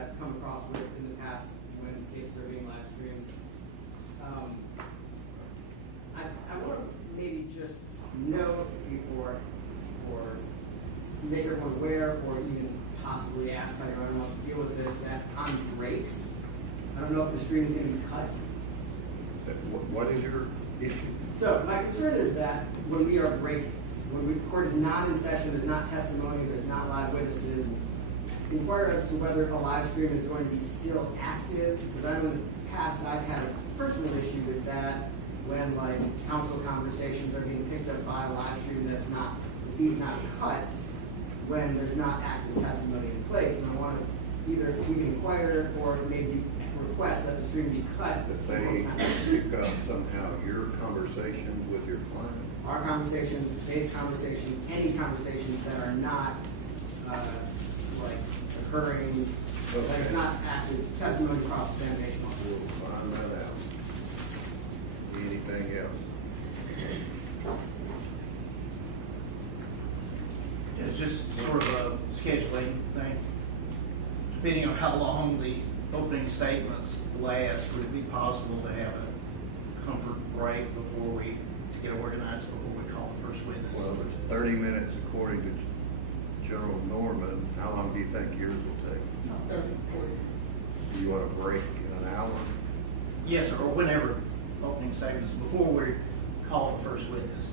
I've come across with in the past when cases are being live streamed. I want to maybe just note before, or make everyone aware, or even possibly ask how everyone wants to deal with this, that on breaks, I don't know if the stream is going to be cut. What is your issue? So my concern is that when we are breaking, when the court is not in session, there's not testimony, there's not live witnesses, inquire as to whether a live stream is going to be still active, because I know in the past I've had a personal issue with that when like counsel conversations are being picked up by a live stream that's not, the feed's not cut, when there's not active testimony in place. And I want to either we can inquire or maybe request that the stream be cut. If they pick up somehow your conversation with your client? Our conversations, Jade's conversations, any conversations that are not like occurring, that is not active testimony cross-examination. We'll find that out. Anything else? It's just sort of a scheduling thing. Depending on how long the opening statements last, would it be possible to have a comfort break before we get organized before we call the first witness? Well, there's 30 minutes according to General Norman. How long do you think yours will take? Not 30, 40. Do you want to break in an hour? Yes, sir, or whenever opening statements, before we call the first witness.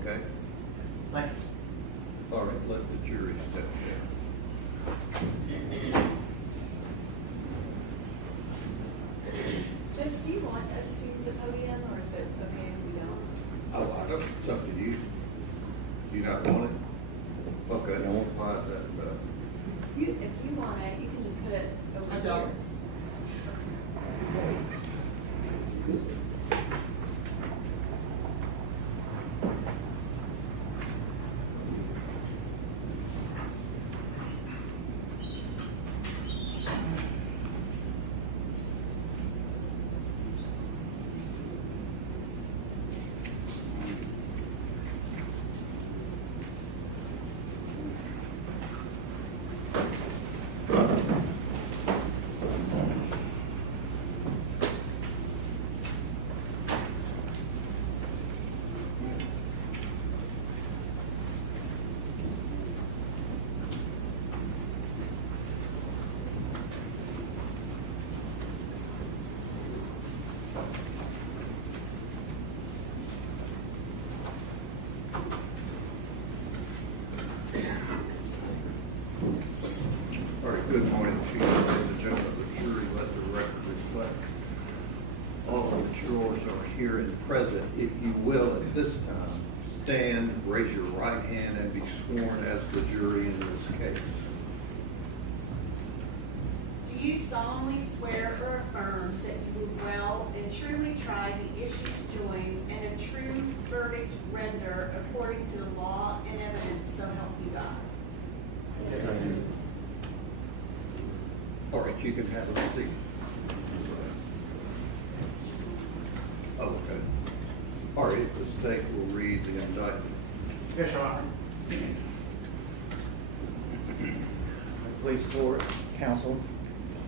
Okay. Thank you. All right, let the jury step Judge, do you want us to use the podium, or is it okay if we don't? down. Oh, I don't, it's up to you. Do you not want it? Okay, I won't find that. If you want it, you can just put it over I here. don't. All right, good morning, Chief. Ladies and gentlemen of the jury, let the record reflect. All of the jurors are here and present. If you will, at this time, stand, raise your right hand, and be sworn as the jury in this case. Do you solemnly swear or affirm that you will well and truly try the issues joined and a true verdict render according to the law and evidence, so help you God? Yes. All right, you can have a seat. Okay. All right, the state will read the indictment. Yes, Your Honor. Please, court, counsel.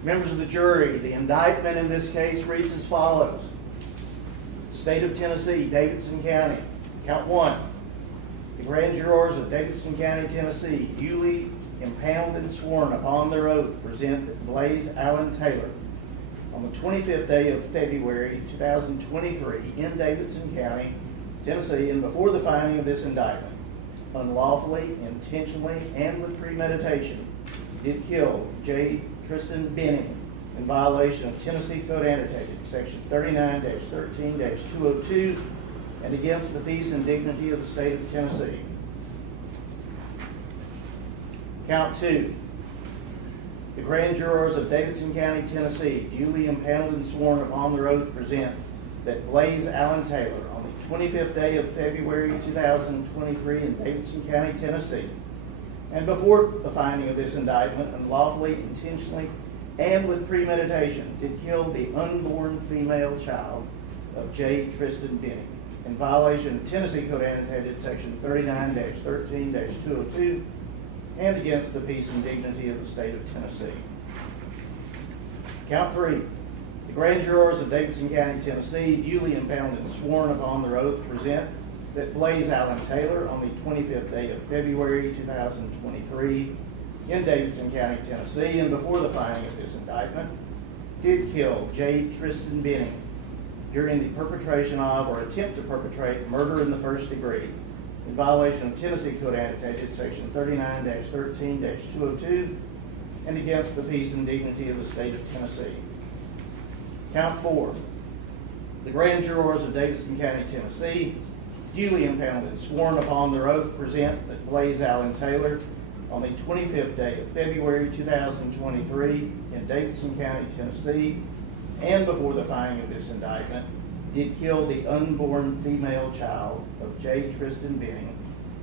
Members of the jury, the indictment in this case reads as follows. State of Tennessee, Davidson County, count 1. The grand jurors of Davidson County, Tennessee, duly impounded and sworn upon their oath present that Blaise Allen Taylor, on the 25th day of February 2023 in Davidson County, Tennessee, and before the finding of this indictment, unlawfully, intentionally, and with premeditation, did kill Jade Benning in violation of Tennessee Code Annotated, Section 39-13-202, and against the peace and dignity of the state of Tennessee. Count 2. The grand jurors of Davidson County, Tennessee, duly impaneled and sworn upon their oath, present that Blaise Allen Taylor, on the 25th day of February 2023 in Davidson County, Tennessee, and before the finding of this indictment, unlawfully, intentionally, and with premeditation, did kill the unborn female child of Jade Benning in violation of Tennessee Code Annotated, Section 39-13-202, and against the peace and dignity of the state of Tennessee. Count 3. The grand jurors of Davidson County, Tennessee, duly impounded and sworn upon their oath, present that Blaise Taylor, on the 25th day of February 2023, in Davidson County, Tennessee, and before the filing of this indictment, did kill Jade Benning during the perpetration of or attempt to perpetrate murder in the first degree in violation of Tennessee Code Annotated Section 39-13-202 and against the peace and dignity of the state of Tennessee. Count 4. The grand jurors of Davidson County, Tennessee, duly impounded and sworn upon their oath, present that Blaise Taylor, on the 25th day of February 2023, in Davidson County, Tennessee, and before the filing of this indictment, did kill the unborn female child of Jade Benning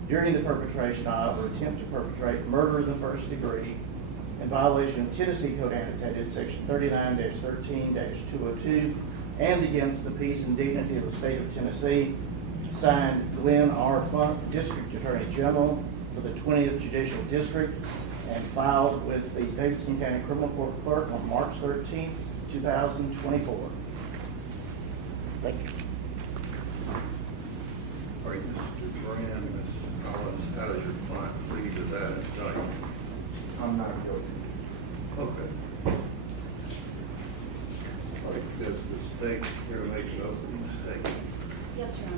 during the perpetration of or attempt to perpetrate murder in the first degree in violation of Tennessee Code Annotated Section 39-13-202 and against the peace and dignity of the state of Tennessee, signed Glenn R. Funk, District Attorney General for the 20th Judicial District, and filed with the Davidson County Criminal Court Clerk on March 13, 2024. Thank you. All right, Mr. Graham, Ms. Collins, how does your client plead to that indictment? I'm not guilty. Okay. All right, does the state here make an opening statement? Yes, Your Honor.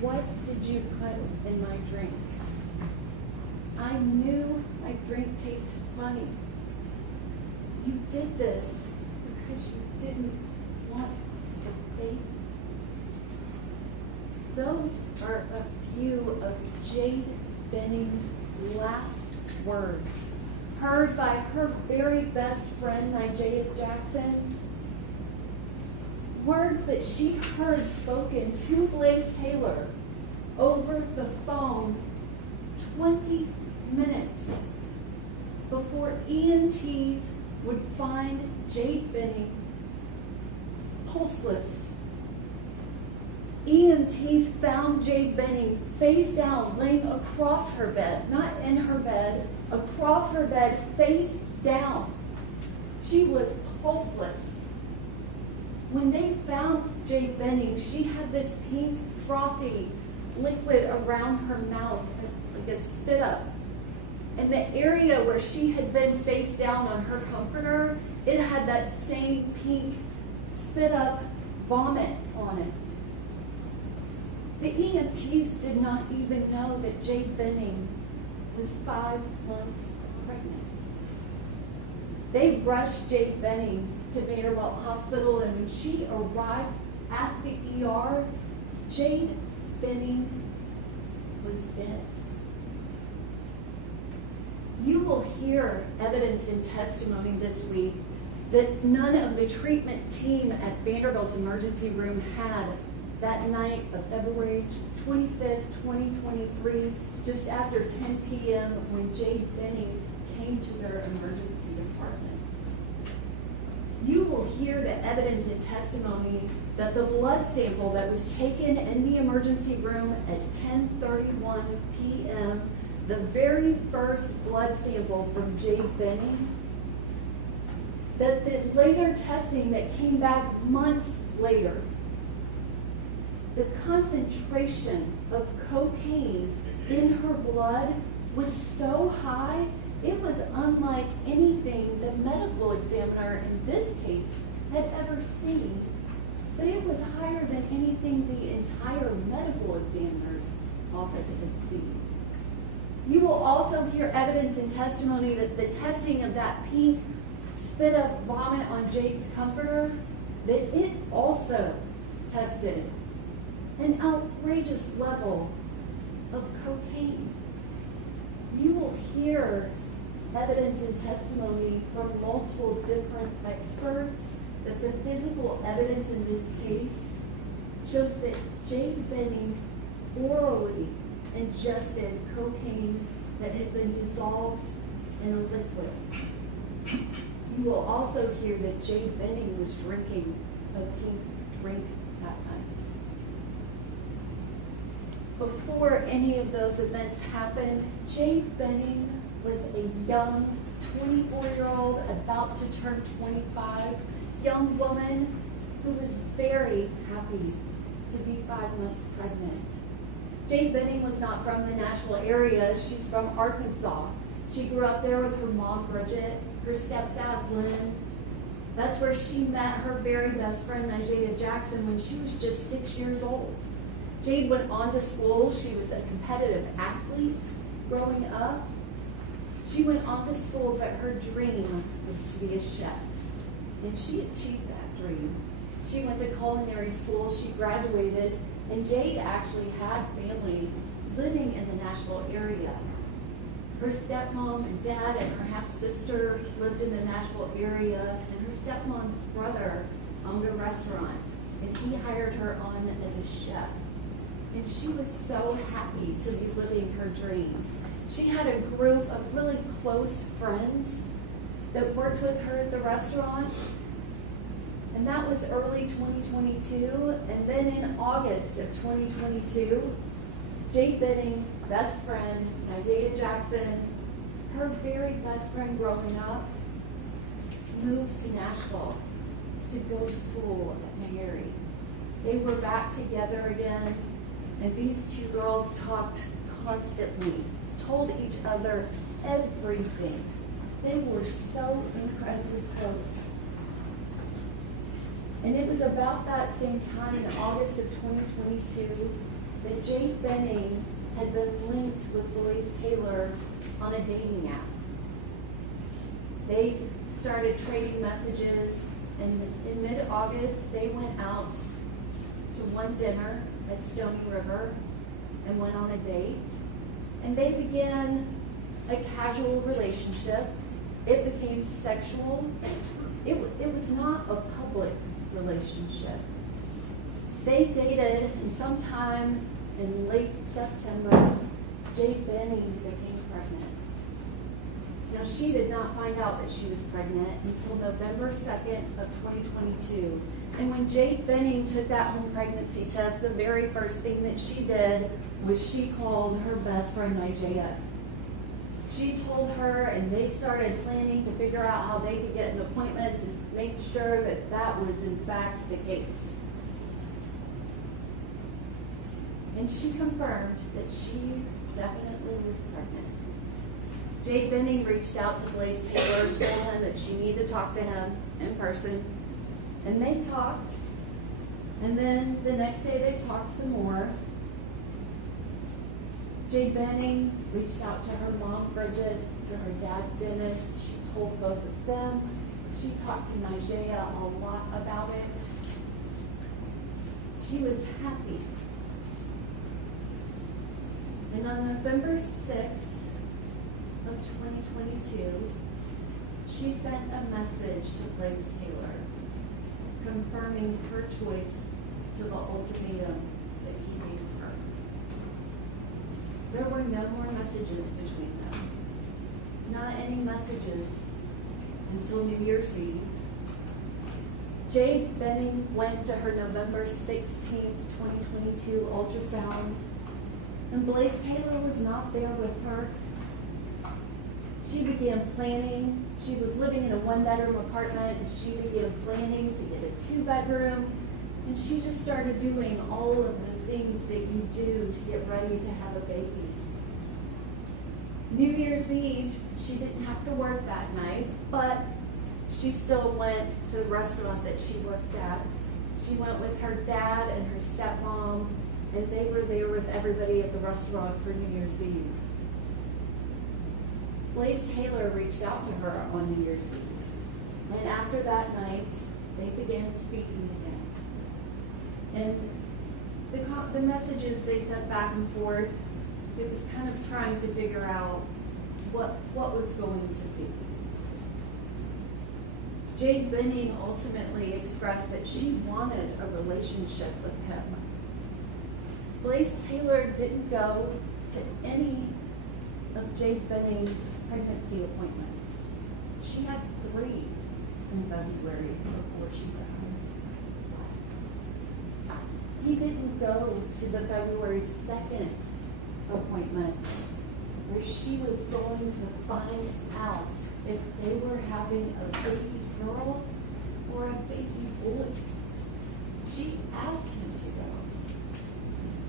What did you put in my drink? I knew my drink tasted funny. You did this because you didn't want to fake. Those are a few of Jade Benning's last words, heard by her very best friend, Jade Jackson. Words that she heard spoken to Blaise Taylor over the phone 20 minutes before EMTs would find Jade Benning pulseless. EMTs found Jade Benning face down, laying across her bed, not in her bed, across her bed, face down. She was pulseless. When they found Jade Benning, she had this pink, frothy liquid around her mouth, like a spit up. And the area where she had been face down on her comforter, it had that same pink spit up vomit on it. The EMTs did not even know that Jade Benning was 5 months pregnant. They rushed Jade Benning to Vanderbilt Hospital, and when she arrived at the ER, Jade Benning was dead. You will hear evidence and testimony this week that none of the treatment team at Vanderbilt's emergency room had that night of February 25th, 2023, just after 10 p.m. when Jade Benning came to their emergency department. You will hear the evidence and testimony that the blood sample that was taken in the emergency room at 10:31 p.m., the very first blood sample from Jade Benning, that the later testing that came back months later, the concentration of cocaine in her blood was so high, it was unlike anything the medical examiner in this case had ever seen. But it was higher than anything the entire medical examiner's office had seen. You will also hear evidence and testimony that the testing of that pink spit up vomit on Jade's comforter, that it also tested an outrageous level of cocaine. You will hear evidence and testimony from multiple different experts that the physical evidence in this case shows that Jade Benning orally ingested cocaine that had been dissolved in a liquid. You will also hear that Jade Benning was drinking a pink drink that night. before any of those events happened, Jade Benning was a young 24-year-old, about to turn 25, young woman who was very happy to be 5 months pregnant. Jade Benning was not from the Nashville area. She's from Arkansas. She grew up there with her mom, Bridget, her stepdad, Lynn. That's where she met her very best friend, Jade Jackson, when she was just 6 years old. Jade went on to school. She was a competitive athlete growing up. She went on to school, but her dream was to be a chef. And she achieved that dream. She went to culinary school. She graduated. And Jade actually had family living in the Nashville area. Her stepmom and dad and her half-sister lived in the Nashville area, and her stepmom's brother owned a restaurant, and he hired her on as a chef. And she was so happy to be living her dream. She had a group of really close friends that worked with her at the restaurant, and that was early 2022. And then in August of 2022, Jade Benning's best friend, Jade Jackson, her very best friend growing up, moved to Nashville to go to school at Mary. They were back together again, and these two girls talked constantly, told each other everything. They were so incredibly close. And it was about that same time in August of 2022 that Jade Benning had been linked with Blaise Taylor on a dating app. They started trading messages, and in mid-August, they went out to one dinner at Stony River and went on a date. And they began a casual relationship. It became sexual. It was not a public relationship. They dated, and sometime in late September, Jade Benning became pregnant. Now, she did not find out that she was pregnant until November 2nd of 2022. And when Jade Benning took that home pregnancy test, the very first thing that she did was she called her best friend, Nigella. She told her, and they started planning to figure out how they could get an appointment to make sure that that was in fact the case. And she confirmed that she definitely was pregnant. Jade Benning reached out to Blaise Taylor, told him that she needed to talk to him in person. And they talked. And then the next day they talked some more. Jade Benning reached out to her mom, Bridget, to her dad, Dennis. She told both of them. She talked to Nigella a lot about it. She was happy. And on November 6th of 2022, she sent a message to Blaise Taylor confirming her choice to the ultimatum that he gave her. There were no more messages between them. Not any messages until New Year's Eve. Jade Benning went to her November 16th, 2022 ultrasound, and Blaise Taylor was not there with her. She began planning. She was living in a one-bedroom apartment, and she began planning to get a two-bedroom, and she just started doing all of the things that you do to get ready to have a baby. New Year's Eve, she didn't have to work that night, but she still went to the restaurant that she worked at. She went with her dad and her stepmom, and they were there with everybody at the restaurant for New Year's Eve. Blaise Taylor reached out to her on New Year's Eve, and after that night, they began speaking again. And the messages they sent back and forth, it was kind of trying to figure out what was going to be. Jade Benning ultimately expressed that she wanted a relationship with him. Blaise Taylor didn't go to any of Jade Benning's pregnancy appointments. She had 3 in February before she died. He didn't go to the February 2nd appointment where she was going to find out if they were having a baby girl or a baby boy. She asked him to go,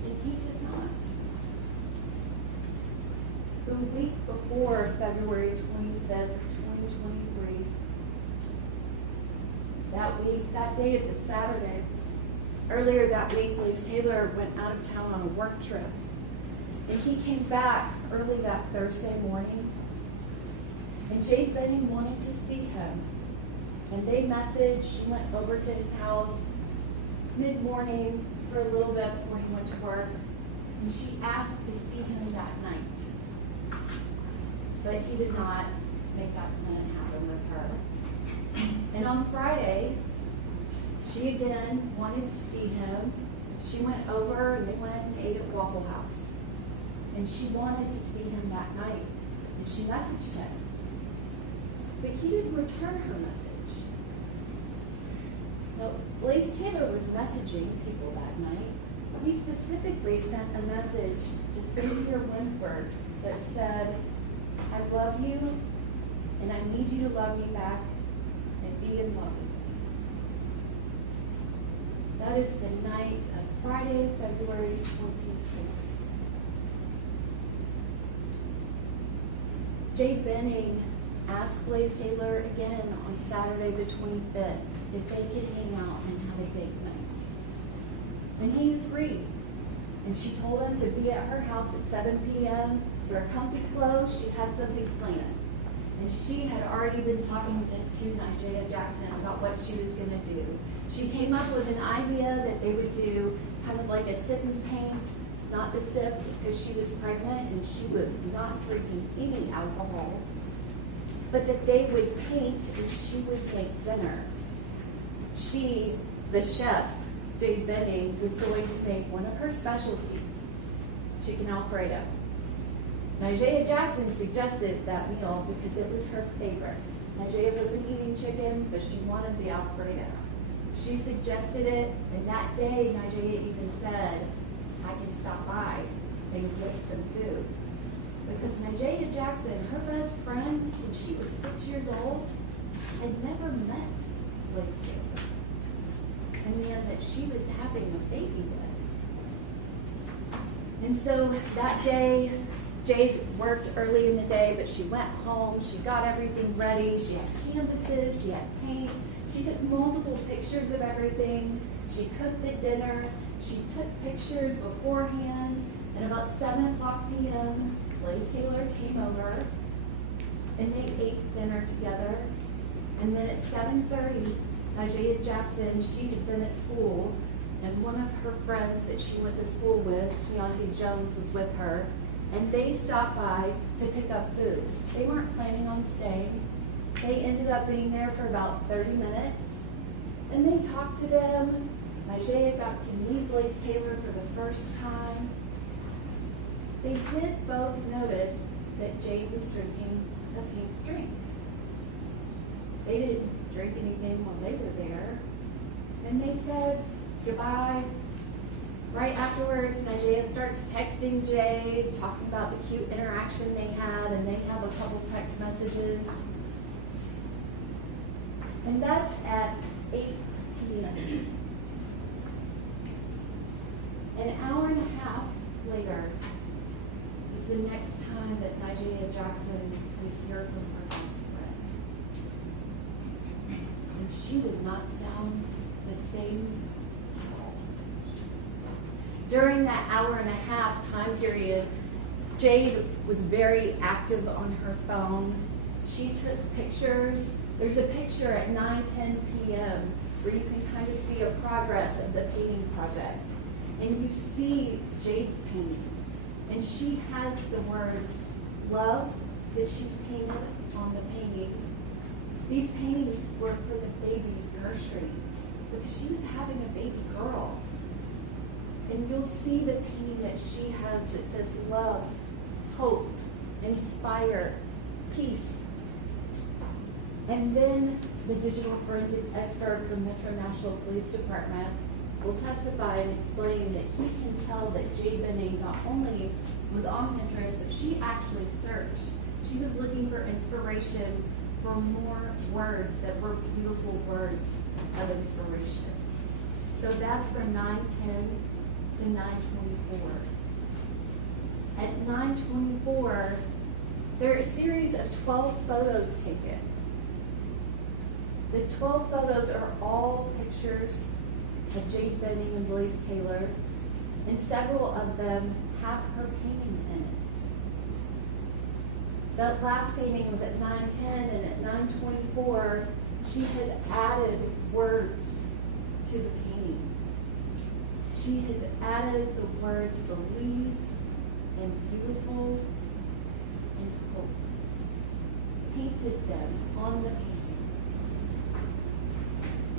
and he did not. The week before February 25th, 2023, that day is a Saturday. Earlier that week, Blaise Taylor went out of town on a work trip. And he came back early that Thursday morning. And Jade Benning wanted to see him. And they messaged. She went over to his house mid-morning for a little bit before he went to work. And she asked to see him that night. But he did not make that plan happen with her. And on Friday, she again wanted to see him. She went over and they went and ate at Waffle House. And she wanted to see him that night. And she messaged him. But he didn't return her message. Now, Blaise Taylor was messaging people that night. He specifically sent a message to Cynthia Winford that said, I love you, and I need you to love me back and be in love with me. That is the night of Friday, February 24th. Jade Benning asked Blaise Taylor again on Saturday the 25th if they could hang out and have a date night. And he agreed. And she told him to be at her house at 7 p.m. Wear comfy clothes. She had something planned. And she had already been talking to Nigella Jackson about what she was going to do. She came up with an idea that they would do kind of like a sip and paint, not the sip because she was pregnant and she was not drinking any alcohol, but that they would paint and she would make dinner. She, the chef, Jade Benning, was going to make one of her specialties, chicken Alfredo. Nigella Jackson suggested that meal because it was her favorite. Nigella wasn't eating chicken, but she wanted the Alfredo. She suggested it, and that day Nigella even said, I can stop by and get some food. Because Nigella Jackson, her best friend, when she was 6 years old, had never met Blaise Taylor. A man that she was having a baby with. And so that day, Jade worked early in the day, but she went home, she got everything ready, she had canvases, she had paint, she took multiple pictures of everything, she cooked the dinner, she took pictures beforehand, and about 7 o'clock p.m., Blaise Taylor came over, and they ate dinner together, and then at 7:30, Nigella Jackson, she had been at school, and one of her friends that she went to school with, Keontae Jones, was with her, and they stopped by to pick up food. They weren't planning on staying. They ended up being there for about 30 minutes, and they talked to them. Nigella got to meet Blaise Taylor for the first time. They did both notice that Jade was drinking a pink drink. They didn't drink anything while they were there. And they said goodbye. Right afterwards, Nigella starts texting Jade, talking about the cute interaction they had, and they have a couple text messages. And that's at 8 p.m. An hour and a half later is the next time that Nigella Jackson would hear from her best friend. And she did not sound the same at all. During that hour and a half time period, Jade was very active on her phone. She took pictures. There's a picture at 9:10 p.m. where you can kind of see a progress of the painting project. And you see Jade's painting. And she has the words, love, that she's painted on the painting. These paintings were for the baby's nursery because she was having a baby girl. And you'll see the painting that she has that says love, hope, inspire, peace. And then the digital forensics expert from Metro Nashville Police Department will testify and explain that he can tell that Jade Benning not only was on Pinterest, but she actually searched. She was looking for inspiration for more words that were beautiful words of inspiration. So that's from 9:10 to 9:24. At 9:24, there are a series of 12 photos taken. The 12 photos are all pictures of Jade Benning and Blaise Taylor, and several of them have her painting in it. That last painting was at 9:10, and at 9:24, she has added words to the painting. She has added the words believe and beautiful and hope. Painted them on the painting.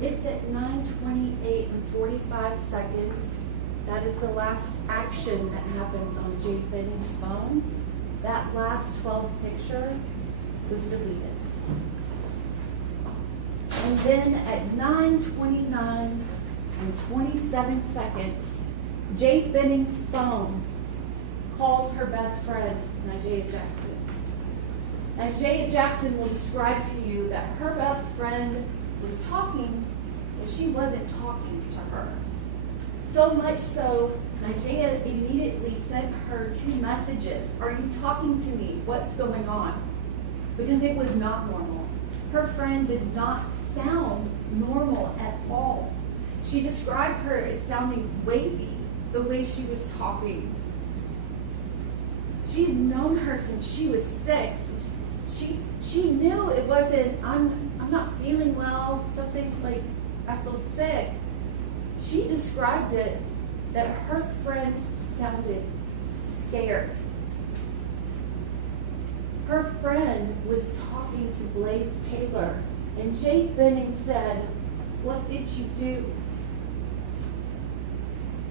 It's at 9:28 and 45 seconds. That is the last action that happens on Jade Benning's phone. That last 12 picture was deleted. And then at 9:29 and 27 seconds, Jade Benning's phone calls her best friend, Jade Jackson. And Jade Jackson will describe to you that her best friend was talking, but she wasn't talking to her. So much so, Nigeria immediately sent her 2 messages. Are you talking to me? What's going on? Because it was not normal. Her friend did not sound normal at all. She described her as sounding wavy, the way she was talking. She had known her since she was 6. She knew it wasn't, I'm not feeling well, something like I feel sick. She described it that her friend sounded scared. Her friend was talking to Blaise Taylor, and Jade Benning said, "What did you do?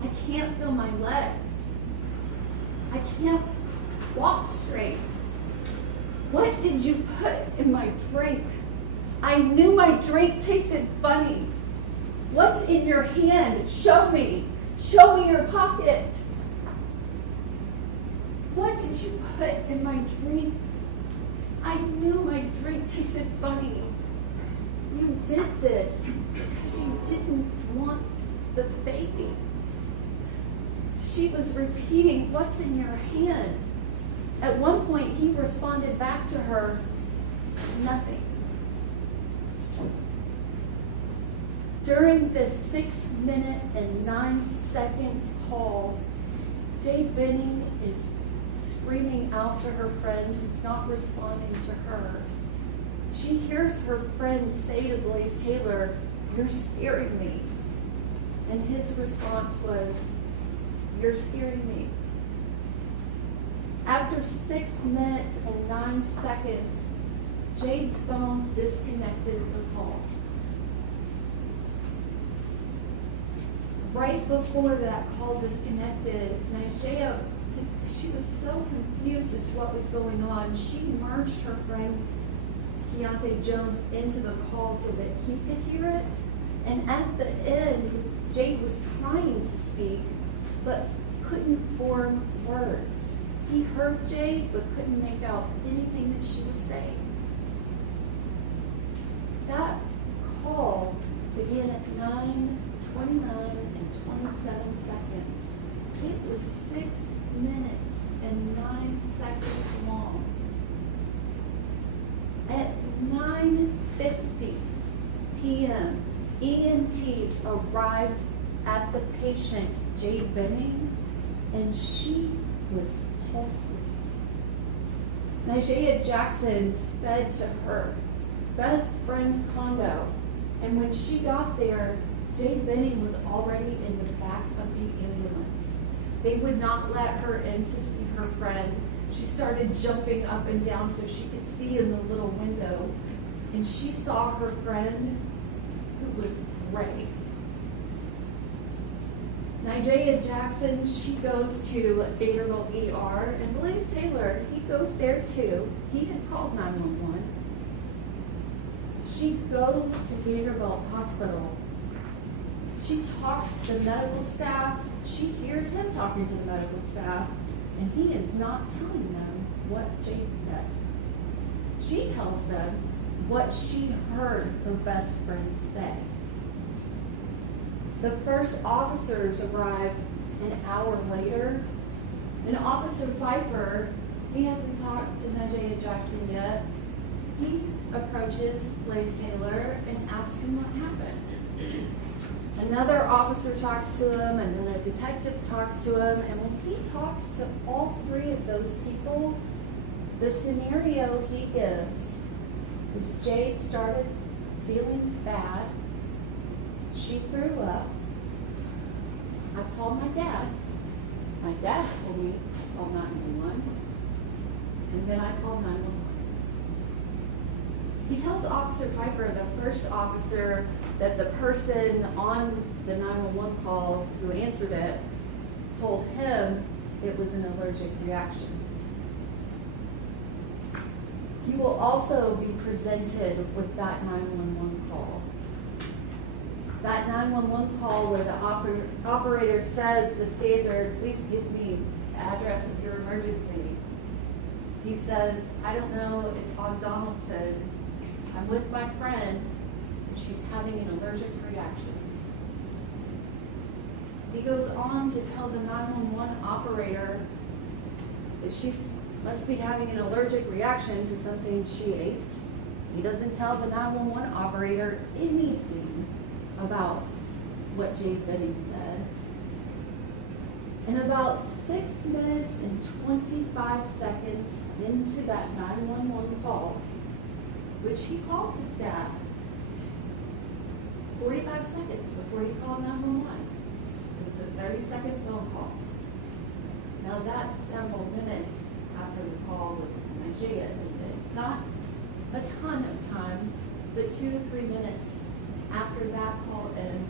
I can't feel my legs. I can't walk straight. What did you put in my drink? I knew my drink tasted funny. What's in your hand? Show me. Show me your pocket. What did you put in my drink? I knew my drink tasted funny. You did this because you didn't want the baby." She was repeating, "What's in your hand?" At one point, he responded back to her, "Nothing." During the 6-minute and 9-second call, Jade Benning is screaming out to her friend who's not responding to her. She hears her friend say to Blaise Taylor, "You're scaring me." And his response was, "You're scaring me." After 6 minutes and 9 seconds, Jade's phone disconnected the call. Right before that call disconnected, Nigeria, she was so confused as to what was going on. She merged her friend Keontae Jones into the call so that he could hear it. And at the end, Jade was trying to speak, but couldn't form words. He heard Jade, but couldn't make out anything that she was saying. That call began at 9:29 and 27 seconds. It was 6 minutes and 9 seconds long. At 9:50 p.m., EMTs arrived at the patient, Jade Benning, and she was pulseless. Nigeria Jackson sped to her best friend's condo, and when she got there, Jade Benning was already in the back of the ambulance. They would not let her in to see her friend. She started jumping up and down so she could see in the little window, and she saw her friend, who was gray. Nigeria Jackson, she goes to Vanderbilt ER, and Blaise Taylor, he goes there too. He had called 911. She goes to Vanderbilt Hospital. She talks to the medical staff. She hears him talking to the medical staff, and he is not telling them what Jade said. She tells them what she heard her best friend say. The first officers arrive an hour later, and Officer Pfeiffer, he hasn't talked to Najee Jackson yet. He approaches Blaise Taylor and asks him what happened. Another officer talks to him, and then a detective talks to him, and when he talks to all three of those people, the scenario he gives is Jade started feeling bad. She threw up. I called my dad. My dad told me to call 911. And then I called 911. He tells Officer Pfeiffer, the first officer, that the person on the 911 call who answered it told him it was an allergic reaction. You will also be presented with that 911 call. That 911 call where the operator says the standard, please give me the address of your emergency. He says, I don't know, it's on Donaldson. I'm with my friend, and she's having an allergic reaction. He goes on to tell the 911 operator that she must be having an allergic reaction to something she ate. He doesn't tell the 911 operator anything about what Jade Benning said. And about 6 minutes and 25 seconds into that 911 call, which he called his dad, 45 seconds before he called 911. It was a 30-second phone call. Now that's several minutes after the call with Nigeria ended. Not a ton of time, but 2 to 3 minutes after that call ends.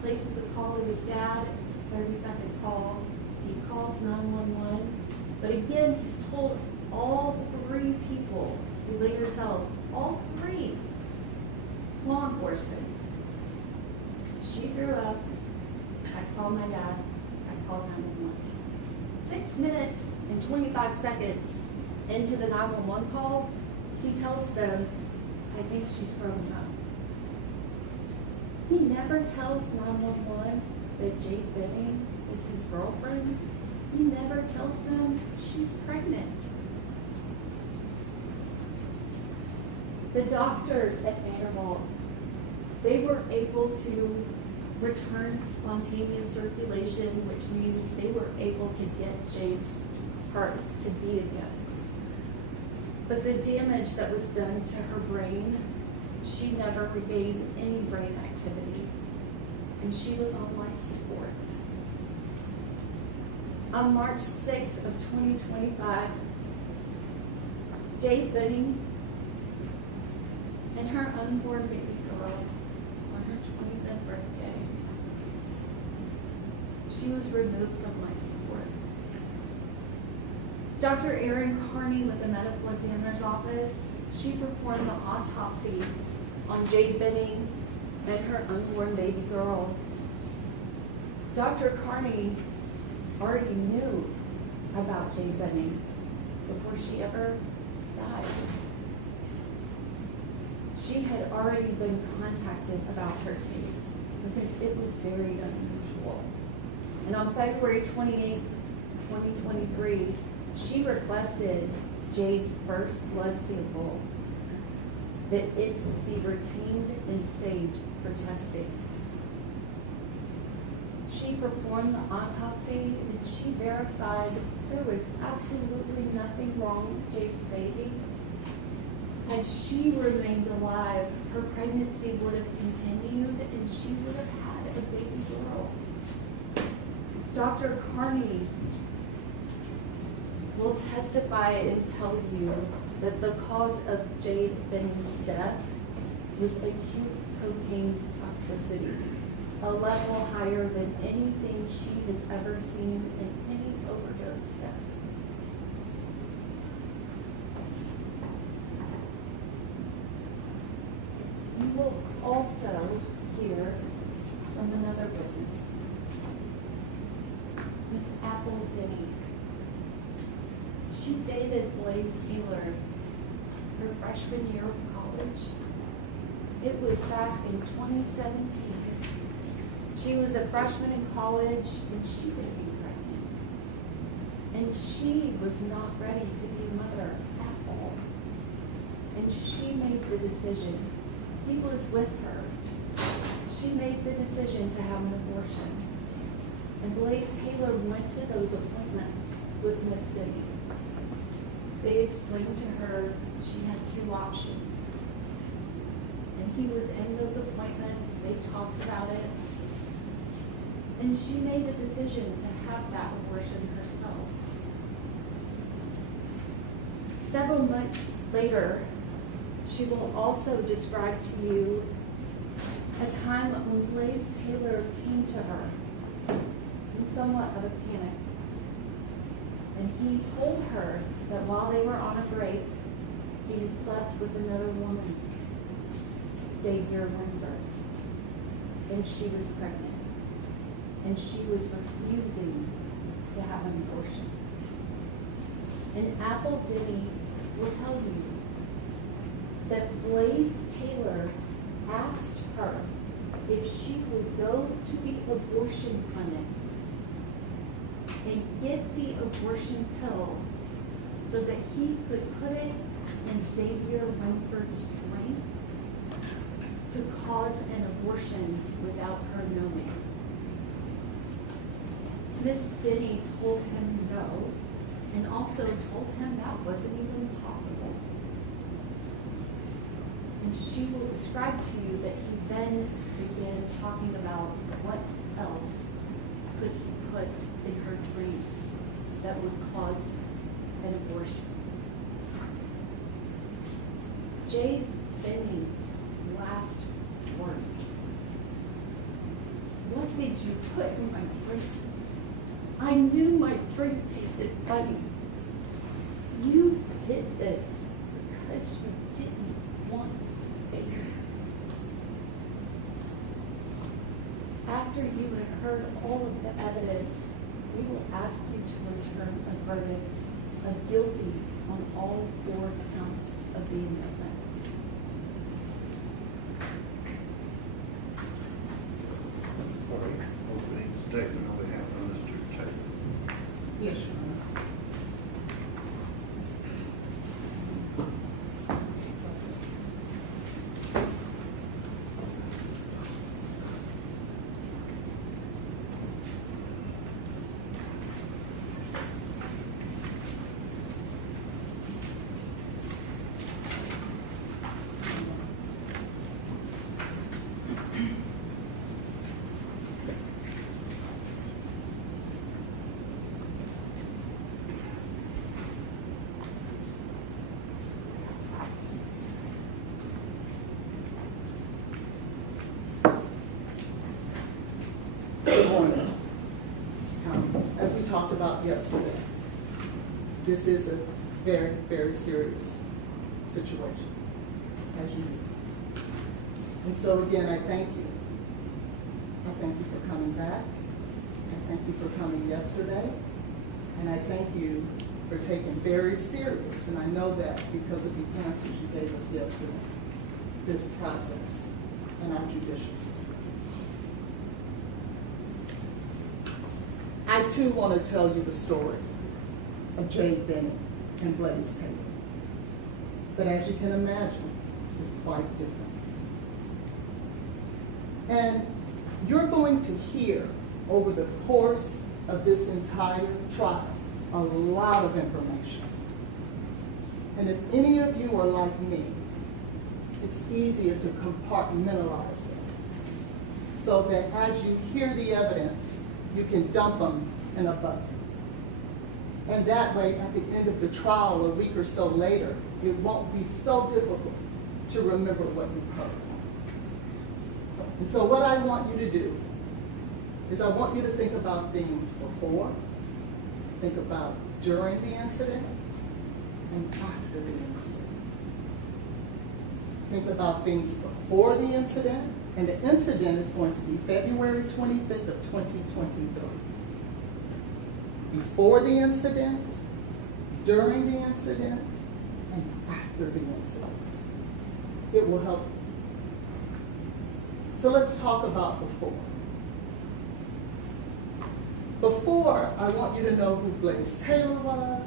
Places a call to his dad, 30-second call. He calls 911. But again, he's told all 3 people, he later tells all 3 law enforcement. She threw up. I called my dad. I called 911. 6 minutes and 25 seconds into the 911 call, he tells them, I think she's throwing up. He never tells 911 that Jade Benning is his girlfriend. He never tells them she's pregnant. The doctors at Vanderbilt, they were able to return spontaneous circulation, which means they were able to get Jade's heart to beat again. But the damage that was done to her brain, she never regained any brain activity, and she was on life support. On March 6th of 2025, Jade Benning and her unborn baby girl on her 25th birthday, she was removed from life support. Dr. Erin Carney with the medical examiner's office, she performed the autopsy on Jade Benning and her unborn baby girl. Dr. Carney already knew about Jade Benning before she ever died. She had already been contacted about her case because it was very unusual. And on February 28, 2023, she requested Jade's first blood sample that it be retained and saved for testing. She performed the autopsy and she verified there was absolutely nothing wrong with Jade's baby. Had she remained alive, her pregnancy would have continued and she would have had a baby girl. Dr. Carney will testify and tell you that the cause of Jade Benning's death was acute cocaine toxicity, a level higher than anything she has ever seen in any overdose death. You will also hear from the She dated Blaise Taylor her freshman year of college. It was back in 2017. She was a freshman in college and she became pregnant. And she was not ready to be a mother at all. And she made the decision. He was with her. She made the decision to have an abortion. And Blaise Taylor went to those appointments with Miss Denny. They explained to her she had two options. And he was in those appointments, they talked about it. And she made a decision to have that abortion herself. Several months later, she will also describe to you a time when Blaise Taylor came to her in somewhat of a panic. And he told her that while they were on a break, he had slept with another woman, Xavier Winford, and she was pregnant. And she was refusing to have an abortion. And Apple Denny will tell you that Blaise Taylor asked her if she would go to the abortion clinic and get the abortion pill so that he could put it in Xavier Winford's drink to cause an abortion without her knowing. Miss Denny told him no, and also told him that wasn't even possible. And she will describe to you that he then began talking about what else could he put in her drink that would cause an abortion. Jade Benning's last words. What did you put in my drink? I knew my drink tasted funny. You did this because you didn't want baby. After you have heard all of the evidence, we will ask you to return a verdict of guilty on all 4 counts of the indictment. All right, opening statement on behalf of Mr. Taylor. Yes, Your Honor. Good morning. As we talked about yesterday, this is a very, very serious situation, as you know. And so again, I thank you. I thank you for coming back. I thank you for coming yesterday. And I thank you for taking very serious, and I know that because of the answers you gave us yesterday, this process and our judicial system. I too want to tell you the story of Jade Benning and Blaise Taylor. But as you can imagine, it's quite different. And you're going to hear over the course of this entire trial a lot of information. And if any of you are like me, it's easier to compartmentalize things so that as you hear the evidence, you can dump them in a bucket. And that way, at the end of the trial, a week or so later, it won't be so difficult to remember what you've heard. And so what I want you to do is I want you to think about things before, think about during the incident, and after the incident. Think about things before the incident, and the incident is going to be February 25th of 2023. Before the incident, during the incident and after the incident. It will help. So let's talk about before. Before, I want you to know who Blaise Taylor was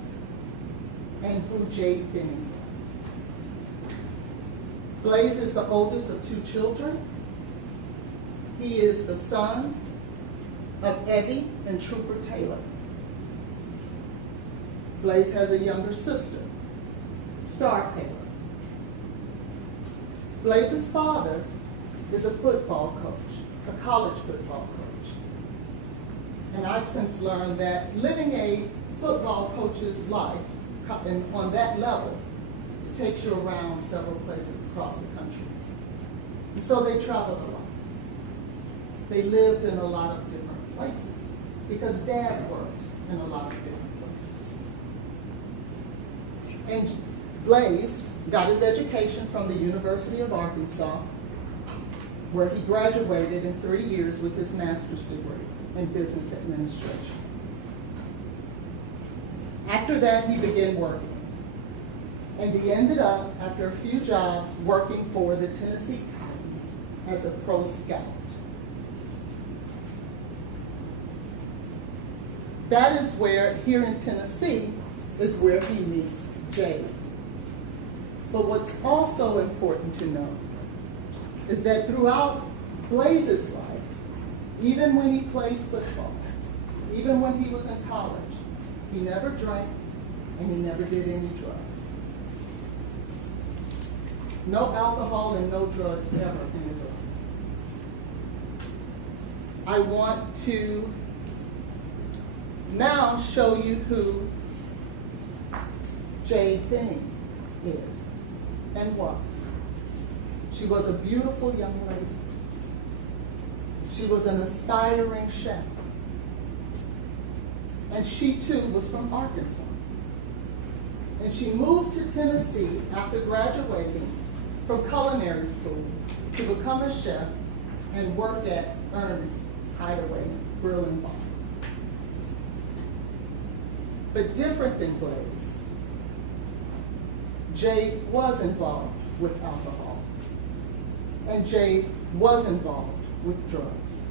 and who Jade Benning was. Blaise is the oldest of 2 children. He is the son of Evie and Trooper Taylor. Blaise has a younger sister, Star Taylor. Blaise's father is a football coach, a college football coach. And I've since learned that living a football coach's life on that level, it takes you around several places across the country. And so they traveled a lot. They lived in a lot of different places because Dad worked in a lot of different places. And Blaise got his education from the University of Arkansas, where he graduated in 3 years with his master's degree in business administration. After that, he began working. And he ended up, after a few jobs, working for the Tennessee Titans as a pro scout. That is where, here in Tennessee, is where he meets Jade. But what's also important to know is that throughout Blaise's life, even when he played football, even when he was in college, he never drank and he never did any drugs. No alcohol and no drugs ever in his life. I want to now show you who Jade Benning is and was. She was a beautiful young lady. She was an aspiring chef. And she too was from Arkansas. And she moved to Tennessee after graduating from culinary school to become a chef and work at Ernest's Hideaway Grill and Bar. But different than Blaise, Jade was involved with alcohol. And Jade was involved with drugs.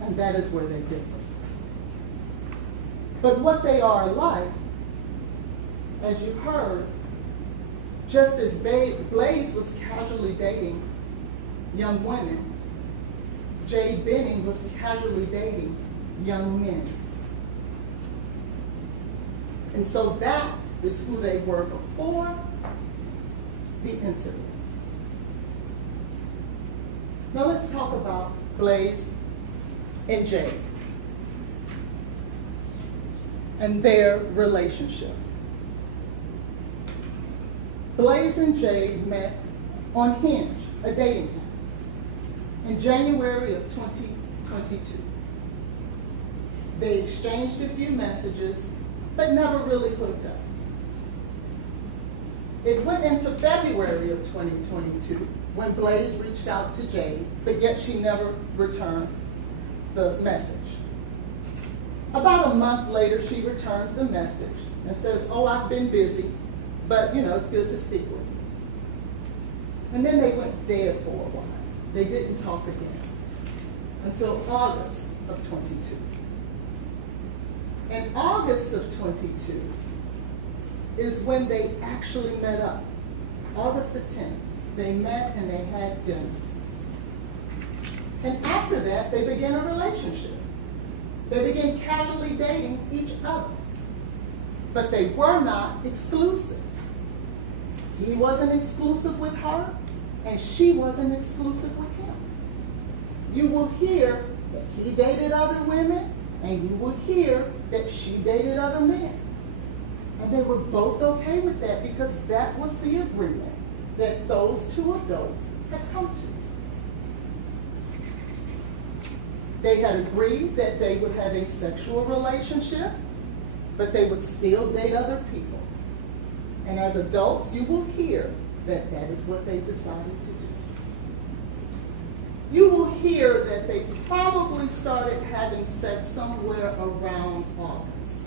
And that is where they differ. But what they are alike, as you've heard, just as Blaise was casually dating young women, Jade Benning was casually dating young men. And so that is who they were before the incident. Now let's talk about Blaise and Jade and their relationship. Blaise and Jade met on Hinge, a dating app, in January of 2022. They exchanged a few messages, but never really hooked up. It went into February of 2022 when Blaise reached out to Jade, but yet she never returned the message. About a month later, she returns the message and says, "Oh, I've been busy, but it's good to speak with you." And then they went dead for a while. They didn't talk again until August of 22. In August of 22 is when they actually met up. August the 10th, they met and they had dinner. And after that, they began a relationship. They began casually dating each other. But they were not exclusive. He wasn't exclusive with her, and she wasn't exclusive with him. You will hear that he dated other women, and you will hear that she dated other men. And they were both okay with that because that was the agreement that those two adults had come to. They had agreed that they would have a sexual relationship, but they would still date other people. And as adults, you will hear that that is what they decided to do. You will hear that they probably started having sex somewhere around August.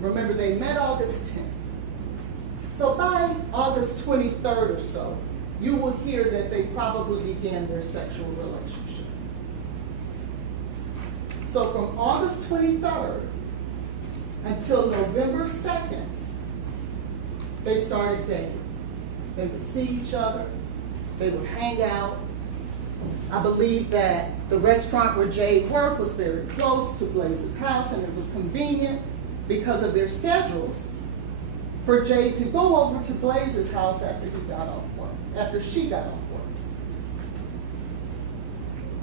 Remember, they met August 10th. So by August 23rd or so, you will hear that they probably began their sexual relationship. So from August 23rd until November 2nd, they started dating. They would see each other. They would hang out. I believe that the restaurant where Jade worked was very close to Blaise's house, and it was convenient because of their schedules for Jade to go over to Blaise's house after he got off work, after she got off work.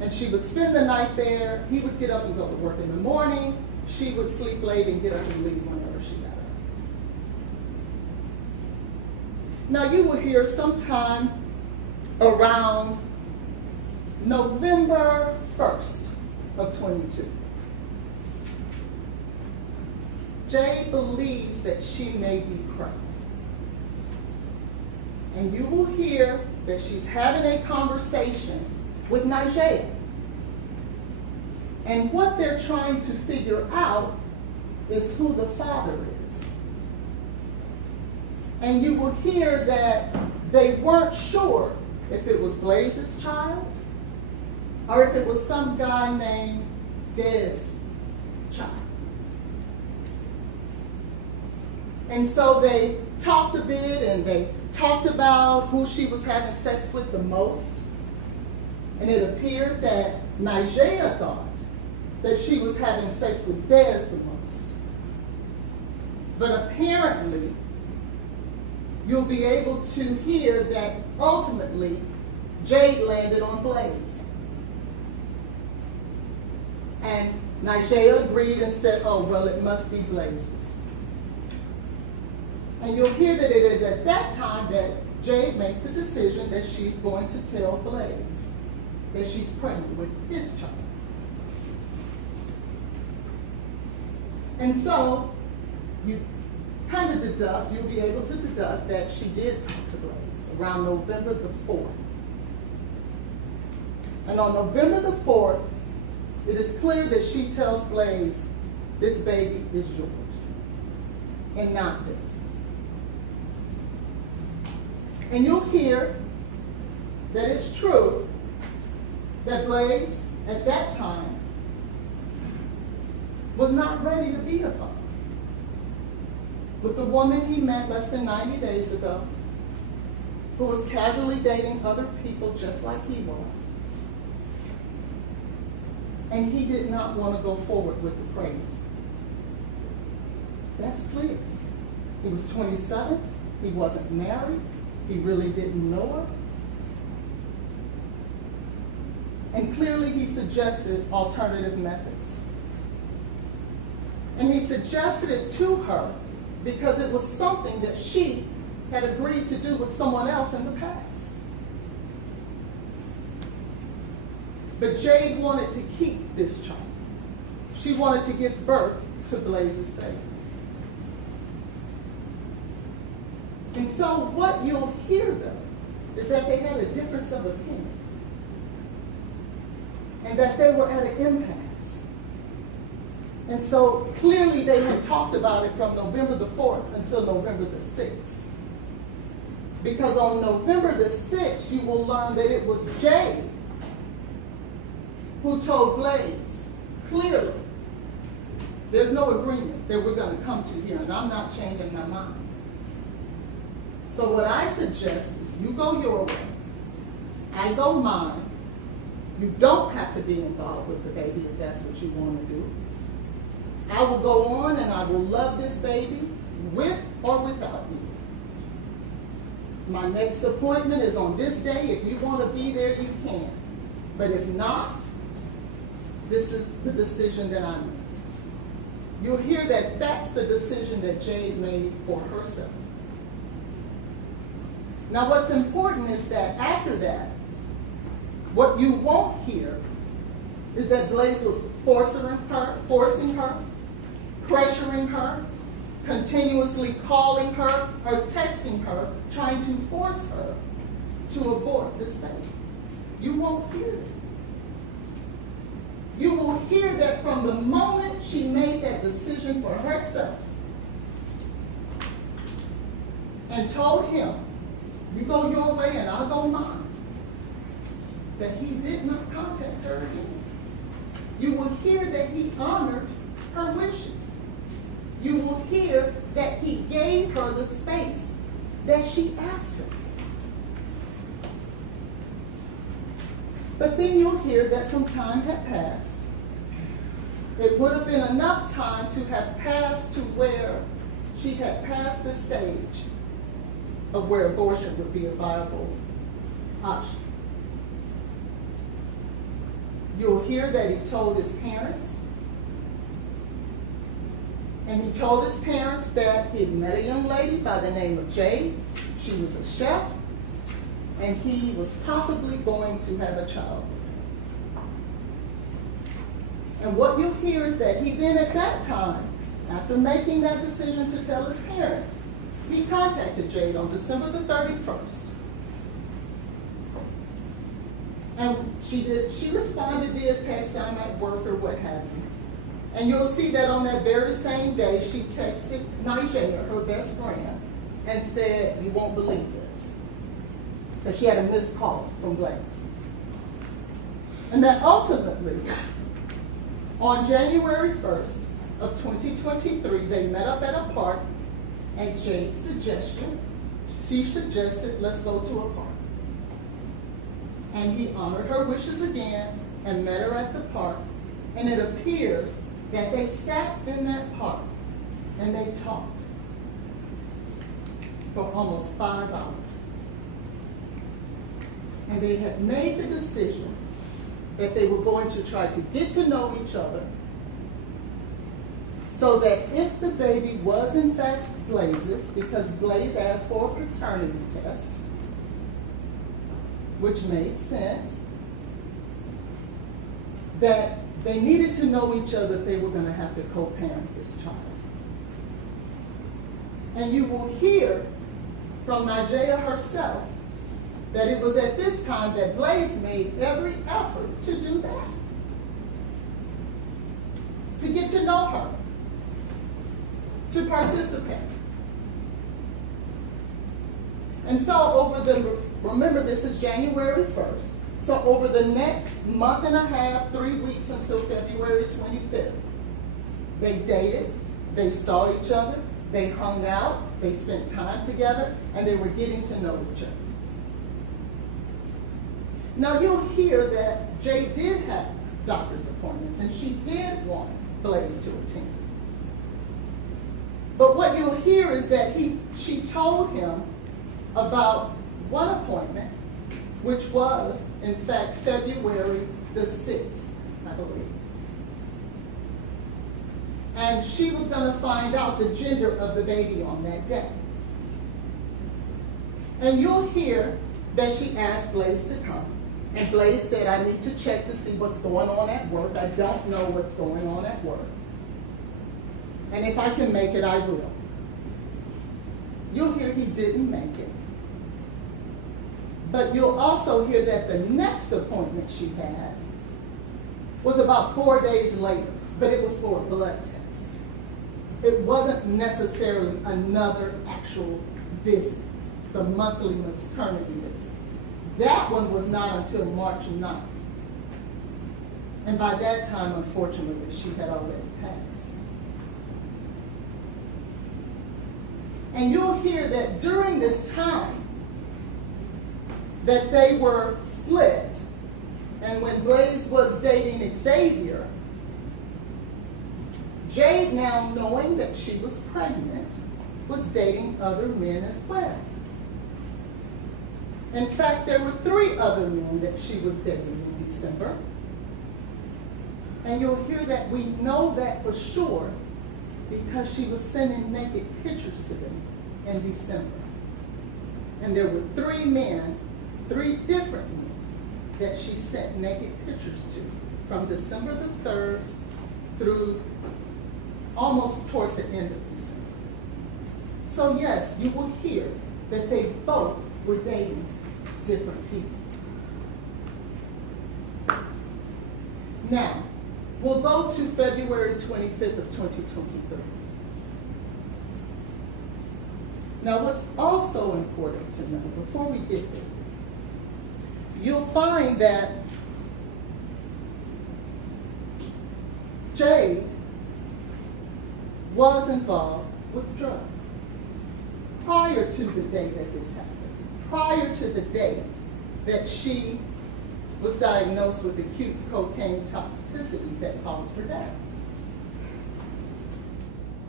And she would spend the night there. He would get up and go to work in the morning. She would sleep late and get up and leave whenever she got up. Now you would hear sometime around November 1st of 22. Jade believes that she may be pregnant. And you will hear that she's having a conversation with Nigel. And what they're trying to figure out is who the father is. And you will hear that they weren't sure if it was Blaise's child or if it was some guy named Des' child. And so they talked a bit, and they talked about who she was having sex with the most. And it appeared that Nigel thought that she was having sex with Des the most. But apparently, you'll be able to hear that ultimately Jade landed on Blaise. And Nigel agreed and said, oh, well, it must be Blaise's. And you'll hear that it is at that time that Jade makes the decision that she's going to tell Blaise that she's pregnant with his child. And so you kind of deduct, you'll be able to deduct that she did talk to Blaise around November the 4th. And on November the 4th, it is clear that she tells Blaise, this baby is yours and not Dais's. And you'll hear that it's true that Blaise, at that time, was not ready to be a father. With the woman he met less than 90 days ago, who was casually dating other people just like he was. And he did not want to go forward with the praise. That's clear. He was 27, he wasn't married, he really didn't know her. And clearly he suggested alternative methods. And he suggested it to her because it was something that she had agreed to do with someone else in the past. But Jade wanted to keep this child. She wanted to give birth to Blaise's baby. And so what you'll hear, though, is that they had a difference of opinion. And that they were at an impasse. And so clearly they had talked about it from November the 4th until November the 6th. Because on November the 6th, you will learn that it was Jade who told Blaise, clearly, there's no agreement that we're going to come to here, and I'm not changing my mind. So what I suggest is you go your way, I go mine. You don't have to be involved with the baby if that's what you want to do. I will go on and I will love this baby with or without you. My next appointment is on this day. If you want to be there, you can. But if not, this is the decision that I made. You'll hear that that's the decision that Jade made for herself. Now what's important is that after that, what you won't hear is that Blaise was forcing her, pressuring her, continuously calling her or texting her, trying to force her to abort this baby. You won't hear it. You will hear that from the moment she made that decision for herself and told him, you go your way and I'll go mine, that he did not contact her again. You will hear that he honored her wishes. You will hear that he gave her the space that she asked him. But then you'll hear that some time had passed. It would have been enough time to have passed to where she had passed the stage of where abortion would be a viable option. You'll hear that he told his parents, and he told his parents that he'd met a young lady by the name of Jade. She was a chef, and he was possibly going to have a child. And what you'll hear is that he then at that time, after making that decision to tell his parents, he contacted Jade on December the 31st. And she responded via text, I'm at work or what have you. And you'll see that on that very same day, she texted Nigella, her best friend, and said, you won't believe this. Because she had a missed call from Blaise. And that ultimately, on January 1st of 2023, they met up at a park, and Jade's suggestion, she suggested, let's go to a park. And he honored her wishes again and met her at the park. And it appears that they sat in that park and they talked for almost 5 hours. And they had made the decision that they were going to try to get to know each other so that if the baby was in fact Blaise's, because Blaise asked for a paternity test, which made sense, that they needed to know each other if they were going to have to co-parent this child. And you will hear from Nigella herself that it was at this time that Blaise made every effort to do that, to get to know her, to participate. And so remember this is January 1st, so over the next month and a half, 3 weeks until February 25th, they dated, they saw each other, they hung out, they spent time together, and they were getting to know each other. Now you'll hear that Jade did have doctor's appointments, and she did want Blaise to attend. But what you'll hear is that she told him about one appointment, which was, in fact, February the 6th, I believe. And she was going to find out the gender of the baby on that day. And you'll hear that she asked Blaise to come. And Blaise said, I need to check to see what's going on at work. I don't know what's going on at work. And if I can make it, I will. You'll hear he didn't make it. But you'll also hear that the next appointment she had was about 4 days later, but it was for a blood test. It wasn't necessarily another actual visit, the monthly maternity visits. That one was not until March 9th. And by that time, unfortunately, she had already passed. And you'll hear that during this time that they were split, and when Blaise was dating Xavier, Jade, now knowing that she was pregnant, was dating other men as well. In fact, there were 3 other men that she was dating in December. And you'll hear that we know that for sure because she was sending naked pictures to them in December. And there were 3 men, 3 different men, that she sent naked pictures to from December the 3rd through almost towards the end of December. So yes, you will hear that they both were dating different people. Now, we'll go to February 25th of 2023. Now, what's also important to know before we get there, you'll find that Jade was involved with drugs prior to the day that this happened, prior to the day that she was diagnosed with acute cocaine toxicity that caused her death.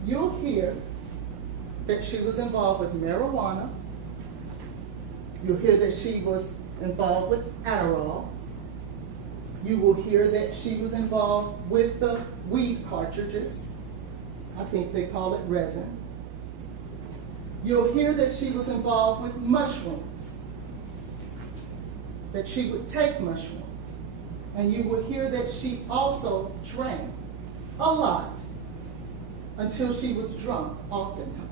You'll hear that she was involved with marijuana. You'll hear that she was involved with Adderall. You will hear that she was involved with the weed cartridges. I think they call it resin. You'll hear that she was involved with mushrooms, that she would take mushrooms. And you will hear that she also drank a lot until she was drunk oftentimes.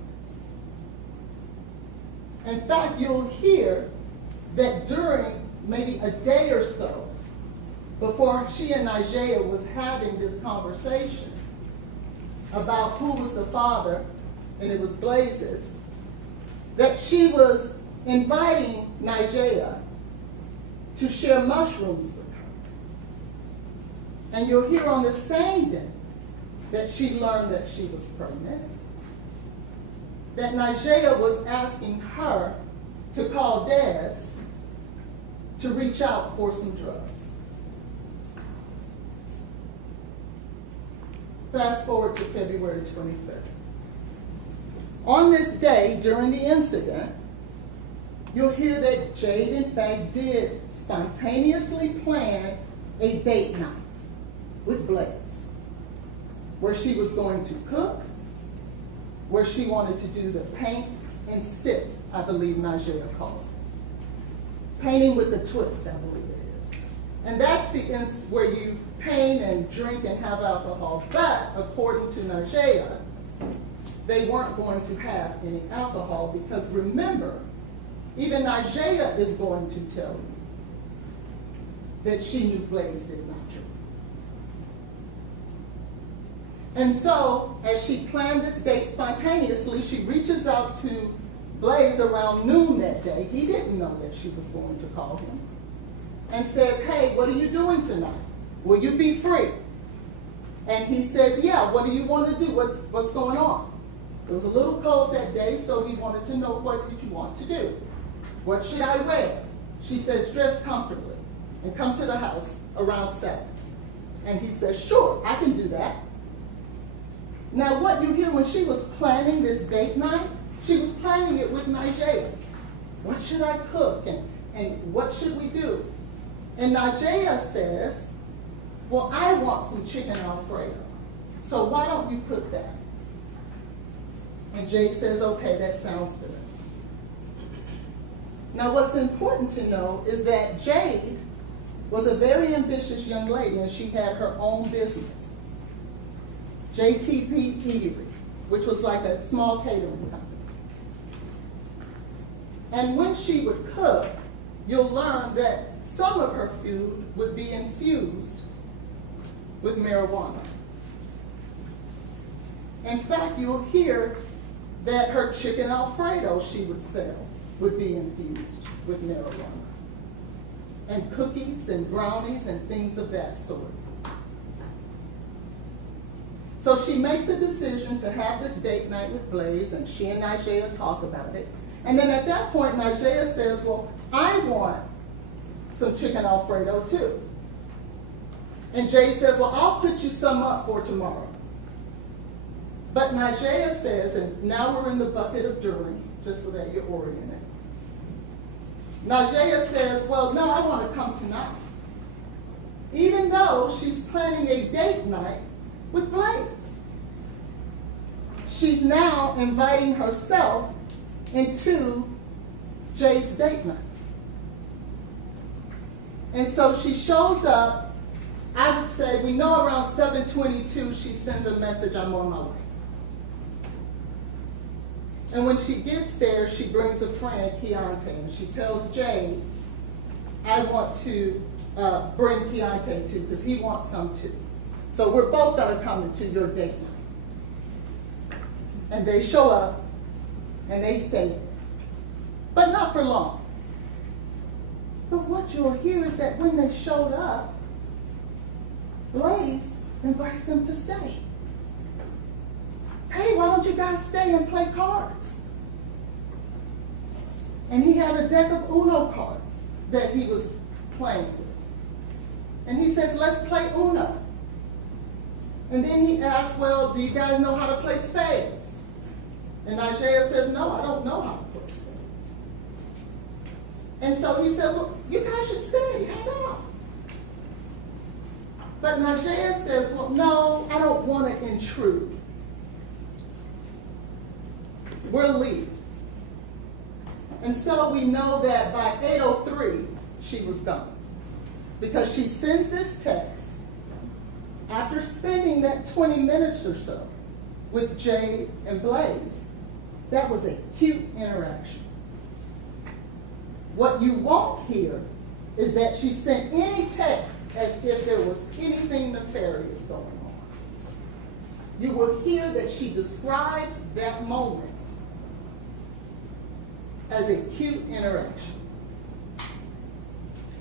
In fact, you'll hear that during maybe a day or so before she and Nigella was having this conversation about who was the father, and it was Blaise's, that she was inviting Nigella to share mushrooms with her. And you'll hear on the same day that she learned that she was pregnant, that Nigella was asking her to call Des to reach out for some drugs. Fast forward to February 25th. On this day, during the incident, you'll hear that Jade, in fact, did spontaneously plan a date night with Blaise, where she was going to cook, where she wanted to do the paint and sip, I believe Nigella calls it. Painting with a twist, I believe it is. And that's where you paint and drink and have alcohol. But according to Nigella, they weren't going to have any alcohol because remember, even Nigella is going to tell you that she knew Blaise did not drink. And so, as she planned this date spontaneously, she reaches out to Blaise around noon that day. He didn't know that she was going to call him. And says, hey, what are you doing tonight? Will you be free? And he says, yeah, what do you want to do? What's going on? It was a little cold that day, so he wanted to know, what did you want to do? What should I wear? She says, dress comfortably and come to the house around 7. And he says, sure, I can do that. Now, what you hear when she was planning this date night, she was planning it with Nigella. What should I cook and what should we do? And Nigella says, well, I want some chicken Alfredo. So why don't you cook that? And Jade says, okay, that sounds good. Now, what's important to know is that Jade was a very ambitious young lady, and she had her own business, JTP Eatery, which was like a small catering company. And when she would cook, you'll learn that some of her food would be infused with marijuana. In fact, you'll hear that her chicken Alfredo she would sell would be infused with marijuana. And cookies and brownies and things of that sort. So she makes the decision to have this date night with Blaise, and she and Nigella talk about it. And then at that point, Nigella says, well, I want some chicken Alfredo too. And Jade says, well, I'll put you some up for tomorrow. But Nigella says, and now we're in the bucket of jury, just so that you're oriented. Nigella says, well, no, I want to come tonight. Even though she's planning a date night with Blaise. She's now inviting herself into Jade's date night. And so she shows up, I would say, we know around 7:22 she sends a message, I'm on my way. And when she gets there, she brings a friend, Keontae, and she tells Jade, I want to bring Keontae too, because he wants some too. So we're both going to come to your date night. And they show up, and they stayed there. But not for long. But what you'll hear is that when they showed up, Blaise invites them to stay. Hey, why don't you guys stay and play cards? And he had a deck of Uno cards that he was playing with. And he says, let's play Uno. And then he asks, well, do you guys know how to play spades? And Isaiah says, no, I don't know how to play spades. And so he says, well, you guys should stay, hang out. But Isaiah says, well, no, I don't want to intrude. We'll leave. And so we know that by 8:03, she was gone. Because she sends this text after spending that 20 minutes or so with Jade and Blaise. That was a cute interaction. What you won't hear is that she sent any text as if there was anything nefarious going on. You will hear that she describes that moment as a cute interaction.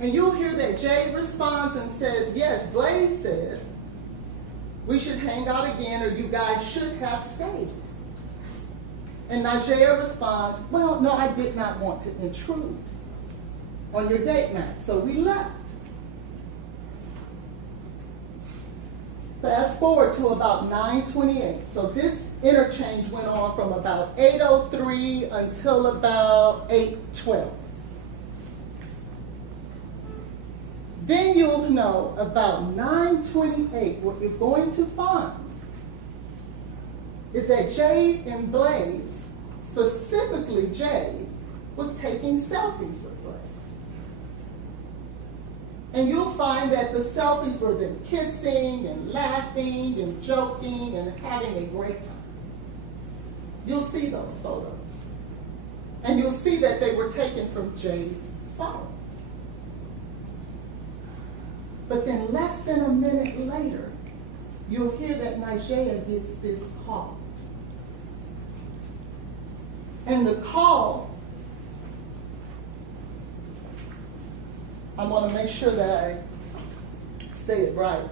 And you'll hear that Jade responds and says, yes, Blaise says, we should hang out again, or you guys should have stayed. And Najee responds, well, no, I did not want to intrude on your date night, so we left. Fast forward to about 9:28. So this interchange went on from about 8:03 until about 8:12. Then you'll know about 9:28, what you're going to find is that Jade and Blaise, specifically Jade, was taking selfies with Blaise. And you'll find that the selfies were them kissing and laughing and joking and having a great time. You'll see those photos. And you'll see that they were taken from Jade's phone. But then less than a minute later, you'll hear that Najee gets this call. And the call, I want to make sure that I say it right.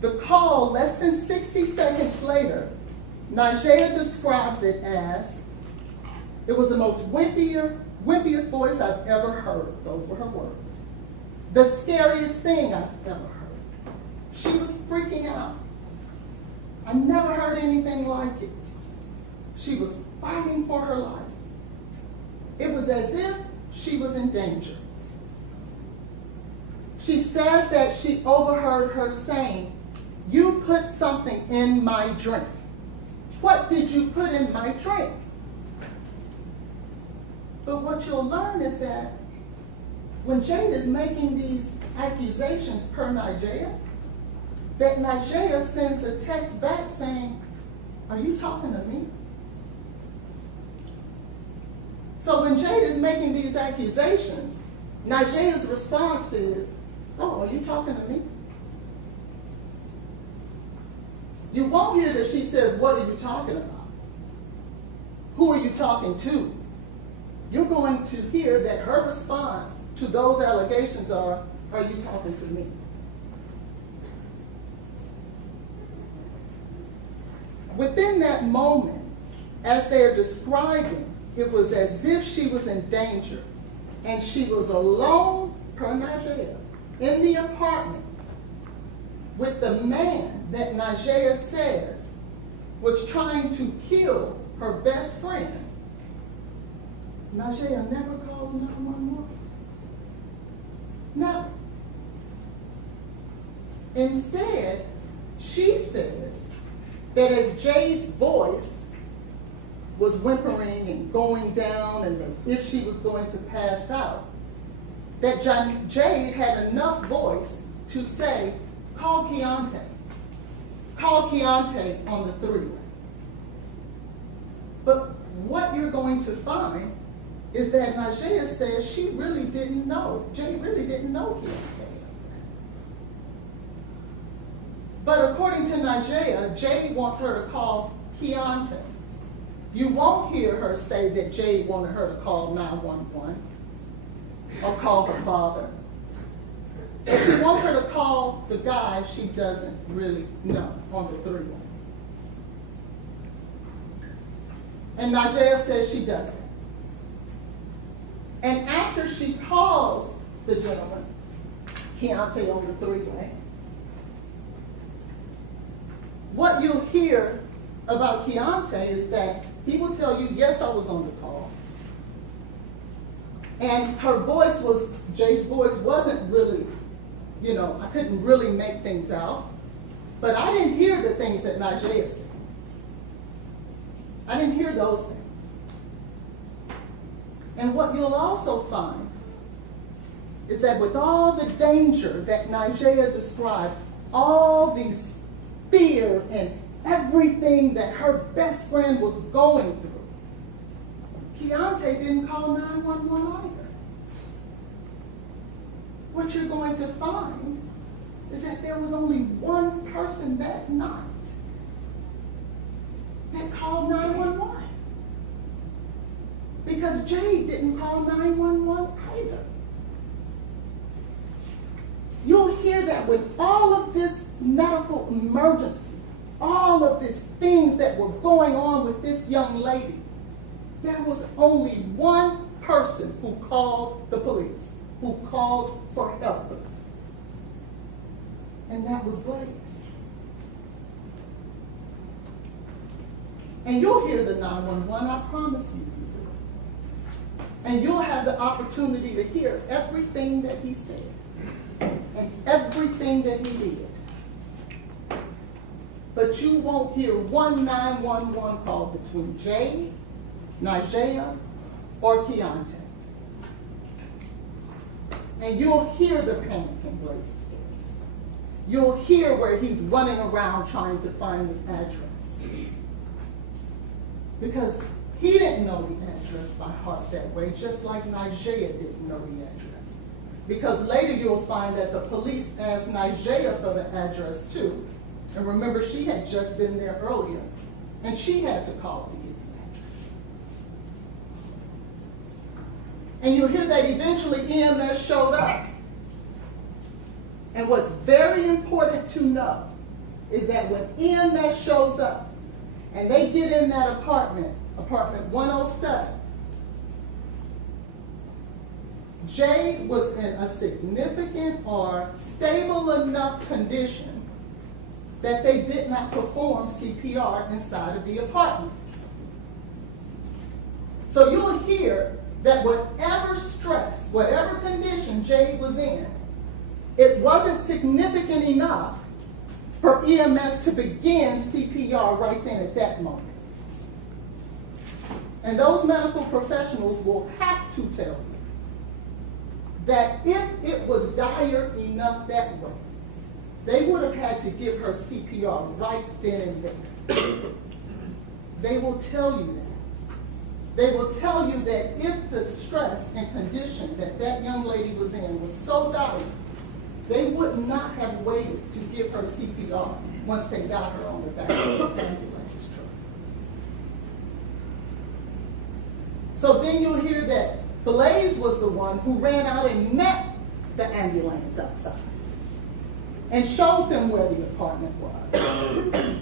The call, less than 60 seconds later, Najee describes it as, it was the most wimpiest voice I've ever heard. Those were her words. The scariest thing I've ever heard. She was freaking out. I never heard anything like it. She was fighting for her life. It was as if she was in danger. She says that she overheard her saying, you put something in my drink. What did you put in my drink? But what you'll learn is that when Jade is making these accusations per Najee, that Najee sends a text back saying, are you talking to me? So when Jade is making these accusations, Najee's response is, oh, are you talking to me? You won't hear that she says, what are you talking about? Who are you talking to? You're going to hear that her response to those allegations are you talking to me? Within that moment, as they're describing, it was as if she was in danger and she was alone, per Najee, in the apartment with the man that Najee says was trying to kill her best friend. Najee never calls 911. No. Instead, she says that as Jade's voice was whimpering and going down and as if she was going to pass out, that Jade had enough voice to say, call Keontae. Call Keontae on the three-way. But what you're going to find is that Najee says she really didn't know. Jade really didn't know Keontae. But according to Najee, Jade wants her to call Keontae. You won't hear her say that Jade wanted her to call 911 or call her father. But she wants her to call the guy she doesn't really know on the three-way. And Nigel says she doesn't. And after she calls the gentleman, Keontae, on the three-way, what you'll hear about Keontae is that he will tell you, yes, I was on the call. And her voice was, Jade's voice wasn't really, I couldn't really make things out. But I didn't hear the things that Nigel said. I didn't hear those things. And what you'll also find is that with all the danger that Nigel described, all these fear and everything that her best friend was going through, Keontae didn't call 911 either. What you're going to find is that there was only one person that night that called 911. Because Jade didn't call 911 either. You'll hear that with all of this medical emergency, all of these things that were going on with this young lady, there was only one person who called the police, who called for help. And that was Blaise. And you'll hear the 911, I promise you. And you'll have the opportunity to hear everything that he said and everything that he did. But you won't hear one 911 call between Jade, Nigel, or Keontae. And you'll hear the panic in Blaise's voice. You'll hear where he's running around trying to find the address. Because he didn't know the address by heart that way, just like Nigel didn't know the address. Because later you'll find that the police asked Nigel for the address too. And remember, she had just been there earlier, and she had to call to get the address. And you'll hear that eventually EMS showed up. And what's very important to know is that when EMS shows up, and they get in that apartment 107, Jade was in a significant or stable enough condition that they did not perform CPR inside of the apartment. So you'll hear that whatever stress, whatever condition Jade was in, it wasn't significant enough for EMS to begin CPR right then at that moment. And those medical professionals will have to tell you that if it was dire enough that way, they would have had to give her CPR right then and there. They will tell you that. They will tell you that if the stress and condition that that young lady was in was so dire, they would not have waited to give her CPR once they got her on the back of the ambulance truck. So then you'll hear that Blaise was the one who ran out and met the ambulance outside and showed them where the apartment was.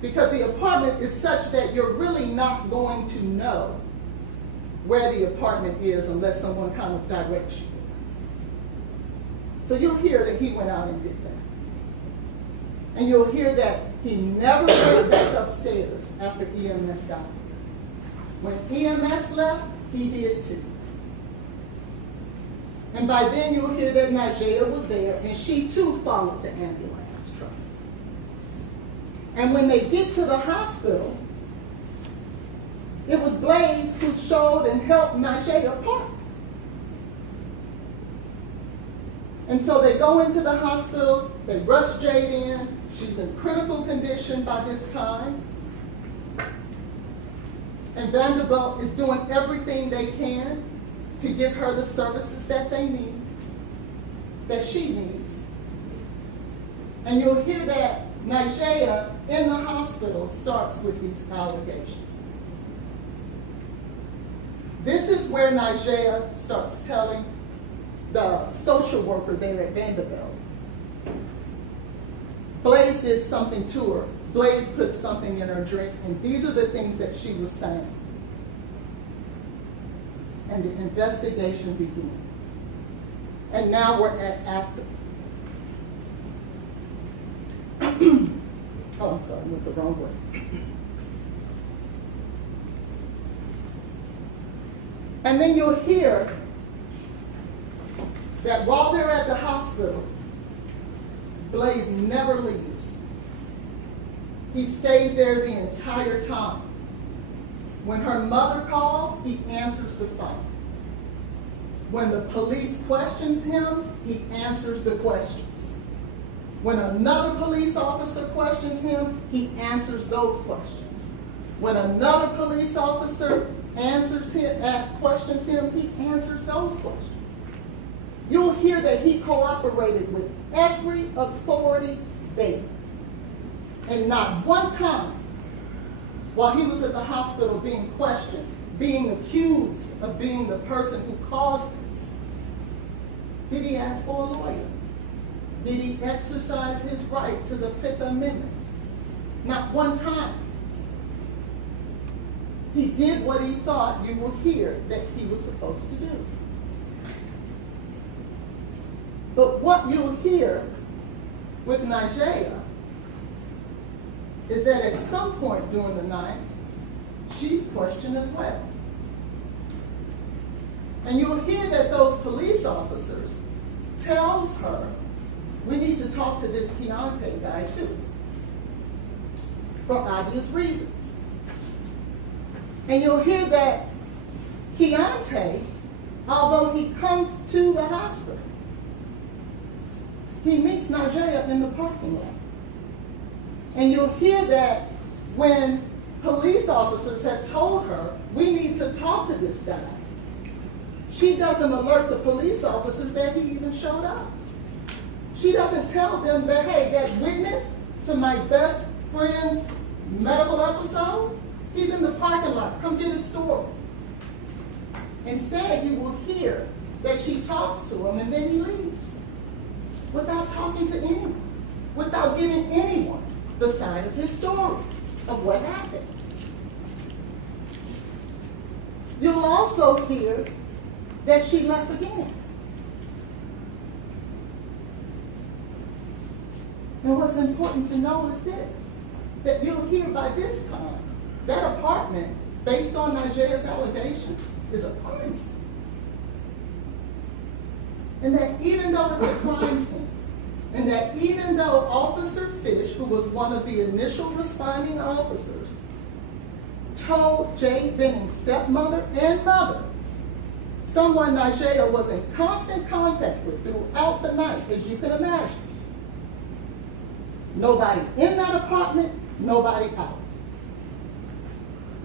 Because the apartment is such that you're really not going to know where the apartment is unless someone kind of directs you. So you'll hear that he went out and did that. And you'll hear that he never went back upstairs after EMS got there. When EMS left, he did too. And by then you'll hear that Nigel was there, and she too followed the ambulance truck. And when they get to the hospital, it was Blaise who showed and helped Nigel park. And so they go into the hospital, they rush Jade in. She's in critical condition by this time. And Vanderbilt is doing everything they can to give her the services that they need, that she needs. And you'll hear that Nigel in the hospital starts with these allegations. This is where Nigella starts telling the social worker there at Vanderbilt. Blaise did something to her. Blaise put something in her drink, and these are the things that she was saying. And the investigation begins. And now we're at after. Oh, I'm sorry, I went the wrong way. And then you'll hear that while they're at the hospital, Blaise never leaves. He stays there the entire time. When her mother calls, he answers the phone. When the police questions him, he answers the questions. When another police officer questions him, he answers those questions. When another police officer questions him, he answers those questions. You'll hear that he cooperated with every authority there. And not one time, while he was at the hospital being questioned, being accused of being the person who caused this, did he ask for a lawyer? Did he exercise his right to the Fifth Amendment? Not one time. He did what he thought you will hear that he was supposed to do. But what you'll hear with Nigella is that at some point during the night, she's questioned as well. And you'll hear that those police officers tells her, we need to talk to this Keontae guy too, for obvious reasons. And you'll hear that Keontae, although he comes to the hospital, he meets Nigella in the parking lot. And you'll hear that when police officers have told her, we need to talk to this guy, she doesn't alert the police officers that he even showed up. She doesn't tell them that, hey, that witness to my best friend's medical episode, he's in the parking lot, come get his story. Instead, you will hear that she talks to him and then he leaves without talking to anyone, without giving anyone the side of his story of what happened. You'll also hear that she left again. And what's important to know is this, that you'll hear by this time, that apartment, based on Nigella's allegations, is a crime scene. And that even though it's a crime scene, and that even though Officer Fish, who was one of the initial responding officers, told Jade Benning's stepmother and mother, someone Nigella was in constant contact with throughout the night, as you can imagine. Nobody in that apartment, nobody out.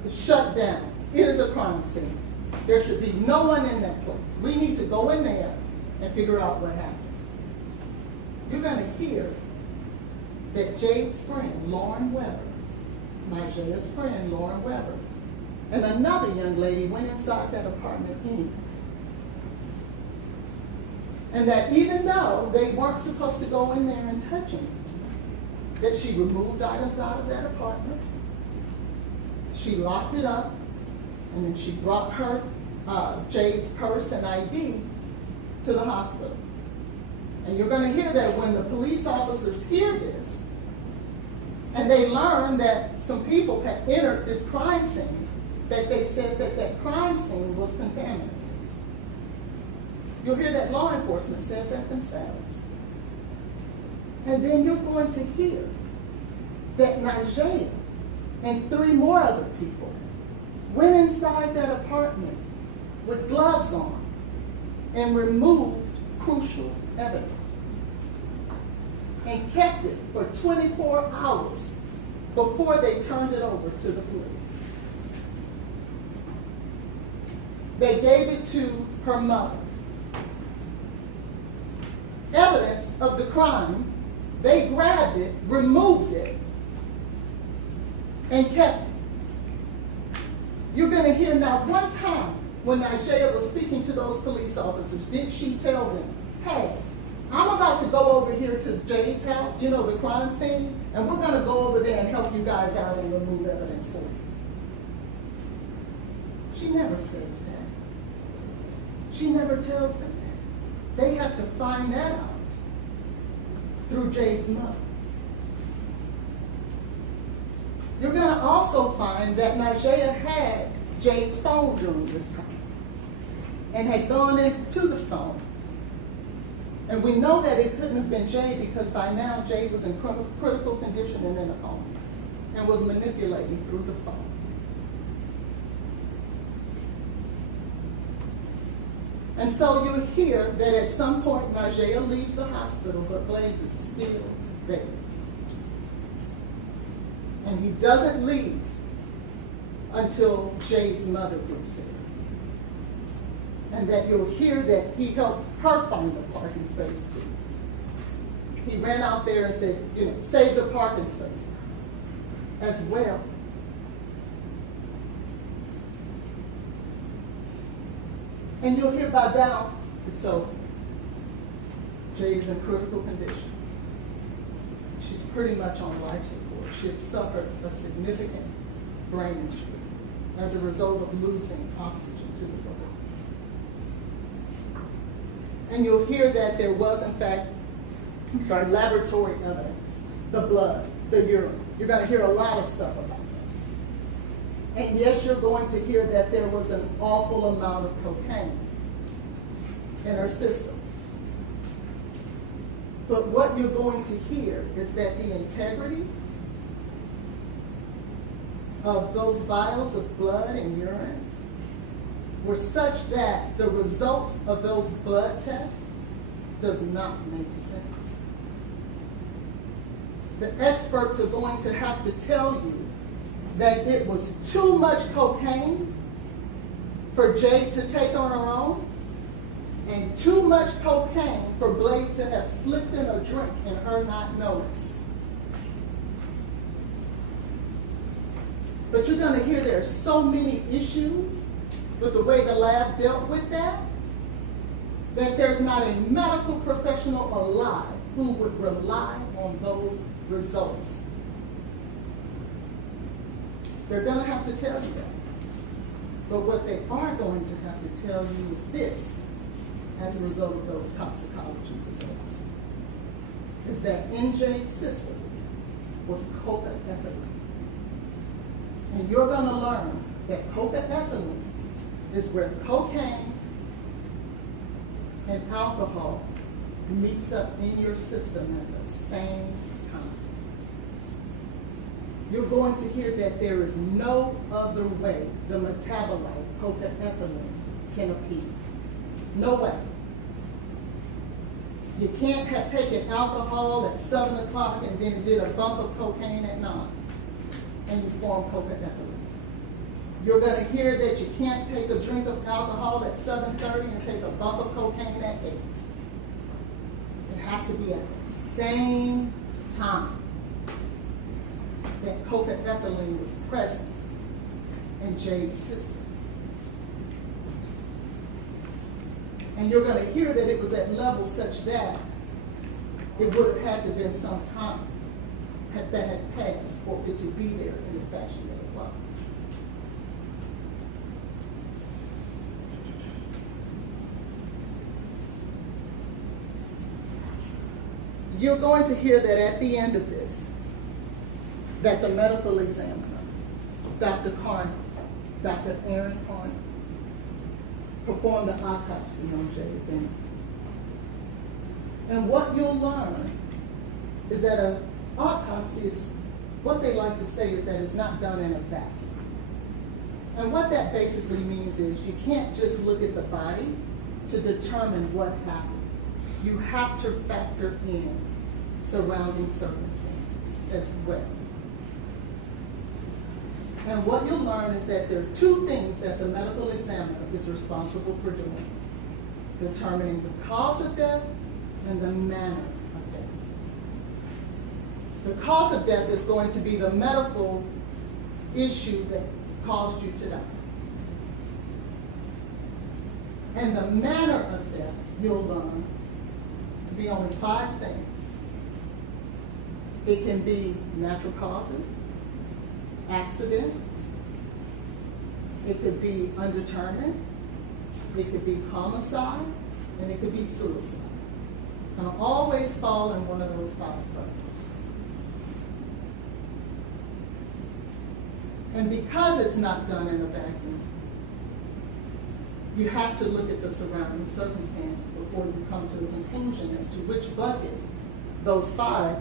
It's shut down. It is a crime scene. There should be no one in that place. We need to go in there and figure out what happened. You're going to hear that Jade's friend, Lauren Weber, Nigella's friend, Lauren Weber, and another young lady went inside that apartment anyway. And that even though they weren't supposed to go in there and touch him, that she removed items out of that apartment, she locked it up, and then she brought her, Jade's purse and ID to the hospital. And you're going to hear that when the police officers hear this, and they learn that some people had entered this crime scene, that they said that that crime scene was contaminated. You'll hear that law enforcement says that themselves. And then you're going to hear that Nigella and 3 more other people went inside that apartment with gloves on and removed crucial evidence and kept it for 24 hours before they turned it over to the police. They gave it to her mother. Evidence of the crime, they grabbed it, removed it, and kept it. You're going to hear not one time when Isaiah was speaking to those police officers, did she tell them, hey, I'm about to go over here to Jade's house, you know, the crime scene, and we're going to go over there and help you guys out and remove evidence for you? She never says that. She never tells them that. They have to find that out through Jade's mother. You're going to also find that Najee had Jade's phone during this time and had gone into the phone. And we know that it couldn't have been Jade because by now Jade was in critical condition and in a coma and was manipulating through the phone. And so you hear that at some point Najee leaves the hospital, but Blaise is still there. And he doesn't leave until Jade's mother gets there. And that you'll hear that he helped her find a parking space too. He ran out there and said, you know, save the parking space as well. And you'll hear by now it's over. Jade's in critical condition. She's pretty much on life support. She had suffered a significant brain injury as a result of losing oxygen to the body. And you'll hear that there was, in fact, laboratory evidence, the blood, the urine. You're going to hear a lot of stuff about that. And yes, you're going to hear that there was an awful amount of cocaine in her system. But what you're going to hear is that the integrity of those vials of blood and urine were such that the results of those blood tests does not make sense. The experts are going to have to tell you that it was too much cocaine for Jade to take on her own, and too much cocaine for Blaise to have slipped in a drink and her not notice. But you're going to hear there are so many issues with the way the lab dealt with that there's not a medical professional alive who would rely on those results. They're going to have to tell you that. But what they are going to have to tell you is this, as a result of those toxicology results, is that in Jade's system was coca-ethylene. And you're going to learn that coca-ethylene is where cocaine and alcohol meets up in your system at the same time. You're going to hear that there is no other way the metabolite coca-ethylene can appear. No way. You can't have taken alcohol at 7 o'clock and then did a bump of cocaine at 9 and you form coca-ethylene. You're going to hear that you can't take a drink of alcohol at 7:30 and take a bump of cocaine at 8. It has to be at the same time that coca-ethylene was present in Jade's system. And you're going to hear that it was at levels such that it would have had to have been some time that had passed for it to be there in the fashion that it was. You're going to hear that at the end of this, that the medical examiner, Dr. Aaron Carn, performed an autopsy on Jade Benning. And what you'll learn is that an autopsy is, what they like to say is that it's not done in a vacuum. And what that basically means is you can't just look at the body to determine what happened. You have to factor in surrounding circumstances as well. And what you'll learn is that there are two things that the medical examiner is responsible for doing: determining the cause of death and the manner of death. The cause of death is going to be the medical issue that caused you to die. And the manner of death, you'll learn, to be only 5 things. It can be natural causes, accident, it could be undetermined, it could be homicide, and it could be suicide. It's going to always fall in one of those 5 buckets. And because it's not done in a vacuum, you have to look at the surrounding circumstances before you come to a conclusion as to which bucket those 5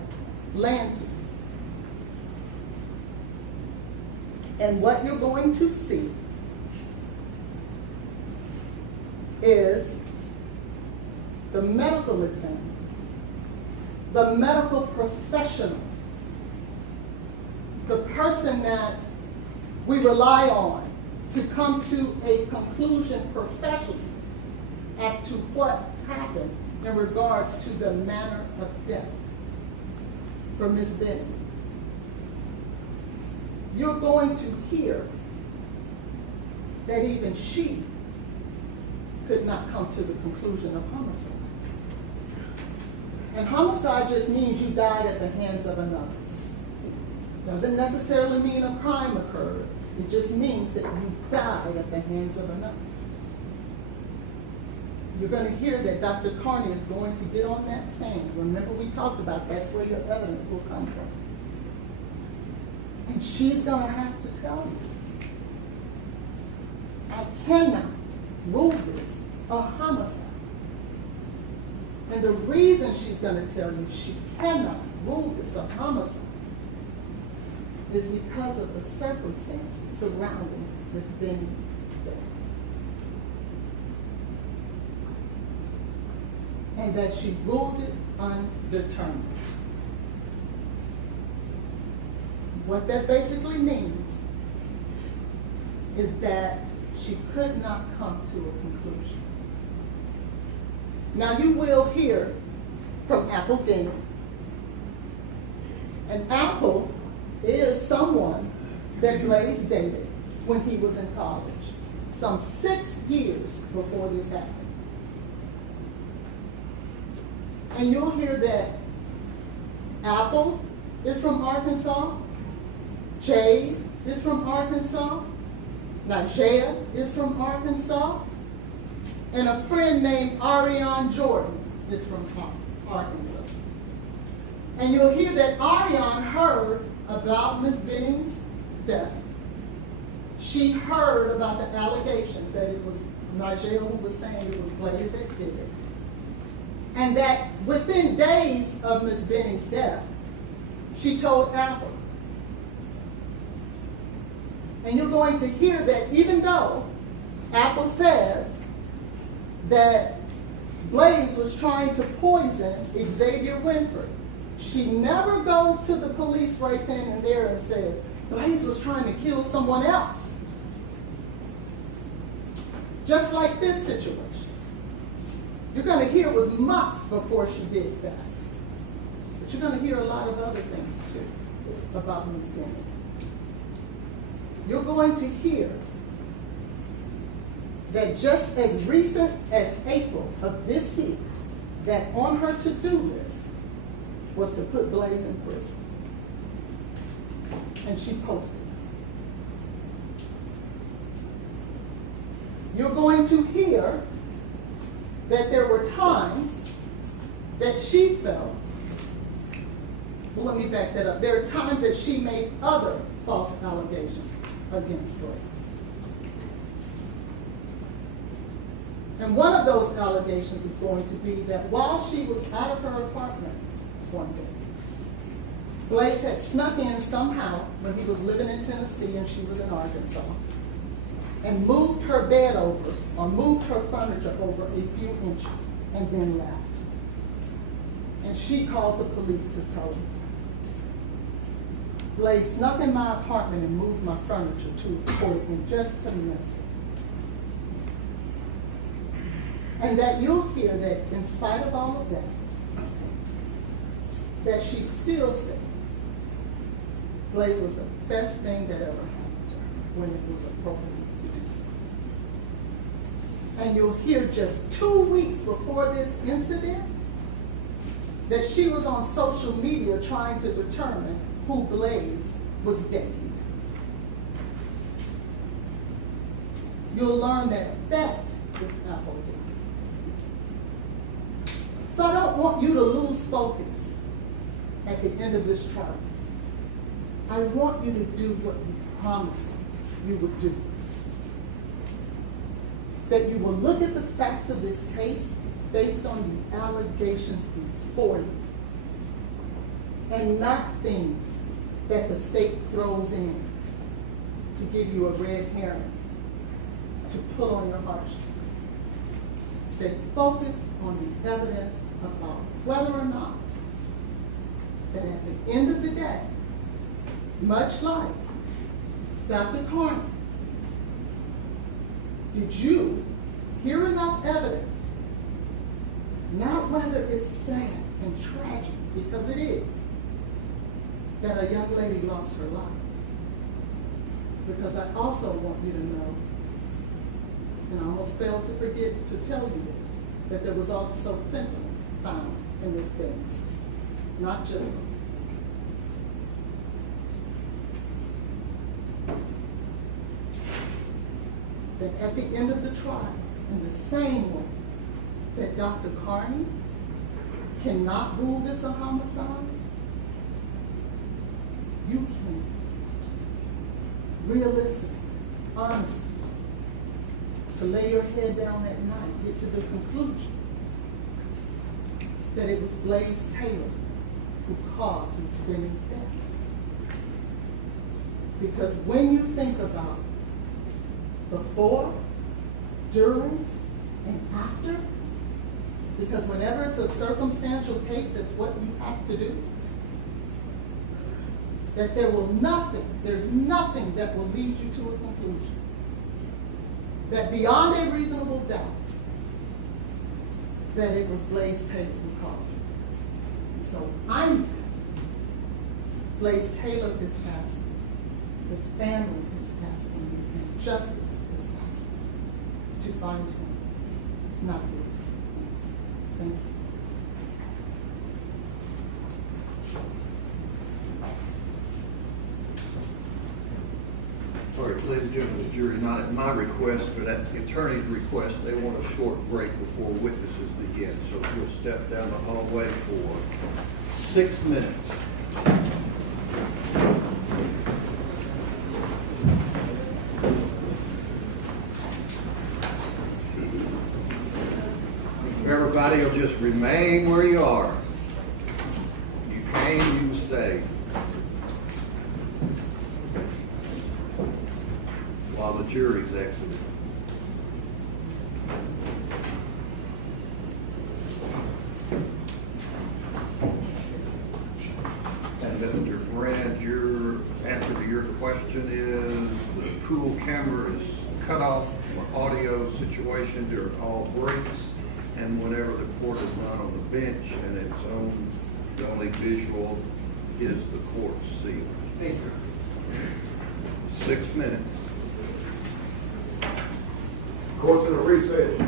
land to. And what you're going to see is the medical examiner, the medical professional, the person that we rely on to come to a conclusion professionally as to what happened in regards to the manner of death for Ms. Benning. You're going to hear that even she could not come to the conclusion of homicide. And homicide just means you died at the hands of another. Doesn't necessarily mean a crime occurred. It just means that you died at the hands of another. You're going to hear that Dr. Carney is going to get on that stand. Remember, we talked about that's where your evidence will come from. And she's going to have to tell you, I cannot rule this a homicide. And the reason she's going to tell you she cannot rule this a homicide is because of the circumstances surrounding Ms. Benning's death. And that she ruled it undetermined. What that basically means is that she could not come to a conclusion. Now you will hear from Apple Denny. And Apple is someone that Blaise dated when he was in college, some 6 years before this happened. And you'll hear that Apple is from Arkansas, Jade is from Arkansas, Najee is from Arkansas, and a friend named Ariane Jordan is from Arkansas. And you'll hear that Ariane heard about Ms. Benning's death. She heard about the allegations that it was Najee who was saying it was Blaise that did it. And that within days of Ms. Benning's death, she told Apple. And you're going to hear that even though Apple says that Blaise was trying to poison Xavier Winfrey, she never goes to the police right then and there and says, Blaise was trying to kill someone else. Just like this situation. You're going to hear it was months before she did that. But you're going to hear a lot of other things too about Ms. Benning. You're going to hear that just as recent as April of this year, that on her to-do list was to put Blaise in prison. And she posted it. You're going to hear that there were times that she felt, well, let me back that up. There are times that she made other false allegations against Blaise. And one of those allegations is going to be that while she was out of her apartment one day, Blaise had snuck in somehow when he was living in Tennessee and she was in Arkansas, and moved her bed over, or moved her furniture over a few inches, and then left. And she called the police to tell them. Blaise snuck in my apartment and moved my furniture to a court and just to miss it. And that you'll hear that in spite of all of that she still said Blaise was the best thing that ever happened to her when it was appropriate to do so. And you'll hear just 2 weeks before this incident that she was on social media trying to determine who Blaise was dating. You'll learn that that is FOD. So I don't want you to lose focus at the end of this trial. I want you to do what you promised you would do. That you will look at the facts of this case based on the allegations before you, and not things that the state throws in to give you a red herring to put on your heartstrings. Stay focused on the evidence about whether or not that at the end of the day, much like Dr. Carney, did you hear enough evidence, not whether it's sad and tragic, because it is, that a young lady lost her life. Because I also want you to know, and I almost failed to forget to tell you this, that there was also fentanyl found in this baby system, not just that at the end of the trial, in the same way that Dr. Carney cannot rule this a homicide, you can realistically, honestly, to lay your head down at night, get to the conclusion that it was Blaise Taylor who caused Ms. Benning's death. Because when you think about before, during, and after, because whenever it's a circumstantial case, that's what you have to do, that there's nothing that will lead you to a conclusion that beyond a reasonable doubt that it was Blaise Taylor who caused it. And so I'm asking, Blaise Taylor is asking, his family is asking you, and justice is asking to find him not guilty. Thank you. All right, ladies and gentlemen of the jury, not at my request, but at the attorney's request, they want a short break before witnesses begin. So we'll step down the hallway for 6 minutes. Everybody will just remain where you are. You came, you stay. While the jury's exiting. And Mr. Brand, your answer to your question is the pool camera is cut off for audio situation during all breaks, and whenever the court is not on the bench and its own, the only visual is the court seat. Thank you. 6 minutes. Court's in a recess.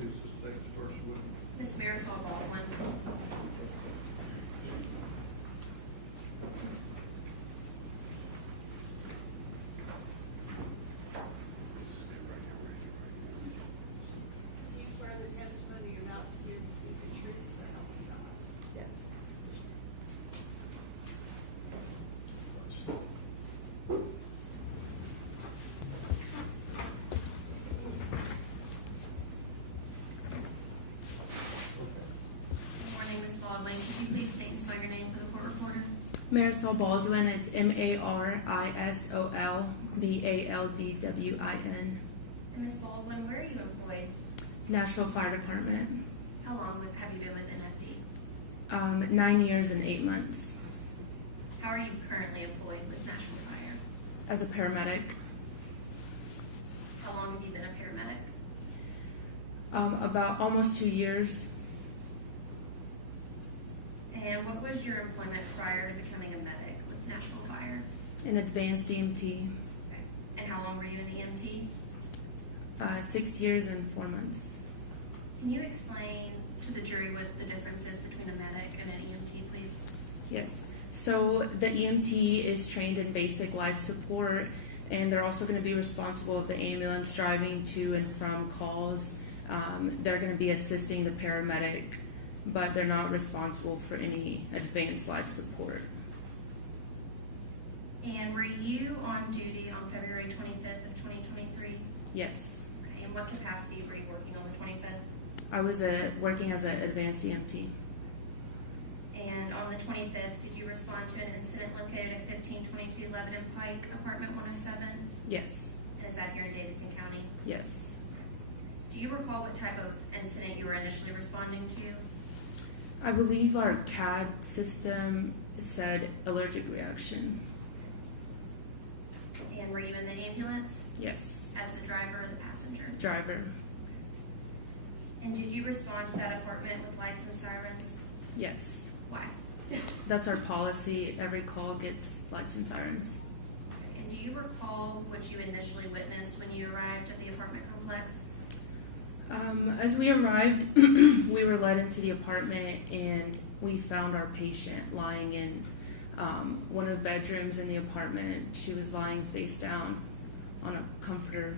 Who's the state's first witness? Miss Marisol Baldwin. Do you swear the testimony you're about to give to be the truth, so help you God? Yes. Good morning, Ms. Baldwin. Could you please state and spell your name for the court reporter? Marisol Baldwin, it's MARISOL BALDWIN. And Ms. Baldwin, where are you employed? Nashville Fire Department. How long have you been with NFD? 9 years and 8 months How are you currently employed with Nashville Fire? as a paramedic. How long have you been a paramedic? About almost 2 years. And what was your employment prior to becoming a medic with Nashville Fire? In advanced EMT. Okay. And how long were you in EMT? 6 years and 4 months. Can you explain to the jury what the difference is between a medic and an EMT, please? Yes. So the EMT is trained in basic life support, and they're also going to be responsible of the ambulance driving to and from calls. They're going to be assisting the paramedic, but they're not responsible for any advanced life support. And were you on duty on February 25th of 2023? Yes. Okay. In what capacity were you working on the 25th? I was working as an advanced EMT. And on the 25th, did you respond to an incident located at 1522 Lebanon Pike, apartment 107? Yes. And is that here in Davidson County? Yes. Do you recall what type of incident you were initially responding to? I believe our CAD system said allergic reaction. And were you in the ambulance Yes. as the driver or the passenger? Driver. And did you respond to that apartment with lights and sirens? Yes. Why? That's our policy. Every call gets lights and sirens. Okay. And do you recall what you initially witnessed when you arrived at the apartment complex? As we arrived, we were led into the apartment and we found our patient lying in one of the bedrooms in the apartment. She was lying face down on a comforter.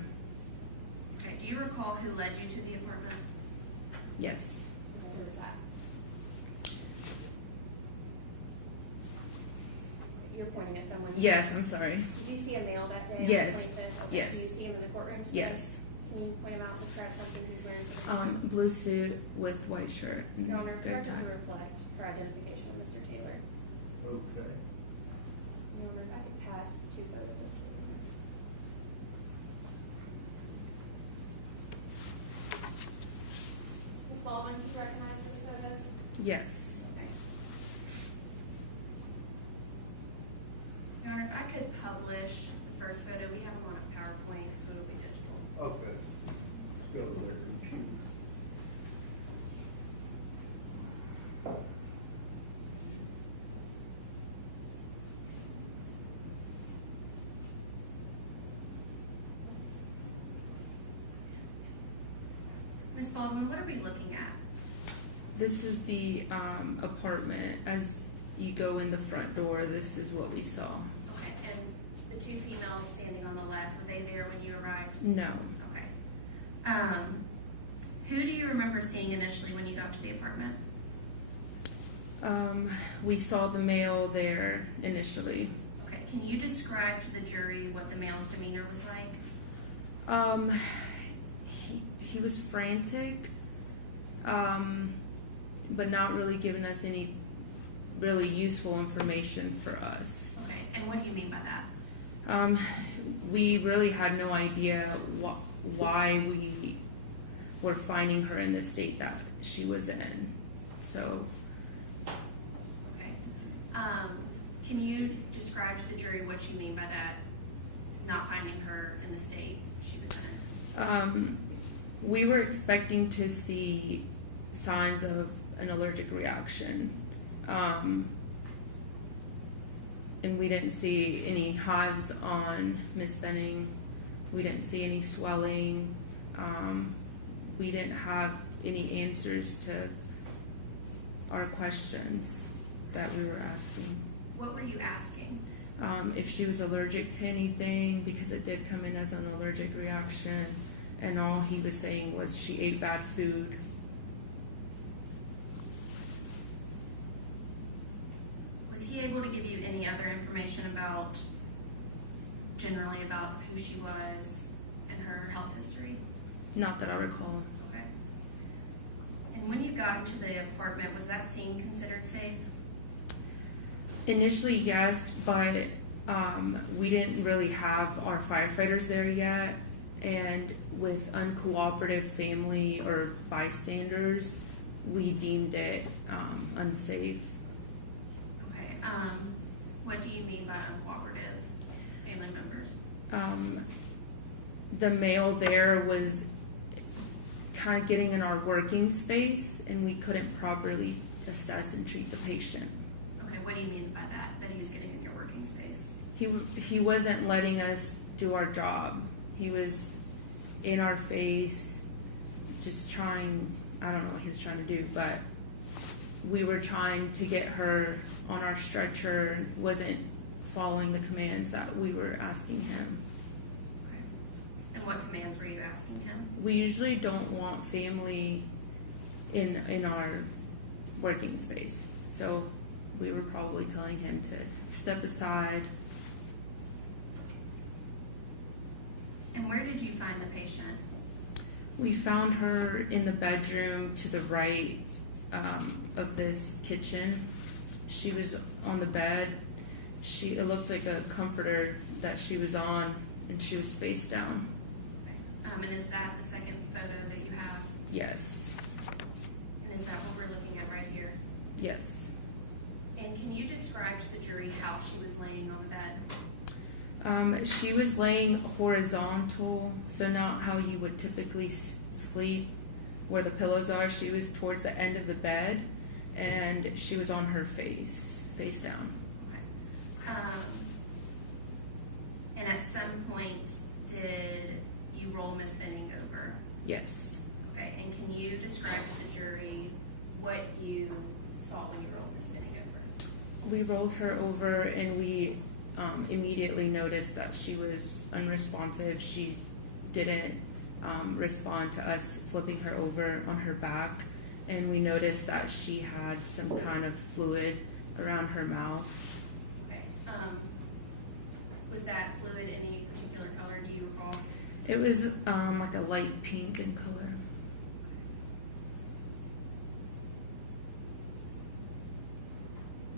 Okay. Do you recall who led you to the apartment? Yes. Who was that? You're pointing at someone. Yes, I'm sorry. Did you see a male that day? Yes. On the 25th? Okay. Yes. Do you see him in the courtroom today? Yes. Can you point him out, describe something he's wearing? For the Blue suit with white shirt and Your Honor, good correct to tie. reflect for identification of Mr. Taylor. Okay. Your Honor, if I could pass 2 photos of the witness. Ms. Baldwin, do you recognize those photos? Yes. Okay. Your Honor, if I could publish the first photo, we have them on a PowerPoint, so it'll be digital. Okay. Go to their computer. Ms. Baldwin, what are we looking at? This is the apartment. As you go in the front door, this is what we saw. Okay, and the 2 females standing on the left, were they there when you arrived? No. Okay. Who do you remember seeing initially when you got to the apartment? We saw the male there initially. Okay, can you describe to the jury what the male's demeanor was like? He was frantic, but not really giving us any really useful information for us. Okay, and what do you mean by that? We really had no idea why we were finding her in the state that she was in. So, Okay. Can you describe to the jury what you mean by that, not finding her in the state she was in? we were expecting to see signs of an allergic reaction. And we didn't see any hives on Miss Benning. We didn't see any swelling. we didn't have any answers to our questions that we were asking. What were you asking? If she was allergic to anything, because it did come in as an allergic reaction, and all he was saying was she ate bad food. Was he able to give you any other information about, generally about who she was and her health history? Not that I recall. Okay. And when you got into the apartment, was that scene considered safe? Initially, yes, but we didn't really have our firefighters there yet, and with uncooperative family or bystanders, we deemed it unsafe. Okay. What do you mean by uncooperative family members? The male there was kind of getting in our working space, and we couldn't properly assess and treat the patient. Okay, what do you mean by that? That he was getting in your working space? He wasn't letting us do our job. He was in our face, just trying, I don't know what he was trying to do, but we were trying to get her on our stretcher and wasn't following the commands that we were asking him. Okay. And what commands were you asking him? We usually don't want family in our working space, so we were probably telling him to step aside. And where did you find the patient? We found her in the bedroom to the right of this kitchen. She was on the bed. It looked like a comforter that she was on, and she was face down. And is that the second photo that you have? Yes. And is that what we're looking at right here? Yes. And can you describe to the jury how she was laying on the bed? She was laying horizontal, so not how you would typically sleep where the pillows are. She was towards the end of the bed, and she was on her face down. Okay. And at some point, did you roll Miss Benning over? Yes. Okay, and can you describe to the jury what you saw when you rolled Miss Benning over? We rolled her over, and we immediately noticed that she was unresponsive. She didn't respond to us flipping her over on her back, and we noticed that she had some kind of fluid around her mouth. Okay. Was that fluid any particular color? Do you recall? It was like a light pink in color.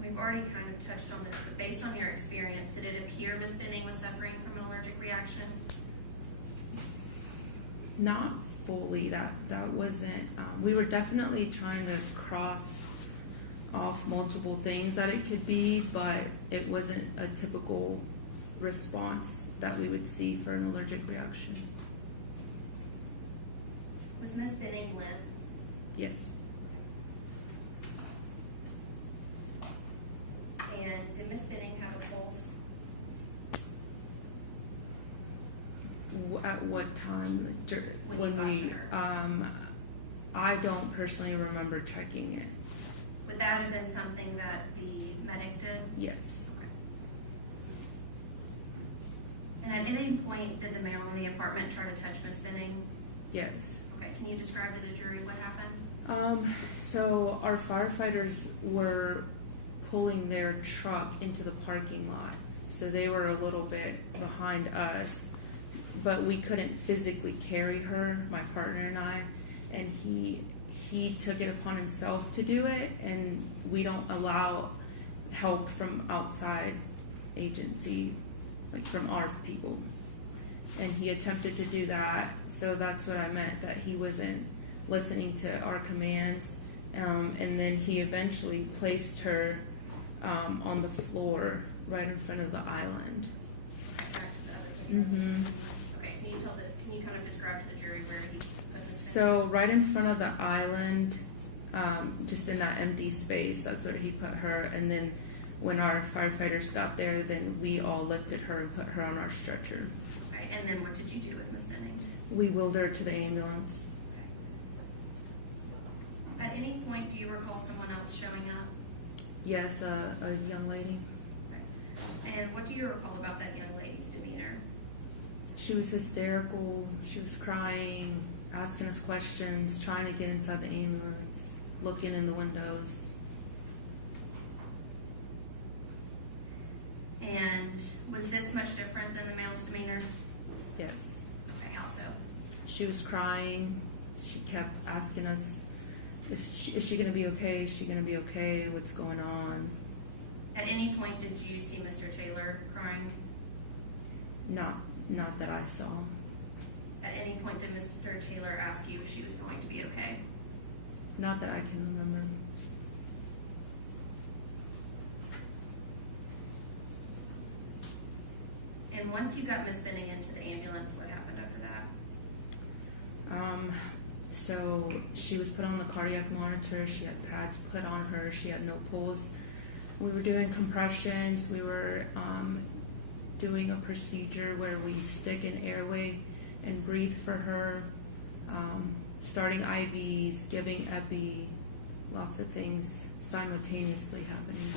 We've already kind of touched on this, but based on your experience, did it appear Miss Benning was suffering from an allergic reaction? Not fully. That wasn't. We were definitely trying to cross off multiple things that it could be, but it wasn't a typical response that we would see for an allergic reaction. Was Miss Benning limp? Yes. And did Miss Benning have a pulse? At what time? When you got to her. I don't personally remember checking it. Would that have been something that the medic did? Yes. Okay. And at any point, did the male in the apartment try to touch Miss Benning? Yes. Okay, can you describe to the jury what happened? So our firefighters were pulling their truck into the parking lot, so they were a little bit behind us, but we couldn't physically carry her, my partner and I, and he took it upon himself to do it, and we don't allow help from outside agency, like from our people. And he attempted to do that, so that's what I meant, that he wasn't listening to our commands. And then he eventually placed her on the floor right in front of the island. Back to the other picture. Mm-hmm. Okay, can you kind of describe to the jury where he put this thing? So right in front of the island, just in that empty space, that's where he put her. And then when our firefighters got there, then we all lifted her and put her on our stretcher. Okay, and then what did you do with Miss Benning? We wheeled her to the ambulance. point do you recall someone else showing up? Yes, a young lady. Okay. And what do you recall about that young lady's demeanor? She was hysterical. She was crying, asking us questions, trying to get inside the ambulance, looking in the windows. And was this much different than the male's demeanor? Yes. Okay, how so? She was crying. She kept asking us, is she going to be okay? Is she going to be okay? What's going on? At any point did you see Mr. Taylor crying? Not that I saw. At any point did Mr. Taylor ask you if she was going to be okay? Not that I can remember. And once you got Miss Benning into the ambulance, what happened after that? So she was put on the cardiac monitor. She had pads put on her. She had no pulse. We were doing compressions. We were doing a procedure where we stick an airway and breathe for her, starting IVs, giving epi, lots of things simultaneously happening.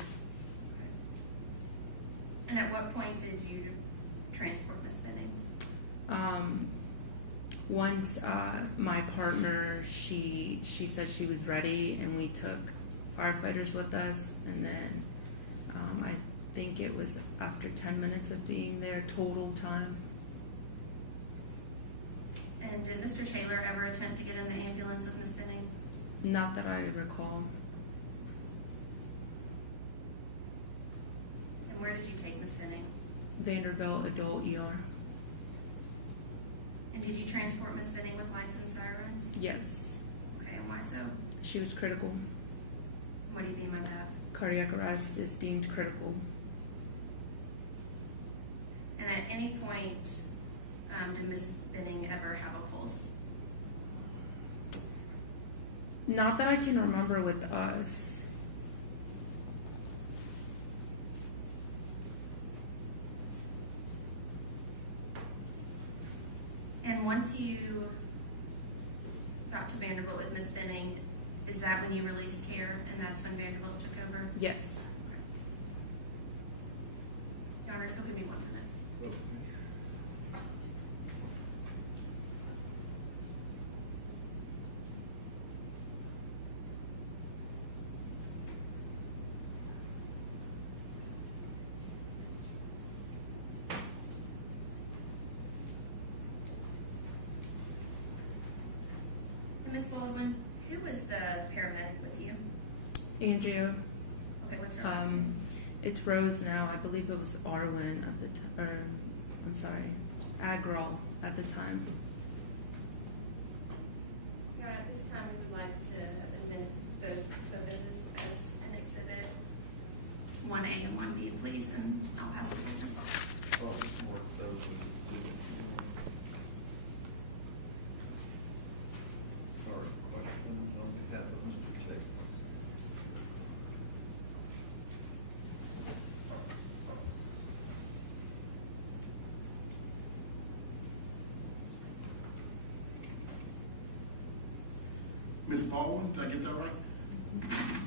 And at what point did you transport Miss Benning? Once my partner, she said she was ready, and we took firefighters with us, and then I think it was after 10 minutes of being there total time. And did Mr. Taylor ever attempt to get in the ambulance with Miss Benning? Not that I recall. And where did you take Miss Benning? Vanderbilt Adult ER. And did you transport Miss Benning with lights and sirens? Yes. Okay, and why so? She was critical. What do you mean by that? Cardiac arrest is deemed critical. And at any point, did Miss Benning ever have a pulse? Not that I can remember with us. And once you got to Vanderbilt with Miss Benning, is that when you released care and that's when Vanderbilt took over? Yes. Your Honor, if you'll give me 1 minute. Ms. Baldwin, who was the paramedic with you? Andrea. Okay, what's her last name? It's Rose now. I believe it was Arwen at the time, or I'm sorry, Agrawal at the time. Your Honor, at this time, we would like to admit both photos as an exhibit 1A and 1B, please, and I'll pass the witness. Well, it's more of those who- Sorry, questions on behalf of Mr. Taylor? Ms. Baldwin, did I get that right?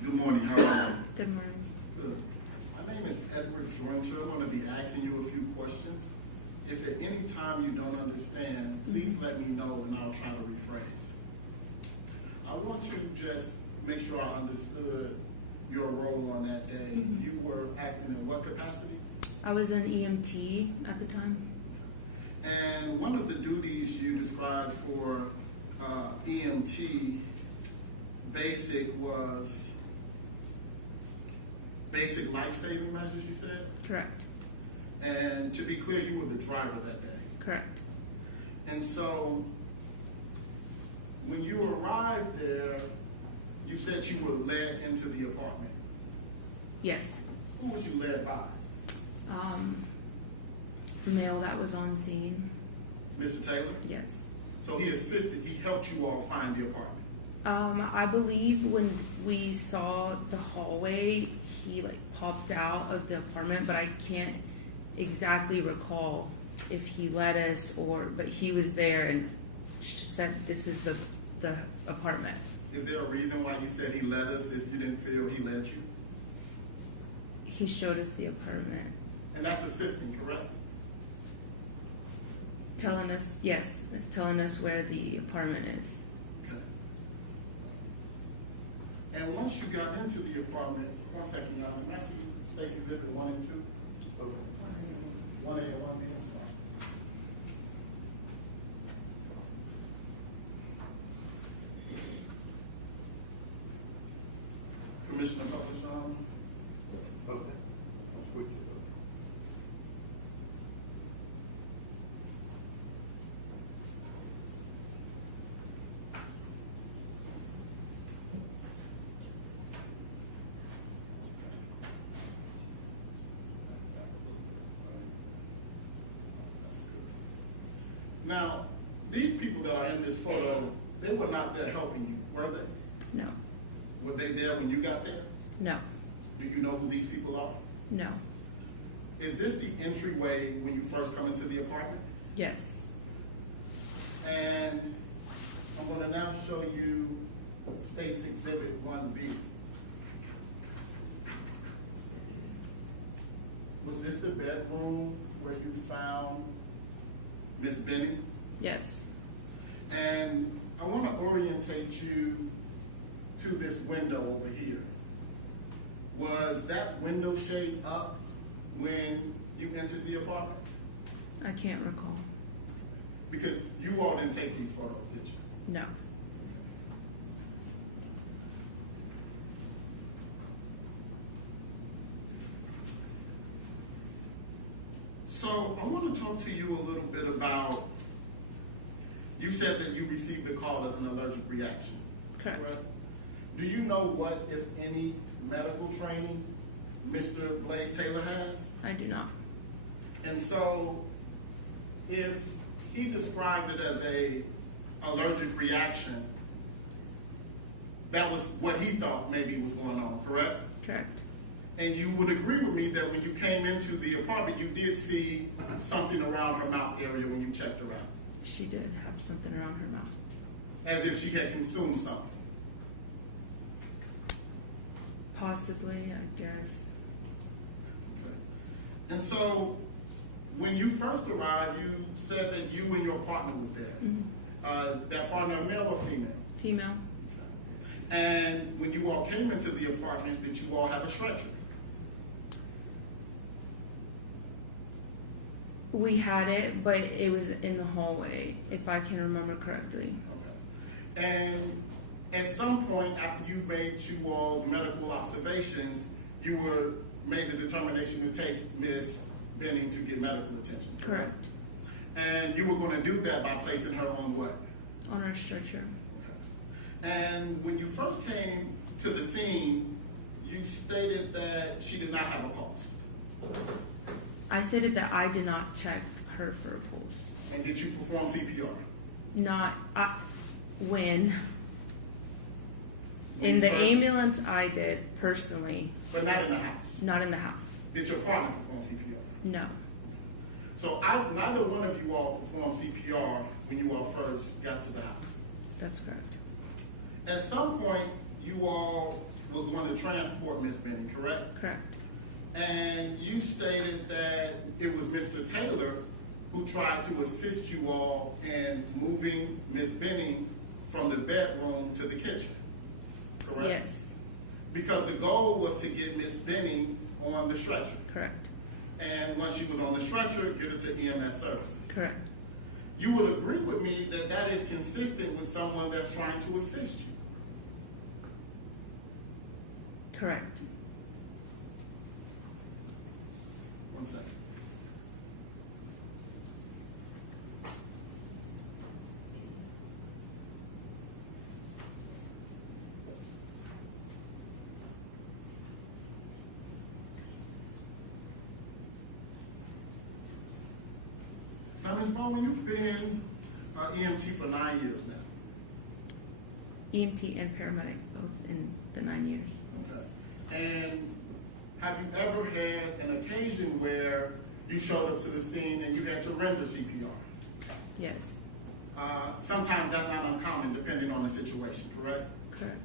Good morning, how are you? Good morning. Good. My name is Edward Jointer. I'm going to be asking you a few questions. If at any time you don't understand, please let me know and I'll try to rephrase. I want to just make sure I understood your role on that day. You were acting in what capacity? I was an EMT at the time. And one of the duties you described for EMT basic was basic life-saving measures, you said? Correct. And to be clear, you were the driver that day. Correct. And so when you arrived there, you said you were led into the apartment. Yes. Who was you led by? Male that was on scene. Mr. Taylor? Yes. So he assisted, he helped you all find the apartment. I believe when we saw the hallway, he like popped out of the apartment, but I can't exactly recall if he led us but he was there and said, "This is the the apartment. Is there a reason why you said he led us if you didn't feel he led you? He showed us the apartment, And that's assisting, correct? telling us, yes, it's telling us where the apartment is. Okay. And once you got into the apartment, 1 second, y'all, can I see State's Exhibit 1 and 2? Okay. 1A and 1B, I'm sorry. Commissioner Butler, Okay. I'll switch it up. now, these people that are in this photo, they were not there helping you, were they? No, Were they there when you got there? no, Do you know who these people are? no, Is this the entryway when you first come into the apartment? yes, And I'm gonna now show you State's Exhibit 1B. Was this the bedroom where you found Miss Benning? yes, And I wanna orientate you to this window over here. Was that window shade up when you entered the apartment? I can't recall. Because you all didn't take these photos, did you? No, So I want to talk to you a little bit about, you said that you received the call as an allergic reaction. correct. Do you know what, if any, medical training Mr. Blaise Taylor has? I do not. And so if he described it as a allergic reaction, that was what he thought maybe was going on, correct? Correct. And you would agree with me that when you came into the apartment, you did see something around her mouth area when you checked her out, She did have something around her mouth. as if she had consumed something. Possibly, I guess. And so when you first arrived, you said that you and your partner was there. That partner, male or female? Female. And when you all came into the apartment, did you all have a stretcher? We had it, but it was in the hallway, if I can remember correctly. Okay. And at some point after you made you all's medical observations, you made the determination to take Miss Benning to get medical attention. Correct. And you were going to do that by placing her on what? On her stretcher. And when you first came to the scene, you stated that she did not have a pulse. I stated that I did not check her for a pulse. And did you perform CPR? Not, when? When In the first- ambulance, I did, personally. But not in the house. Not in the house. Did your partner perform CPR? No. So neither one of you all performed CPR when you all first got to the house. That's correct. At some point, you all were going to transport Miss Benning, correct? Correct. And you stated that it was Mr. Taylor who tried to assist you all in moving Miss Benning from the bedroom to the kitchen, correct? Yes. Because the goal was to get Miss Benning on the stretcher. Correct. And once she was on the stretcher, get her to EMS services. Correct. You would agree with me that that is consistent with someone that's trying to assist you. Correct. 1 second. Now, Ms. Bowman, you've been EMT for 9 years now. EMT and paramedic, both in the 9 years. Okay. And have you ever had an occasion where you showed up to the scene and you had to render CPR? Yes. Sometimes that's not uncommon depending on the situation, correct? Correct.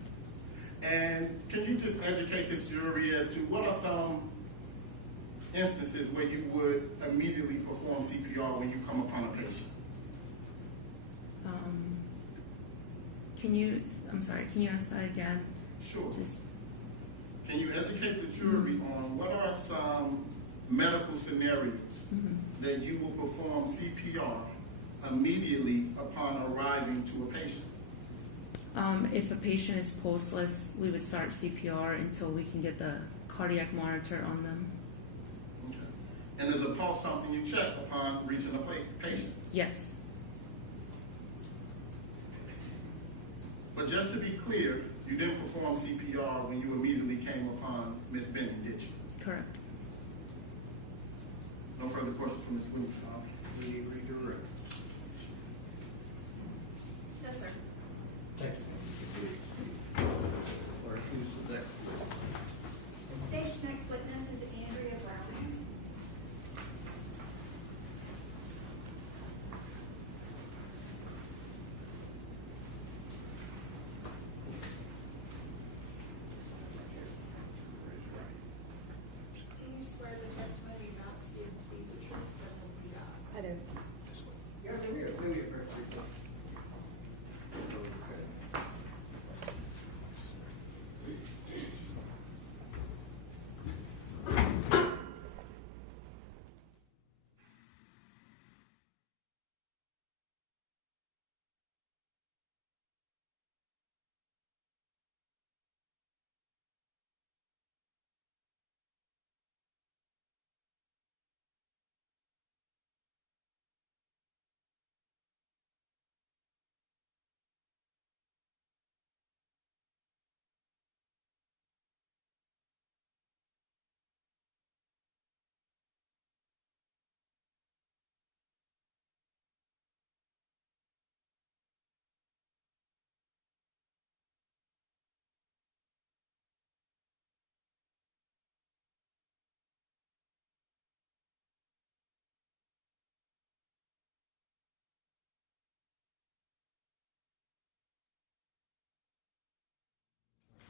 And can you just educate this jury as to what are some instances where you would immediately perform CPR when you come upon a patient? Can you ask that again? Sure. Just, Can you educate the jury on what are some medical scenarios that you will perform CPR immediately upon arriving to a patient? if a patient is pulseless, we would start CPR until we can get the cardiac monitor on them. Okay. And is a pulse something you check upon reaching a patient? Yes. But just to be clear, you didn't perform CPR when you immediately came upon Ms. Benning, did you? Correct. No further questions from Ms. Wilson? We need redirect. No, sir. Thank you. Or who's the next? The state's next witness is Andrea Browning. Do you swear the testimony not to be the truth, so help you God? I do. Yeah, maybe a first report.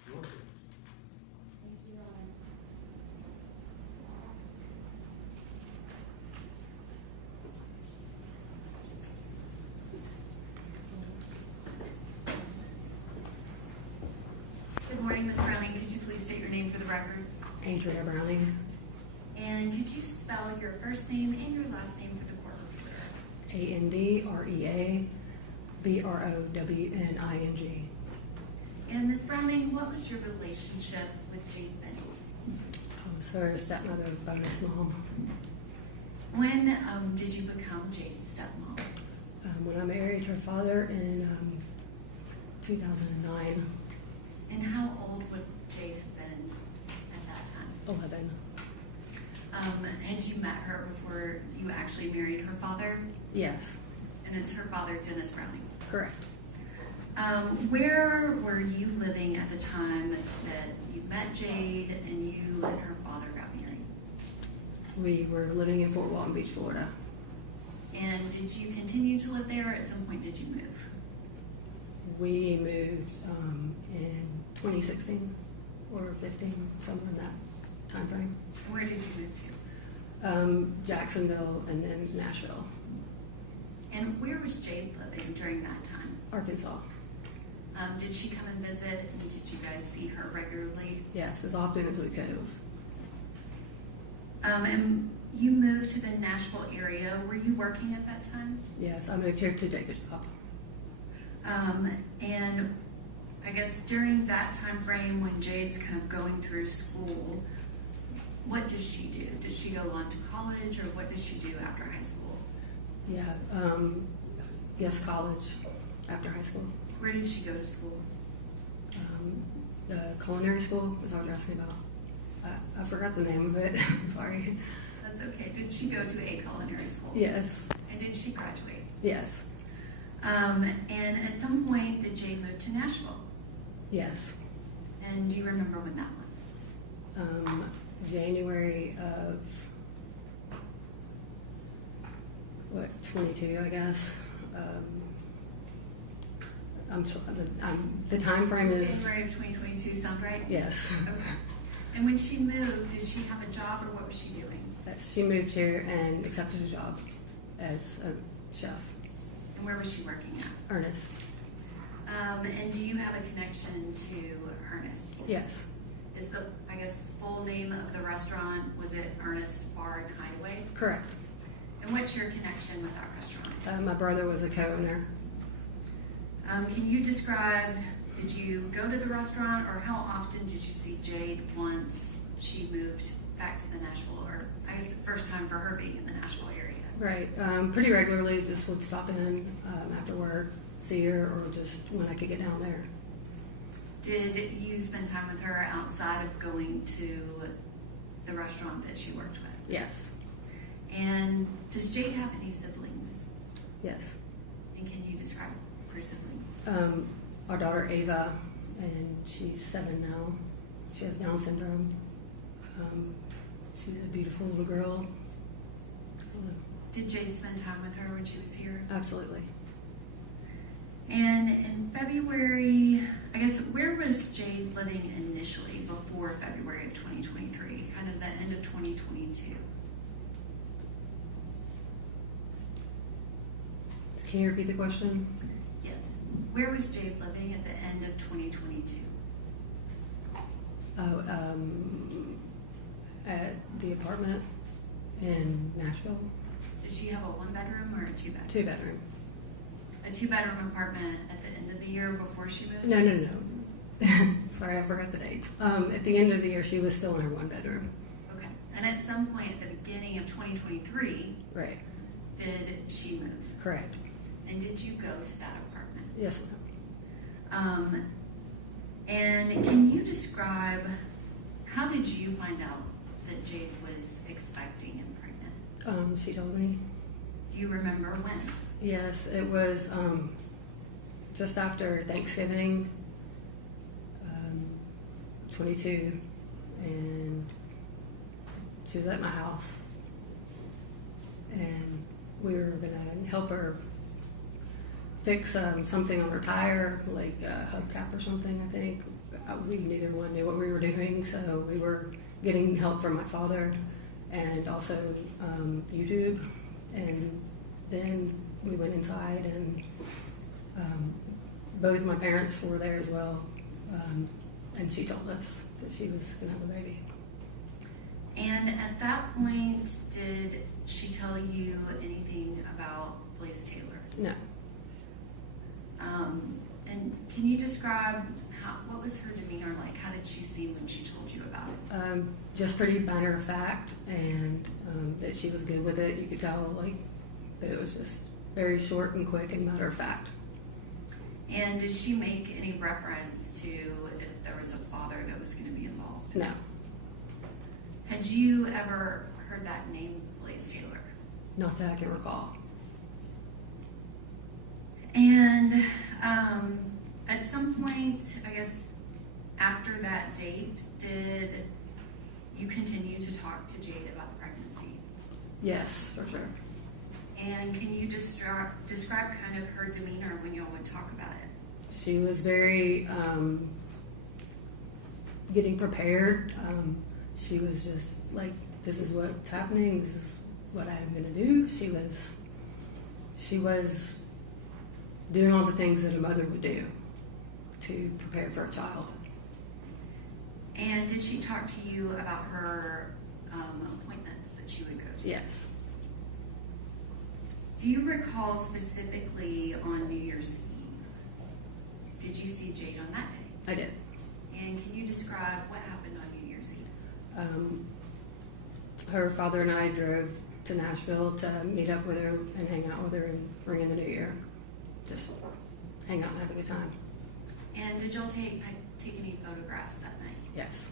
Thank you, Your Honor. Good morning, Ms. Browning. Could you please state your name for the record? Andrea Browning, And could you spell your first name and your last name for the court reporter? ANDREABROWNING. And Ms. Browning, what was your relationship with Jade Benning? I was her stepmother, bonus mom. When did you become Jade's stepmom? When I married her father in 2009, And how old would Jade have been at that time? 11. Had you met her before you actually married her father? Yes, And it's her father, Dennis Browning. correct. Where were you living at the time that you met Jade and you and her father got married? We were living in Fort Walton Beach, Florida. And did you continue to live there, or at some point did you move? We moved in 2016 or 15, somewhere in that time frame. Where did you move to? Jacksonville and then Nashville, And where was Jade living during that time? Arkansas. Did she come and visit, and did you guys see her regularly? Yes, as often as we could. It was And you moved to the Nashville area. Were you working at that time? yes. I moved here to take a job. And I guess during that time frame when Jade's kind of going through school, what does she do? Does she go on to college, or what does she do after high school? Yeah, yes, college after high school. Where did she go to school? The culinary school is what you're asking about. I forgot the name of it. I'm sorry. That's okay. Did she go to a culinary school? Yes, And did she graduate? yes, And at some point, did Jade move to Nashville? yes. And do you remember when that was? January of 22, I guess. the time frame is, January of 2022, sound right? yes. Okay. And when she moved, did she have a job or what was she doing? Yes, she moved here and accepted a job as a chef. And where was she working at? Ernest. And do you have a connection to Ernest? Yes. Is the, I guess, full name of the restaurant, was it Ernest Bar and Hideaway? Correct. And what's your connection with that restaurant? My brother was a co-owner. Can you describe, did you go to the restaurant, or how often did you see Jade once she moved back to the Nashville, or I guess the first time for her being in the Nashville area? Right. Pretty regularly, just would stop in after work, see her, or just when I could get down there. Did you spend time with her outside of going to the restaurant that she worked with? Yes. And does Jade have any siblings? Yes. And can you describe her siblings? Our daughter Ava, and she's 7 now. She has Down syndrome. She's a beautiful little girl. Did Jade spend time with her when she was here? Absolutely. And in February, I guess, where was Jade living initially before February of 2023, kind of the end of 2022? Can you repeat the question? Yes. Where was Jade living at the end of 2022? At the apartment in Nashville. Did she have a 1-bedroom or a 2-bedroom? 2-bedroom. A 2-bedroom apartment at the end of the year before she moved? No. Sorry, I forgot the dates. At the end of the year, she was still in her 1-bedroom. Okay. And at some point at the beginning of 2023, Right. did she move? Correct. And did you go to that apartment? Yes, ma'am. And can you describe, how did you find out that Jade was expecting and pregnant? She told me. Do you remember when? Yes, it was just after Thanksgiving, 22, and she was at my house, and we were gonna help her fix something on her tire, like a hubcap or something, I think. We neither one knew what we were doing, so we were getting help from my father and also YouTube, and then we went inside, and both my parents were there as well, and she told us that she was going to have a baby. And at that point, did she tell you anything about Blaise Taylor? No. And can you describe what was her demeanor like? How did she seem when she told you about it? Just pretty matter of fact, and that she was good with it. You could tell, like, that it was just very short and quick and matter of fact. And did she make any reference to if there was a father that was going to be involved? No. Had you ever heard that name, Blaise Taylor? Not that I can recall. And at some point, I guess, after that date, did you continue to talk to Jade about the pregnancy? Yes, for sure. And can you describe kind of her demeanor when y'all would talk about it? She was very getting prepared. She was just like, this is what's happening, this is what I'm going to do. She was doing all the things that a mother would do to prepare for a child. And did she talk to you about her appointments that she would go to? Yes. Do you recall specifically on New Year's Eve? Did you see Jade on that day? I did. And can you describe what happened on New Year's Eve? Her father and I drove to Nashville to meet up with her and hang out with her and bring in the new year. Just hang out and have a good time. And did y'all take any photographs that night? Yes.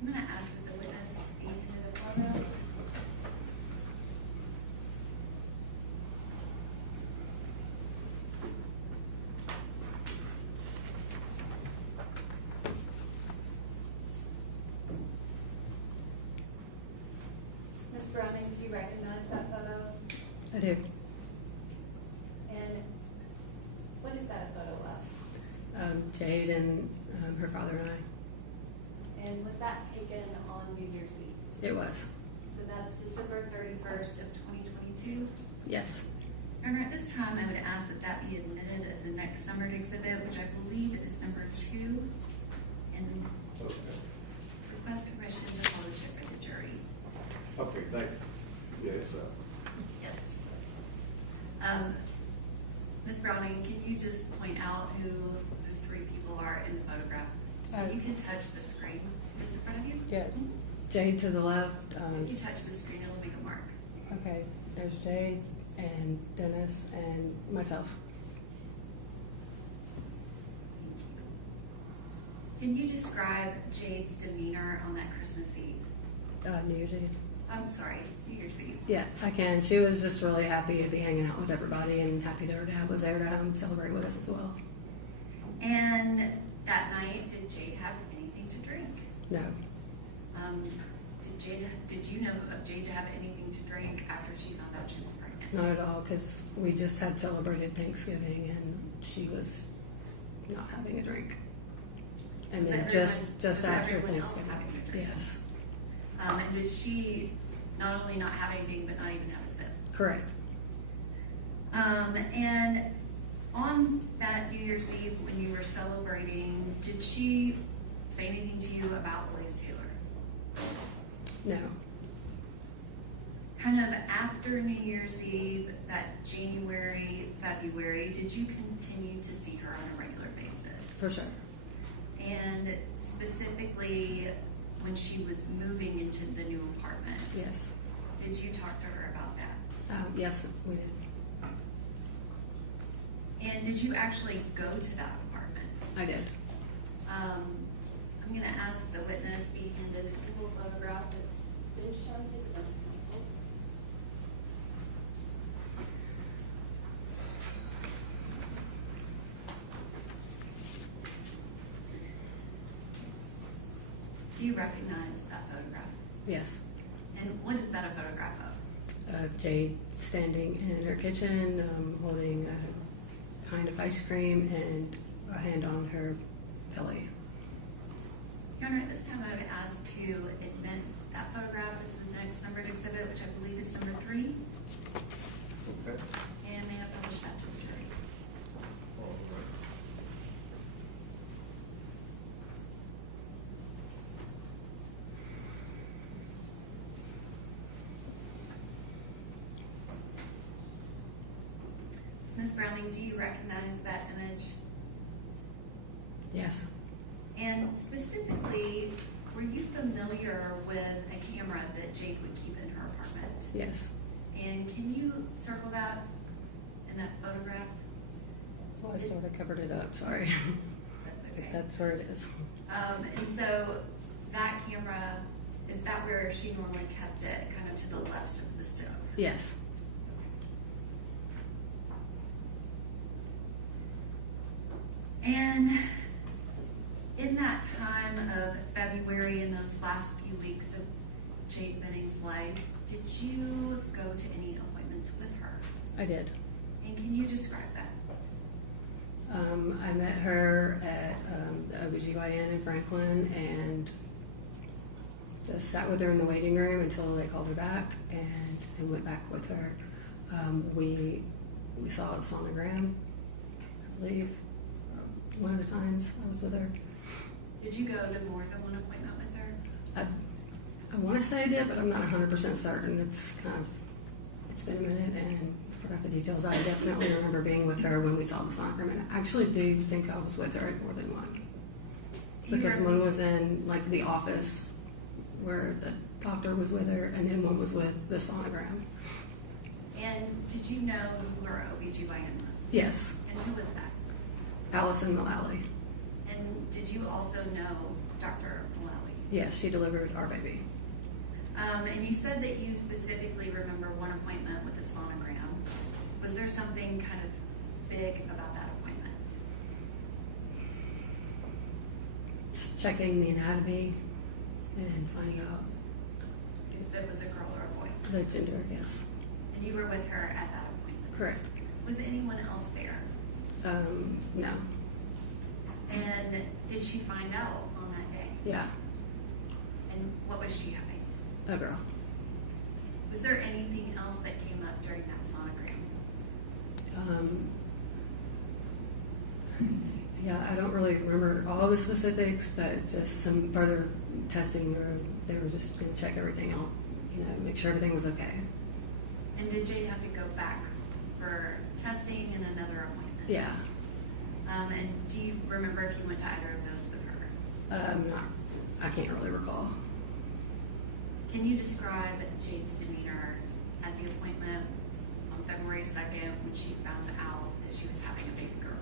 I'm going to ask that the witness be handed a photo. Ms. Browning, do you recognize that photo? I do. And what is that a photo of? and her father and I. And was that taken on New Year's Eve? It was. So that's December 31st of 2022. Yes. And at this time, I would ask that that be admitted as the next numbered exhibit, which I believe is number 2, and Okay. request permission to publish it for the jury. Okay, thank you. Yes, Yes. Ms. Browning, can you just point out who the 3 people are in the photograph? You can touch the screen that's in front of you. Yeah. Jade to the left. If you touch the screen, it'll make a mark. Okay. There's Jade and Dennis and myself. Can you describe Jade's demeanor on that Christmas Eve? New Year's Eve. I'm sorry, New Year's Eve. Yeah, I can. She was just really happy to be hanging out with everybody and happy that her dad was there to celebrate with us as well. And that night, did Jade have anything to drink? No. Did you know of Jade to have anything to drink after she found out she was pregnant? Not at all, because we just had celebrated Thanksgiving and she was not having a drink. And Was then everyone- just was after everyone else Thanksgiving. having a drink? Yes, And did she not only not have anything, but not even have a sip? correct. And on that New Year's Eve, when you were celebrating, did she say anything to you about Blaise Taylor? No, Kind of after New Year's Eve, that January, February, did you continue to see her on a regular basis? for sure. And specifically, when she was moving into the new apartment? Yes. Did you talk to her about that? Yes, we did. And did you actually go to that apartment? I did. I'm gonna ask the witness be handed a single photograph that's been shown to the defense counsel. Do you recognize that photograph? Yes. And what is that a photograph of? Jade standing in her kitchen, holding a kind of ice cream and a hand on her belly. Your Honor, at this time I would ask to admit that photograph as the next numbered exhibit, which I believe is number 3. Okay. And may I publish that to the jury? All right. Ms. Browning, do you recognize that image? Yes. And specifically, were you familiar with a camera that Jade would keep in her apartment? Yes. And can you circle that in that photograph? Well, I sort of covered it up, sorry. That's But okay. that's where it is. And so that camera, is that where she normally kept it, kind of to the left of the stove? Yes. And in that time of February, in those last few weeks of Jade Benning's life, did you go to any appointments with her? I did. And can you describe that? I met her at the OBGYN in Franklin and just sat with her in the waiting room until they called her back and went back with her. We saw a sonogram, I believe, one of the times I was with her. Did you go to more than one appointment with her? I want to say I did, but I'm not 100% certain. It's been a minute and I forgot the details. I definitely remember being with her when we saw the sonogram, and I actually do think I was with her at more than one. Because one was in like the office where the doctor was with her, and then one was with the sonogram. And did you know who her OBGYN was? Yes, And who was that? Allison Mullally. And did you also know Dr. Mullally? Yes, she delivered our baby. And you said that you specifically remember one appointment with a sonogram. Was there something kind of big about that appointment? Just checking the anatomy and finding out If it was a girl or a boy? the gender, yes. And you were with her at that appointment? Correct. Was anyone else there? No. And did she find out on that day? Yeah, And what was she having? a girl. Was there anything else that came up during that sonogram? Yeah, I don't really remember all the specifics, but just some further testing, or they were just going to check everything out, make sure everything was okay. And did Jade have to go back for testing and another appointment? Yeah. And do you remember if you went to either of those with her? I can't really recall. Can you describe Jade's demeanor at the appointment on February 2nd when she found out that she was having a baby girl?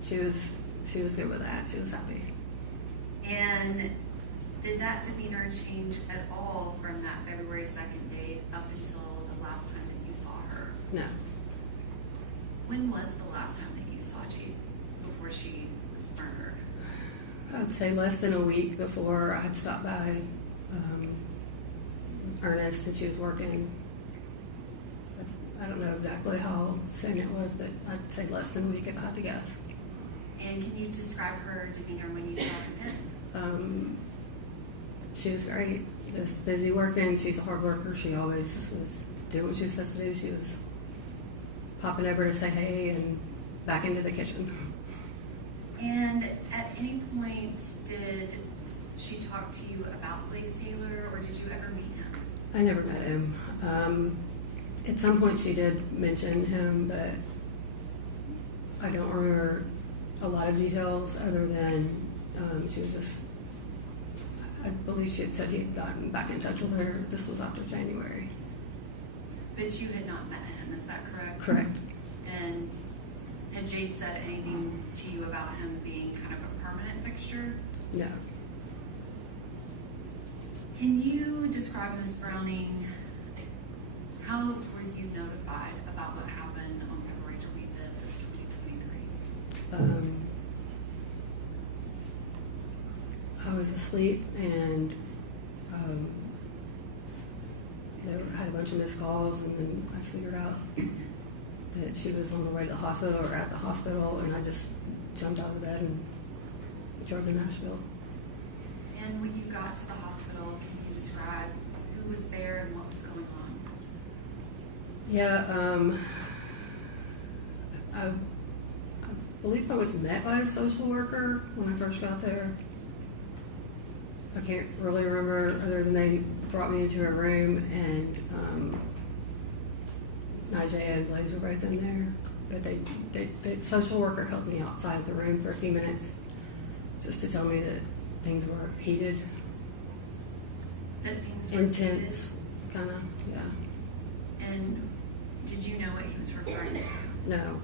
She was good with that. She was happy. And did that demeanor change at all from that February 2nd date up until the last time that you saw her? No. When was the last time that you saw Jade before she was murdered? I'd say less than a week before I'd stopped by Ernest and she was working. I don't know exactly how soon it was, but I'd say less than a week if I had to guess. And can you describe her demeanor when you saw her then? She was great, just busy working. She's a hard worker. She always was doing what she was supposed to do. She was popping over to say hey and back into the kitchen. And at any point, did she talk to you about Blaise Taylor, or did you ever meet him? I never met him. At some point she did mention him, but I don't remember a lot of details other than she was just, I believe she had said he had gotten back in touch with her. This was after January. But you had not met him, is that correct? Correct. And had Jade said anything to you about him being kind of a permanent fixture? No. Can you describe, Ms. Browning, how were you notified about what happened on February 25th of 2023? I was asleep and they had a bunch of missed calls, and then I figured out that she was on the way to the hospital or at the hospital, and I just jumped out of bed and drove to Nashville. And when you got to the hospital, can you describe who was there and what was going on? Yeah, I believe I was met by a social worker when I first got there. I can't really remember other than they brought me into a room and Najee and Blaise were both in there. But the social worker helped me outside of the room for a few minutes just to tell me that things were heated. That things were Intense, kind of, yeah. And did you know what he was referring to? No.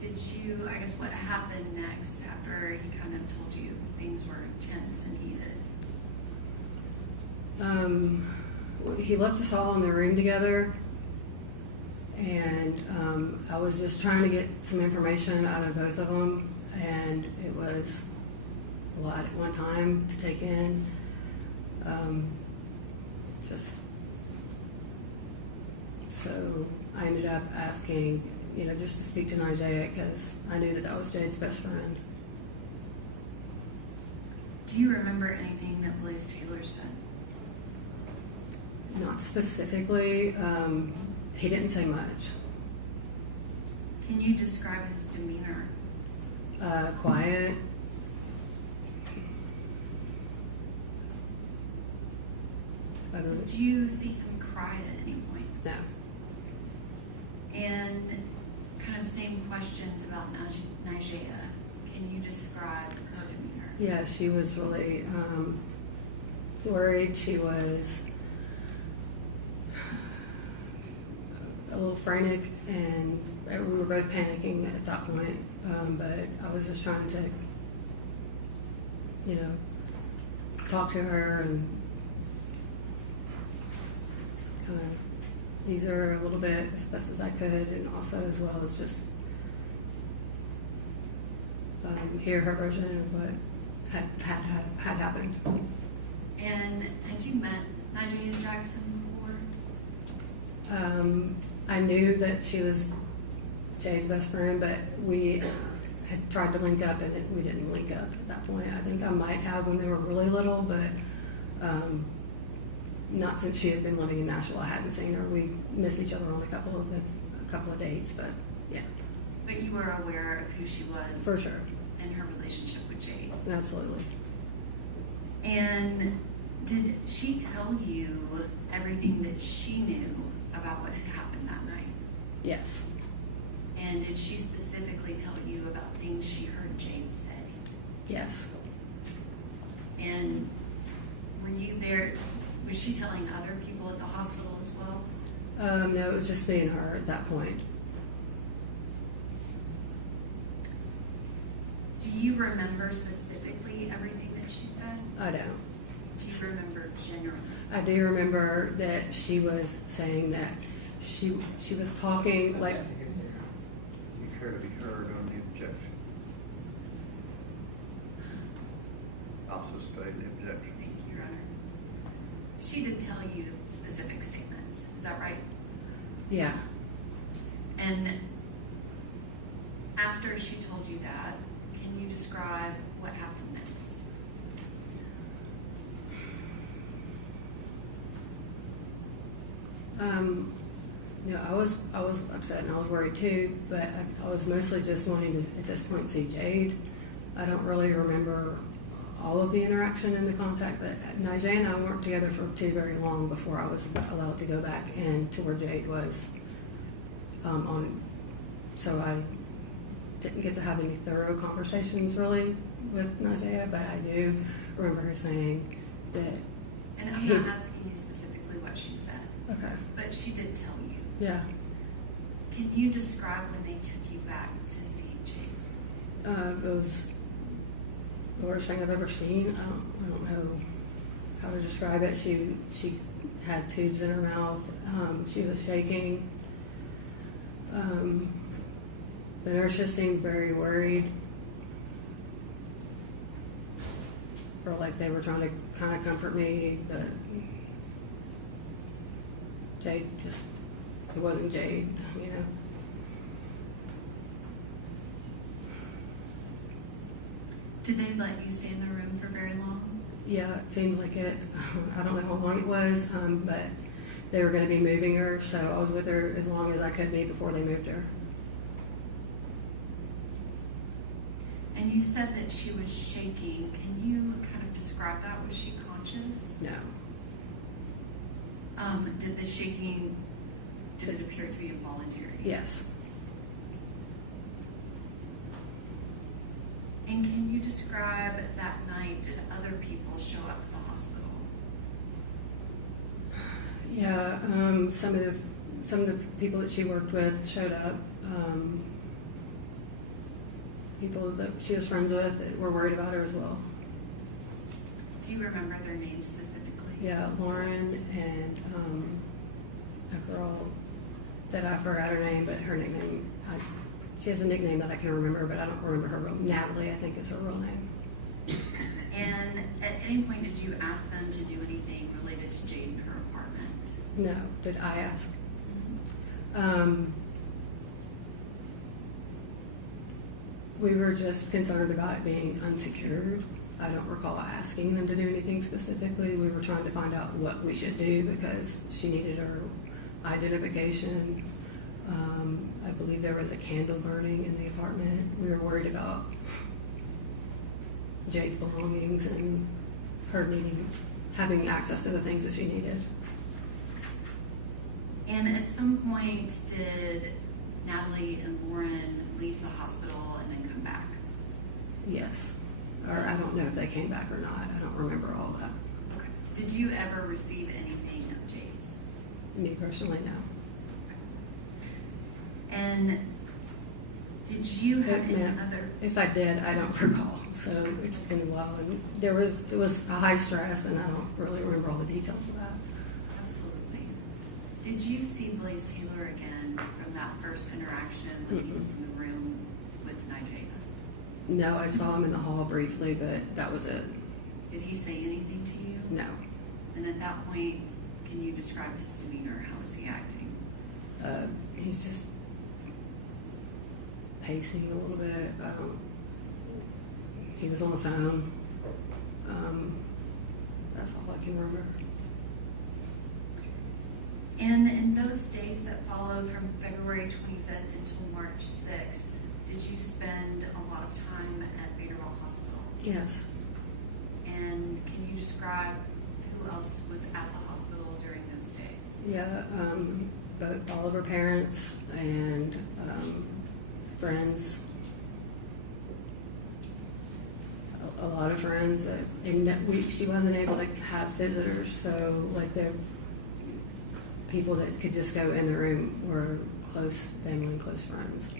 Did you, I guess, what happened next after he kind of told you things were intense and heated? He left us all in the room together, and I was just trying to get some information out of both of them, and it was a lot at one time to take in. So I ended up asking, just to speak to Najee, because I knew that was Jade's best friend. Do you remember anything that Blaise Taylor said? Not specifically. He didn't say much. Can you describe his demeanor? Quiet. Did you see him cry at any point? No. And kind of same questions about Najee. Can you describe her demeanor? Yeah, she was really worried. She was a little frantic, and we were both panicking at that point. But I was just trying to, talk to her and kind of ease her a little bit as best as I could, and also as well as just hear her version of what had happened. And had you met Najee Jackson before? I knew that she was Jade's best friend, but we had tried to link up, and we didn't link up at that point. I think I might have when they were really little, but not since she had been living in Nashville. I hadn't seen her. We missed each other on a couple of dates, but yeah. But you were aware of who she was? For sure. And her relationship with Jade? Absolutely. And did she tell you everything that she knew about what had happened that night? Yes. And did she specifically tell you about things she heard Jade say? Yes. And were you there? Was she telling other people at the hospital as well? No, it was just me and her at that point. Do you remember specifically everything that she said? I don't. Do you remember generally? I do remember that she was saying that she was talking like. You care to be heard on the objection? I'll sustain the objection. Thank you, Your Honor. She did tell you specific statements, is that right? Yeah. And after she told you that, can you describe what happened next? I was upset and I was worried too, but I was mostly just wanting to, at this point, see Jade. I don't really remember all of the interaction and the contact. That Najee and I weren't together for too very long before I was allowed to go back and to where Jade was so I didn't get to have any thorough conversations really with Najee, but I do remember her saying that. And I'm not asking you specifically what she said. Okay. But she did tell you. Yeah. Can you describe when they took you back to see Jade? It was the worst thing I've ever seen. I don't know how to describe it. She had tubes in her mouth. She was shaking. The nurse just seemed very worried, or like they were trying to kind of comfort me, but Jade just, it wasn't Jade, you know. Did they let you stay in the room for very long? Yeah, it seemed like it. I don't know how long it was, but they were going to be moving her, so I was with her as long as I could be before they moved her. And you said that she was shaking. Can you kind of describe that? Was she conscious? No. Did the shaking, did it appear to be involuntary? Yes. And can you describe that night, did other people show up at the hospital? Yeah, some of the people that she worked with showed up. People that she was friends with that were worried about her as well. Do you remember their names specifically? Yeah, Lauren and a girl that I forgot her name, but her nickname, she has a nickname that I can remember, but I don't remember her real. Natalie, I think, is her real name. And at any point, did you ask them to do anything related to Jade in her apartment? No. Did I ask? We were just concerned about it being unsecured. I don't recall asking them to do anything specifically. We were trying to find out what we should do because she needed her identification. I believe there was a candle burning in the apartment. We were worried about Jade's belongings and her having access to the things that she needed. And at some point, did Natalie and Lauren leave the hospital and then come back? Yes. Or I don't know if they came back or not. I don't remember all that. Okay. Did you ever receive anything of Jade's? Me personally, no. And did you have any other? If I did, I don't recall. So it's been a while, and it was a high stress, and I don't really remember all the details of that. Absolutely. Did you see Blaise Taylor again from that first interaction when he was in the room with Najee? No, I saw him in the hall briefly, but that was it. Did he say anything to you? No. And at that point, can you describe his demeanor? How was he acting? He's just pacing a little bit. He was on the phone. That's all I can remember. And in those days that followed from February 25th until March 6th, did you spend a lot of time at Vanderbilt Hospital? Yes. And can you describe who else was at the hospital during those days? Yeah, both all of her parents and friends. A lot of friends, and that she wasn't able to have visitors, so like the people that could just go in the room were close family and close friends.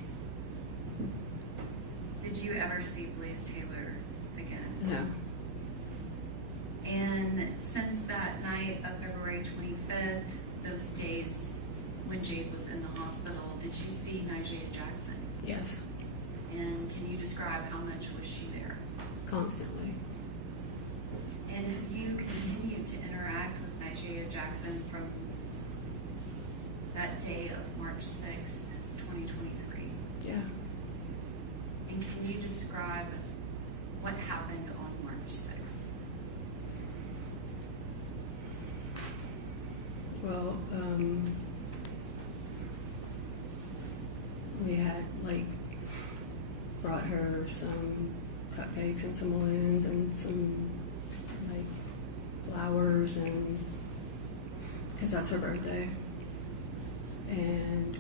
Did you ever see Blaise Taylor again? No. And since that night of February 25th, those days when Jade was in the hospital, did you see Jade Jackson? Yes. And can you describe how much was she there? Constantly. And have you continued to interact with Jade Jackson from that day of March 6th, 2023? Yeah. And can you describe what happened on March 6th? Well, we had brought her some cupcakes and some balloons and some flowers, and because that's her birthday, and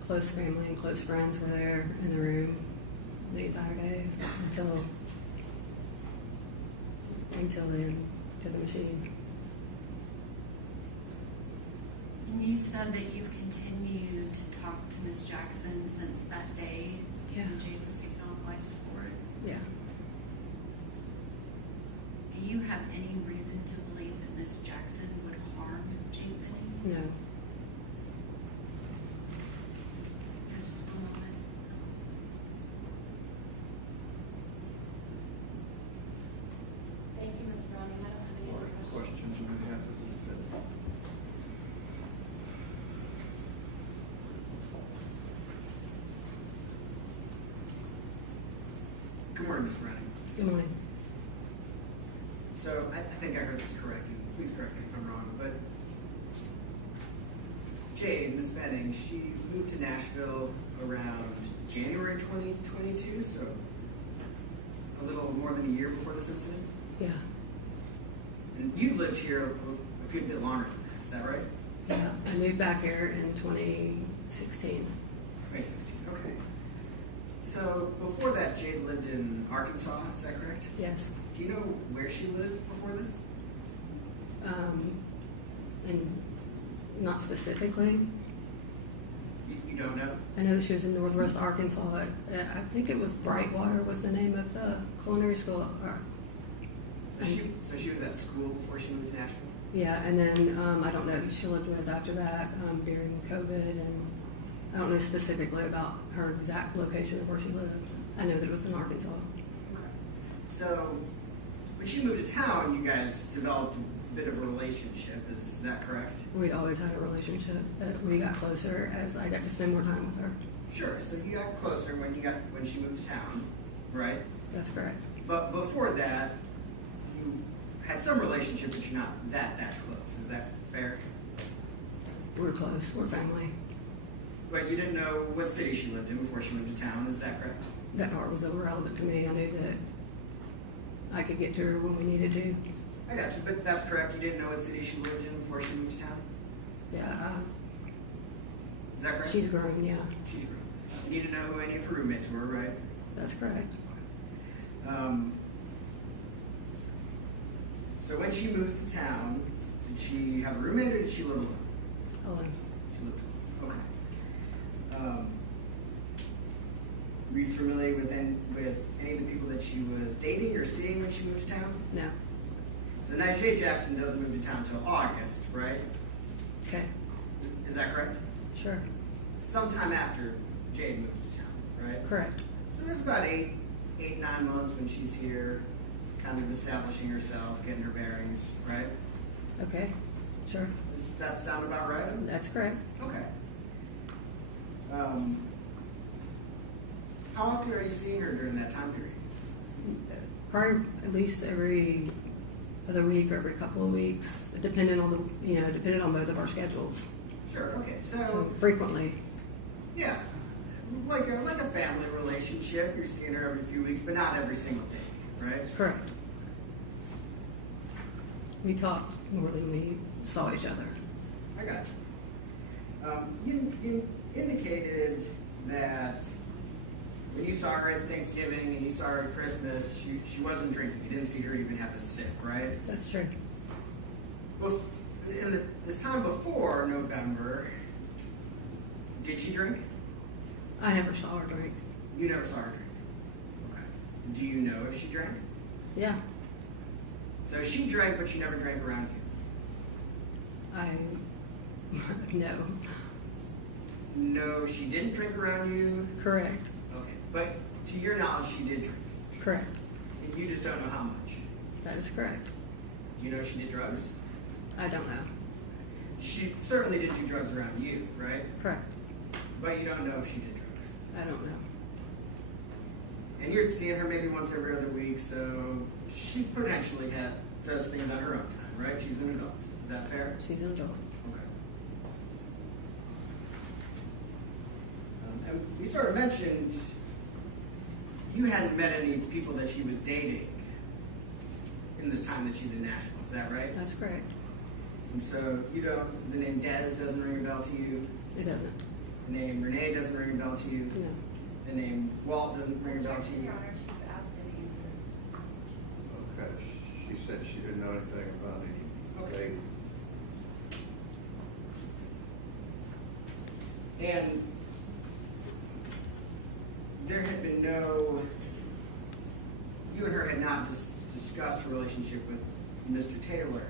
close family and close friends were there in the room the entire day until then, to the machine. And you said that you've continued to talk to Ms. Jackson since that day Yeah. when Jade was taken off life support. Yeah. Do you have any reason to believe that Ms. Jackson would harm Jade Benning? No. Just one moment. Thank you, Ms. Browning. I don't have any more questions. Questions on behalf of the defendant? Good morning, Ms. Brennan. Good morning. So I think I heard this correct, and please correct me if I'm wrong, but Jade, Ms. Benning, she moved to Nashville around January 2022, so a little more than a year before this incident. Yeah. And you lived here a good bit longer than that, is that right? Yeah. I moved back here in 2016. 2016, okay. So before that, Jade lived in Arkansas, is that correct? Yes. Do you know where she lived before this? And not specifically. You don't know? I know that she was in Northwest Arkansas. I think it was Brightwater was the name of the culinary school. So she was at school before she moved to Nashville? Yeah, and then I don't know who she lived with after that during COVID, and I don't know specifically about her exact location of where she lived. I know that it was in Arkansas. Okay. So when she moved to town, you guys developed a bit of a relationship, is that correct? We'd always had a relationship. We got closer as I got to spend more time with her. Sure, so you got closer when she moved to town, right? That's correct. But before that, you had some relationship, but you're not that close, is that fair? We're close. We're family. But you didn't know what city she lived in before she moved to town, is that correct? That part was irrelevant to me. I knew that I could get to her when we needed to. I got you, but that's correct. You didn't know what city she lived in before she moved to town? Yeah. Is that correct? She's grown, yeah. She's grown. You need to know who any of her roommates were, right? That's correct. So when she moves to town, did she have a roommate or did she live alone? Alone. She lived alone. Okay. Were you familiar with any of the people that she was dating or seeing when she moved to town? No. So Jade Jackson doesn't move to town until August, right? Okay. Is that correct? Sure. Sometime after Jade moves to town, right? Correct. So there's about 9 months when she's here, kind of establishing herself, getting her bearings, right? Okay. Sure. Does that sound about right? That's correct. Okay. How often are you seeing her during that time period? Probably at least every other week or every couple of weeks, depending on depending on both of our schedules. Sure. Okay. So frequently. Yeah, like a family relationship. You're seeing her every few weeks, but not every single day, right? Correct. We talked more than we saw each other. I got you. You indicated that when you saw her at Thanksgiving and you saw her at Christmas, she wasn't drinking. You didn't see her even have a sip, right? That's true. In this time before November, did she drink? I never saw her drink. You never saw her drink. Okay. Do you know if she drank? Yeah. So she drank, but she never drank around you. No. No, she didn't drink around you? Correct. Okay. But to your knowledge, she did drink? Correct. And you just don't know how much? That is correct. You know if she did drugs? I don't know. She certainly did do drugs around you, right? Correct. But you don't know if she did drugs? I don't know. And you're seeing her maybe once every other week, so she potentially does things on her own time, right? She's an adult. Is that fair? She's an adult. Okay. And you sort of mentioned you hadn't met any people that she was dating in this time that she's in Nashville. Is that right? That's correct. And so the name Des doesn't ring a bell to you? It doesn't. The name Renee doesn't ring a bell to you? No. The name Walt doesn't ring a bell to you? Your Honor, she's asked and answered. Okay, she said she didn't know anything about any. Okay. And there had been you and her had not discussed her relationship with Mr. Taylor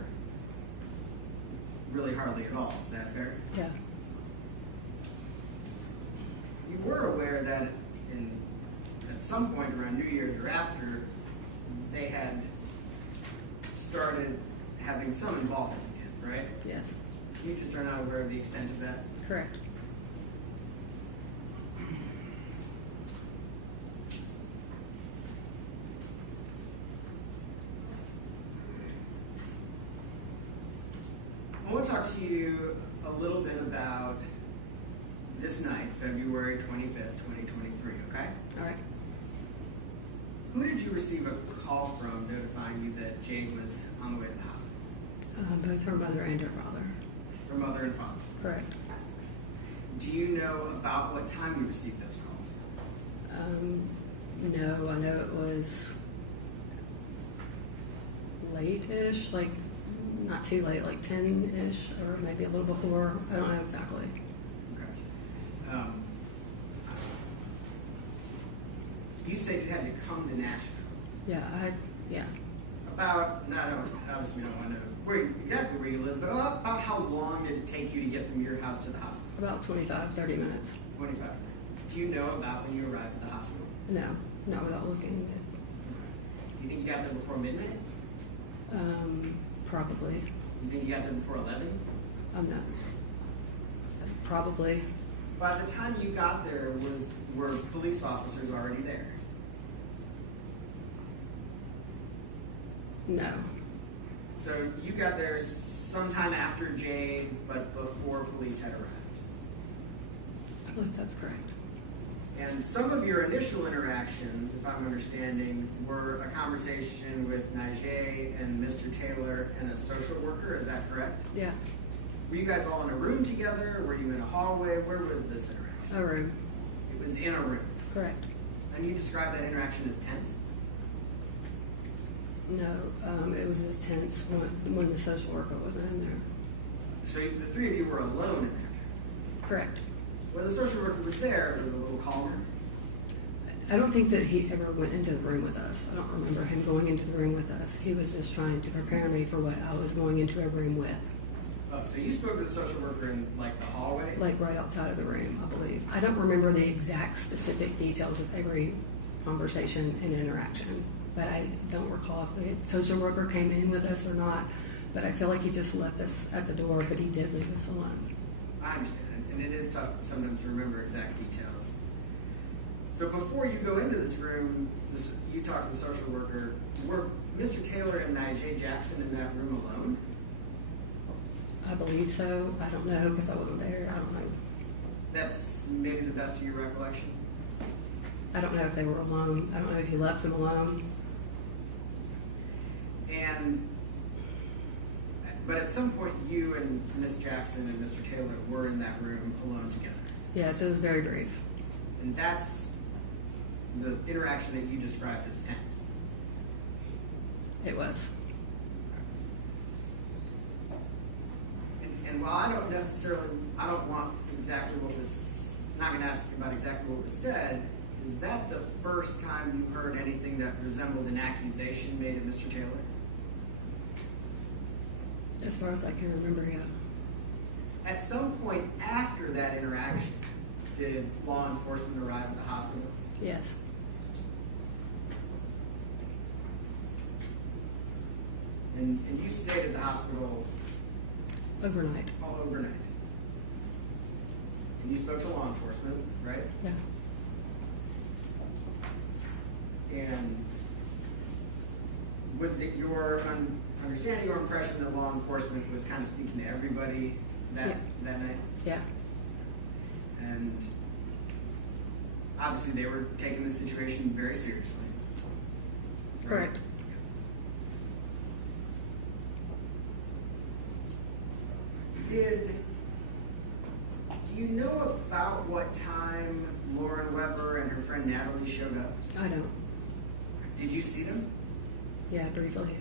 really hardly at all. Is that fair? Yeah. You were aware that at some point around New Year's or after, they had started having some involvement again, right? Yes. You just are not aware of the extent of that? Correct. I want to talk to you a little bit about this night, February 25th, 2023, okay? All right. Who did you receive a call from notifying you that Jade was on the way to the hospital? Both her mother and her father. Her mother and father? Correct. Do you know about what time you received those calls? No, I know it was late-ish, like not too late, like 10-ish, or maybe a little before. I don't know exactly. Okay. You said you had to come to Nashville. Yeah. Obviously we don't want to know exactly where you live, but about how long did it take you to get from your house to the hospital? About 25, 30 minutes. 25. Do you know about when you arrived at the hospital? No, not without looking. Do you think you got there before midnight? Probably. You think you got there before 11? I'm not. Probably. By the time you got there, were police officers already there? No. So you got there sometime after Jade, but before police had arrived? I believe that's correct. And some of your initial interactions, if I'm understanding, were a conversation with Najee and Mr. Taylor and a social worker, is that correct? Yeah. Were you guys all in a room together? Were you in a hallway? Where was this interaction? A room. It was in a room. Correct. And you described that interaction as tense? No, it was just tense when the social worker wasn't in there. So the three of you were alone in there? Correct. When the social worker was there, it was a little calmer? I don't think that he ever went into the room with us. I don't remember him going into the room with us. He was just trying to prepare me for what I was going into a room with. Oh, so you spoke to the social worker in, like, the hallway? Like right outside of the room, I believe. I don't remember the exact specific details of every conversation and interaction, but I don't recall if the social worker came in with us or not, but I feel like he just left us at the door, but he did leave us alone. I understand. and it is tough sometimes to remember exact details. So before you go into this room, you talked to the social worker. Were Mr. Taylor and Jade Jackson in that room alone? I believe so. I don't know because I wasn't there. I don't know. That's maybe the best of your recollection? I don't know if they were alone. I don't know if he left them alone. But at some point, you and Miss Jackson and Mr. Taylor were in that room alone together. Yes, it was very brief. And that's the interaction that you described as tense. It was. And while I don't want exactly what was, not going to ask about exactly what was said, is that the first time you heard anything that resembled an accusation made of Mr. Taylor? As far as I can remember, yeah. At some point after that interaction, did law enforcement arrive at the hospital? Yes. And you stayed at the hospital Overnight. all overnight. And you spoke to law enforcement, right? Yeah. And was it your understanding or impression that law enforcement was kind of speaking to everybody that night? Yeah. And obviously they were taking the situation very seriously. Right? Correct. Do you know about what time Lauren Weber and her friend Natalie showed up? I don't. Did you see them? Yeah, briefly.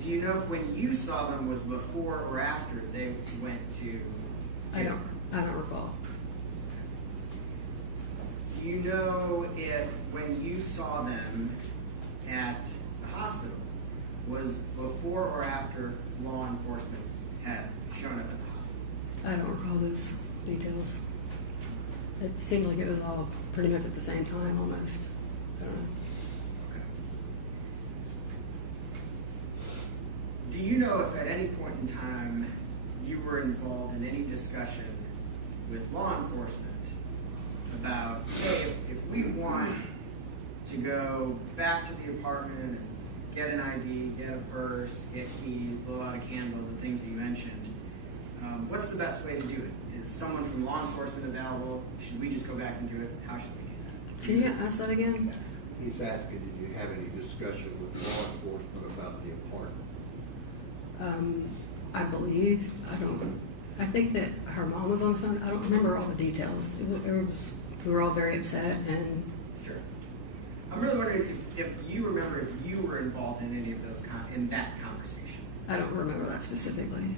Do you know if when you saw them was before or after they went to? I don't recall. Do you know if when you saw them at the hospital was before or after law enforcement had shown up at the hospital? I don't recall those details. It seemed like it was all pretty much at the same time almost. I don't know. Okay. Do you know if at any point in time you were involved in any discussion with law enforcement about, hey, if we want to go back to the apartment and get an ID, get a purse, get keys, blow out a candle, the things that you mentioned, what's the best way to do it? Is someone from law enforcement available? Should we just go back and do it? How should we do that? Can you ask that again? He's asking, did you have any discussion with law enforcement about the apartment? I believe. I think that her mom was on the phone. I don't remember all the details. We were all very upset and. Sure. I'm really wondering if you remember if you were involved in any of those in that conversation. I don't remember that specifically.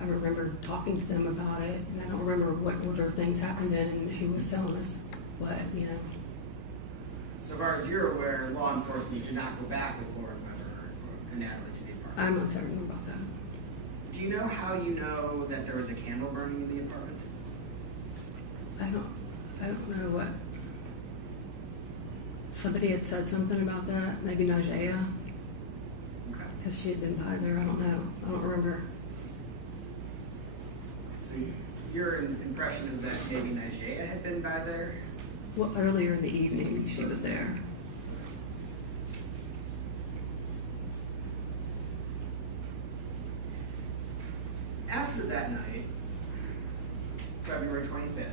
I remember talking to them about it, and I don't remember what order things happened in and who was telling us what, you know. So far as you're aware, law enforcement did not go back with Lauren Weber or Natalie to the apartment. I'm not telling them about that. Do you know how you know that there was a candle burning in the apartment? I don't know what. Somebody had said something about that, maybe Najee, Okay. because she had been by there. I don't know. I don't remember. So your impression is that maybe Najee had been by there? Well, earlier in the evening, she was there. After that night, February 25th,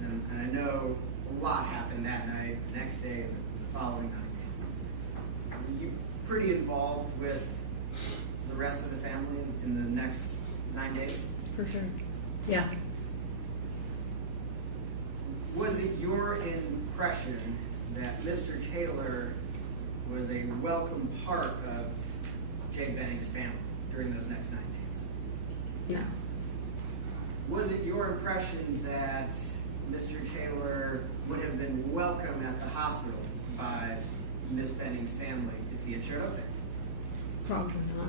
and I know a lot happened that night, the next day, and the following 9 days. Were you pretty involved with the rest of the family in the next 9 days? For sure. Yeah. Was it your impression that Mr. Taylor was a welcome part of Jade Benning's family during those next 9 days? No. Was it your impression that Mr. Taylor would have been welcome at the hospital by Miss Benning's family if he had showed up there? Probably not.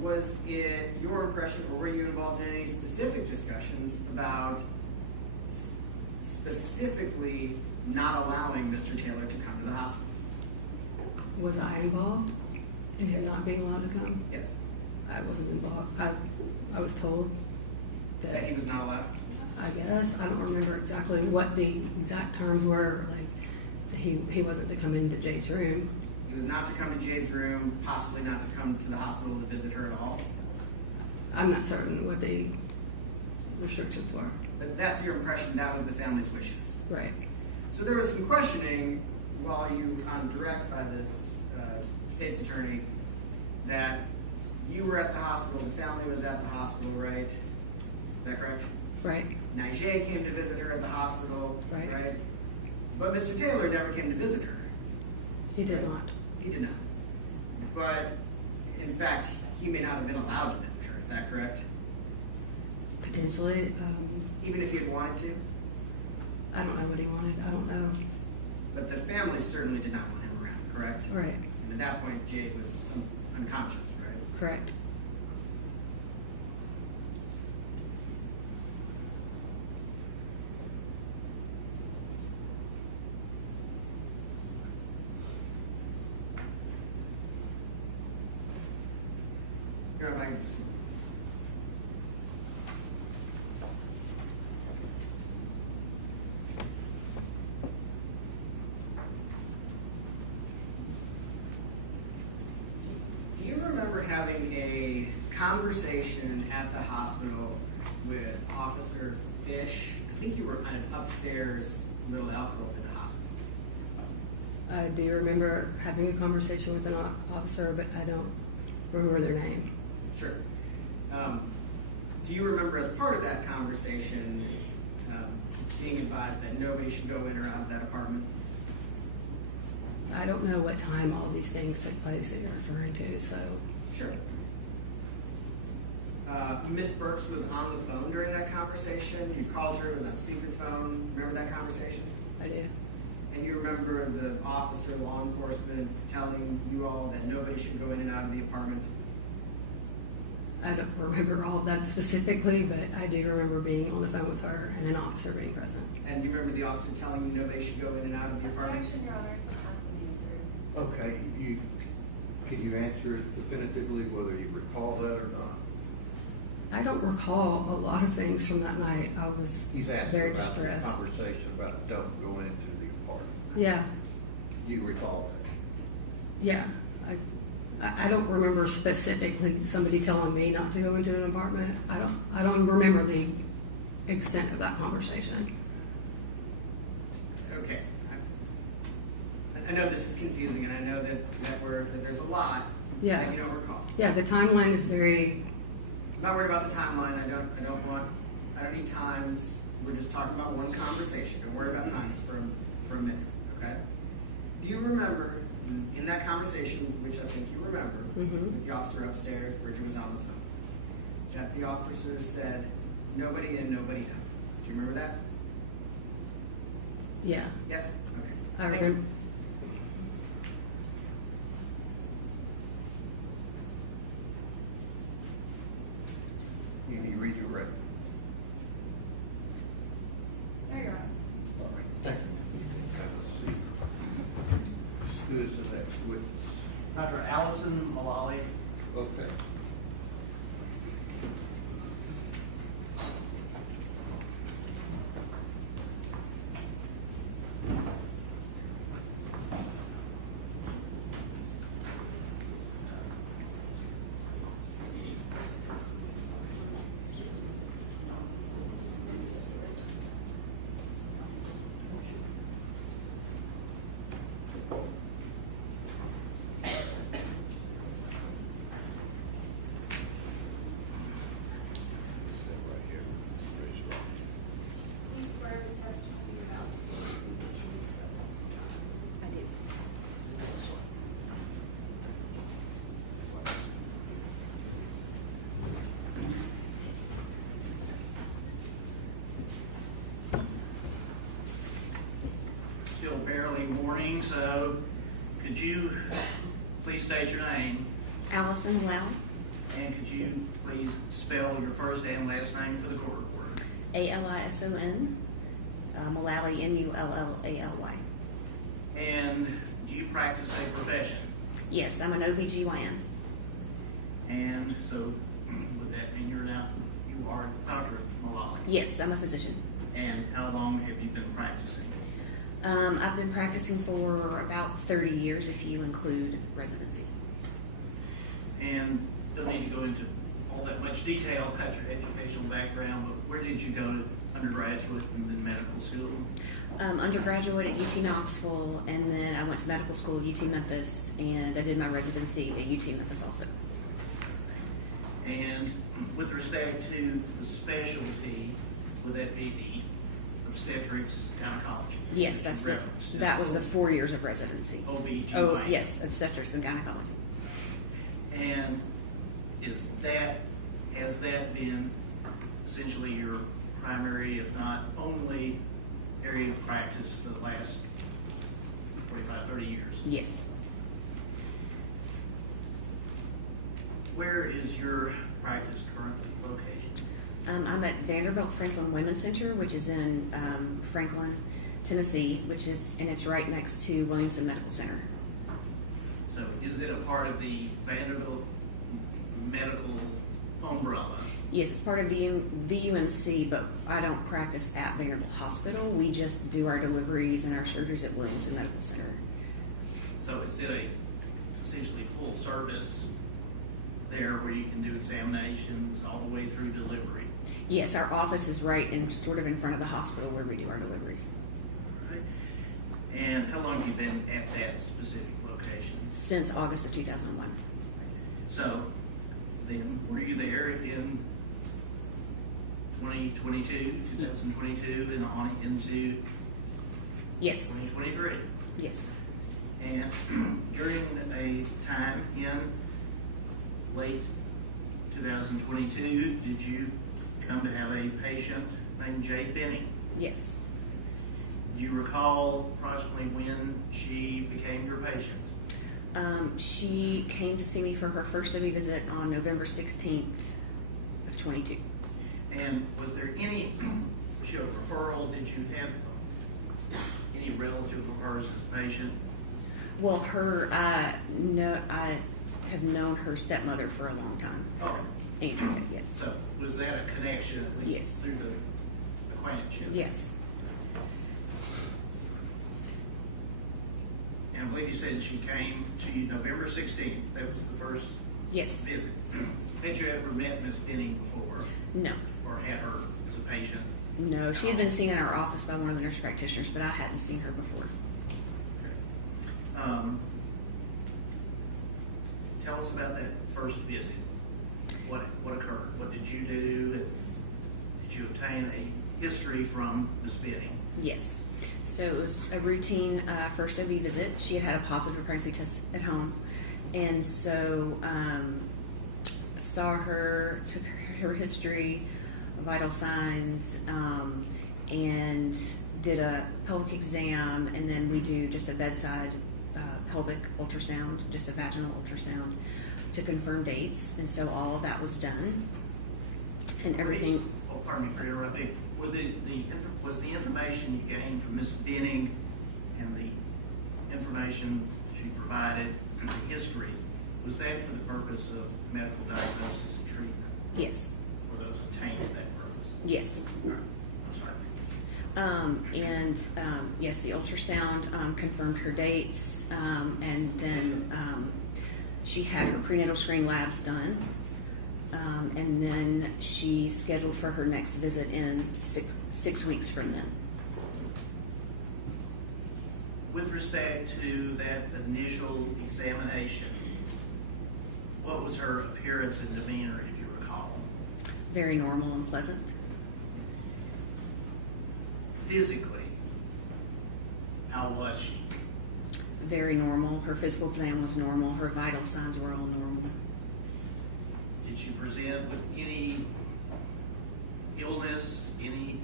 Was it your impression, or were you involved in any specific discussions about specifically not allowing Mr. Taylor to come to the hospital? Was I involved in him not being allowed to come? Yes. I wasn't involved. I was told. That he was not allowed? I guess, I don't remember exactly what the exact terms were, like, he wasn't to come into Jade's room. He was not to come to Jade's room, possibly not to come to the hospital to visit her at all? I'm not certain what the restrictions were. But that's your impression, that was the family's wishes? Right. So there was some questioning while you, on direct by the state's attorney, that you were at the hospital, the family was at the hospital, right? Is that correct? Right. Jade came to visit her at the hospital, Right. But Mr. Taylor never came to visit her. He did not. He did not. But, in fact, he may not have been allowed to visit her, is that correct? Potentially. Even if he had wanted to? I don't know what he wanted. I don't know. But the family certainly did not want him around, correct? Right. And at that point, Jade was unconscious, right? Correct. Here, if I can just... Do you remember having a conversation at the hospital with Officer Fish? I think you were on an upstairs little alcove in the hospital. I do remember having a conversation with an officer, but I don't remember their name. Sure. Do you remember as part of that conversation being advised that nobody should go in or out of that apartment? I don't know what time all these things took place that you're referring to, so. Sure. Miss Burks was on the phone during that conversation. You called her, it was on speakerphone. Remember that conversation? I do. And you remember the officer, law enforcement, telling you all that nobody should go in and out of the apartment? I don't remember all of that specifically, but I do remember being on the phone with her and an officer being present. And you remember the officer telling you nobody should go in and out of the apartment? Objection, Your Honor, it has been answered. Okay, can you answer it definitively whether you recall that or not? I don't recall a lot of things from that night. I was He's asking very about the distressed. conversation about don't go into the apartment. Yeah, You recall that? yeah. I don't remember specifically somebody telling me not to go into an apartment. I don't remember the extent of that conversation. Okay. I know this is confusing, and I know that there's a lot Yeah. that you don't recall. Yeah, the timeline is very. I'm not worried about the timeline. I don't need times. We're just talking about one conversation. Don't worry about times for a minute, okay? Do you remember in that conversation, which I think you remember, with the officer upstairs, Bridget was on the phone, that the officer said, nobody in, nobody out? Do you remember that? Yeah. Yes? Okay. I Thank you. remember. You need to read your record. There you are. All right, thank you. Let's see. Who is the next witness? Dr. Allison Mullally. Okay. Please swear the testimony you're about to give the truth, so help you God. I do. Still barely morning, so could you please state your name? Allison Mullally, And could you please spell your first and last name for the court reporter? Alison, Mullally, Mullally. And do you practice a profession? Yes, I'm an OBGYN. And so would that mean you are a doctor? Mullally? Yes, I'm a physician. And how long have you been practicing? I've been practicing for about 30 years if you include residency. And don't need to go into all that much detail about your educational background, but where did you go to undergraduate and then medical school? Undergraduate at UT Knoxville, and then I went to medical school at UT Memphis, and I did my residency at UT Memphis also. And with respect to the specialty, would that be the obstetrics gynecology? Yes, that's that was the 4 years of residency. OB/GYN. Oh, yes, obstetrics and gynecology. And has that been essentially your primary, if not only, area of practice for the last 45, 30 years? Yes. Where is your practice currently located? I'm at Vanderbilt Franklin Women's Center, which is in Franklin, Tennessee, and it's right next to Williamson Medical Center. So is it a part of the Vanderbilt medical umbrella? Yes, it's part of VUMC, but I don't practice at Vanderbilt Hospital. We just do our deliveries and our surgeries at Williamson Medical Center. So is it essentially full service there where you can do examinations all the way through delivery? Yes, our office is right in front of the hospital where we do our deliveries. All right. And how long have you been at that specific location? Since August of 2001. So then were you there in 2022 and on into Yes. 2023? Yes. And during a time in late 2022, did you come to have a patient named Jade Benning? Yes. Do you recall approximately when she became your patient? She came to see me for her first OB visit on November 16th of 22. And was there any, was she a referral? Did you have any relative of hers as a patient? Well, I have known her stepmother for a long time. Oh. Andrea, yes. So was that a connection, at least Yes. through the acquaintanceship? Yes. And I believe you said she came to you November 16th. That was the first Yes. visit. Had you ever met Miss Benning before? No. Or had her as a patient? No, she had been seen in our office by one of the nurse practitioners, but I hadn't seen her before. Tell us about that first visit. What occurred? What did you do? Did you obtain a history from Miss Benning? Yes. So it was a routine first OB visit. She had had a positive pregnancy test at home. And so saw her, took her history, vital signs, and did a pelvic exam. And then we do just a bedside pelvic ultrasound, just a vaginal ultrasound to confirm dates. And so all of that was done. And everything. Oh, pardon me for interrupting. Was the information you gained from Miss Benning and the information she provided, the history, was that for the purpose of medical diagnosis and treatment? Yes. Were those obtained for that purpose? Yes. All right. I'm sorry. Yes, the ultrasound confirmed her dates, and then she had her prenatal screen labs done. And then she scheduled for her next visit in six weeks from then. With respect to that initial examination, what was her appearance and demeanor, if you recall? Very normal and pleasant. Physically, how was she? Very normal. Her physical exam was normal. Her vital signs were all normal. Did she present with any illness, any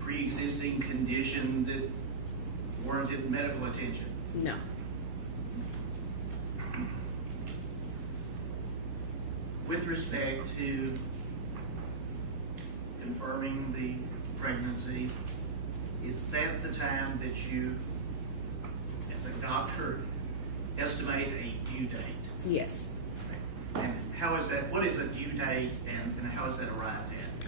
pre-existing condition that warranted medical attention? No. With respect to confirming the pregnancy, is that the time that you, as a doctor, estimate a due date? Yes. And how is that, what is a due date and how is that arrived at?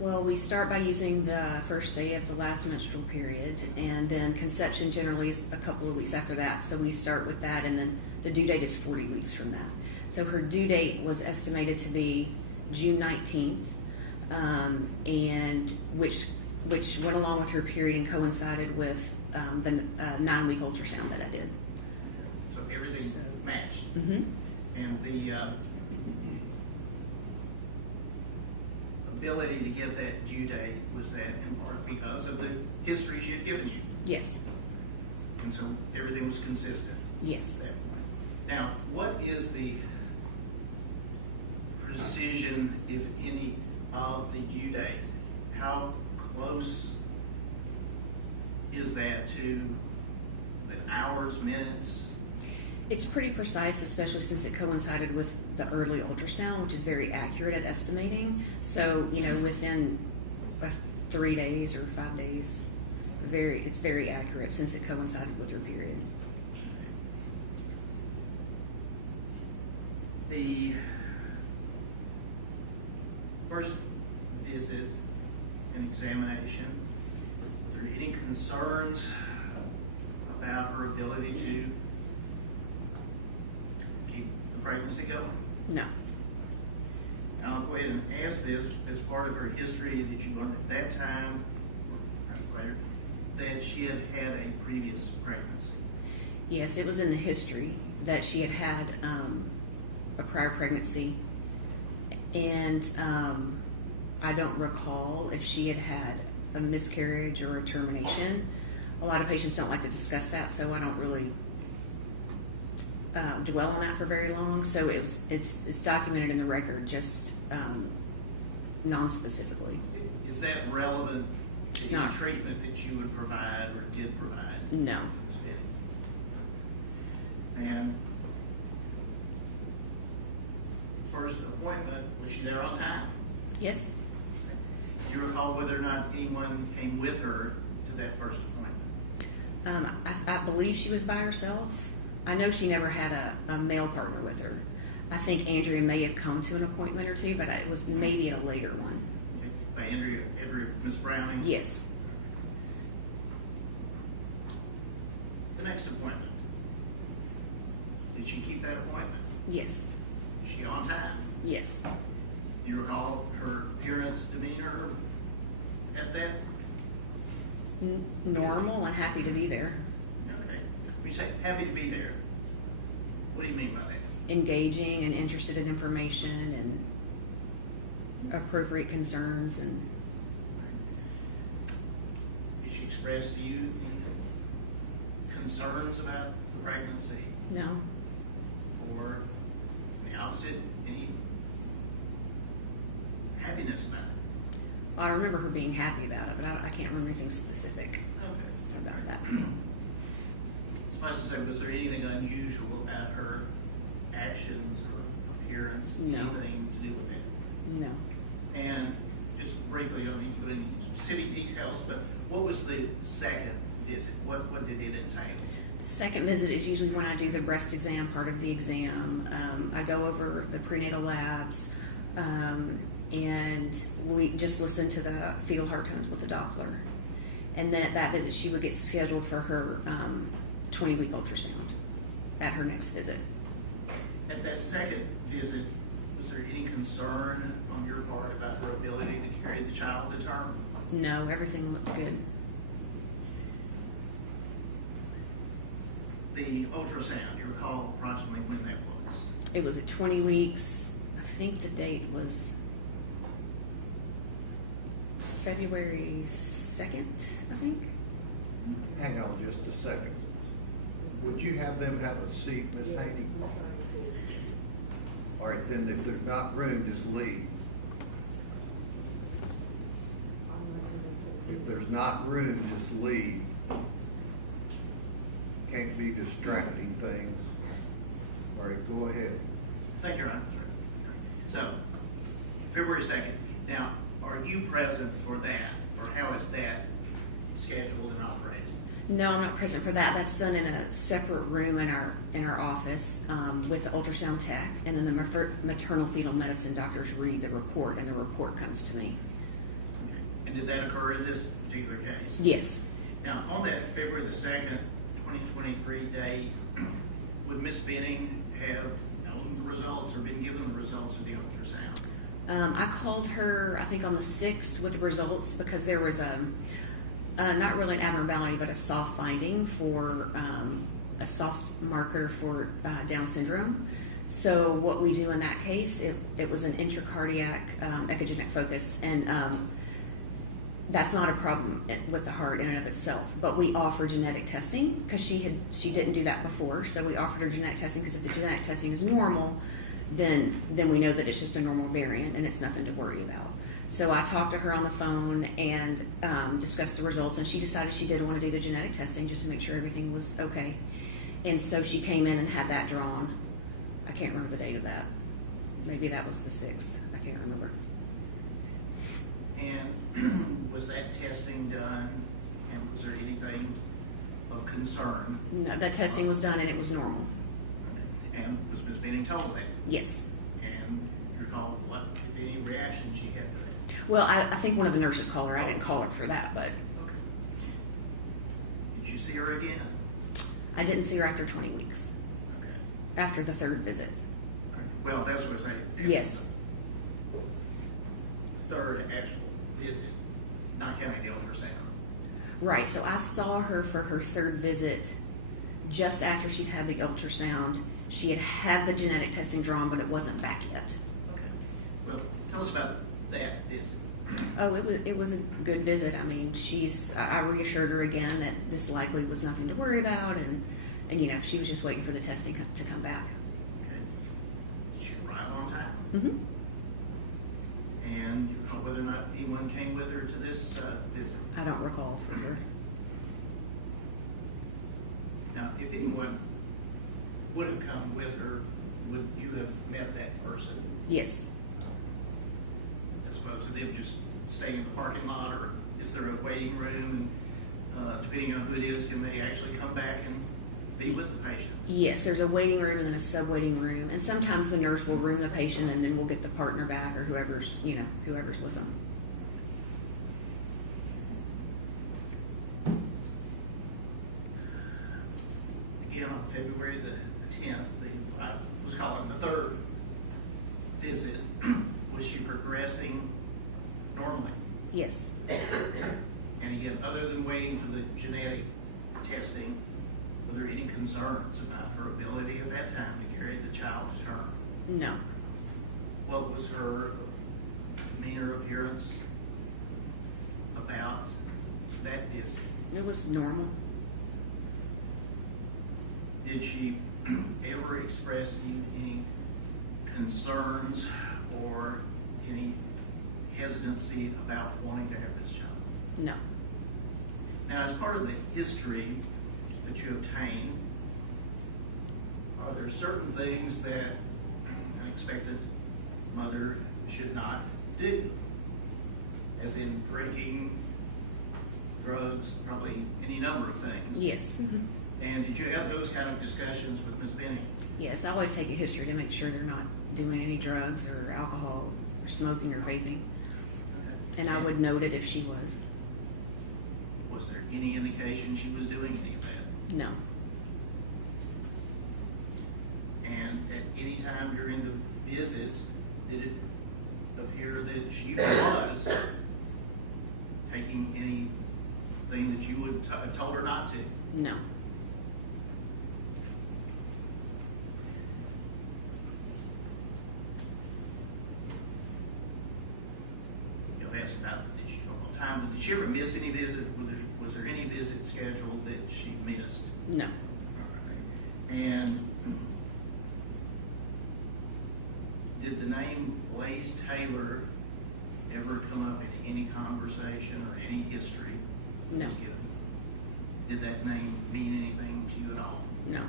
Well, we start by using the first day of the last menstrual period, and then conception generally is a couple of weeks after that. So we start with that, and then the due date is 40 weeks from that. So her due date was estimated to be June 19th, and which went along with her period and coincided with the 9-week ultrasound that I did. So everything matched. Mm-hmm. And the ability to get that due date, was that in part because of the history she had given you? Yes. And so everything was consistent? Yes. At that point. Now, what is the precision, if any, of the due date? How close is that to the hours, minutes? It's pretty precise, especially since it coincided with the early ultrasound, which is very accurate at estimating. So, within 3 days or 5 days, it's very accurate since it coincided with her period. The first visit and examination, were there any concerns about her ability to keep the pregnancy going? No. Now, I'll go ahead and ask this, as part of her history, did you learn at that time, or perhaps later, that she had had a previous pregnancy? Yes, it was in the history that she had a prior pregnancy, and I don't recall if she had had a miscarriage or a termination. A lot of patients don't like to discuss that, so I don't really dwell on that for very long. So it's documented in the record, just non-specifically. Is that relevant It's to not. any treatment that you would provide or did provide? No. And first appointment, was she there on time? Yes. Do you recall whether or not anyone came with her to that first appointment? I believe she was by herself. I know she never had a male partner with her. I think Andrea may have come to an appointment or two, but it was maybe at a later one. Okay. By Andrea, Miss Browning? Yes. The next appointment. Did she keep that appointment? Yes. Is she on time? Yes. Do you recall her appearance, demeanor at that? Normal and happy to be there. Okay. When you say happy to be there, what do you mean by that? Engaging and interested in information and appropriate concerns. And Did she express to you any concerns about the pregnancy? no. Or the opposite, any happiness about it? I remember her being happy about it, but I can't remember anything specific Okay. about that. Suffice to say, was there anything unusual about her actions or appearance? No. Anything to do with it? No. And just briefly, I don't need to go into specific details, but what was the second visit? What did it entail? The second visit is usually when I do the breast exam part of the exam. I go over the prenatal labs, and we just listen to the fetal heart tones with the Doppler. And then at that visit, she would get scheduled for her 20-week ultrasound at her next visit. At that second visit, was there any concern on your part about her ability to carry the child to term? No, everything looked good. The ultrasound, you recall approximately when that was? It was at 20 weeks. I think the date was February 2nd, I think. Hang on just a second. Would you have them have a seat, Ms. Haney? All right, then if there's not room, just leave. If there's not room, just leave. Can't be distracting things. All right, go ahead. Thank you, Your Honor. So, February 2nd. Now, are you present for that, or how is that scheduled and operated? No, I'm not present for that. That's done in a separate room in our office with the ultrasound tech, and then the maternal fetal medicine doctors read the report, and the report comes to me. And did that occur in this particular case? Yes. Now, on that February the 2nd, 2023 date, would Ms. Benning have known the results or been given the results of the ultrasound? I called her, I think, on the 6th with the results because there was not really an abnormality, but a soft finding for a soft marker for Down syndrome. So what we do in that case, it was an intracardiac echogenic focus, and that's not a problem with the heart in and of itself. But we offer genetic testing because she didn't do that before. So we offered her genetic testing because if the genetic testing is normal, then we know that it's just a normal variant and it's nothing to worry about. So I talked to her on the phone and discussed the results, and she decided she did want to do the genetic testing just to make sure everything was okay. And so she came in and had that drawn. I can't remember the date of that. Maybe that was the 6th. I can't remember. And was that testing done, and was there anything of concern? No, that testing was done and it was normal. And was Ms. Benning told that? Yes. And you recall what, if any, reaction she had to that? Well, I think one of the nurses called her. I didn't call her for that, but. Okay. Did you see her again? I didn't see her after 20 weeks. Okay. After the 3rd visit. Well, that's what I say. Yes. Third actual visit, not counting the ultrasound. Right, so I saw her for her 3rd visit just after she'd had the ultrasound. She had had the genetic testing drawn, but it wasn't back yet. Okay. Well, tell us about that visit. Oh, it was a good visit. I mean, I reassured her again that this likely was nothing to worry about, and you know, she was just waiting for the testing to come back. Okay. Did she arrive on time? Mm-hmm. And you know whether or not anyone came with her to this visit? I don't recall for sure. Now, if anyone would have come with her, would you have met that person? Yes. As opposed to them just staying in the parking lot, or is there a waiting room? And depending on who it is, can they actually come back and be with the patient? Yes, there's a waiting room and then a sub-waiting room, and sometimes the nurse will room the patient and then we'll get the partner back or whoever's with them. Again, on February the 10th, I was calling the 3rd visit. Was she progressing normally? Yes. And again, other than waiting for the genetic testing, were there any concerns about her ability at that time to carry the child to term? No. What was her demeanor, appearance about that visit? It was normal. Did she ever express any concerns or any hesitancy about wanting to have this child? No. Now, as part of the history that you obtained, are there certain things that an expectant mother should not do? As in drinking, drugs, probably any number of things. Yes. Mm-hmm. And did you have those kind of discussions with Ms. Benning? Yes, I always take a history to make sure they're not doing any drugs or alcohol or smoking or vaping. Okay. And I would note it if she was. Was there any indication she was doing any of that? No. And at any time during the visits, did it appear that she was taking anything that you would have told her not to? No. You'll ask about time. Did she ever miss any visit? Was there any visit scheduled that she missed? No. And did the name Blaise Taylor ever come up in any conversation or any history? No. Did that name mean anything to you at all? No.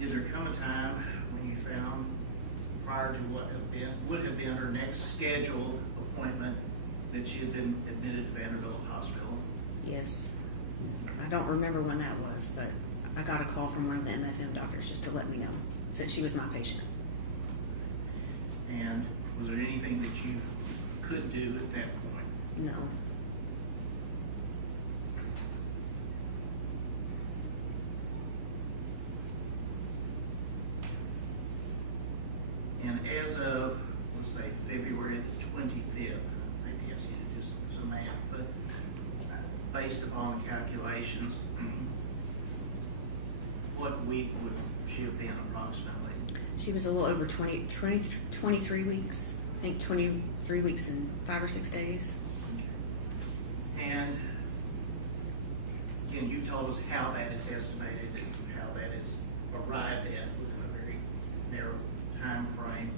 Did there come a time when you found, prior to what would have been her next scheduled appointment, that she had been admitted to Vanderbilt Hospital? Yes. I don't remember when that was, but I got a call from one of the MFM doctors just to let me know, since she was my patient. And was there anything that you could do at that point? No. And as of, let's say, February the 25th, maybe I need to do some math, but based upon the calculations, what week would she have been approximately? She was a little over 23 weeks. I think 23 weeks and 5 or 6 days. And again, you've told us how that is estimated and how that is arrived at within a very narrow time frame.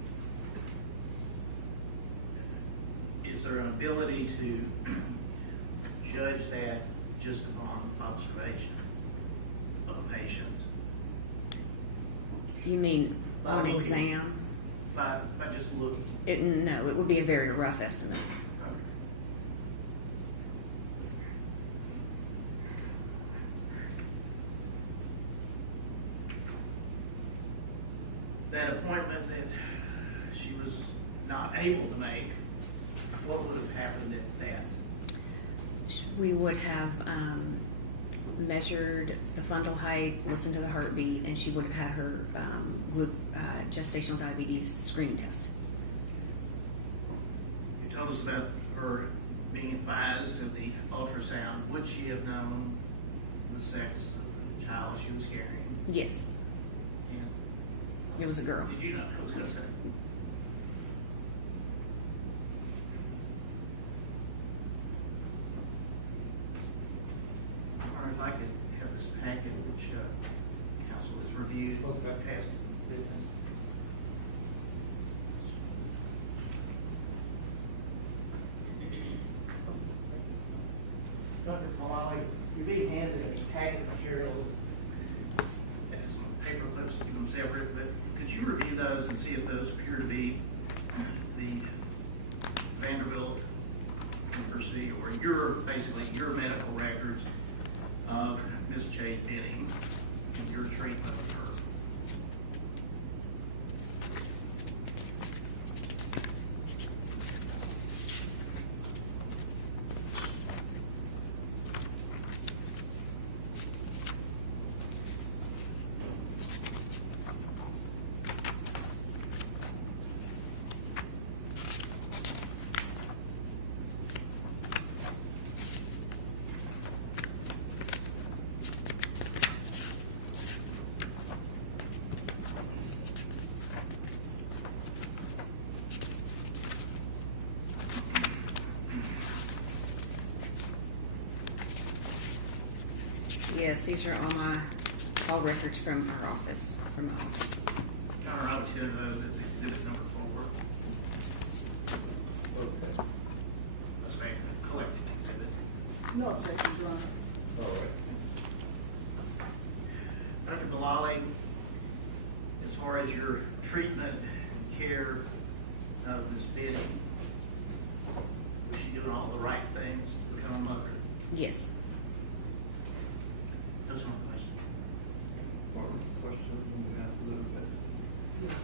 Is there an ability to judge that just upon observation of a patient? You mean on exam? By just looking? No, it would be a very rough estimate. That appointment that she was not able to make, what would have happened at that? We would have measured the fundal height, listened to the heartbeat, and she would have had her gestational diabetes screening test. You told us about her being advised of the ultrasound. Would she have known the sex of the child she was carrying? Yes. And it was a girl. Did you know? I was going to say. Or if I could have this packet, which council has reviewed, past business. Dr. Malali, you're being handed a packet of materials. And some paper clips, keep them separate, but could you review those and see if those appear to be the Vanderbilt University or basically your medical records of Miss Jade Benning and your treatment of her? Yes, these are all records from our office, from my office. Your Honor, I would consider those as exhibit number 4. Okay. Let's make a collected exhibit. No objection, Your Honor. All right. Dr. Malali, as far as your treatment and care of Ms. Benning, was she doing all the right things to become a mother? Yes. Those are my questions. More questions on behalf of the defendant? Yes.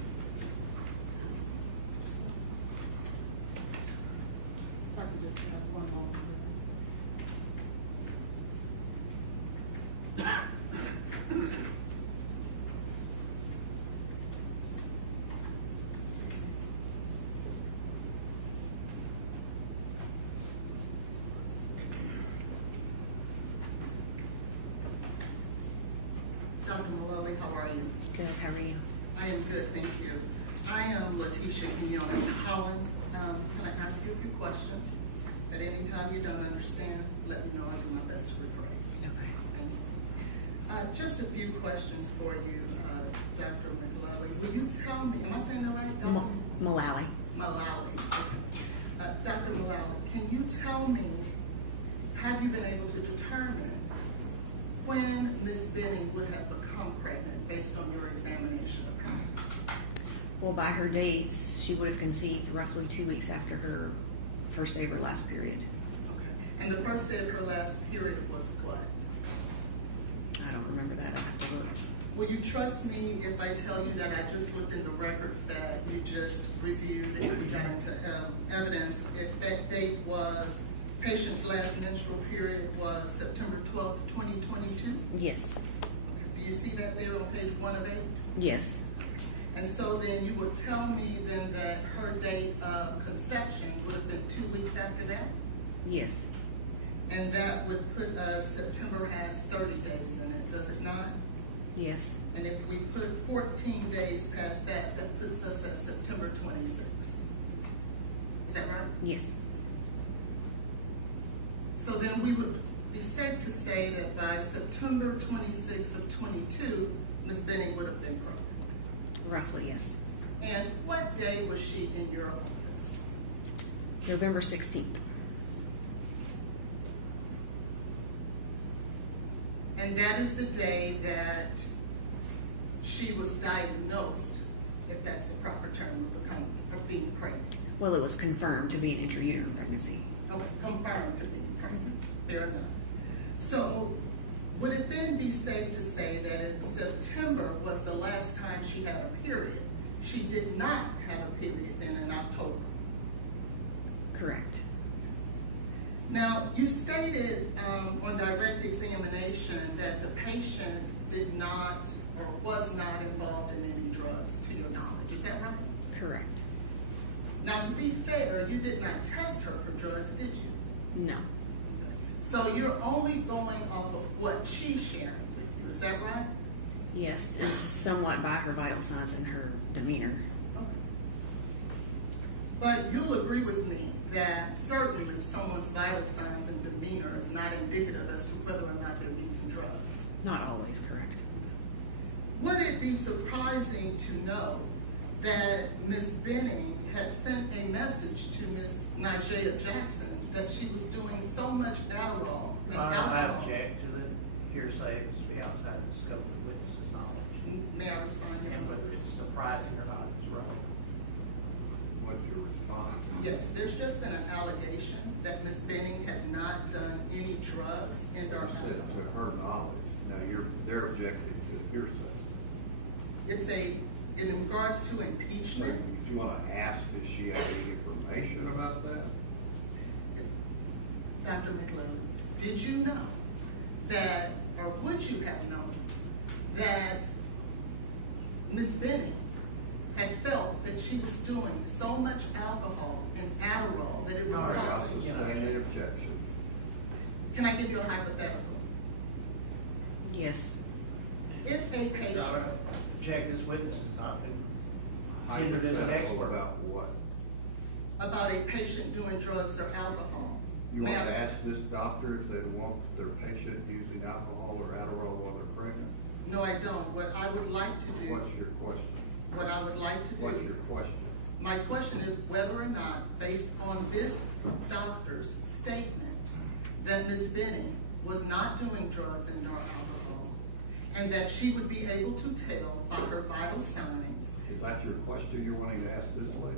If I could just have one moment. Dr. Malali, how are you? Good, how are you? I am good, thank you. I am Letitia Quinones Collins. Can I ask you a few questions? At any time you don't understand, let me know. I'll do my best to rephrase. Okay. Thank you. Just a few questions for you, Dr. Malali. Will you tell me, am I saying that right, Dr. Malali. Malali. Okay. Dr. Malali, can you tell me, have you been able to determine when Ms. Benning would have become pregnant based on your examination of her? Well, by her dates, she would have conceived roughly 2 weeks after her first day of her last period. Okay. And the first day of her last period was what? I don't remember that. I have to look. Will you trust me if I tell you that I just looked in the records that you just reviewed and we got into evidence? If that date was, patient's last menstrual period was September 12th, 2022? Yes. Do you see that there on page 1 of 8? Yes. And so then you would tell me then that her date of conception would have been 2 weeks after that? Yes. And that would put us, September has 30 days in it, does it not? Yes. And if we put 14 days past that, that puts us at September 26th. Is that right? Yes. So then we would be safe to say that by September 26th of 22, Ms. Benning would have been pregnant. Roughly, yes. And what day was she in your office? November 16th. And that is the day that she was diagnosed, if that's the proper term, of being pregnant. Well, it was confirmed to be an intrauterine pregnancy. Okay, confirmed to being pregnant. Fair enough. So, would it then be safe to say that if September was the last time she had a period, she did not have a period then in October? Correct. Now, you stated on direct examination that the patient did not or was not involved in any drugs, to your knowledge. Is that right? Correct. Now, to be fair, you did not test her for drugs, did you? No. So you're only going off of what she's sharing with you. Is that right? Yes, and somewhat by her vital signs and her demeanor. Okay. But you'll agree with me that certainly someone's vital signs and demeanor is not indicative as to whether or not they're using drugs. Not always, correct. Would it be surprising to know that Ms. Benning had sent a message to Ms. Nigella Jackson that she was doing so much Adderall and I alcohol? object to the hearsay to be outside the scope of the witness's knowledge. May I respond? And whether it's surprising or not is relevant. What's your response? Yes, there's just been an allegation that Ms. Benning has not done any drugs in her You said to her knowledge. Now, they're objecting to hearsay. It's in regards to So impeachment. if you want to ask, does she have any information about that? Dr. McLeod, did you know that, or would you have known that Ms. Benning had felt that she was doing so much alcohol and Adderall that it was I'll causing? sustain an objection. Can I give you a hypothetical? Yes. If a patient, Check this witness has not been tendered as an Hypothetical expert. about what? about a patient doing drugs or alcohol. You want Ma'am, to ask this doctor if they want their patient using alcohol or Adderall while they're pregnant? No, I don't. What I would like to do, What's your question? what I would like to What's do, your question? my question is whether or not, based on this doctor's statement, that Ms. Benning was not doing drugs and nor alcohol, and that she would be able to tell by her vital signs. Is that your question you're wanting to ask this lady?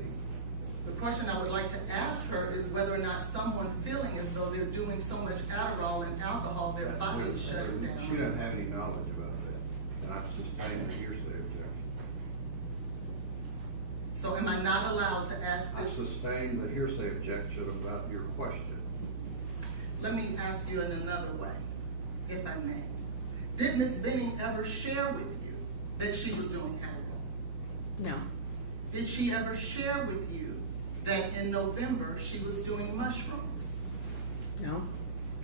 The question I would like to ask her is whether or not someone feeling as though they're doing so much Adderall and alcohol, their body is shutting down. She doesn't have any knowledge about that, and I'm sustaining a hearsay objection. So am I not allowed to ask I this? sustain the hearsay objection about your question. Let me ask you in another way, if I may. Did Ms. Benning ever share with you that she was doing Adderall? No. Did she ever share with you that in November she was doing mushrooms? No.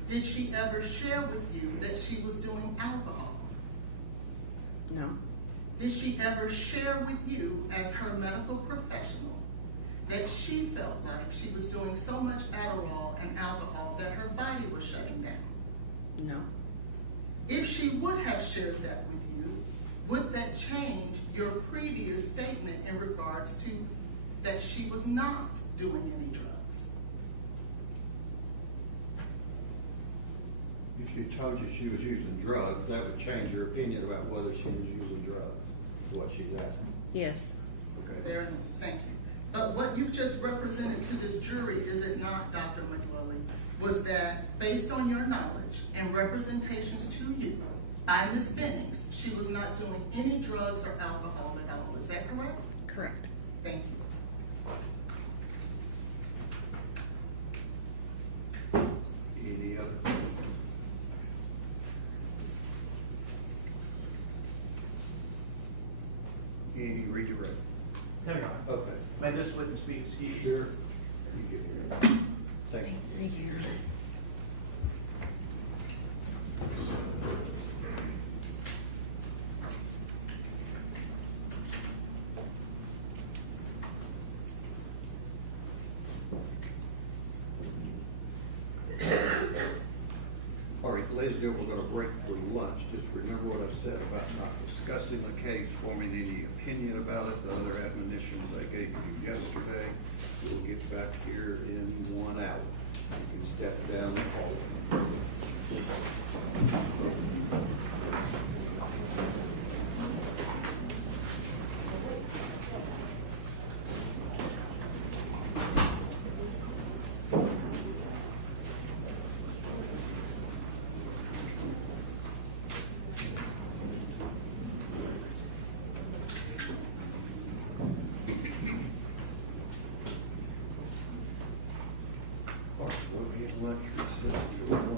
Did she ever share with you that she was doing alcohol? No. Did she ever share with you as her medical professional that she felt like she was doing so much Adderall and alcohol that her body was shutting down? No. If she would have shared that with you, would that change your previous statement in regards to that she was not doing any drugs? If she told you she was using drugs, that would change your opinion about whether she was using drugs, is what she's asking. Yes. Okay. Fair enough, thank you. But what you've just represented to this jury, is it not, Dr. McLillan, was that based on your knowledge and representations to you I, Ms. Bennings, she was not doing any drugs or alcohol at home. Is that correct? Correct. Thank you. Any other? Any redirect? No, Your Honor. Okay. May this witness be excused? Sure. You get here. Thank you. Thank you, Your Honor. All right, ladies and gentlemen, we're going to break for lunch. Just remember what I said about not discussing the case, forming any opinion about it, the other admonitions I gave you yesterday. We'll get back here in 1 hour. You can step down the hall. All right, we'll get lunch recess till 1:15.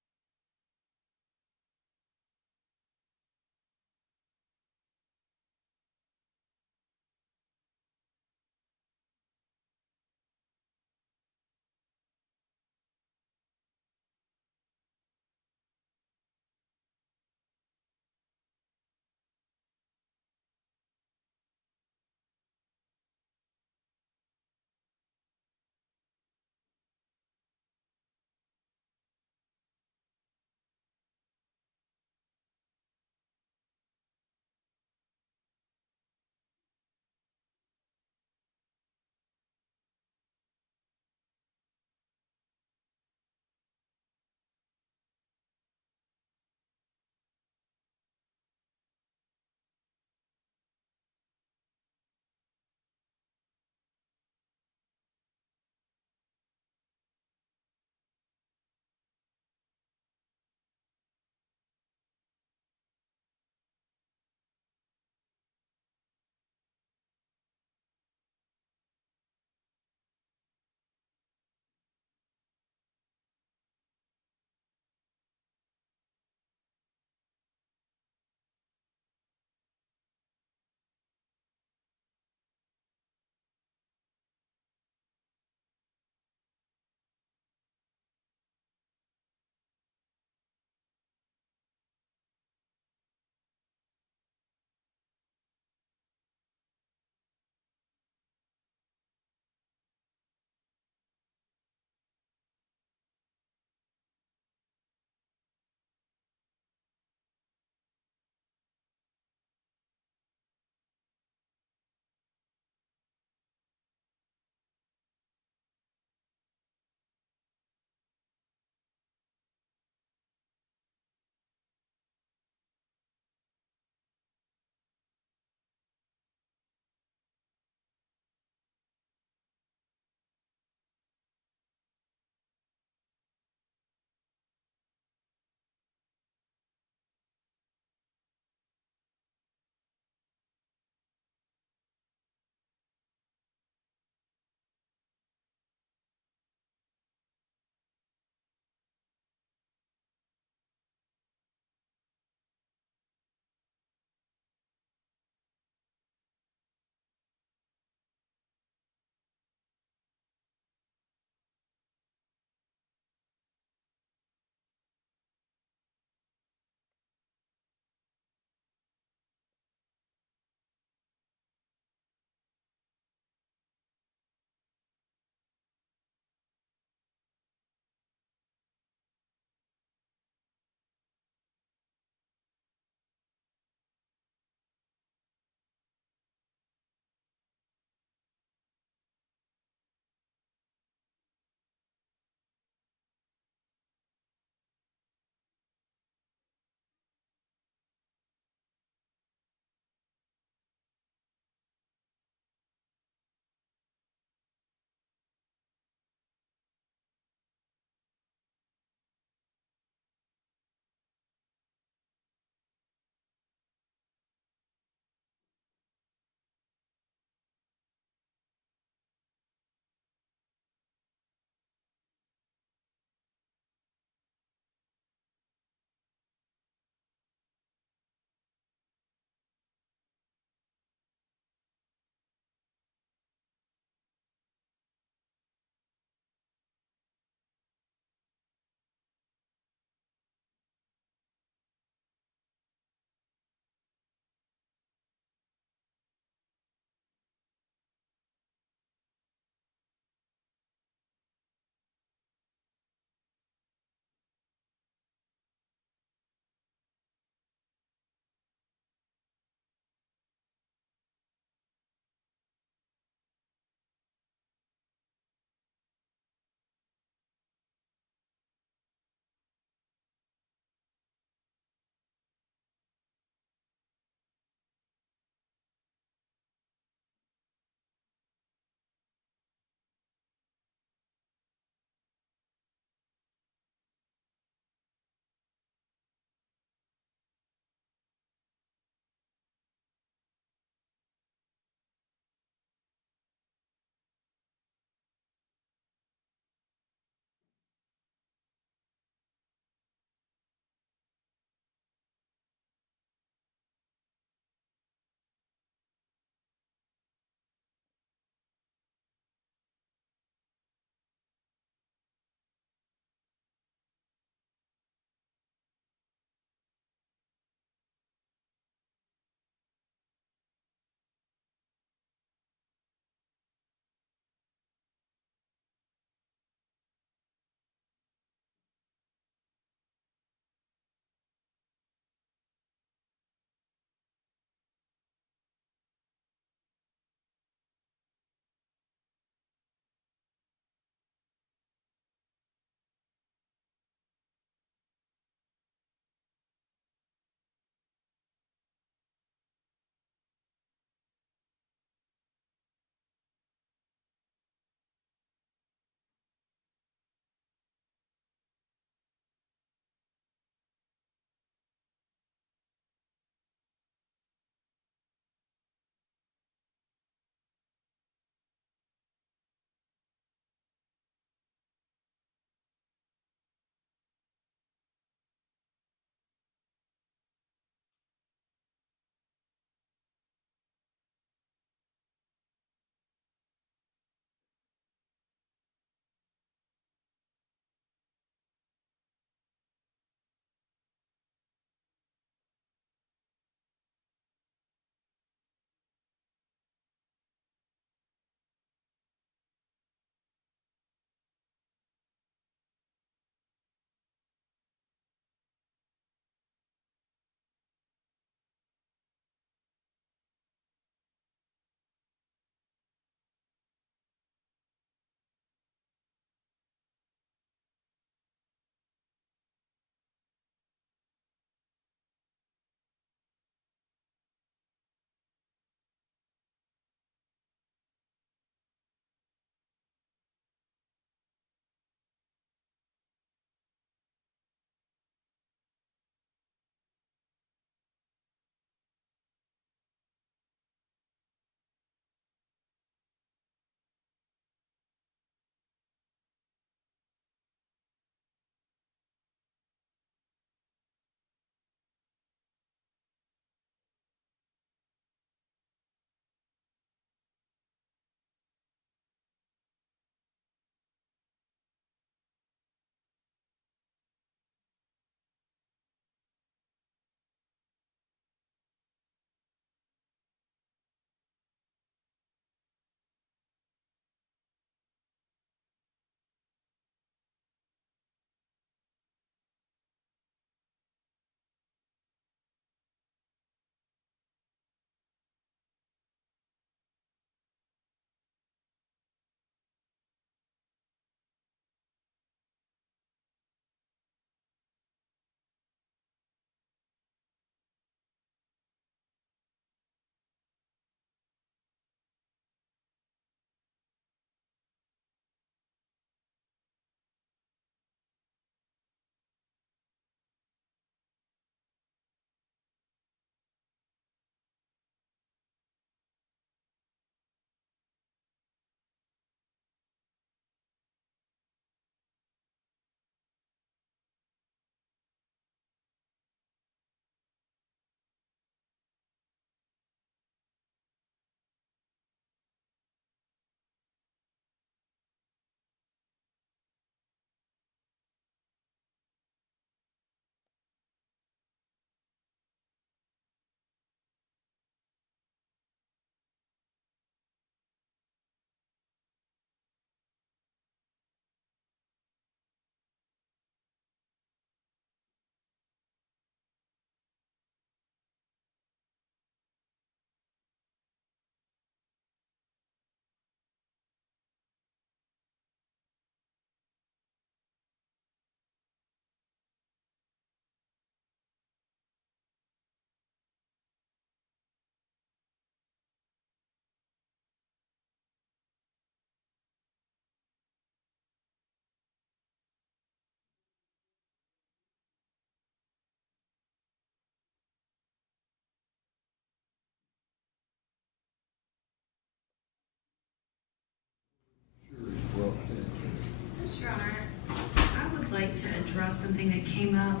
address something that came up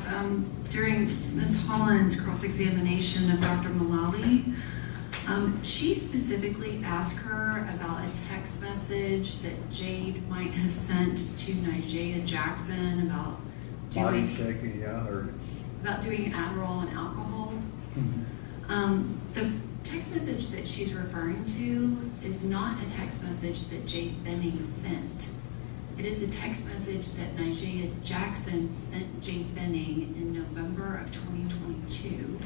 during Ms. Holland's cross-examination of Dr. Mullally. She specifically asked her about a text message that Jade might have sent to Nigella Jackson about Body shaking, yeah, I heard it. about doing Adderall and alcohol. The text message that she's referring to is not a text message that Jade Benning sent. It is a text message that Nigella Jackson sent Jade Benning in November of 2022.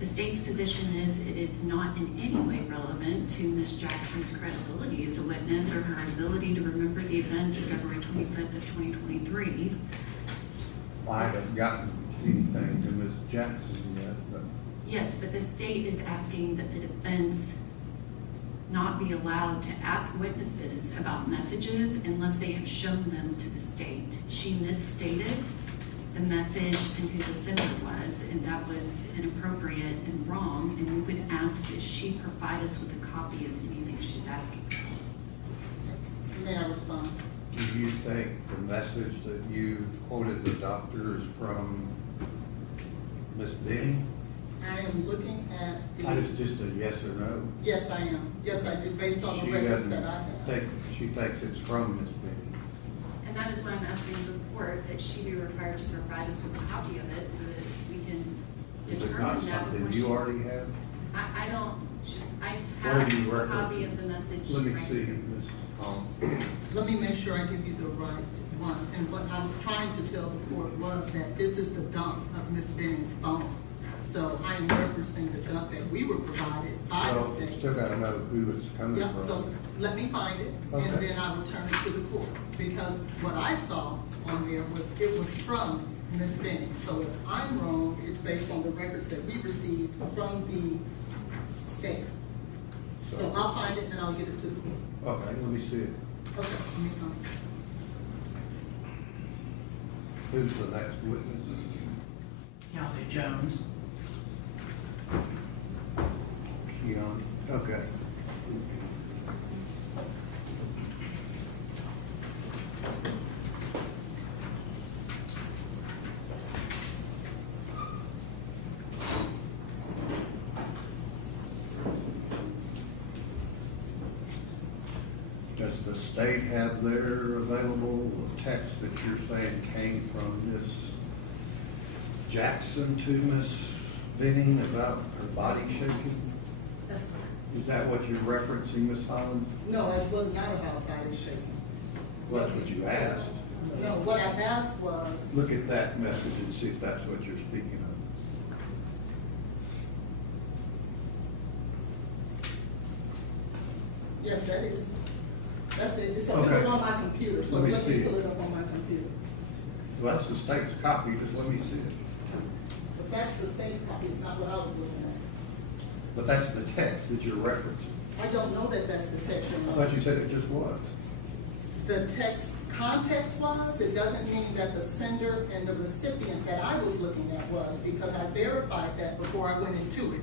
The state's position is it is not in any way relevant to Ms. Jackson's credibility as a witness or her ability to remember the events of February 25th of 2023. I haven't gotten anything to Ms. Jackson yet, but. Yes, but the state is asking that the defense not be allowed to ask witnesses about messages unless they have shown them to the state. She misstated the message and who the sender was, and that was inappropriate and wrong, and we would ask that she provide us with a copy of anything she's asking for. May I respond? Do you think the message that you quoted the doctor is from Ms. Benning? I am looking at It's just a yes or no. Yes, I am. Yes, I do, based on the records that I have. She thinks it's from Ms. Benning. And that is why I'm asking the court that she be required to provide us with a copy of it so that we can Is it determine not that something before you she. already have? I don't, I Where do you have a reference copy it? of the message. Let me right see, here. Ms. Hall. Let me make sure I give you the right one. And what I was trying to tell the court was that this is the dump of Ms. Benning's phone. So I am referencing the dump that we were provided by the Well, state. still gotta know who it's coming Yeah, from. so let me find it, and Okay. then I will turn it to the court. Because what I saw on there was, it was from Ms. Benning. So if I'm wrong, it's based on the records that we received from the state. So I'll find it and I'll get it to the court. Okay, let me see it. Okay, let me come. Who's the next witness? Counsel Jones. Keon, okay. Does the state have their available text that you're saying came from Ms. Jackson to Ms. Benning about her body shaking? That's fine. Is that what you're referencing, Ms. Holland? No, it was not about body shaking. Well, that's what you asked. No, what I asked was, Look at that message and see if that's what you're speaking of. yes, that is. That's it. It's, it Okay. was on my computer, so Let me let see me it. pull it up on my computer. Well, that's the state's copy, just let me see it. But that's the state's copy, it's not what I was looking at. But that's the text that you're referencing. I don't know that that's the text. I thought you said it just was. The text context was, it doesn't mean that the sender and the recipient that I was looking at was, because I verified that before I went into it.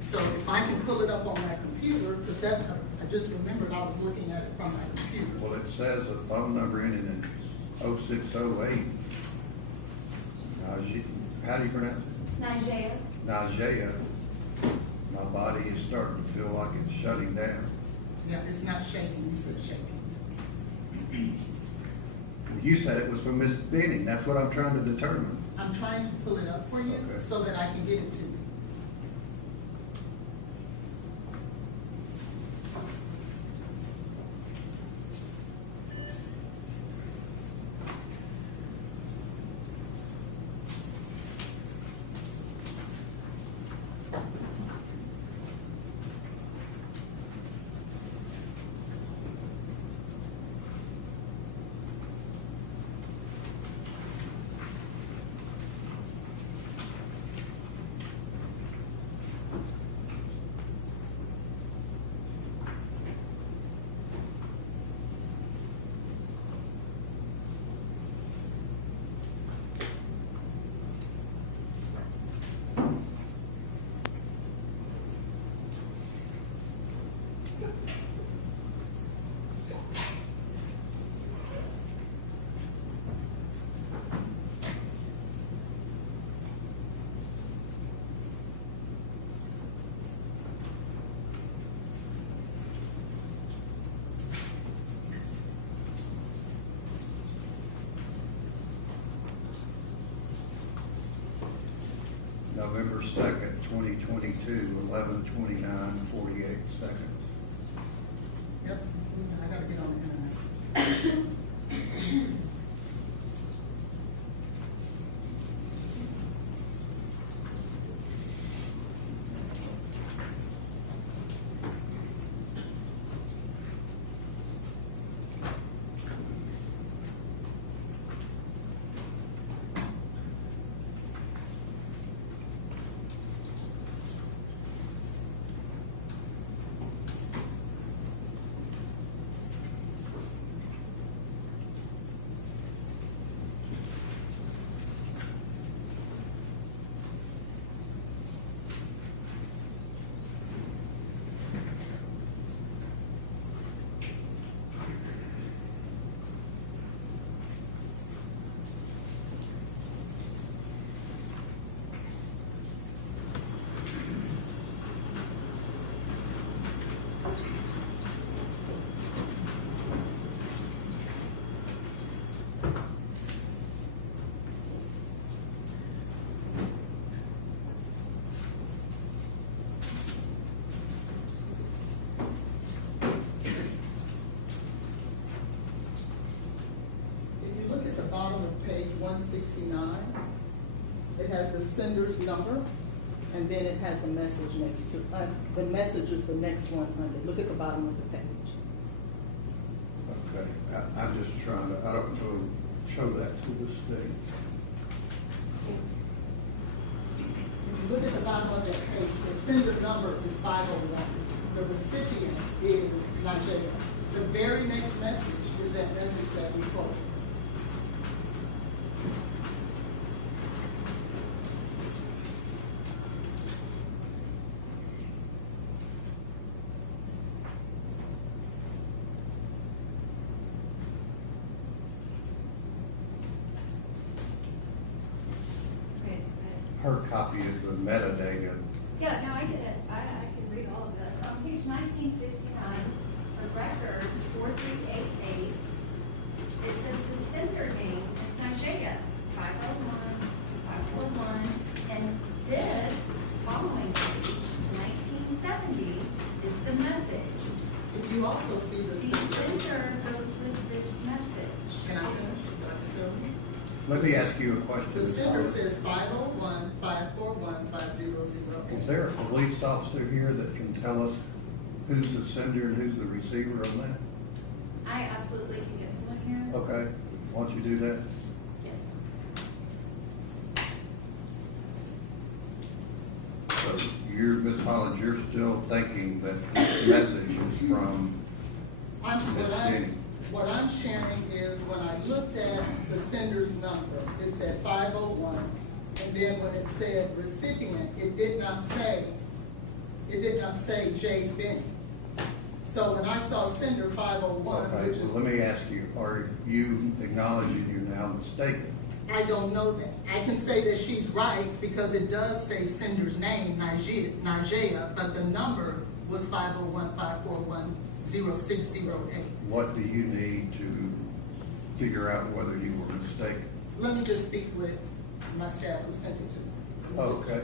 So if I can pull it up on my computer, because that's, I just remembered I was looking at it from my computer. Well, it says a phone number ending in 0608. How do you pronounce it? Nigella. Nigella. My body is starting to feel like it's shutting down. Yeah, it's not shaking, you said shaking. You said it was from Ms. Benning. That's what I'm trying to determine. I'm trying to pull it up for you Okay. so that I can get it to you. November 2nd, 2022, 11:29:48. Yep, I gotta get on the internet. Bottom of page 169, it has the sender's number, and then it has a message next to, the message is the next one under. Look at the bottom of the page. Okay, I'm just trying to, I don't know, show that to the state. If you look at the bottom of that page, the sender number is 501. The recipient is Nigeria. The very next message is that message that we quoted. Her copy is the metadata. Yeah, no, I get it. I can read all of this. On page 1969, for record 4388, it says the sender name is Nigeria, 501, 541, and this following page, 1970, is the message. If you also see the sender goes with this message. Can I finish? So I can tell you? Let me ask you a question. The sender says 501-541-5008. Is there a police officer here that can tell us who's the sender and who's the receiver on that? I absolutely can get someone here. Okay, why don't you do that? Yes. So you're, Ms. Hollins, you're still thinking that this message is from Ms. Benning? What I'm sharing is when I looked at the sender's number, it said 501, and then when it said recipient, it did not say Jade Benning. So when I saw sender 501, Okay, which is, well, let me ask you, are you acknowledging you're now mistaken? I don't know that. I can say that she's right because it does say sender's name, Nigeria, but the number was 501-541-0608. What do you need to figure out whether you were mistaken? Let me just speak with my staff who sent it to me. Okay.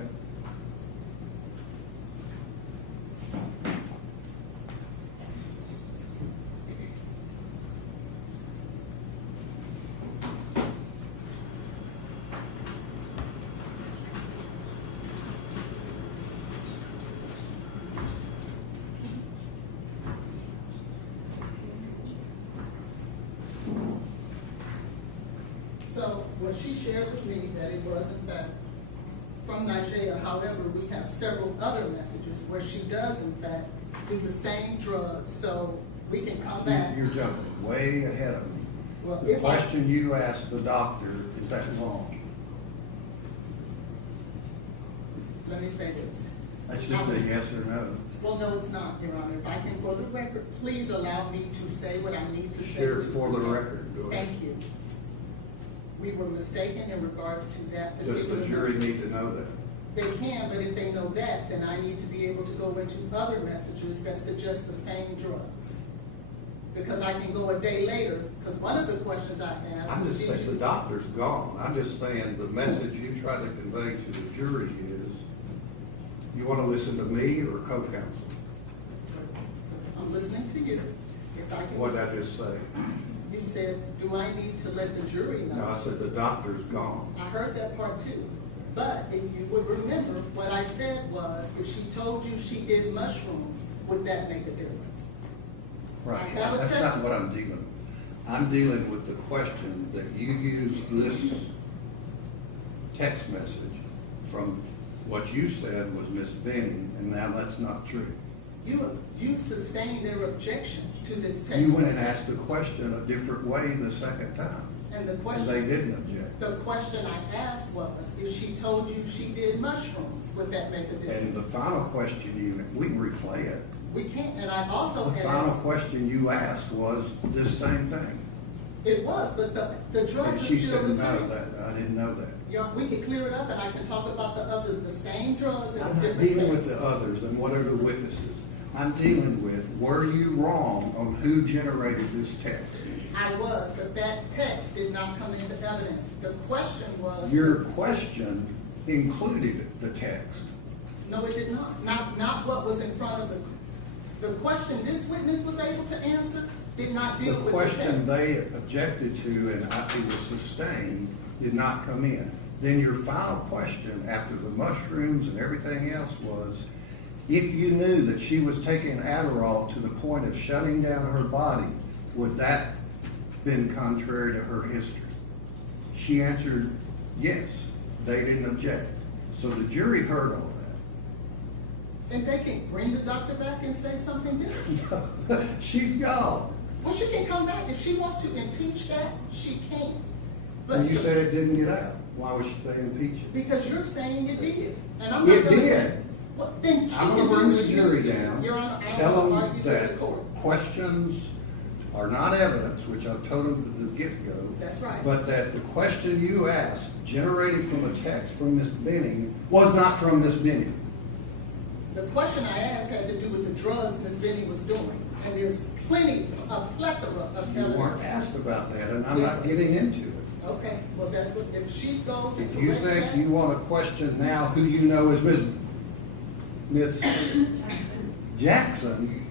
So what she shared with me that it was in fact from Nigeria. However, we have several other messages where she does in fact do the same drug. So we can come back. You're jumping way ahead of me. Well, The question you asked the doctor, is that wrong? Let me say this. That's just a yes or no. Well, no, it's not, Your Honor. If I can, for the record, please allow me to say what I need to say. Sure, for the record, go ahead. Thank you. We were mistaken in regards to that Does particular the jury message. need to know that? They can, but if they know that, then I need to be able to go into other messages that suggest the same drugs. Because I can go a day later, because one of the questions I asked I'm was, just did saying the you? doctor's gone. I'm just saying the message you try to convey to the jury is You want to listen to me or co-counsel? I'm listening to you. If I can. What did I just say? You said, do I need to let the jury know? No, I said the doctor's gone. I heard that part too. But if you would remember, what I said was, if she told you she did mushrooms, would that make a difference? Right. I have a That's text- not what I'm dealing with. I'm dealing with the question that you used this text message from what you said was Miss Benning, and now that's not true. You sustained their objection to this text You went and message. asked the question a different way the second time, And the and question. they didn't object. The question I asked was, if she told you she did mushrooms, would that make a And difference? the final question we can replay it. We can't, and I also The final asked, question you asked was this same thing. it was, but the drugs And are she still said, the no, same. I didn't know that. Yeah, we can clear it up and I can talk about the same drugs in I'm a not different dealing with text. the others and what are the witnesses. I'm dealing with, were you wrong on who generated this text? I was, but that text did not come into evidence. The question was. Your question included the text. No, it did not. Not what was in front of the question this witness was able to answer did not The deal with the question text. they objected to and it was sustained did not come in. Then your final question after the mushrooms and everything else was, if you knew that she was taking Adderall to the point of shutting down her body, would that been contrary to her history? She answered yes. They didn't object. So the jury heard all And they can bring the doctor back and say something different. that. She's gone. Well, she can come back. If she wants to impeach that, she can. But And you said it didn't get out. Why was they impeaching? because you're saying it did. And I'm not It gonna- did. Well, then she I'm can gonna do bring what the she jury needs to do. down, Your Honor, I don't tell wanna them argue with the that court. questions are not evidence, which I told them from the get-go. That's right. But that the question you asked, generated from a text from Miss Benning, was not from Miss Benning. The question I asked had to do with the drugs Ms. Benning was doing. And there's a plethora of You weren't evidence. asked about that, and I'm not getting into it. Okay, well, that's what, if she goes and If you corrects think that. you want to question now who you know is Miss Jackson,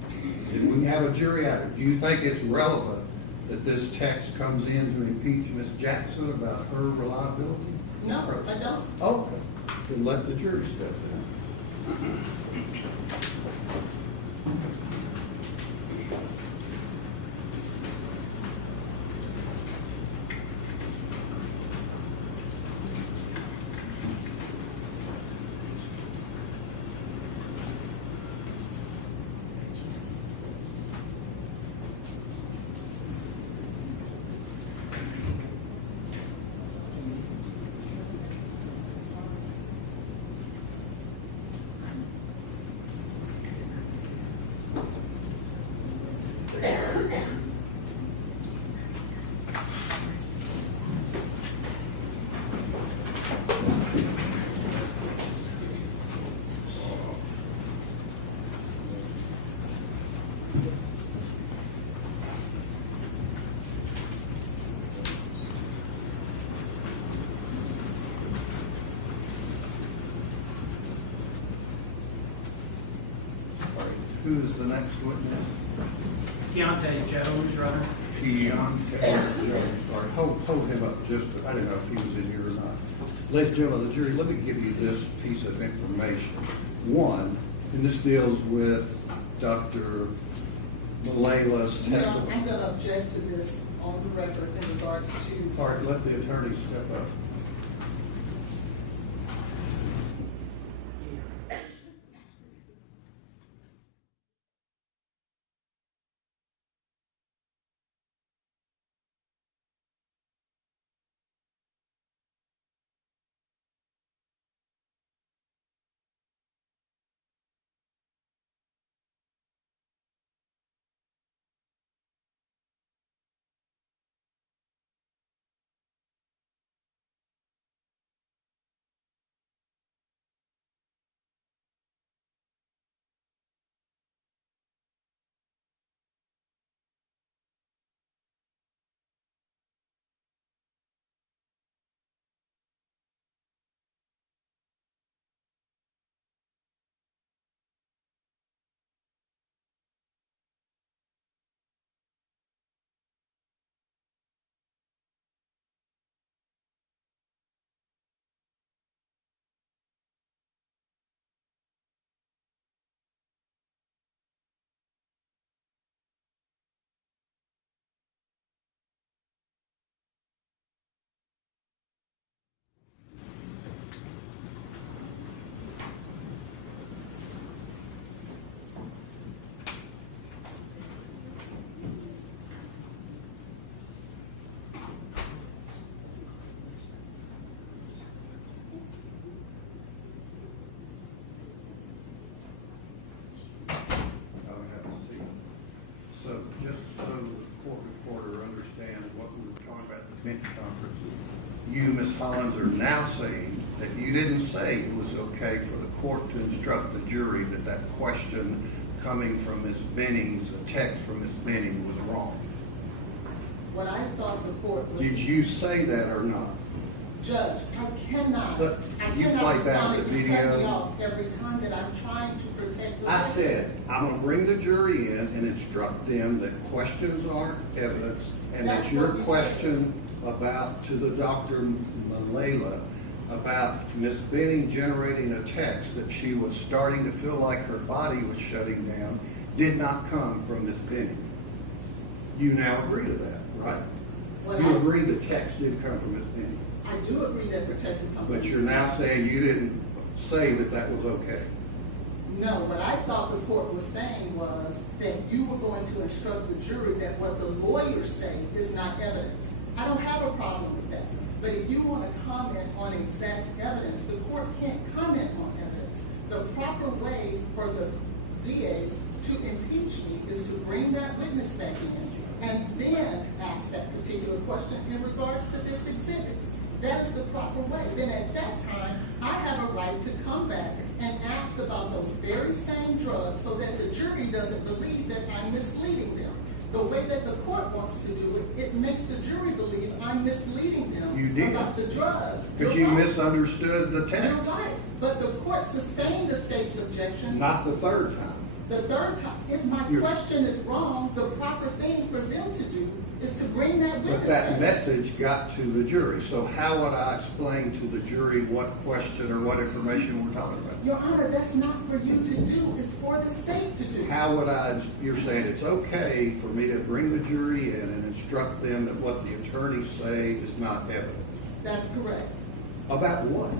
then we can have a jury out of it. Do you think it's relevant that this text comes in to impeach Miss Jackson about her reliability? No, I don't. Okay, then let the jury step in. Who's the next witness? Keontae Jones, Your Honor. Keontae Jones. All right, hold him up just, I didn't know if he was in here or not. Ladies and gentlemen of the jury, let me give you this piece of information. One, and this deals with Dr. Malala's Yeah, testimony. I'm gonna object to this on the record in regards to. All right, let the attorney step up. you, Ms. Hollins, are now saying that you didn't say it was okay for the court to instruct the jury that that question coming from Ms. Benning's, a text from Ms. Benning, was wrong. What I thought the court was. Did you say that or not? Judge, I cannot But you respond played back the if you cut me video. off every time that I'm trying to protect. the I record. said, I'm gonna bring the jury in and instruct them that questions aren't evidence, and that That's your what you question about, to the Dr. Malayla, about Ms. Benning generating a text that she was starting to feel like her body was shutting down, did not come from Ms. Benning. You now agree to that, right? You agree the text did come from Ms. Benning, I do agree that the text would come. but from you're now saying you didn't say that that was okay. No, what I thought the court was saying was that you were going to instruct the jury that what the lawyers say is not evidence. I don't have a problem with that. But if you want to comment on exact evidence, the court can't comment on evidence. The proper way for the DAs to impeach me is to bring that witness back in and then ask that particular question in regards to this exhibit. That is the proper way. Then at that time, I have a right to come back and ask about those very same drugs so that the jury doesn't believe that I'm misleading them. The way that the court wants to do it, it makes the jury believe I'm misleading them You did. about the drugs. Because You're you right. misunderstood the text. You're right, but the court sustained the state's objection. Not the third time. The third time, if my question is wrong, the proper thing for them to do is to bring that witness But that back. message got to the jury. So how would I explain to the jury what question or what information we're talking about? Your Honor, that's not for you to do, it's for the state to do. How would I, you're saying it's okay for me to bring the jury in and instruct them that what the attorneys say is not evidence? That's correct. About what?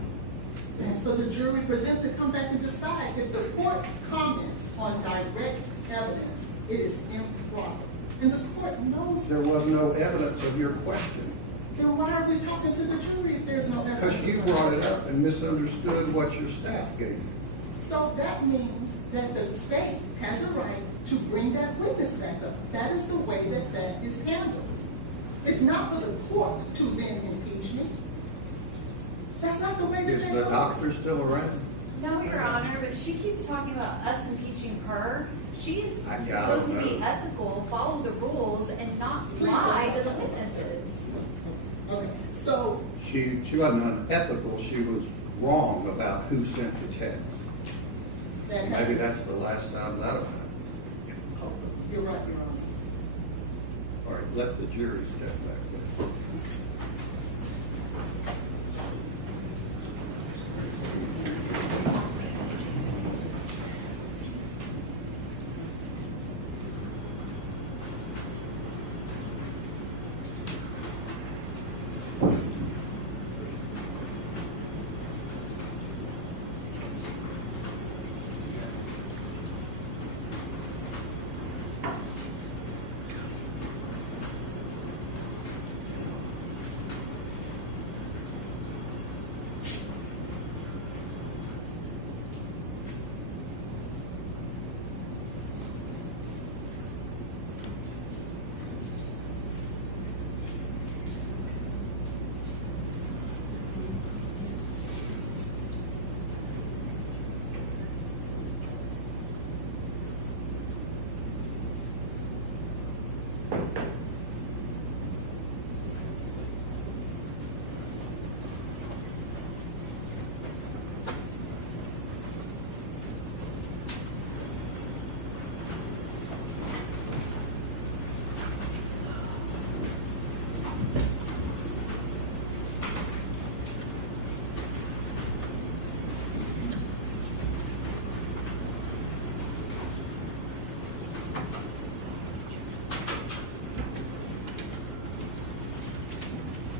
That's for the jury, for them to come back and decide. If the court comments on direct evidence, it is improper. And the court knows There was no evidence of your question. Then why are we talking to the jury if there's no evidence? Because you brought it up and misunderstood what your staff gave you. So that means that the state has a right to bring that witness back up. That is the way that that is handled. It's not for the court to then impeach me. That's not the way that Is that the goes. doctor still around? No, Your Honor, but she keeps talking about us impeaching her. She is I supposed to don't be know. ethical, follow the rules, and not Please lie don't. to the witnesses. Okay, so She wasn't unethical, she was wrong about who sent the text. that Maybe happens. that's the last time that'll happen. You're right, Your Honor. All right, let the jury step back.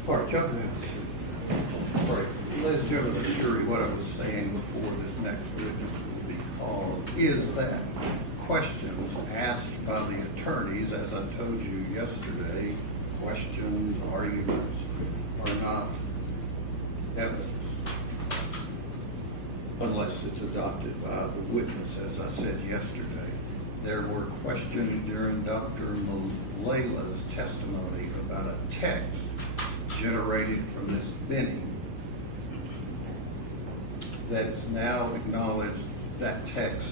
All right, y'all can have a seat. All right, ladies and gentlemen of the jury, what I was saying before this next witness will be called is that questions asked by the attorneys, as I told you yesterday, questions, arguments are not evidence unless it's adopted by the witness, as I said yesterday. There were questions during Dr. Malayla's testimony about a text generated from Ms. Benning that is now acknowledged that text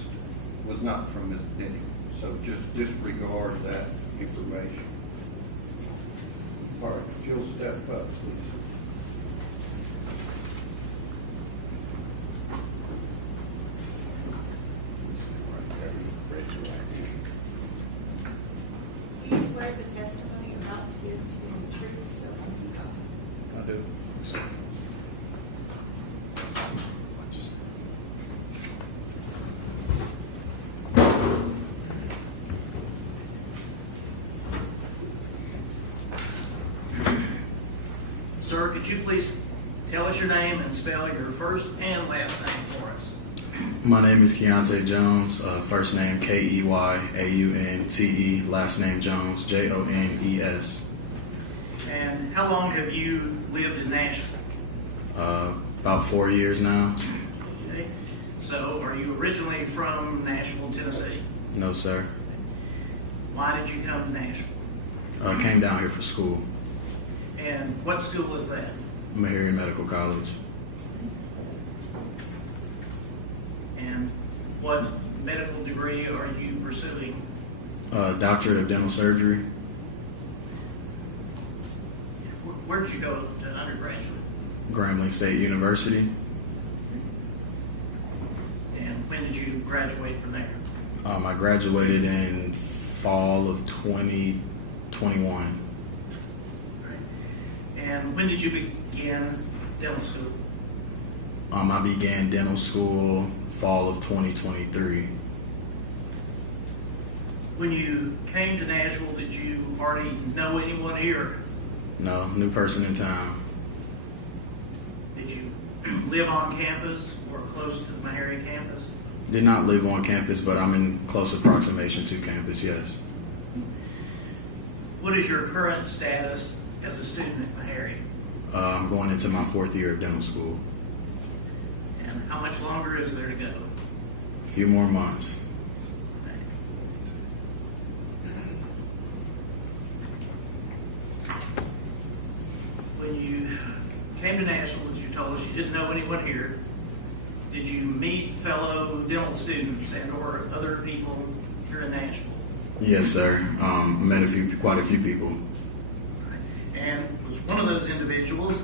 was not from Ms. Benning. So just disregard that information. All right, if you'll step up, please. Do you swear the testimony you're about to give to be the truth, so help you God? I do. Sir, could you please tell us your name and spell your first and last name for us? My name is Keontae Jones. First name Keyauntee. Last name Jones, Jones. And how long have you lived in Nashville? About 4 years now. Okay. So, are you originally from Nashville, Tennessee? No, sir. Why did you come to Nashville? Came down here for school. And what school is that? Meharry Medical College. And what medical degree are you pursuing? Doctorate of Dental Surgery. Where did you go to undergraduate? Grambling State University. And when did you graduate from there? I graduated in fall of 2021. And when did you begin dental school? I began dental school fall of 2023. When you came to Nashville, did you already know anyone here? No, new person in town. Did you live on campus or close to the Meharry campus? Did not live on campus, but I'm in close approximation to campus, yes. What is your current status as a student at Meharry? I'm going into my 4th year of dental school. And how much longer is there to go? A few more months. When you came to Nashville, as you told us, you didn't know anyone here. Did you meet fellow dental students and or other people here in Nashville? Yes, sir. Met quite a few people. And was one of those individuals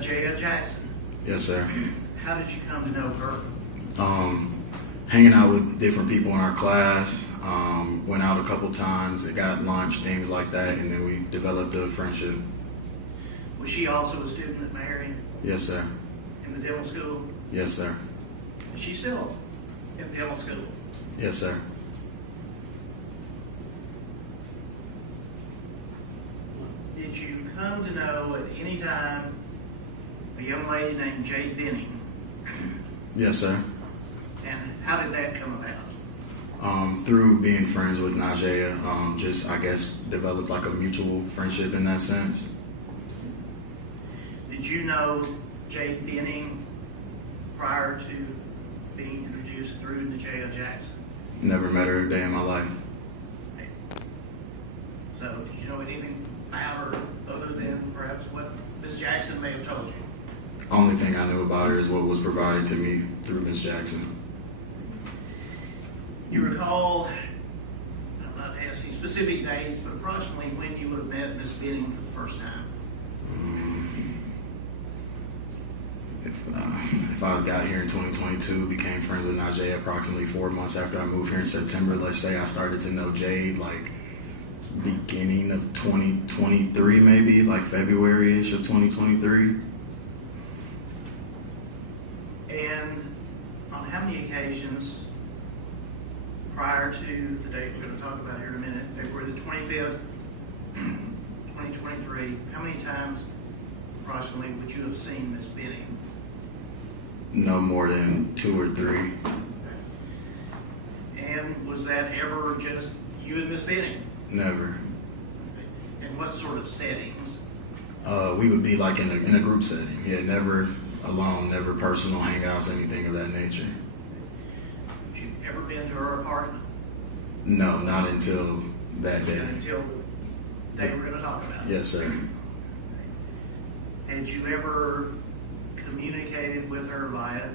Jade Jackson? Yes, sir. How did you come to know her? Hanging out with different people in our class. Went out a couple times. Got lunch, things like that, and then we developed a friendship. Was she also a student at Meharry? Yes, sir. In the dental school? Yes, sir. Is she still in dental school? Yes, sir. Did you come to know at any time a young lady named Jade Benning? Yes, sir. And how did that come about? Through being friends with Najee, just, I guess, developed like a mutual friendship in that sense. Did you know Jade Benning prior to being introduced through Najee Jackson? Never met her a day in my life. Okay. So did you know anything about her other than perhaps what Ms. Jackson may have told you? Only thing I knew about her is what was provided to me through Ms. Jackson. You recall, I'm not asking specific dates, but approximately when you would have met Ms. Benning for the first time? If I got here in 2022, became friends with Najee approximately 4 months after I moved here in September, let's say I started to know Jade like beginning of 2023, maybe like February-ish of 2023. And on how many occasions prior to the date we're going to talk about here in a minute, February the 25th, 2023, how many times approximately would you have seen Ms. Benning? No more than 2 or 3. And was that ever just you and Ms. Benning? Never. And what sort of settings? We would be like in a group setting. Yeah, never alone, never personal hangouts, anything of that nature. Have you ever been to her apartment? No, not until that day. Until the day we're going to talk about. Yes, sir. Had you ever communicated with her via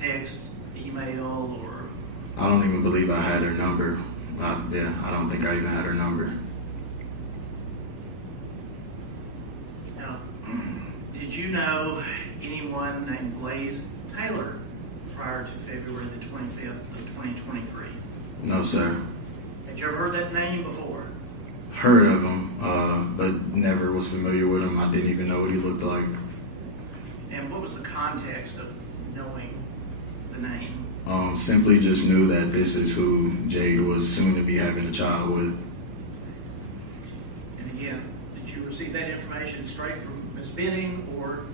text, email, or? I don't even believe I had her number. I don't think I even had her number. Now, did you know anyone named Blaise Taylor prior to February the 25th of 2023? No, sir. Had you ever heard that name before? Heard of him, but never was familiar with him. I didn't even know what he looked like. And what was the context of knowing the name? Simply just knew that this is who Jade was soon to be having a child with. And again, did you receive that information straight from Ms. Benning or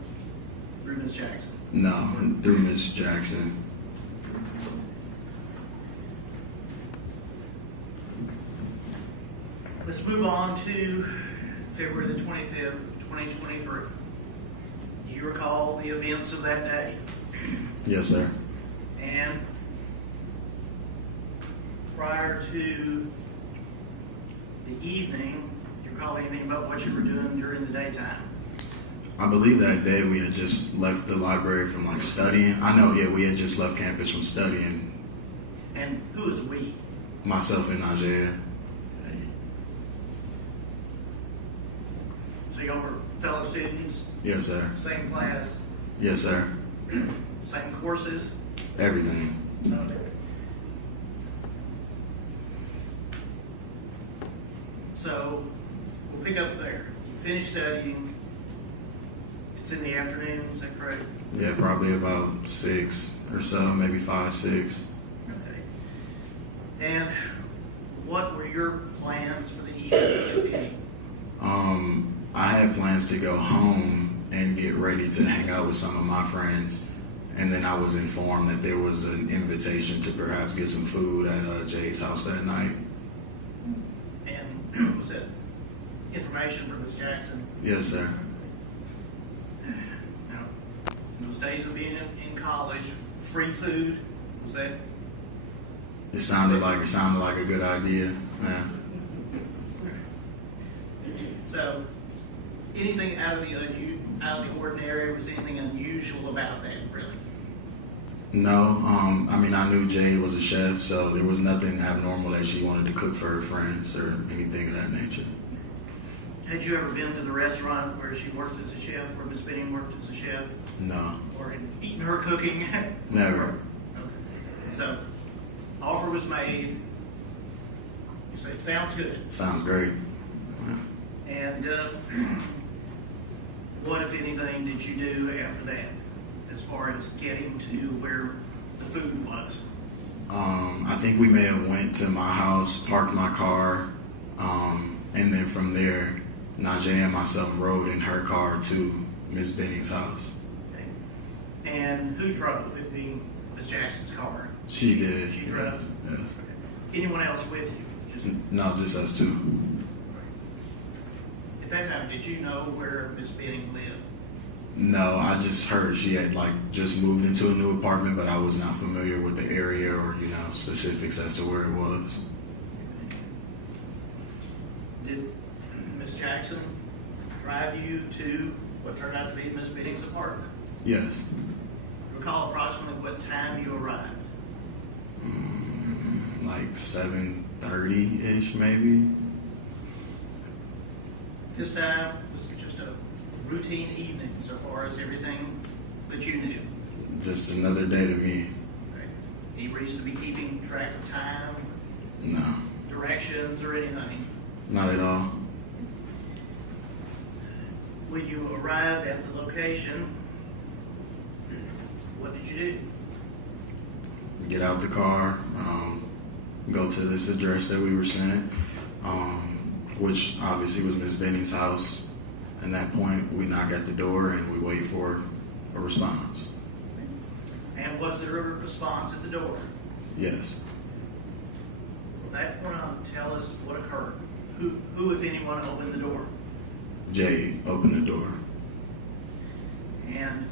through Ms. Jackson? No, through Ms. Jackson. Let's move on to February the 25th of 2023. Do you recall the events of that day? Yes, sir. And prior to the evening, do you recall anything about what you were doing during the daytime? I believe that day we had just left the library from like studying. I know, yeah, we had just left campus from studying. And who is we? Myself and Najee. So y'all were fellow students? Yes, sir. Same class? Yes, sir. Same courses? Everything. Okay. So we'll pick up there. You finish studying. It's in the afternoon, is that correct? Yeah, probably about 6 or so, maybe 5, 6. Okay. And what were your plans for the evening, if any? I had plans to go home and get ready to hang out with some of my friends. And then I was informed that there was an invitation to perhaps get some food at Jade's house that night. And was that information from Ms. Jackson? Yes, sir. Now, in those days of being in college, free food, was that? It sounded like a good idea. Yeah. So, anything out of the ordinary? Was anything unusual about that, really? No, I mean, I knew Jade was a chef, so there was nothing abnormal that she wanted to cook for her friends or anything of that nature. Had you ever been to the restaurant where she worked as a chef, where Ms. Benning worked as a chef? No. Or had eaten her cooking? Never. Okay. So, offer was made. You say, sounds good. Sounds great. Yeah. And what, if anything, did you do after that, as far as getting to where the food was? I think we may have went to my house, parked my car, and then from there, Najee and myself rode in her car to Miss Benning's house. Okay. And who drove, it being Miss Jackson's car? She did. She drove? Yes. Okay. Anyone else with you? No, just us two. At that time, did you know where Miss Benning lived? No, I just heard she had just moved into a new apartment, but I was not familiar with the area or, specifics as to where it was. Did Miss Jackson drive you to what turned out to be Miss Benning's apartment? Yes. Recall approximately what time you arrived? Like 7:30-ish, maybe. This time was just a routine evening so far as everything that you knew. Just another day to me. Right. Any reason to be keeping track of time? No. Directions or anything? Not at all. When you arrived at the location, what did you do? Get out the car, go to this address that we were sent, which obviously was Miss Benning's house. At that point, we knock at the door and we wait for a response. And was there a response at the door? Yes. From that point on, tell us what occurred. Who, if anyone, opened the door? Jade opened the door. And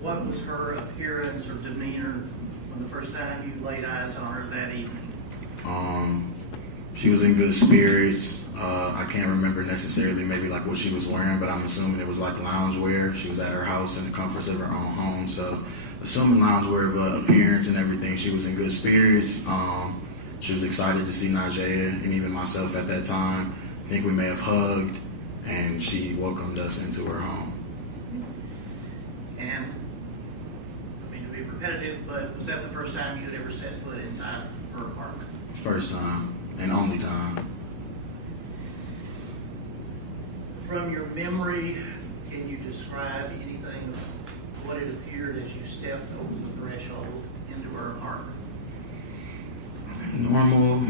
what was her appearance or demeanor when the first time you laid eyes on her that evening? She was in good spirits. I can't remember necessarily maybe like what she was wearing, but I'm assuming it was like loungewear. She was at her house in the comforts of her own home, so assuming loungewear, but appearance and everything, she was in good spirits. She was excited to see Najee and even myself at that time. I think we may have hugged, and she welcomed us into her home. And, I mean, to be repetitive, but was that the first time you had ever set foot inside her apartment? First time and only time. From your memory, can you describe anything of what it appeared as you stepped over the threshold into her apartment? Normal,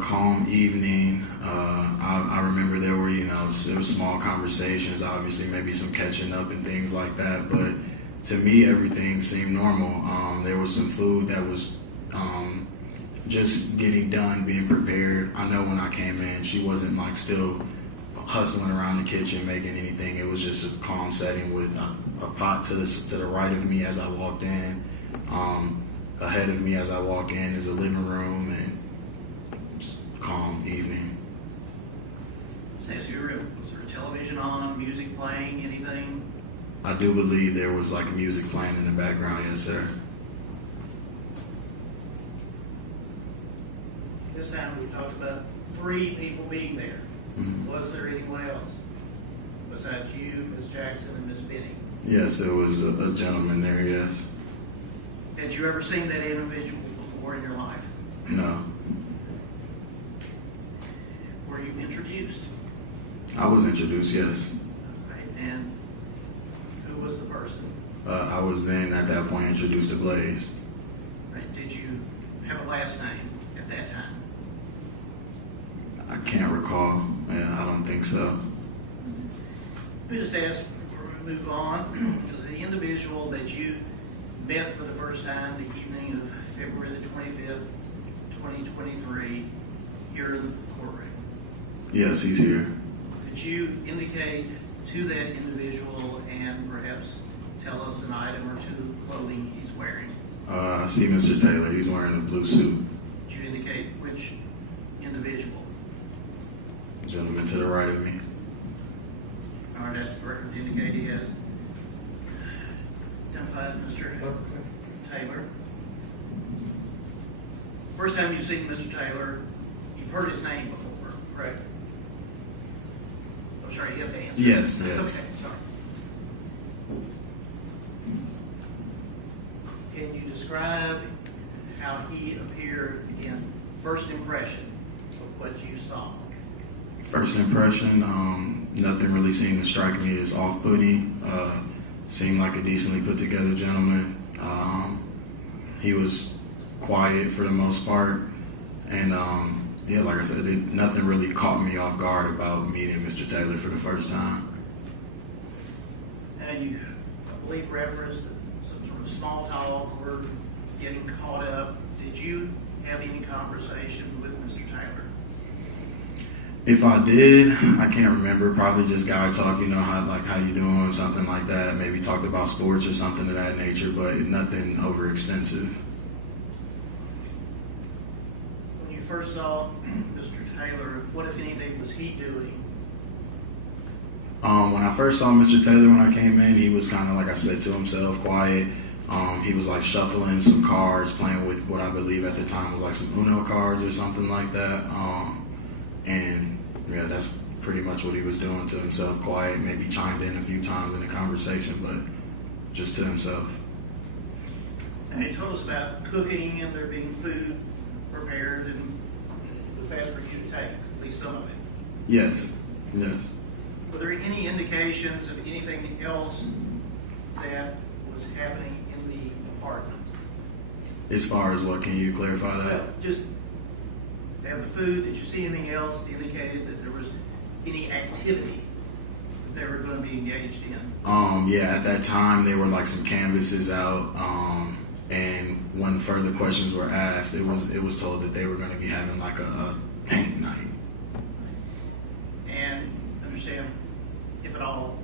calm evening. I remember there were, there were small conversations, obviously, maybe some catching up and things like that. But to me, everything seemed normal. There was some food that was just getting done, being prepared. I know when I came in, she wasn't like still hustling around the kitchen, making anything. It was just a calm setting with a pot to the right of me as I walked in. Ahead of me as I walk in is a living room, and calm evening. Was there a television on, music playing, anything? I do believe there was like music playing in the background, yes sir. This time we talked about 3 people being there. Mm-hmm. Was there anyone else besides you, Ms. Jackson, and Ms. Benning? Yes, there was a gentleman there, yes. Had you ever seen that individual before in your life? No. Were you introduced? I was introduced, yes. Right. And who was the person? I was then at that point introduced to Blaise. Right. Did you have a last name at that time? I can't recall. Yeah, I don't think so. Let me just ask before we move on, is the individual that you met for the first time the evening of February the 25th, 2023, here in the courtroom? Yes, he's here. Could you indicate to that individual and perhaps tell us an item or 2 of clothing he's wearing? I see Mr. Taylor. He's wearing a blue suit. Could you indicate which individual? Gentleman to the right of me. All right, that's the record to indicate he has identified Mr. Taylor. First time you've seen Mr. Taylor, you've heard his name before, correct? I'm sorry, you have to answer. Yes, yes. Okay, sorry. Can you describe how he appeared in first impression of what you saw? First impression, nothing really seemed to strike me as off-putting. Seemed like a decently put together gentleman. He was quiet for the most part. And yeah, like I said, nothing really caught me off guard about meeting Mr. Taylor for the first time. And you, I believe, referenced some sort of small talk or getting caught up. Did you have any conversation with Mr. Taylor? If I did, I can't remember. Probably just guy talk, how you doing, something like that. Maybe talked about sports or something of that nature, but nothing overextensive. When you first saw Mr. Taylor, what, if anything, was he doing? When I first saw Mr. Taylor when I came in, he was kind of, like I said, to himself, quiet. He was like shuffling some cards, playing with what I believe at the time was like some Uno cards or something like that. And yeah, that's pretty much what he was doing, to himself, quiet, maybe chimed in a few times in the conversation, but just to himself. And he told us about cooking and there being food prepared, and was that for you to take, at least some of it? Yes, yes. Were there any indications of anything else that was happening in the apartment? As far as what, can you clarify that? Well, just they have the food. Did you see anything else that indicated that there was any activity that they were going to be engaged in? Yeah, at that time there were like some canvases out, and when further questions were asked, it was told that they were going to be having like a paint night. And understand, if at all,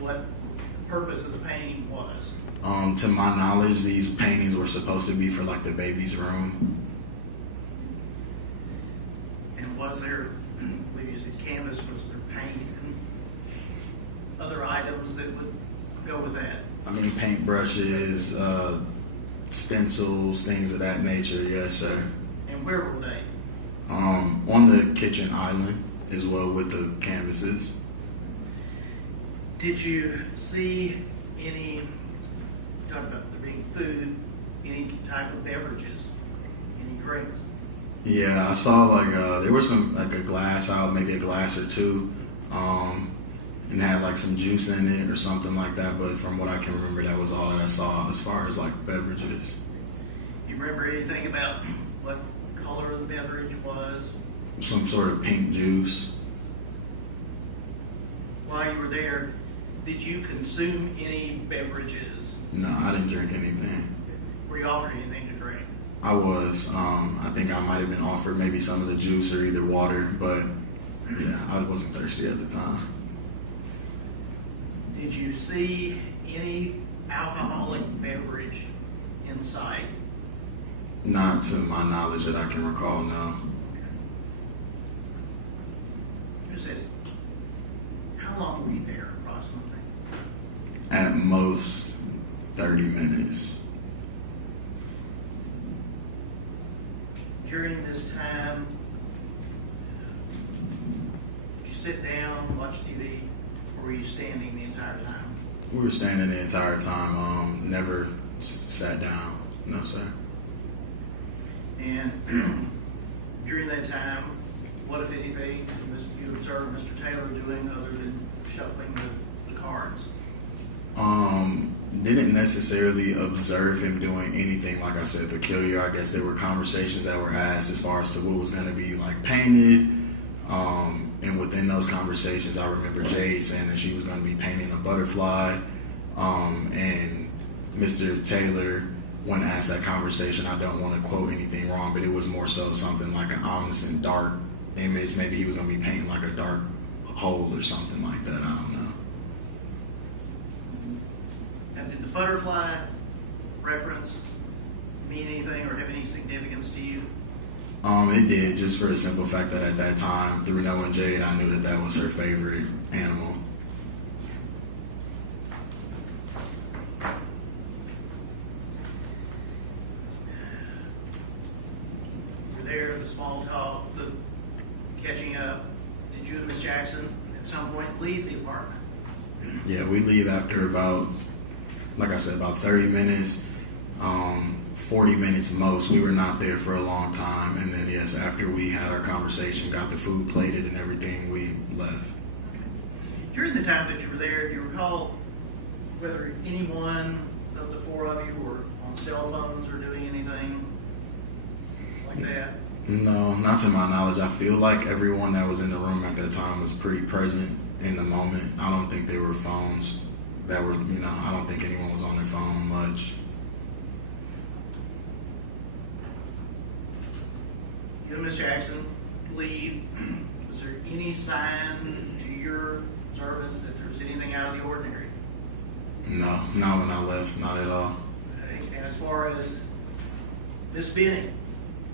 what the purpose of the painting was? To my knowledge, these paintings were supposed to be for like the baby's room. was there, I believe you said canvas, was there paint and other items that would go with that? I mean, paintbrushes, stencils, things of that nature. Yes, sir. And where were they? On the kitchen island as well with the canvases. Did you see any, talk about there being food, any type of beverages, any drinks? Yeah, I saw like there was some like a glass out, maybe a glass or two, and had like some juice in it or something like that. But from what I can remember, that was all that I saw as far as like beverages. You remember anything about what color the beverage was? Some sort of pink juice. While you were there, did you consume any beverages? No, I didn't drink anything. Were you offered anything to drink? I was. I think I might have been offered maybe some of the juice or either water, but yeah, I wasn't thirsty at the time. Did you see any alcoholic beverage in sight? Not to my knowledge that I can recall, no. It says, how long were you there approximately? At most 30 minutes. During this time, did you sit down, watch TV, or were you standing the entire time? We were standing the entire time, never sat down, no sir. And during that time, what, if anything, you observed Mr. Taylor doing other than shuffling the cards? Didn't necessarily observe him doing anything, like I said, peculiar. I guess there were conversations that were asked as far as to what was going to be like painted. And within those conversations, I remember Jade saying that she was going to be painting a butterfly. And Mr. Taylor, when asked that conversation, I don't want to quote anything wrong, but it was more so something like an ominous and dark image. Maybe he was going to be painting like a dark hole or something like that. I don't know. And did the butterfly reference mean anything or have any significance to you? It did, just for the simple fact that at that time, through knowing Jade, I knew that that was her favorite animal. You're there, the small talk, the catching up. Did you and Miss Jackson at some point leave the apartment? Yeah, we leave after about, like I said, about 30 minutes, 40 minutes most. We were not there for a long time. And then, yes, after we had our conversation, got the food plated and everything, we left. During the time that you were there, do you recall whether any one of the four of you were on cell phones or doing anything like that? No, not to my knowledge. I feel like everyone that was in the room at that time was pretty present in the moment. I don't think there were phones that were, I don't think anyone was on their phone much. You and Miss Jackson leave. Was there any sign to your observance that there was anything out of the ordinary? No, not when I left, not at all. Okay. And as far as Miss Benning,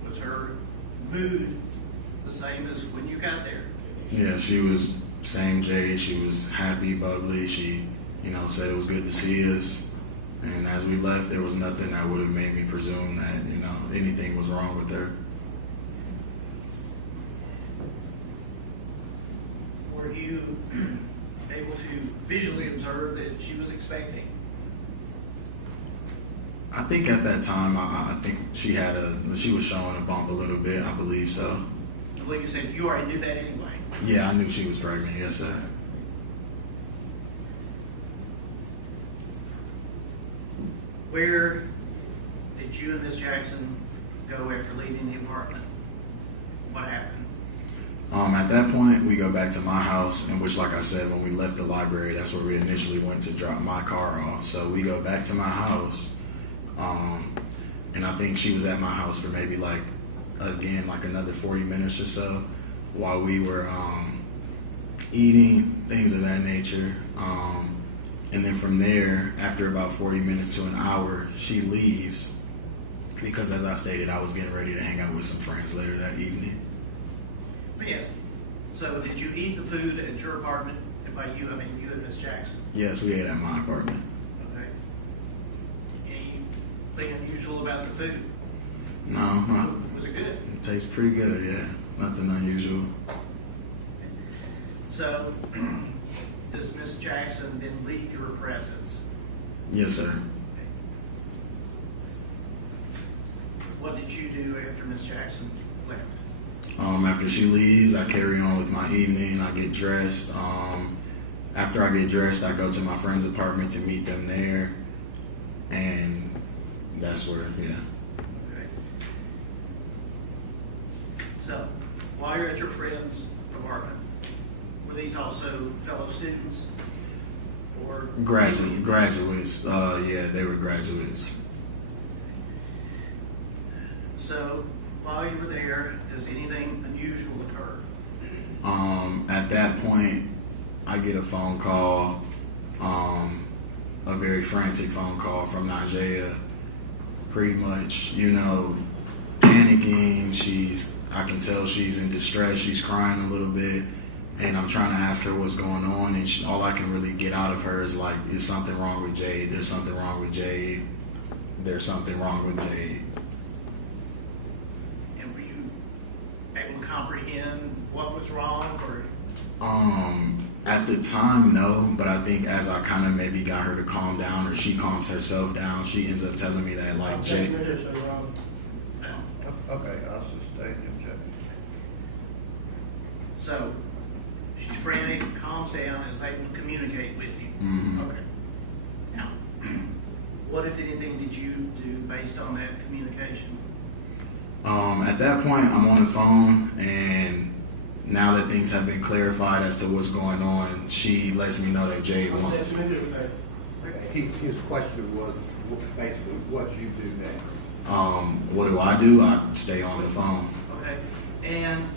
was her mood the same as when you got there? Yeah, she was same Jade. She was happy, bubbly. She, said it was good to see us. And as we left, there was nothing that would have made me presume that, anything was wrong with her. Were you able to visually observe that she was expecting? I think at that time, I think she was showing a bump a little bit. I believe so. I believe you said you already knew that anyway. Yeah, I knew she was pregnant. Yes, sir. Where did you and Miss Jackson go after leaving the apartment? What happened? At that point, we go back to my house, in which, like I said, when we left the library, that's where we initially went to drop my car off. So we go back to my house, and I think she was at my house for maybe another 40 minutes or so while we were eating, things of that nature. And then from there, after about 40 minutes to an hour, she leaves because, as I stated, I was getting ready to hang out with some friends later that evening. Let me ask you, so did you eat the food at your apartment? And by you, I mean you and Miss Jackson. Yes, we ate at my apartment. Okay. Anything unusual about the food? No, Was it good? it tastes pretty good, yeah. Nothing unusual. So, does Miss Jackson then leave your presence? Yes, sir. Okay. What did you do after Miss Jackson left? After she leaves, I carry on with my evening. I get dressed. After I get dressed, I go to my friend's apartment to meet them there. And that's where, yeah. Okay. So, while you're at your friend's apartment, were these also fellow students? Or Graduates. Yeah, they were graduates. So, while you were there, does anything unusual occur? At that point, I get a phone call, a very frantic phone call from Najee, pretty much, panicking. I can tell she's in distress. She's crying a little bit, and I'm trying to ask her what's going on, and all I can really get out of her is like, is something wrong with Jade? There's something wrong with Jade. There's something wrong with Jade. And were you able to comprehend what was wrong, or? At the time, no, but I think as I kind of maybe got her to calm down, or she calms herself down, she ends up telling me that, like, Jade. Okay, I'll sustain the objection. So, she's frantic, calms down, is able to communicate with you. Mm-hmm. Okay. Now, what, if anything, did you do based on that communication? At that point, I'm on the phone, and now that things have been clarified as to what's going on, she lets me know that Jade wants to. His question was basically, what you do next? What do? I stay on the phone. Okay. And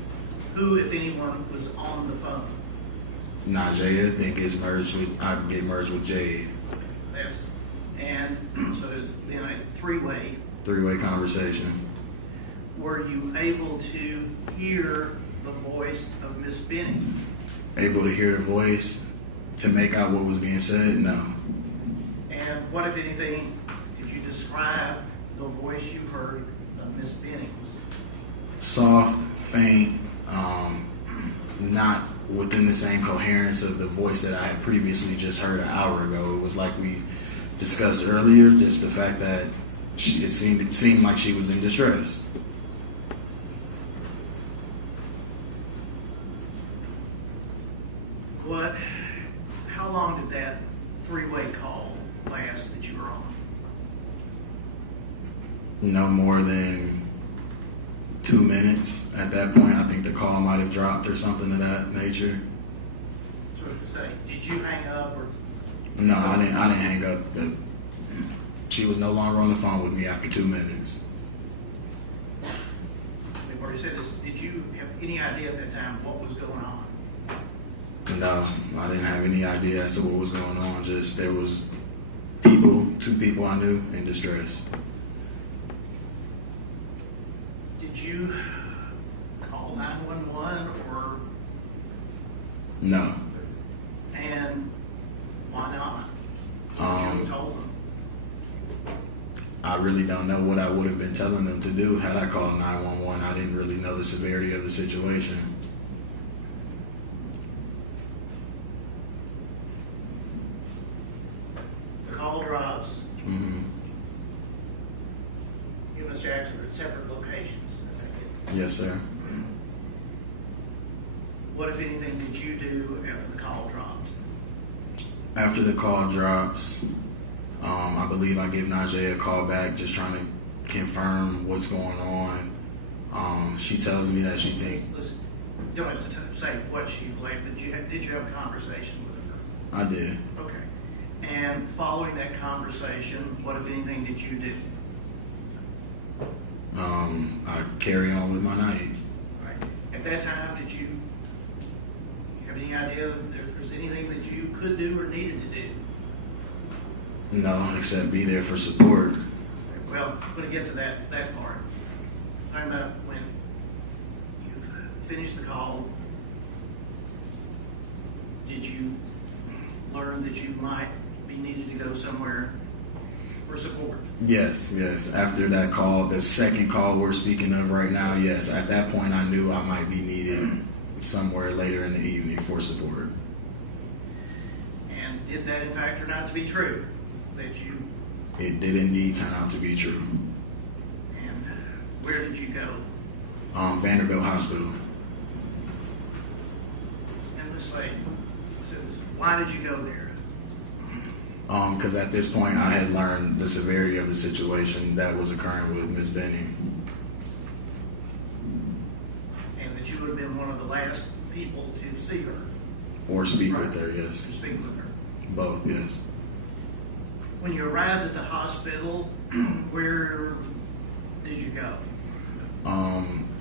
who, if anyone, was on the phone? Najee, I think I get merged with Jade. Yes. And so it's then a three-way. Three-way conversation. Were you able to hear the voice of Miss Benning? Able to hear the voice to make out what was being said? No. And what, if anything, did you describe the voice you heard of Miss Benning's? Soft, faint, not within the same coherence of the voice that I had previously just heard an hour ago. It was like we discussed earlier, just the fact that it seemed like she was in distress. How long did that three-way call last that you were on? No more than 2 minutes. At that point, I think the call might have dropped or something of that nature. Sort of say, did you hang up or? No, I didn't hang up. She was no longer on the phone with me after 2 minutes. Before you said this, did you have any idea at that time what was going on? No, I didn't have any idea as to what was going on. Just there was two people I knew in distress. Did you call 911 or? No. And why not? What you have told them? I really don't know what I would have been telling them to do had I called 911. I didn't really know the severity of the situation. The call drops. Mm-hmm. You and Ms. Jackson are at separate locations, as I get it. Yes, sir. What, if anything, did you do after the call dropped? After the call drops, I believe I give Najee a call back, just trying to confirm what's going on. She tells me that she thinks. Listen, you don't have to say what she believed, but did you have a conversation with her? I did. Okay. And following that conversation, what, if anything, did you do? I carry on with my night. Right. At that time, did you have any idea if there was anything that you could do or needed to do? No, except be there for support. Well, I'm going to get to that part. I'm talking about when you finished the call, did you learn that you might be needed to go somewhere for support? Yes. After that call, the second call we're speaking of right now, yes. At that point, I knew I might be needed somewhere later in the evening for support. And did that in fact turn out to be true? That you... It did indeed turn out to be true. And where did you go? Vanderbilt Hospital. And let's say, why did you go there? Because at this point, I had learned the severity of the situation that was occurring with Ms. Benning. And that you would have been one of the last people to see her? Or speak with her, yes. To speak with her? Both, yes. When you arrived at the hospital, where did you go?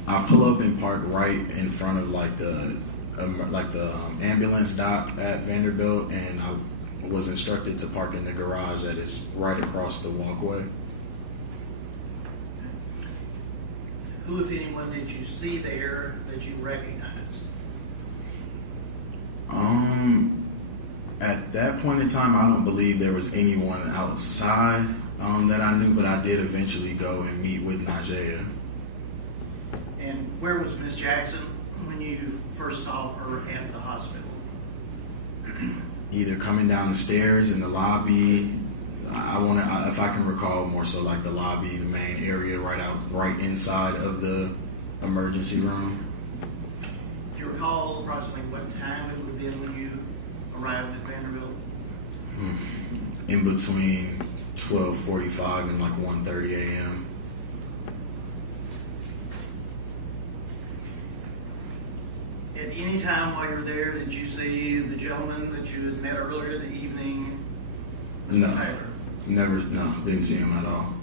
I pull up and park right in front of the ambulance dock at Vanderbilt, and I was instructed to park in the garage that is right across the walkway. Who, if anyone, did you see there that you recognized? At that point in time, I don't believe there was anyone outside that I knew, but I did eventually go and meet with Najee. And where was Miss Jackson when you first saw her at the hospital? Either coming down the stairs in the lobby. If I can recall, more so like the lobby, the main area, right inside of the emergency room. Do you recall approximately what time it would have been when you arrived at Vanderbilt? In between 12:45 and 1:30 a.m. At any time while you were there, did you see the gentleman that you had met earlier in the evening? No. Taylor? Never, no, didn't see him at all.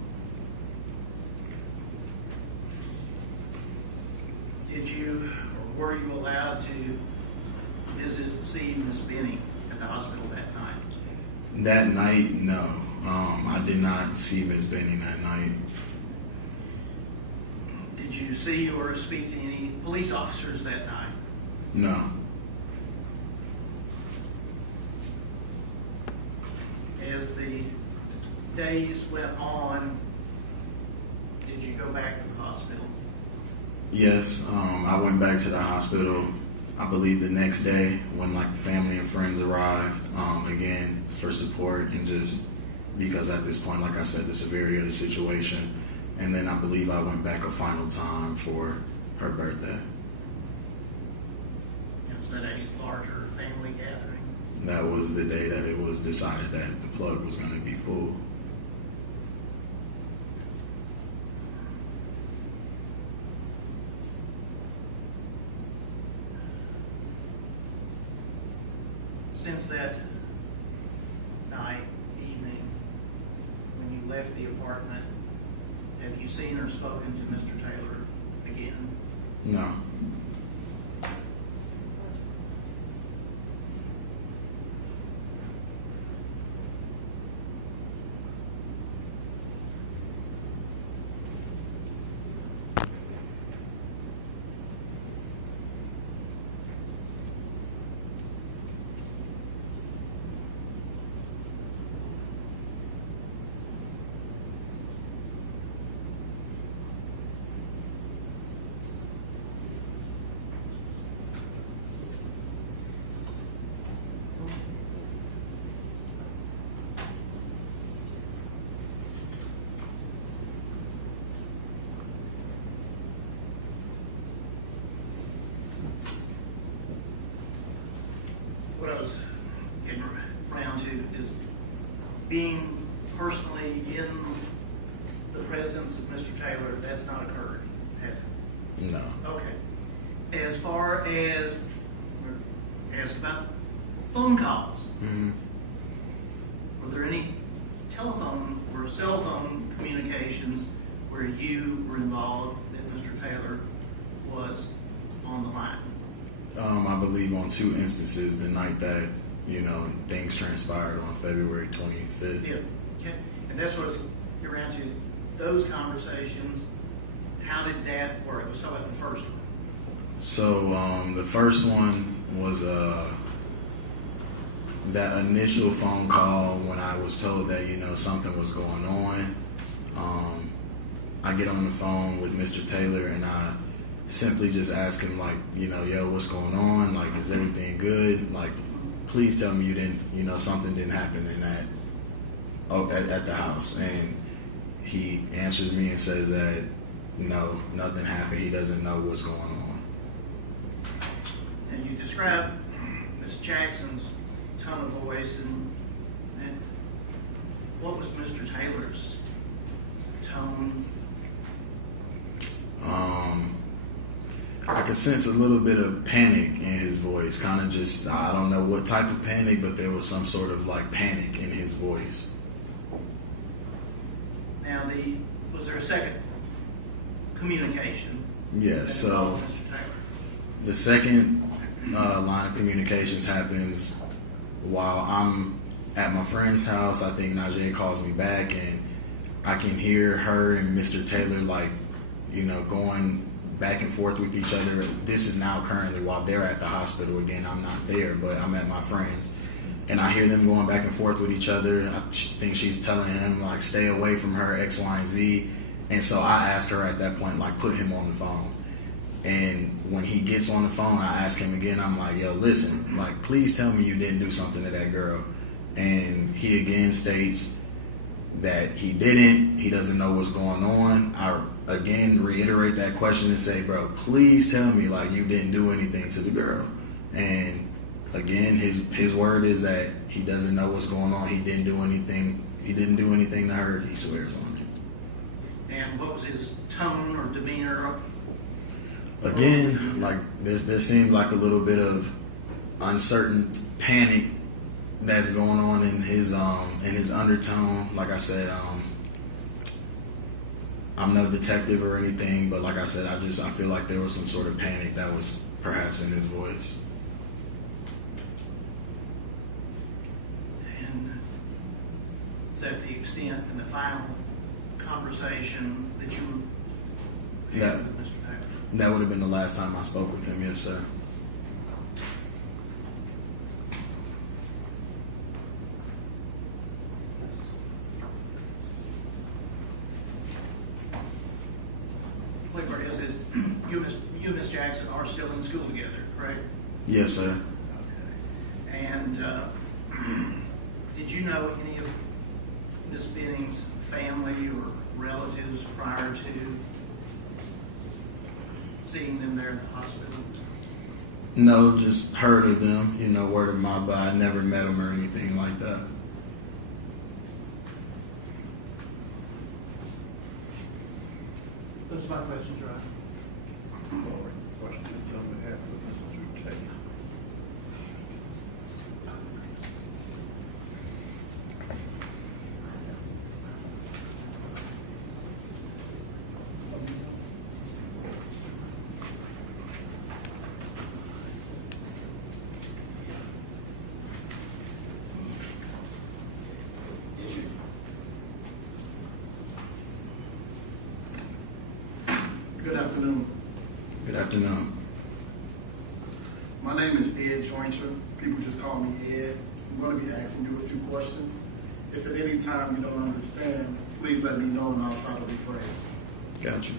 Did you, or were you allowed to visit and see Miss Benning at the hospital that night? That night, no. I did not see Ms. Benning that night. Did you see or speak to any police officers that night? No. As the days went on, did you go back to the hospital? Yes, I went back to the hospital, I believe the next day when the family and friends arrived, again, for support and just because at this point, like I said, the severity of the situation. And then I believe I went back a final time for her birthday. Was that a larger family gathering? That was the day that it was decided that the plug was going to be pulled. Since that night, evening, when you left the apartment, have you seen or spoken to Mr. Taylor again? No. What I was getting around to is being personally in the presence of Mr. Taylor, that's not occurred, has it? No. Okay. As far as, ask about phone calls. Mm-hmm. Were there any telephone or cell phone communications where you were involved that Mr. Taylor was on the line? I believe on 2 instances the night that, things transpired on February 25th. Yeah, okay. And that's what you're around to. Those conversations, how did that work? Let's talk about the first one. So the first one was that initial phone call when I was told that, you know, something was going on. I get on the phone with Mr. Taylor and I simply just ask him, like, you know, yo, what's going on? Like, is everything good? Like, please tell me you didn't, you know, something didn't happen in that, at the house. And he answers me and says that, no, nothing happened. He doesn't know what's going on. And you describe Ms. Jackson's tone of voice, and what was Mr. Taylor's tone? I could sense a little bit of panic in his voice, kind of just, I don't know what type of panic, but there was some sort of like panic in his voice. Now, was there a second communication? Yes, so Mr. Taylor? the second line of communications happens while I'm at my friend's house. I think Najee calls me back and I can hear her and Mr. Taylor, like, you know, going back and forth with each other. This is now currently while they're at the hospital. Again, I'm not there, but I'm at my friend's. And I hear them going back and forth with each other. I think she's telling him, like, stay away from her, X, Y, and Z. And so I ask her at that point, like, put him on the phone. And when he gets on the phone, I ask him again, I'm like, yo, listen, like, please tell me you didn't do something to that girl. And he again states that he didn't. He doesn't know what's going on. I again reiterate that question and say, bro, please tell me, like, you didn't do anything to the girl. And again, his word is that he doesn't know what's going on. He didn't do anything. He didn't do anything to her. He swears on it. And what was his tone or demeanor? Again, like, there seems like a little bit of uncertain panic that's going on in his undertone. Like I said, I'm no detective or anything, but like I said, I feel like there was some sort of panic that was perhaps in his voice. And is that the extent in the final conversation that you had with Mr. Taylor? That would have been the last time I spoke with him, yes, sir. Playbook is you and Ms. Jackson are still in school together, correct? Yes, sir. Okay. And did you know any of Ms. Benning's family or relatives prior to seeing them there in the hospital? No, just heard of them, you know, word of mouth, but I never met them or anything like that. Those are my questions, Ryan. All right, questions on behalf of Mr. Taylor. Good afternoon. Good afternoon. My name is Ed Jointer. People just call me Ed. I'm going to be asking you a few questions. If at any time you don't understand, please let me know and I'll try to rephrase. Gotcha.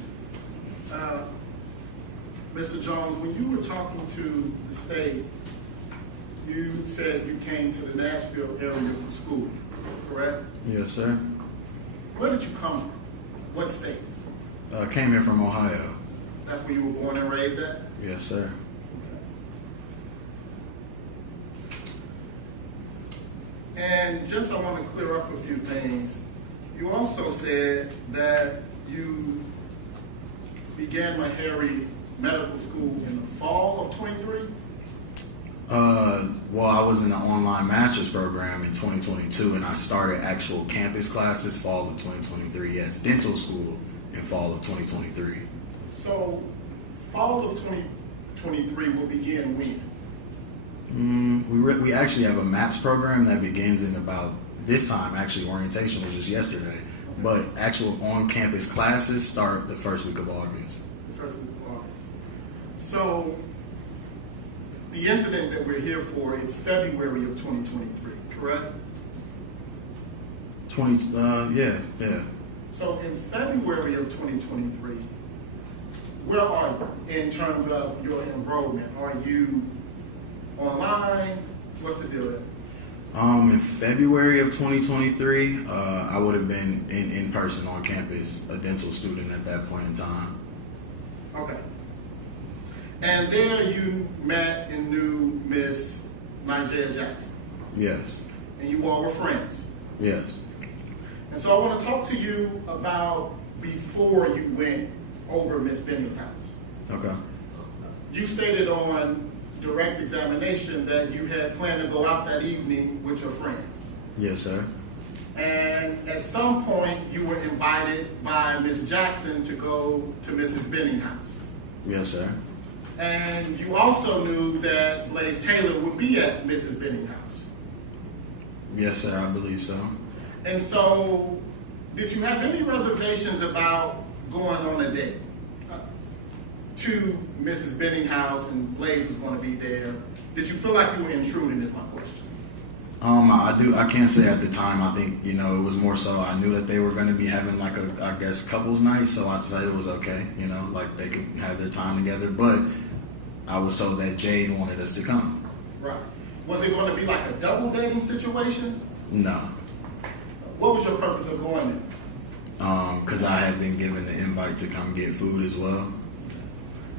Mr. Jones, when you were talking to the state, you said you came to the Nashville area for school, correct? Yes, sir. Where did you come from? What state? Came here from Ohio. That's where you were born and raised at? Yes, sir. And just I want to clear up a few things. You also said that you began Meharry Medical School in the fall of 23? Well, I was in the online master's program in 2022, and I started actual campus classes fall of 2023. Yes, dental school in fall of 2023. So, fall of 2023 will begin when? We actually have a MAPS program that begins in about this time. Actually, orientation was just yesterday. But actual on-campus classes start the first week of August. The first week of August. So, the incident that we're here for is February of 2023, correct? Yeah. So in February of 2023, where are you in terms of your enrollment? Are you online? What's the deal there? In February of 2023, I would have been in person on campus, a dental student at that point in time. Okay. And there you met and knew Miss Jade Jackson. Yes. And you all were friends. Yes. And so I want to talk to you about before you went over Miss Benning's house. Okay. You stated on direct examination that you had planned to go out that evening with your friends. Yes, sir. And at some point you were invited by Miss Jackson to go to Mrs. Benning's house. Yes, sir. And you also knew that Blaise Taylor would be at Mrs. Benning's house. Yes, sir, I believe so. And so, did you have any reservations about going on a date to Mrs. Benning's house and Blaise was going to be there? Did you feel like you were intruding is my question. I can't say at the time. I think, it was more so I knew that they were going to be having like couples night, so I'd say it was okay, like they could have their time together, but I was told that Jade wanted us to come. Right. Was it going to be like a double dating situation? No. What was your purpose of going there? Because I had been given the invite to come get food as well.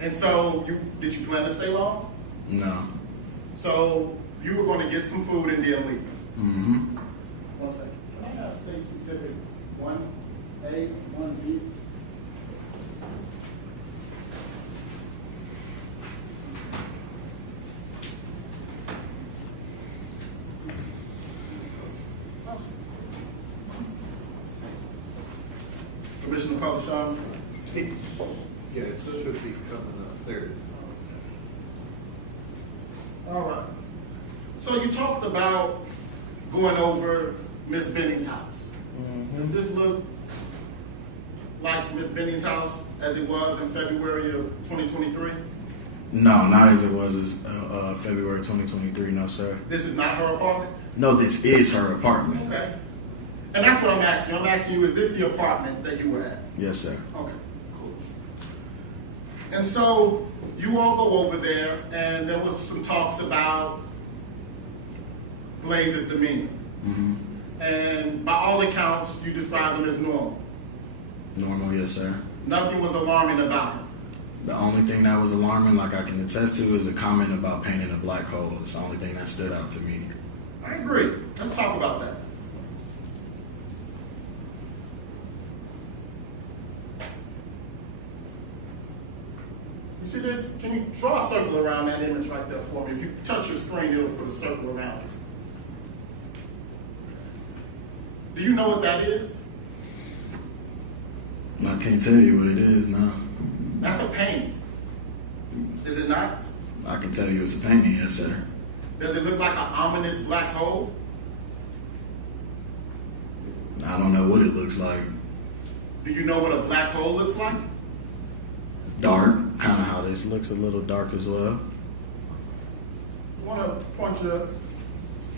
And so, did you plan to stay long? No. So, you were going to get some food and then leave? Mm-hmm. 1 second. Can I have State's Exhibit 1A, 1B? Commissioner Publishon? Yeah, it should be coming up there. All right. So you talked about going over Miss Benning's house. Mm-hmm. Does this look like Miss Benning's house as it was in February of 2023? No, not as it was as February 2023, no, sir. This is not her apartment? No, this is her apartment. Okay. And that's what I'm asking you. I'm asking you, is this the apartment that you were at? Yes, sir. Okay, cool. And so you all go over there, and there was some talks about Blaise's demeanor. Mm-hmm. And by all accounts, you described him as normal. Normal, yes, sir. Nothing was alarming about him. The only thing that was alarming, like I can attest to, is a comment about painting a black hole. It's the only thing that stood out to me. I agree. Let's talk about that. You see this? Can you draw a circle around that image right there for me? If you touch your screen, it'll put a circle around it. Do you know what that is? I can't tell you what it is, no. That's a painting. Is it not? I can tell you it's a painting, yes, sir. Does it look like an ominous black hole? I don't know what it looks like. Do you know what a black hole looks like? Dark, kind of how this looks, a little dark as well. I want to point you,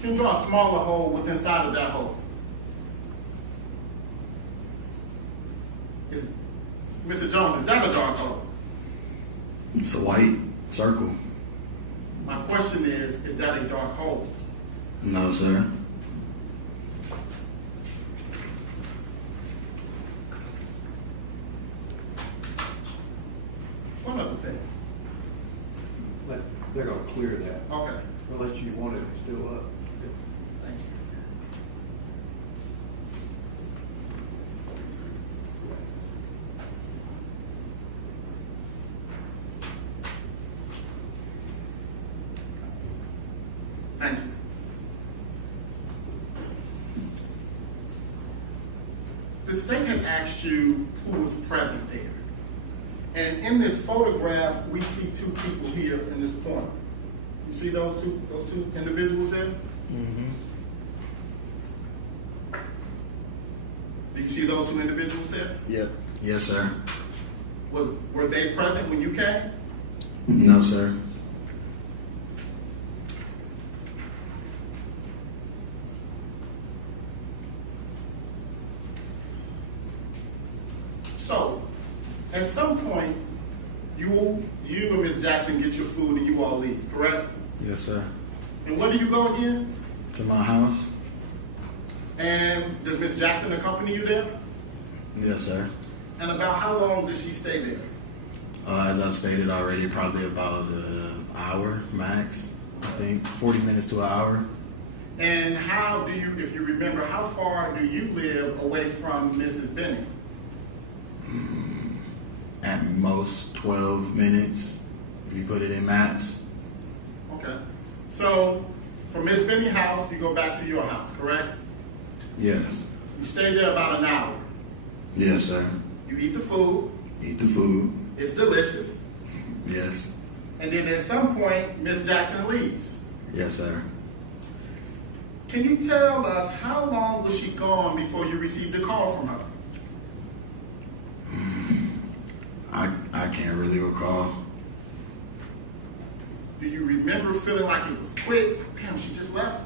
can you draw a smaller hole within inside of that hole? Mr. Jones, is that a dark hole? It's a white circle. My question is that a dark hole? No, sir. One other thing. They're going to clear that. Okay. Unless you want it still up. Thank you. Thank you. The state had asked you who was present there. And in this photograph, we see two people here in this corner. You see those two individuals there? Mm-hmm. Do you see those two individuals there? Yep. Yes, sir. Were they present when you came? No, sir. So, at some point, you and Ms. Jackson get your food and you all leave, correct? Yes, sir. And where do you go again? To my house? And does Ms. Jackson accompany you there? Yes, sir. And about how long does she stay there? As I've stated already, probably about an hour max. I think 40 minutes to an hour. And how do you, if you remember, how far do you live away from Mrs. Benning? At most 12 minutes, if you put it in maps. Okay. So, from Ms. Benning's house, you go back to your house, correct? Yes. You stay there about an hour. Yes, sir. You eat the food. Eat the food. It's delicious. Yes. And then at some point, Ms. Jackson leaves. Yes, sir. Can you tell us how long was she gone before you received a call from her? I can't really recall. Do you remember feeling like it was quick? Damn, she just left.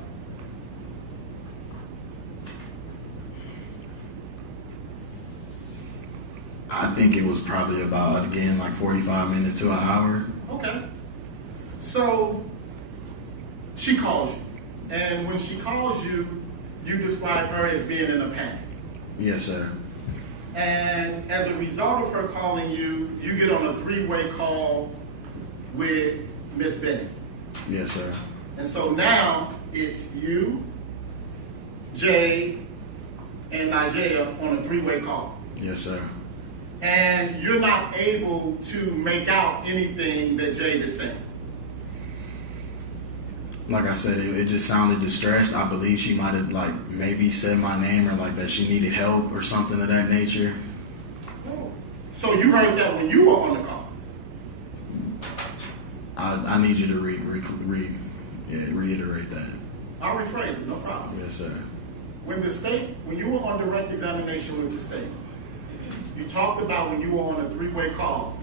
I think it was probably about, again, like 45 minutes to an hour. Okay. So, she calls you. And when she calls you, you describe her as being in a panic. Yes, sir. And as a result of her calling you, you get on a three-way call with Miss Benning. Yes, sir. And so now it's you, Jade, and Najee on a three-way call. Yes, sir. And you're not able to make out anything that Jade is saying. Like I said, it just sounded distressed. I believe she might have like maybe said my name or like that she needed help or something of that nature. Oh. So you heard that when you were on the call? I need you to reiterate that. I'll rephrase it, no problem. Yes, sir. When you were on direct examination with the state, you talked about when you were on a three-way call,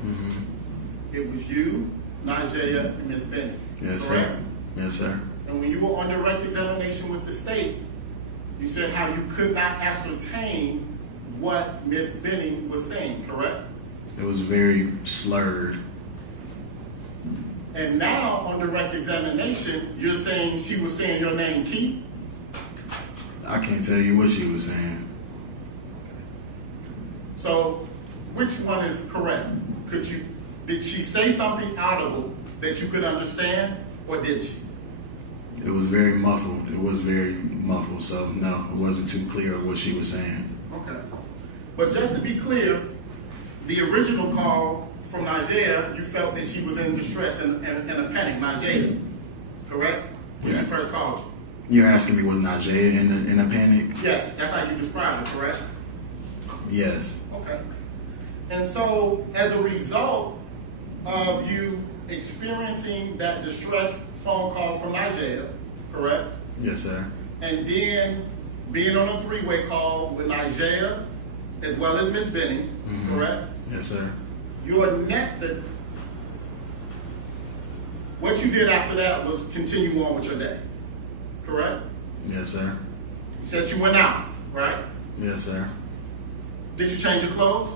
it was you, Najee, and Miss Benning. Yes, correct? sir. Yes, sir. And when you were on direct examination with the state, you said how you could not ascertain what Miss Benning was saying, correct? It was very slurred. And now on direct examination, you're saying she was saying your name, Keith? I can't tell you what she was saying. So, which one is correct? Did she say something audible that you could understand, or did she? It was very muffled. It was very muffled. So no, it wasn't too clear of what she was saying. Okay. But just to be clear, the original call from Najee, you felt that she was in distress and a panic. Najee, correct? When she first called you. You're asking me, was Najee in a panic? Yes, that's how you described it, correct? Yes. Okay. And so, as a result of you experiencing that distress phone call from Najee, correct? Yes, sir. And then being on a three-way call with Najee as well as Miss Benning, correct? Yes, sir. What you did after that was continue on with your day, correct? Yes, sir. You said you went out, right? Yes, sir. Did you change your clothes?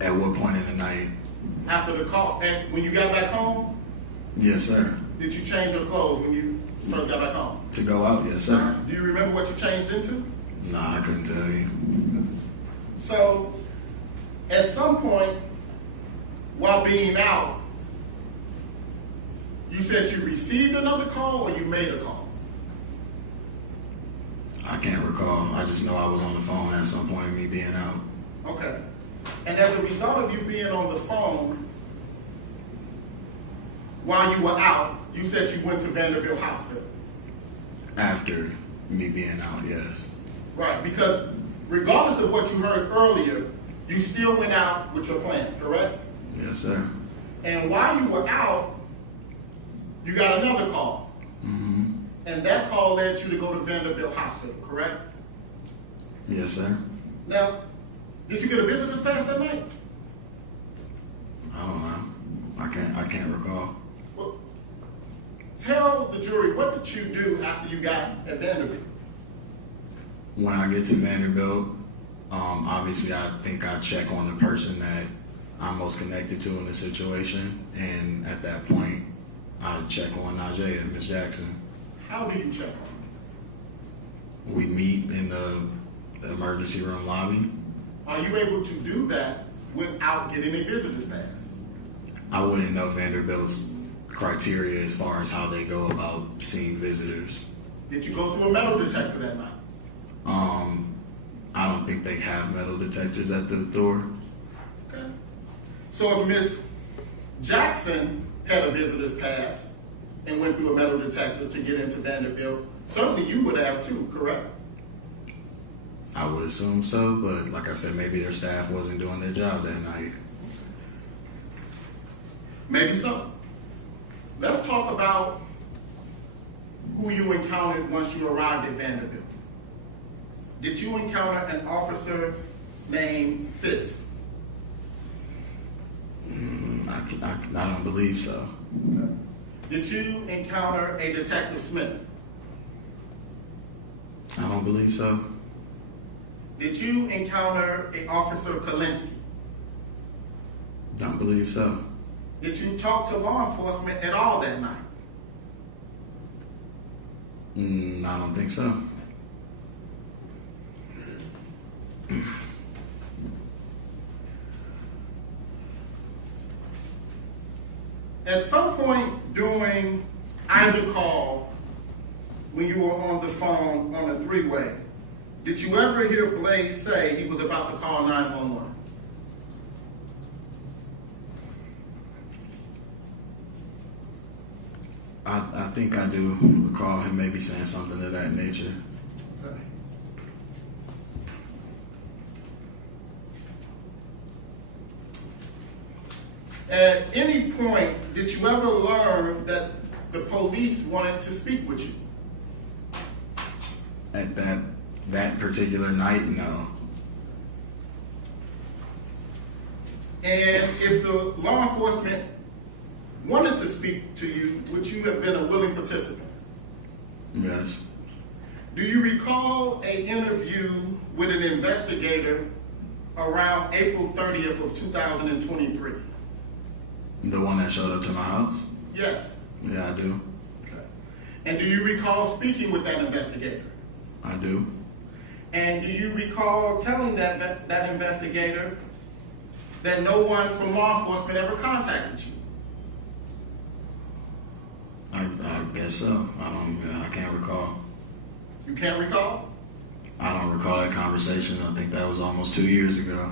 At what point in the night? After the call, and when you got back home? Yes, sir. Did you change your clothes when you first got back home? To go out, yes, sir. Do you remember what you changed into? Nah, I couldn't tell you. So, at some point, while being out, you said you received another call or you made a call? I can't recall. I just know I was on the phone at some point, me being out. Okay. And as a result of you being on the phone, while you were out, you said you went to Vanderbilt Hospital. After me being out, yes. Right, because regardless of what you heard earlier, you still went out with your plans, correct? Yes, sir. And while you were out, you got another call. And that call led you to go to Vanderbilt Hospital, correct? Yes, sir. Now, did you get a visitor's pass that night? I don't know. I can't recall. Well, tell the jury, what did you do after you got at Vanderbilt? When I get to Vanderbilt, obviously I think I check on the person that I'm most connected to in the situation, and at that point, I check on Najee and Miss Jackson. How do you check on them? We meet in the emergency room lobby. Are you able to do that without getting a visitor's pass? I wouldn't know Vanderbilt's criteria as far as how they go about seeing visitors. Did you go through a metal detector that night? I don't think they have metal detectors at the door. Okay. So if Miss Jackson had a visitor's pass and went through a metal detector to get into Vanderbilt, certainly you would have too, correct? I would assume so, but like I said, maybe their staff wasn't doing their job that night. Maybe so. Let's talk about who you encountered once you arrived at Vanderbilt. Did you encounter an officer named Fitz? I don't believe so. Did you encounter a Detective Smith? I don't believe so. Did you encounter a Officer Kalinsky? Don't believe so. Did you talk to law enforcement at all that night? I don't think so. At some point during either call, when you were on the phone on the three-way, did you ever hear Blaise say he was about to call 911? I think I do recall him maybe saying something of that nature. At any point, did you ever learn that the police wanted to speak with you? At that particular night, no. And if the law enforcement wanted to speak to you, would you have been a willing participant? Yes. Do you recall an interview with an investigator around April 30th of 2023? The one that showed up to my house? Yes. Yeah, I do. Okay. And do you recall speaking with that investigator? I do. And do you recall telling that investigator that no one from law enforcement ever contacted you? I guess so. I can't recall. You can't recall? I don't recall that conversation. I think that was almost 2 years ago.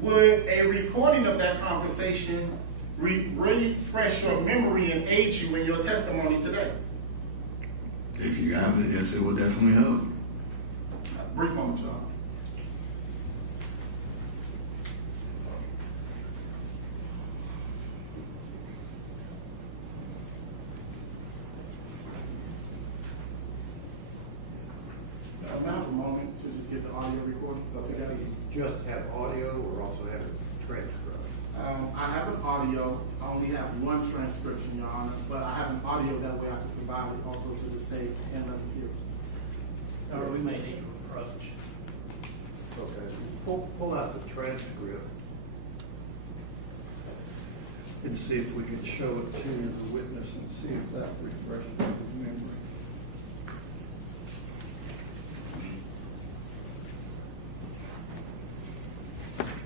Would a recording of that conversation refresh your memory and aid you in your testimony today? If you have it, yes, it will definitely help. Brief moment, y'all. I have a moment to just get the audio recording together. Just have audio or also have a transcript? I have an audio. I only have one transcription, Your Honor, but I have an audio that way I can provide it also to the state and let them hear. Or we may need to approach. Okay, pull out the transcript and see if we can show it to the witness and see if that refreshes his memory.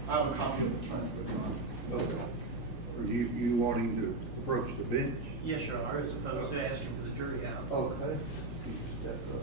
I have a copy of the transcript, Your Honor. Okay. Are you wanting to approach the bench? Yes, Your Honor, as opposed to asking for the jury out. Okay. You step up.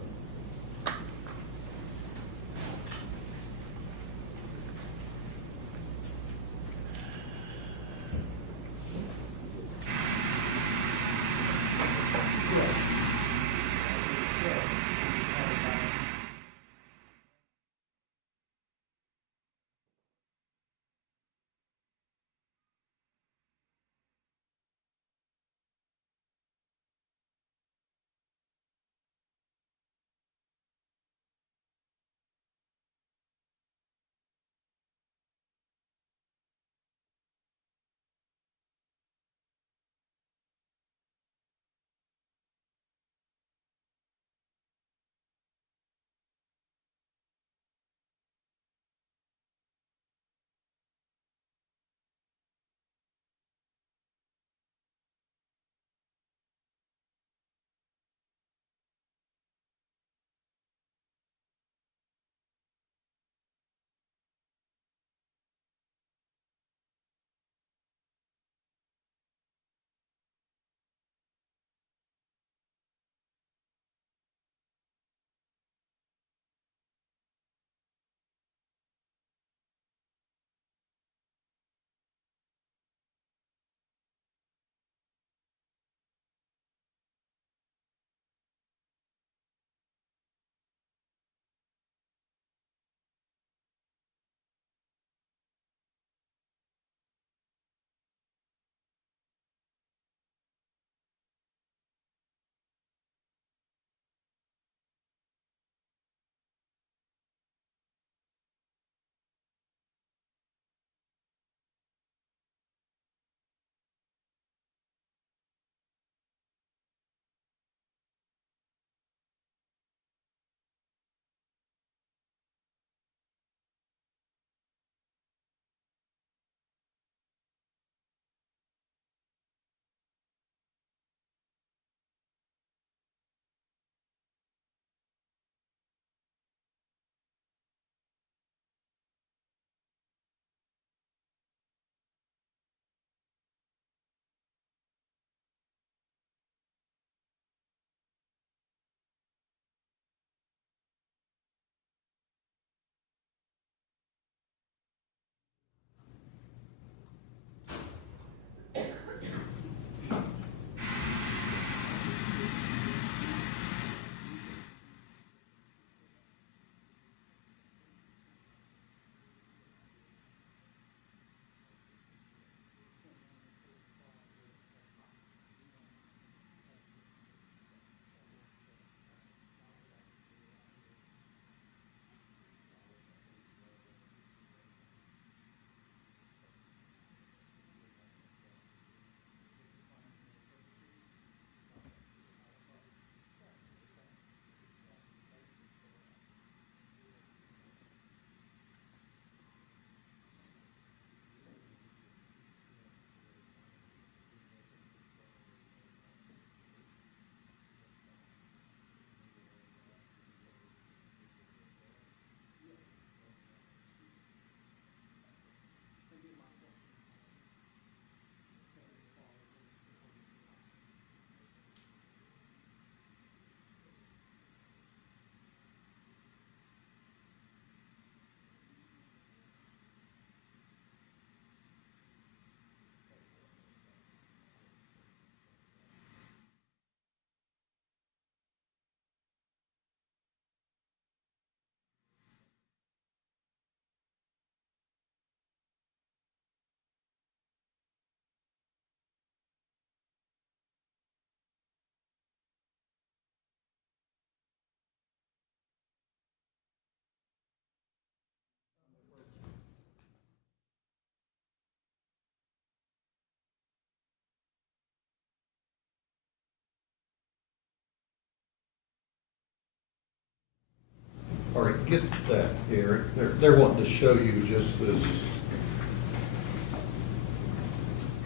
get that, Eric. They're wanting to show you just this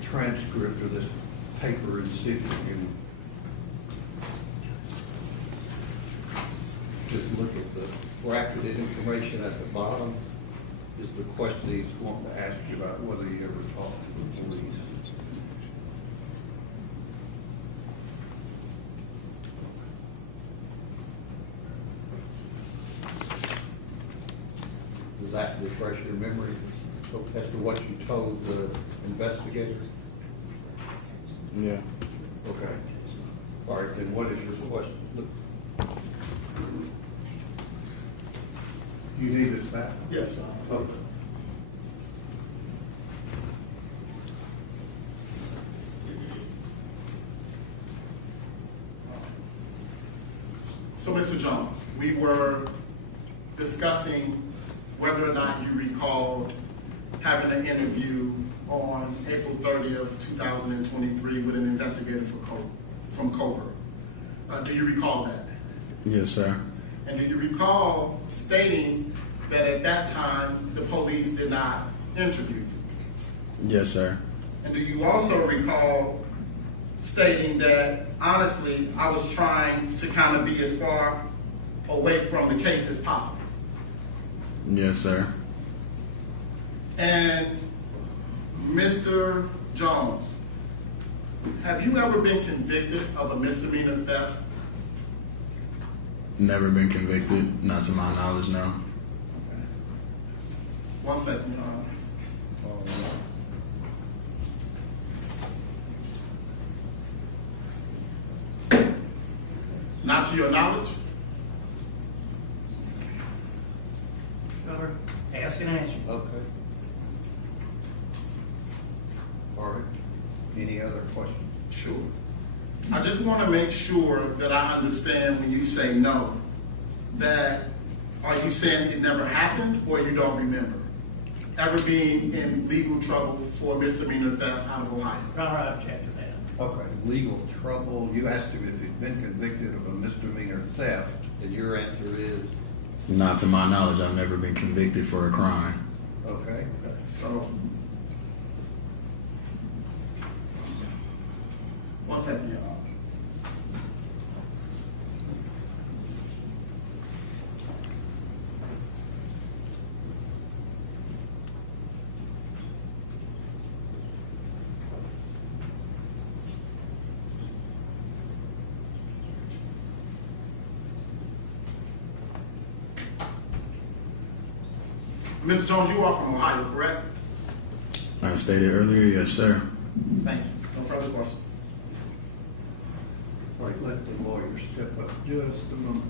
transcript or this paper and see if you can just look at the bracketed information at the bottom. Is the question he's wanting to ask you about whether you ever talked to the police. Does that refresh your memory as to what you told the investigators? Yeah. Okay. All right, then what is your question? You need it back? Yes, sir. Okay. So, Mr. Jones, we were discussing whether or not you recalled having an interview on April 30th, 2023 with an investigator from Covert. Do you recall that? Yes, sir. And do you recall stating that at that time the police did not interview you? Yes, sir. And do you also recall stating that, honestly, I was trying to kind of be as far away from the case as possible? Yes, sir. And Mr. Jones, have you ever been convicted of a misdemeanor theft? Never been convicted, not to my knowledge, no. One second, Your Honor. Not to your knowledge? Ask and answer. Okay. All right. Any other questions? Sure. I just want to make sure that I understand when you say no, that are you saying it never happened or you don't remember ever being in legal trouble for misdemeanor theft out of Ohio? Your Honor, I object to that. Okay, legal trouble. You asked him if he'd been convicted of a misdemeanor theft, and your answer is? Not to my knowledge, I've never been convicted for a crime. Okay. So, one second, Your Honor. Mr. Jones, you are from Ohio, correct? I stated earlier, yes, sir. Thank you. No further questions. All right, let the lawyer step up just a moment.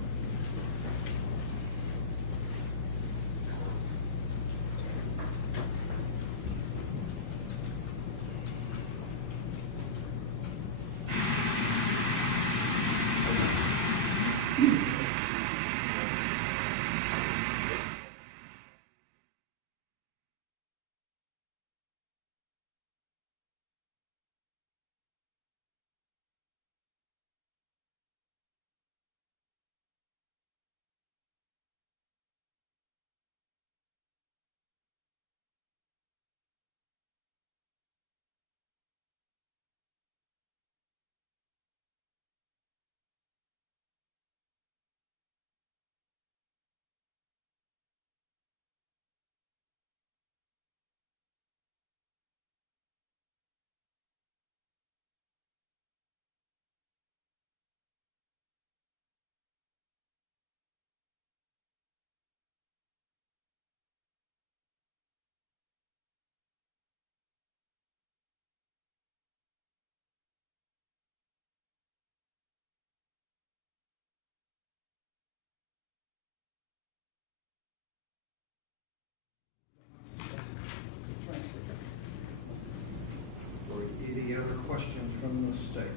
Or any other questions from the state?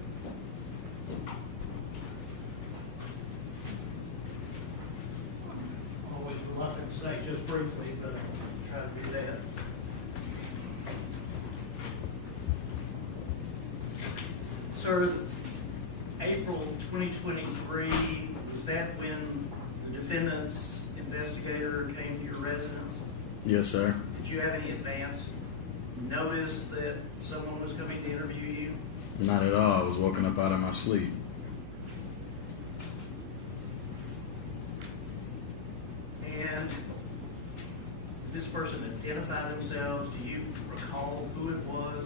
Always reluctant to say just briefly, but I'll try to do that. Sir, April 2023, was that when the defendants investigator came to your residence? Yes, sir. Did you have any advance notice that someone was coming to interview you? Not at all. I was woken up out of my sleep. And this person identify themselves? Do you recall who it was?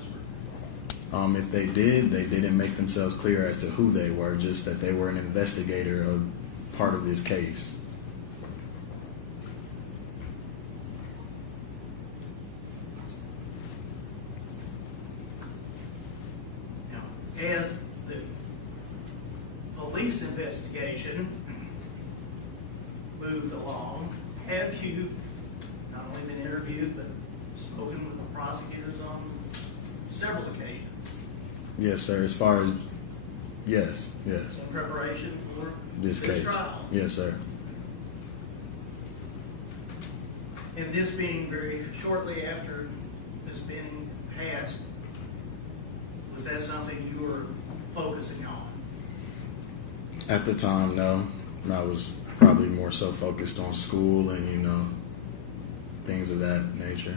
If they did, they didn't make themselves clear as to who they were, just that they were an investigator of part of this case. Now, as the police investigation moved along, have you not only been interviewed, but spoken with the prosecutors on several occasions? Yes, sir. As far as, yes. In preparation for This case. trial? Yes, sir. And this being very shortly after Ms. Benning passed, was that something you were focusing on? At the time, no. I was probably more so focused on school and, things of that nature.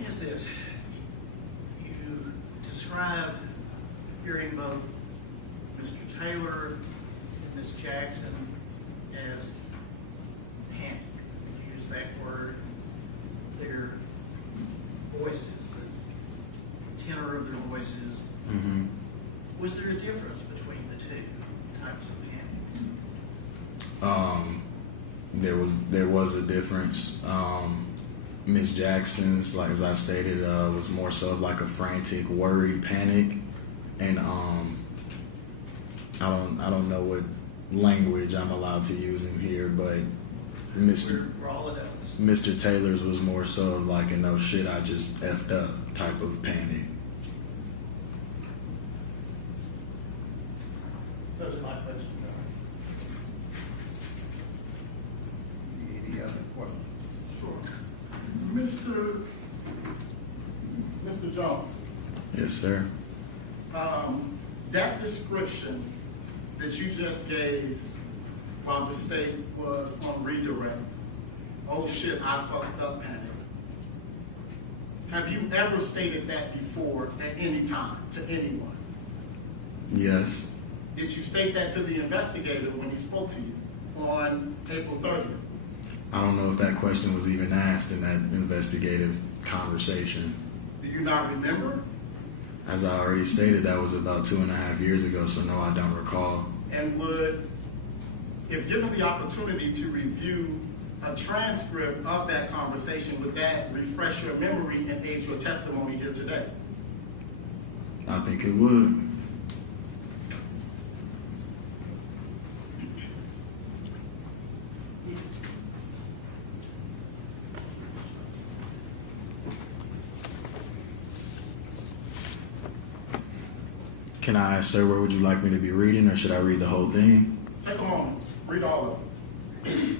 Yes, this. You describe hearing both Mr. Taylor and Ms. Jackson as panic. You use that word. Their voices, the tenor of their voices. Mm-hmm. Was there a difference between the two types of panic? There was a difference. Miss Jackson's, like as I stated, was more so of like a frantic, worried panic, and I don't know what language I'm allowed to use in here, but We're all adults. Mr. Taylor's was more so of like a no shit, I just effed up type of panic. Those are my questions. Any other questions? Sure. Mr. Jones, Yes, sir. that description that you just gave while the state was on redirect, oh shit, I fucked up panic. Have you ever stated that before at any time to anyone? Yes. Did you state that to the investigator when he spoke to you on April 30th? I don't know if that question was even asked in that investigative conversation. Do you not remember? As I already stated, that was about 2.5 years ago, so no, I don't recall. And would, if given the opportunity to review a transcript of that conversation, would that refresh your memory and aid your testimony here today? I think it would. Can I ask, sir, where would you like me to be reading, or should I read the whole thing? Take a moment, read all of it.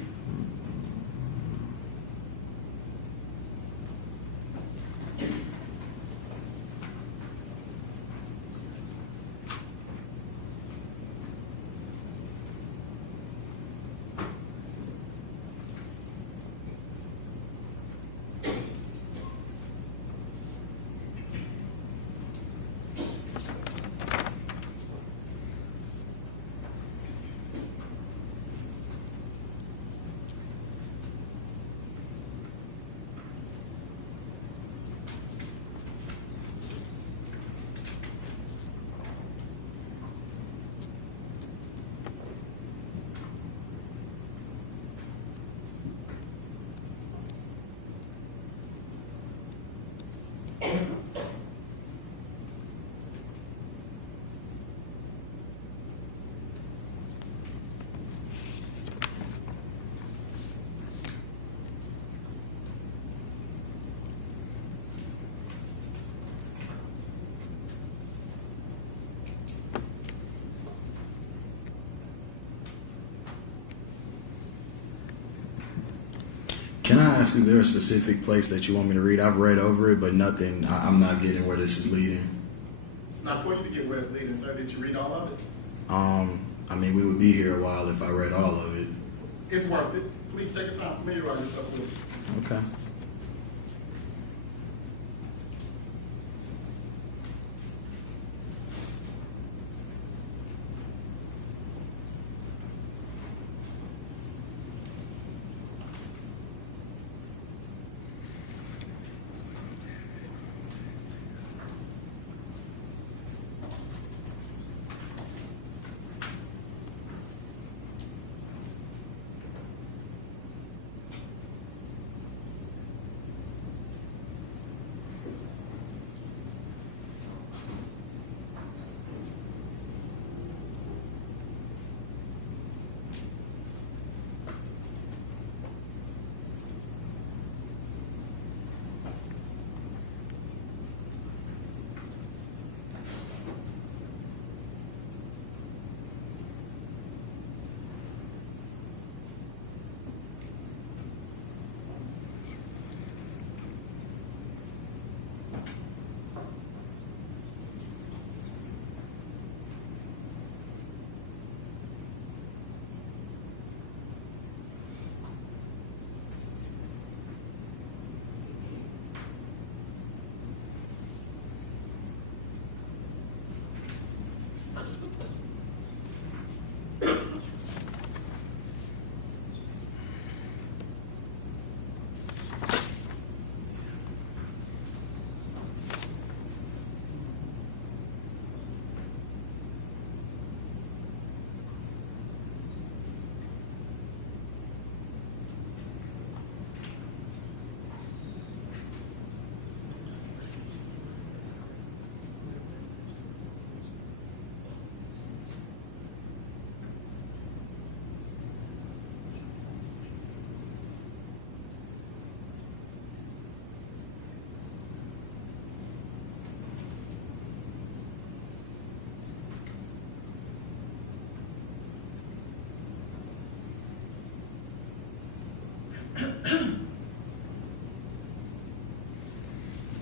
Can I ask, is there a specific place that you want me to read? I've read over it, but nothing, I'm not getting where this is leading. get where it's leading, sir. Did you read all of it? I mean, we would be here a while if I read all of it. It's worth it. Please take the time to familiarize yourself with it. Okay.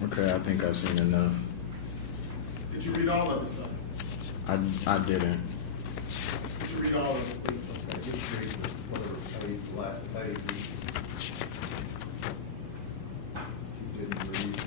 Okay, I think I've seen enough. Did you read all of it, sir? I didn't. Did you read all of it, please? Okay, just read whatever page, last page you didn't read.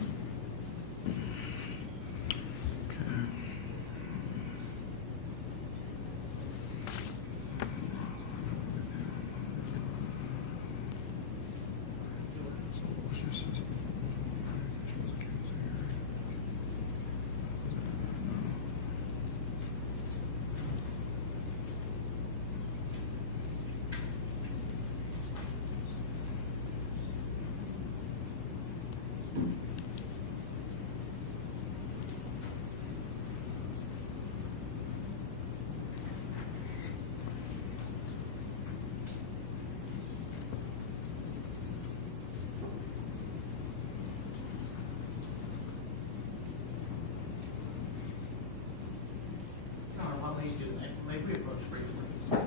May we approach briefly? Okay.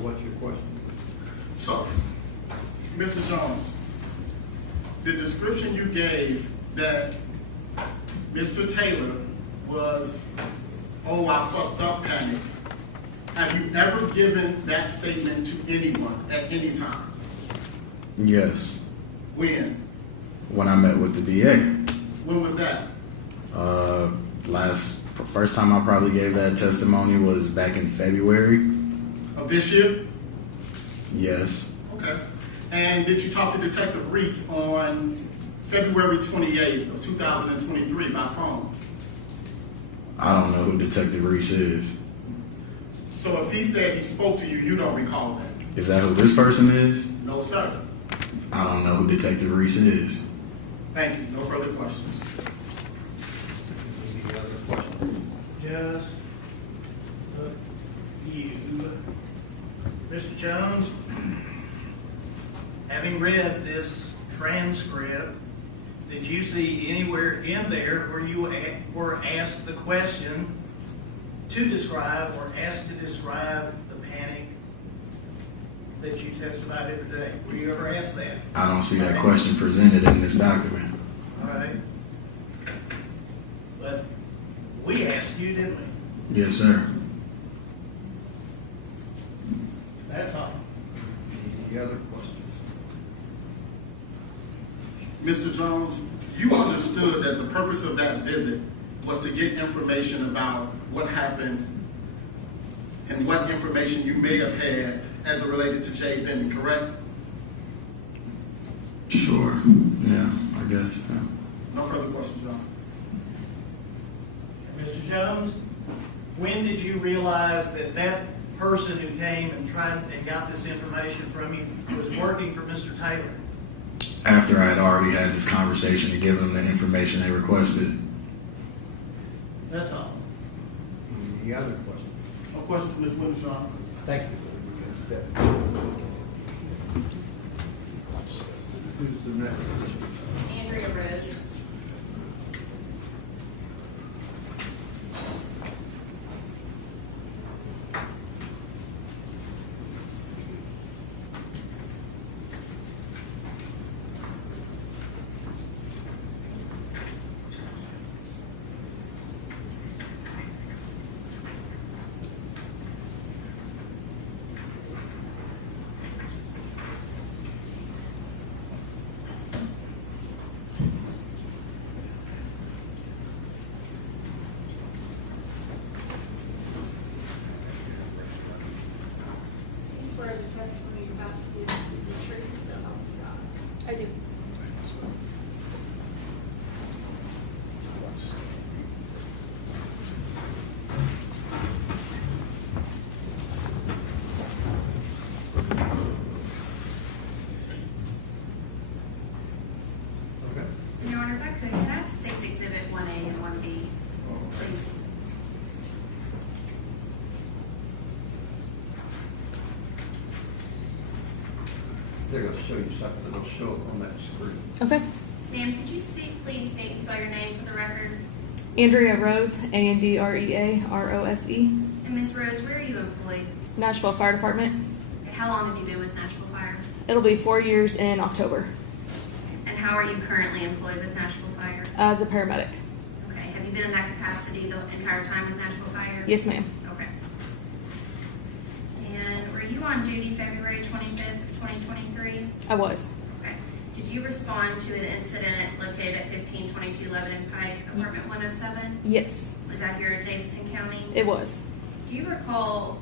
What's your question? So, Mr. Jones, the description you gave that Mr. Taylor was, oh, I fucked up, panic. Have you ever given that statement to anyone at any time? Yes. When? When I met with the DA. When was that? First time I probably gave that testimony was back in February. Of this year? Yes. Okay. And did you talk to Detective Reese on February 28th of 2023 by phone? I don't know who Detective Reese is. So if he said he spoke to you, you don't recall that? Is that who this person is? No, sir. I don't know who Detective Reese is. Thank you. No further questions. Any other questions? Just you, Mr. Jones, having read this transcript, did you see anywhere in there where you were asked the question to describe or asked to describe the panic that you testified here today? Were you ever asked that? I don't see that question presented in this document. All right. But we asked you, didn't we? Yes, sir. That's all. Any other questions? Mr. Jones, you understood that the purpose of that visit was to get information about what happened and what information you may have had as it related to Jade Benning, correct? Sure. Yeah, I guess. Yeah. No further questions, John. Mr. Jones, when did you realize that that person who came and tried and got this information from you was working for Mr. Taylor? After I had already had this conversation and given them the information they requested. That's all. Any other questions? No questions from Ms. Windenshaw. Thank you. Who's the next? Andrea Rose. Do you swear the testimony you're about to give the truth, so help you God? I do. Okay. Your Honor, if I could I have State's Exhibit 1A and 1B, please? They're going to show you something that'll show up on that screen. Okay. Ma'am, could you please state and spell your name for the record? Andrea Rose, Andrearose. And Ms. Rose, where are you employed? Nashville Fire Department. And how long have you been with Nashville Fire? It'll be 4 years in October And how are you currently employed with Nashville Fire? as a paramedic. Okay, have you been in that capacity the entire time with Nashville Fire? Yes, ma'am. Okay. And were you on duty February 25th of 2023? I was. Okay. Did you respond to an incident located at 1522 Lebanon Pike, apartment 107? Yes, Was that here in Davidson County? it was. Do you recall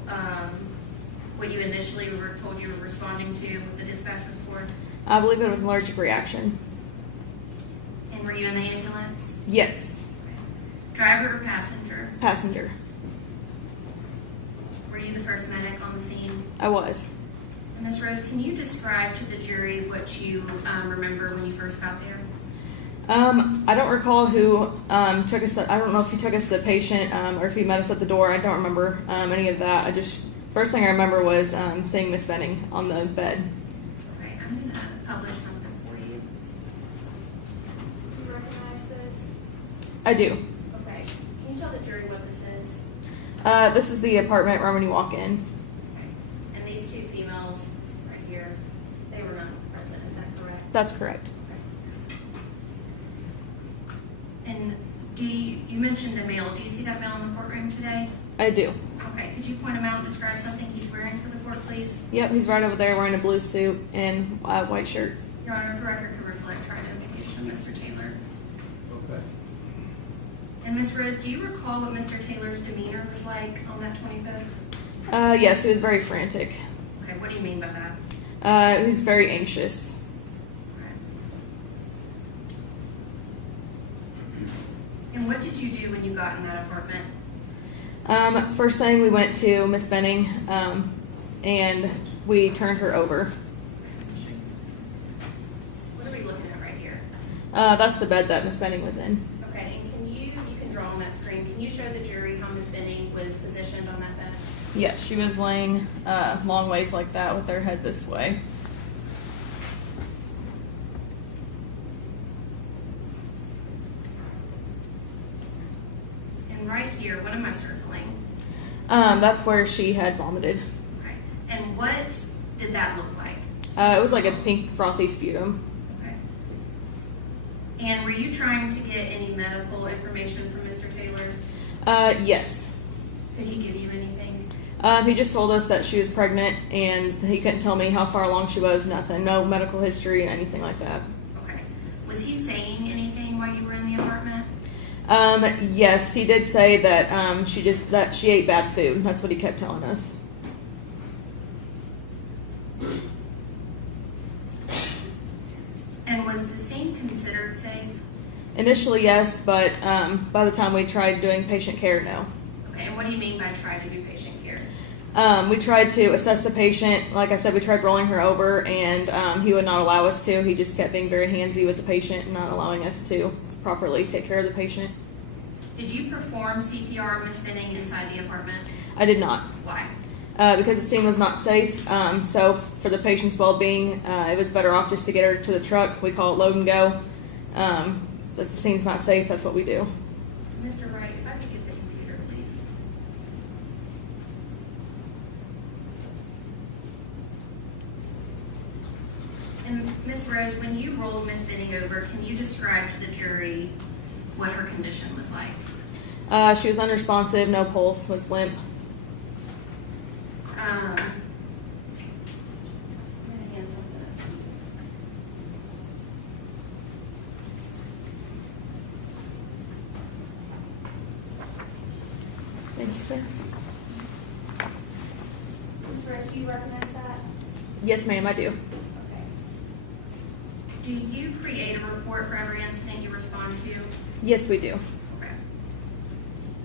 what you initially were told you were responding to, what the dispatch was for? I believe it was an allergic reaction. And were you in the ambulance? Yes, Driver or passenger? passenger. Were you the first medic on the scene? I was. Ms. Rose, can you describe to the jury what you remember when you first got there? I don't recall who took us. I don't know if he took us to the patient or if he met us at the door. I don't remember any of that. First thing I remember was seeing Miss Benning on the bed. Okay, I'm going to publish something for you. Do you recognize this? I do. Okay. Can you tell the jury what this is? This is the apartment right when you walk in. Okay. And these two females right here, they were not present. Is that correct? That's correct. And you mentioned a male. Do you see that male in the courtroom today? I do. Okay. Could you point him out and describe something he's wearing for the court, please? Yep, he's right over there wearing a blue suit and a white shirt. Your Honor, if the record can reflect our identification of Mr. Taylor. Okay. And Ms. Rose, do you recall what Mr. Taylor's demeanor was like on that 25th? Yes, he was very frantic. Okay, what do you mean by Who's very anxious. And what did you do when you got in that apartment? First thing, we went to Miss Benning, and we turned her over. What are we looking at right here? That's the bed that Miss Benning was in. Okay, and you can draw on that screen. Can you show the jury how Miss Benning was positioned on that bed? Yeah, she was laying long ways like that with her head this way. And right here, what am I circling? That's where she had vomited. Okay. And what did that look like? It was like a pink frothy sputum. Okay. And were you trying to get any medical information from Mr. Taylor? Yes. Did he give you anything? He just told us that she was pregnant, and he couldn't tell me how far along she was, nothing. No medical history and anything like that. Okay. Was he saying anything while you were in the apartment? Yes, he did say that she ate bad food. That's what he kept telling us. And was the scene considered safe? Initially, yes, but by the time we tried doing patient care, no. Okay, and what do you mean by try to do patient care? We tried to assess the patient. Like I said, we tried rolling her over, and he would not allow us to. He just kept being very handsy with the patient and not allowing us to properly take care of the patient. Did you perform CPR on Miss Benning inside the apartment? I did not. Why? Because the scene was not safe. So for the patient's well-being, it was better off just to get her to the truck. We call it load and go. If the scene's not safe, that's what we do. Mr. Wright, if I could get the computer, please. And Miss Rose, when you rolled Miss Benning over, can you describe to the jury what her condition was like? She was unresponsive, no pulse, was limp. I'm gonna hand something up. Thank you, sir. Miss Rose, do you recognize that? Yes, ma'am, I do. Okay. Do you create a report for every incident you respond to? Yes, we do. Okay.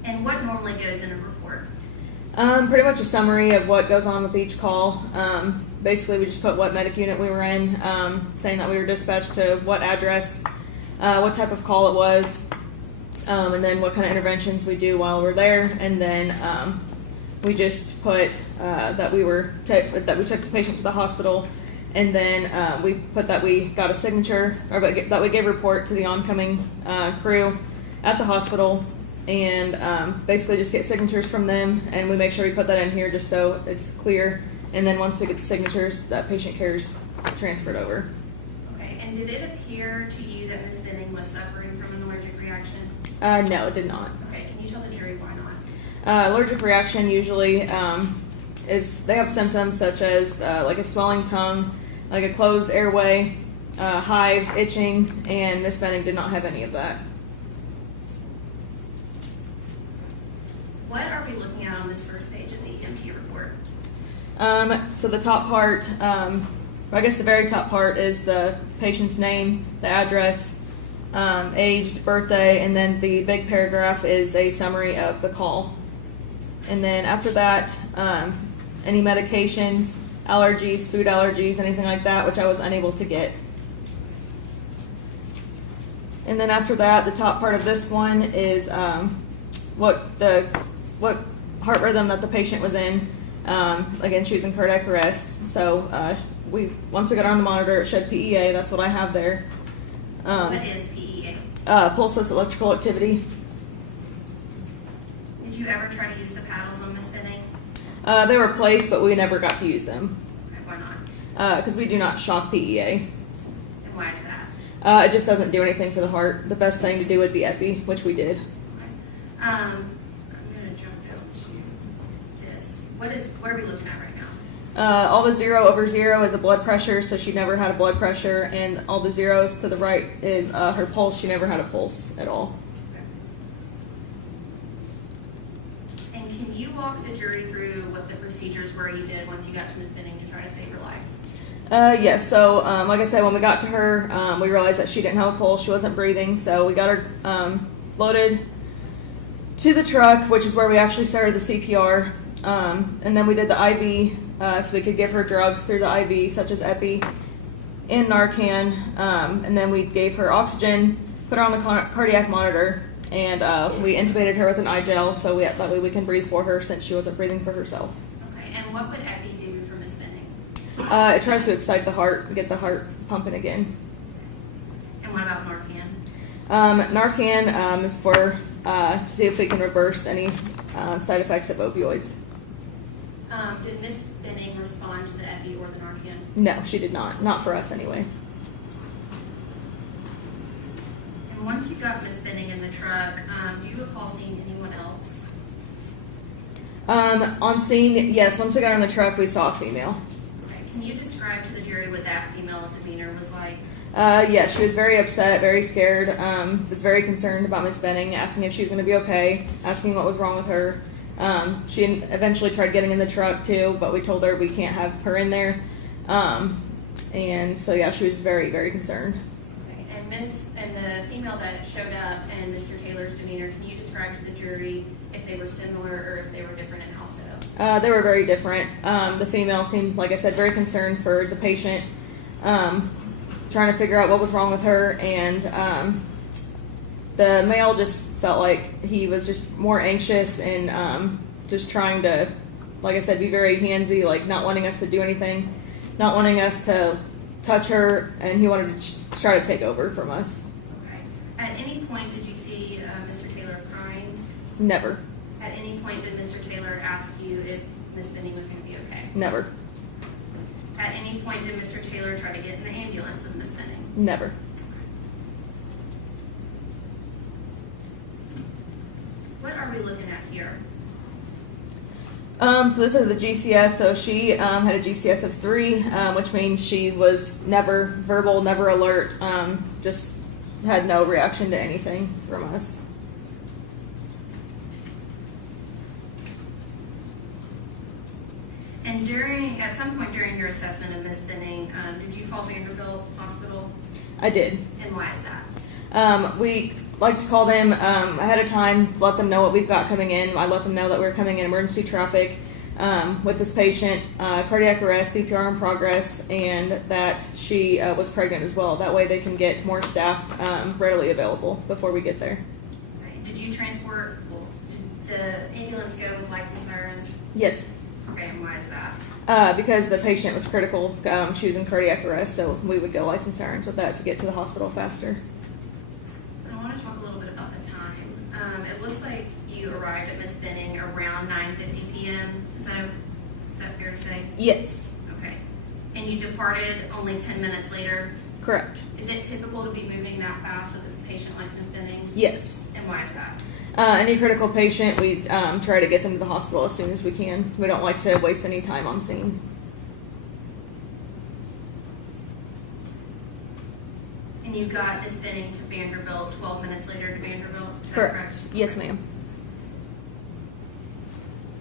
And what normally goes in a report? Pretty much a summary of what goes on with each call. Basically, we just put what medic unit we were in, saying that we were dispatched to what address, what type of call it was, and then what kind of interventions we do while we're there. And then we just put that we took the patient to the hospital, and then we put that we got a signature, or that we gave a report to the oncoming crew at the hospital. And basically just get signatures from them, and we make sure we put that in here just so it's clear. And then once we get the signatures, that patient care is transferred over. Okay, and did it appear to you that Miss Benning was suffering from an allergic reaction? No, it did not. Okay, can you tell the jury why not? Allergic reaction usually is they have symptoms such as like a swelling tongue, like a closed airway, hives, itching, and Miss Benning did not have any of that. What are we looking at on this first page of the EMT report? So the top part, I guess the very top part is the patient's name, the address, age, birthday, and then the big paragraph is a summary of the call. And then after that, any medications, allergies, food allergies, anything like that, which I was unable to get. And then after that, the top part of this one is what heart rhythm that the patient was in. Again, she was in cardiac arrest. So once we got her on the monitor, it showed PEA. That's what I have there. What is PEA? Pulseless electrical activity. Did you ever try to use the paddles on Miss Benning? They were placed, but we never got to use them. Okay, why not? Because we do not shock PEA. And why is that? It just doesn't do anything for the heart. The best thing to do would be epi, which we did. Okay. I'm going to jump out to this. What are we looking at right now? All the 0 over 0 is the blood pressure, so she never had a blood pressure, and all the zeros to the right is her pulse. She never had a pulse at all. And can you walk the jury through what the procedures were you did once you got to Miss Benning to try to save her life? Yes, so like I said, when we got to her, we realized that she didn't have a pulse, she wasn't breathing, so we got her loaded to the truck, which is where we actually started the CPR, and then we did the IV, so we could give her drugs through the IV, such as Epi and Narcan, and then we gave her oxygen, put her on the cardiac monitor, and we intubated her with an eye gel, so that way we can breathe for her since she wasn't breathing for herself. Okay, and what would Epi do for Miss Benning? It tries to excite the heart and get the heart pumping again. And what about Narcan? Narcan is for to see if we can reverse any side effects of opioids. Did Miss Benning respond to the Epi or the Narcan? No, she did not. Not for us anyway. And once you got Miss Benning in the truck, do you recall seeing anyone else? On scene, yes. Once we got her in the truck, we saw a female. Okay. Can you describe to the jury what that female demeanor was like? Yeah, she was very upset, very scared, was very concerned about Miss Benning, asking if she was going to be okay, asking what was wrong with her. She eventually tried getting in the truck too, but we told her we can't have her in there. And so yeah, she was very, very concerned. Okay. And the female that showed up and Mr. Taylor's demeanor, can you describe to the jury if they were similar or if they were different in also? They were very different. The female seemed, like I said, very concerned for the patient. Trying to figure out what was wrong with her, and the male just felt like he was just more anxious and just trying to, like I said, be very handsy, like not wanting us to do anything, not wanting us to touch her, and he wanted to try to take over from us. Okay. At any point did you see Mr. Taylor crying? Never. At any point did Mr. Taylor ask you if Miss Benning was going to be okay? Never. At any point did Mr. Taylor try to get in the ambulance with Miss Benning? Never. What are we looking at here? So this is the GCS. So she had a GCS of 3, which means she was never verbal, never alert, just had no reaction to anything from us. And at some point during your assessment of Miss Benning, did you call Vanderbilt Hospital? I did. And why is that? We like to call them ahead of time, let them know what we've got coming in. I let them know that we're coming in emergency traffic with this patient, cardiac arrest, CPR in progress, and that she was pregnant as well. That way they can get more staff readily available before we get there. Right. Did you transport, did the ambulance go with lights and sirens? Yes. Okay, and why is that? Because the patient was critical. She was in cardiac arrest, so we would go lights and sirens with that to get to the hospital faster. I want to talk a little bit about the time. It looks like you arrived at Miss Benning around 9:50 p.m. Is that fair to say? Yes. Okay. And you departed only 10 minutes later? Correct. Is it typical to be moving that fast with a patient like Miss Benning? Yes. And why is that? Any critical patient, we try to get them to the hospital as soon as we can. We don't like to waste any time on scene. And you got Miss Benning to Vanderbilt 12 minutes later to Vanderbilt? Is that Correct. Yes, ma'am.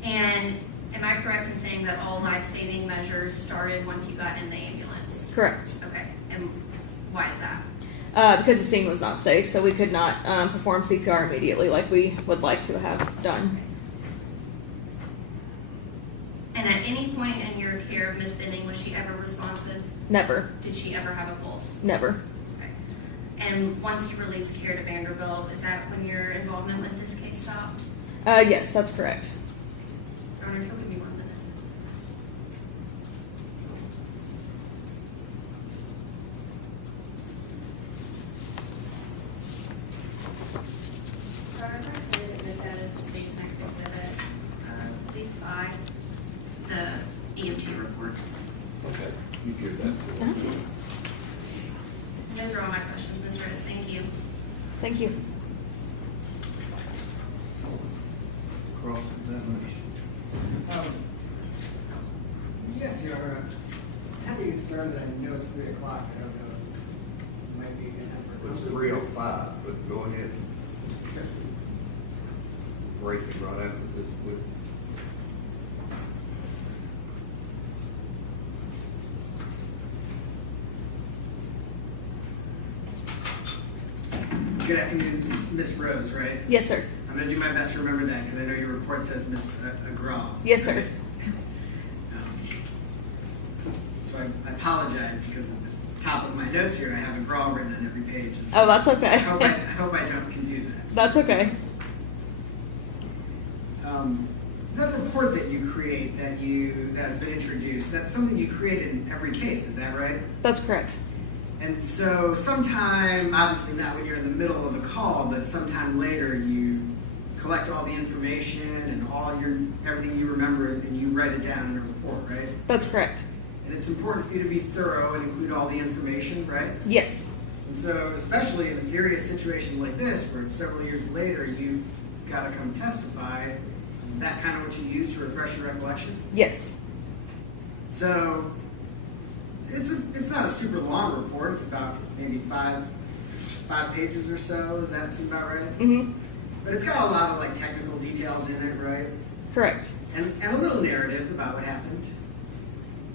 And am I correct in saying that all life-saving measures started once you got in the ambulance? Correct. Okay. And why is that? Because the scene was not safe, so we could not perform CPR immediately like we would like to have done. And at any point in your care of Miss Benning, was she ever responsive? Never. Did she ever have a pulse? Never. Okay. And once you released care to Vanderbilt, is that when your involvement with this case stopped? Yes, that's correct. I wonder if you'll give me 1 minute. That is the state's next exhibit, D5, the EMT report. Okay, you give that to Uh-huh. them. And those are all my questions, Ms. Rose. Thank you. Thank you. Cross-examination. Yes, Your Honor. Happy to get started. I know it's 3 o'clock. I don't know if it might be a good time for It's 3:05, but go ahead. Breaking right after this with. Good afternoon, Miss Rose, right? Yes, sir. I'm going to do my best to remember that because I know your report says Miss Agrawal. Yes, sir. So I apologize because at the top of my notes here, I have Agrawal written on every page. And so Oh, that's okay. I hope I don't confuse that. That's okay. That report that you create that's been introduced, that's something you create in every case, is that right? That's correct. And so sometime, obviously not when you're in the middle of a call, but sometime later you collect all the information and everything you remember and you write it down in a report, right? That's correct. And it's important for you to be thorough and include all the information, right? Yes. And so, especially in a serious situation like this, where several years later you've got to come testify, is that kind of what you use to refresh your recollection? Yes. So, it's not a super long report. It's about maybe five pages or so. Does that seem about right? Mm-hmm. But it's got a lot of like technical details in it, right? Correct. And a little narrative about what happened.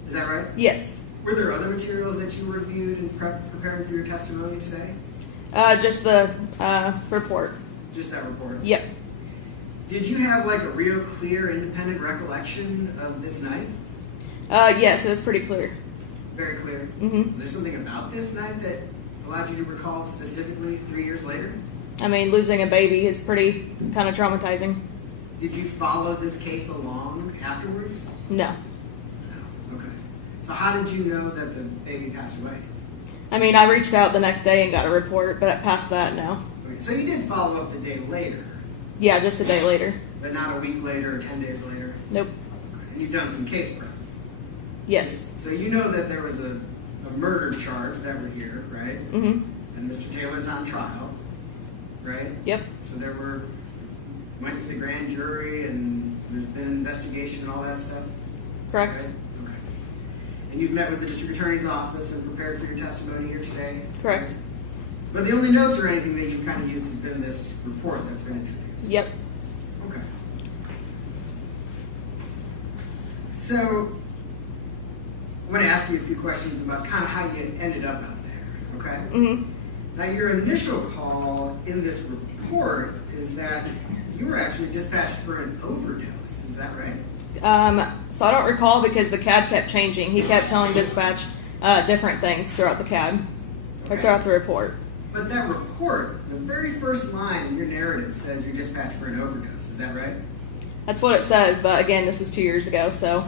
Is that right? Yes. Were there other materials that you reviewed in preparing for your testimony today? Just the report. Just that report? Yep. Did you have like a real clear, independent recollection of this night? Yes, it was pretty clear. Very clear? Mm-hmm. Was there something about this night that allowed you to recall specifically 3 years later? I mean, losing a baby is pretty kind of traumatizing. Did you follow this case along afterwards? No. No. Okay. So how did you know that the baby passed away? I mean, I reached out the next day and got a report, but past that, no. Okay. So you did follow up the day later? Yeah, just a day later. But not a week later or 10 days later? Nope. Okay. And you've done some case prep? Yes. So you know that there was a murder charge that we're here, right? Mm-hmm. And Mr. Taylor's on trial, right? Yep. So went to the grand jury and there's been an investigation and all that stuff? Correct. Right? Okay. And you've met with the district attorney's office and prepared for your testimony here today? Correct. But the only notes or anything that you've kind of used has been this report that's been introduced? Yep. Okay. So, I'm going to ask you a few questions about kind of how you ended up out there, okay? Mm-hmm. Now, your initial call in this report is that you were actually dispatched for an overdose. Is that right? So I don't recall because the CAD kept changing. He kept telling dispatch different things throughout the CAD, or throughout the report. But that report, the very first line in your narrative says you're dispatched for an overdose. Is that right? That's what it says, but again, this was 2 years ago, so,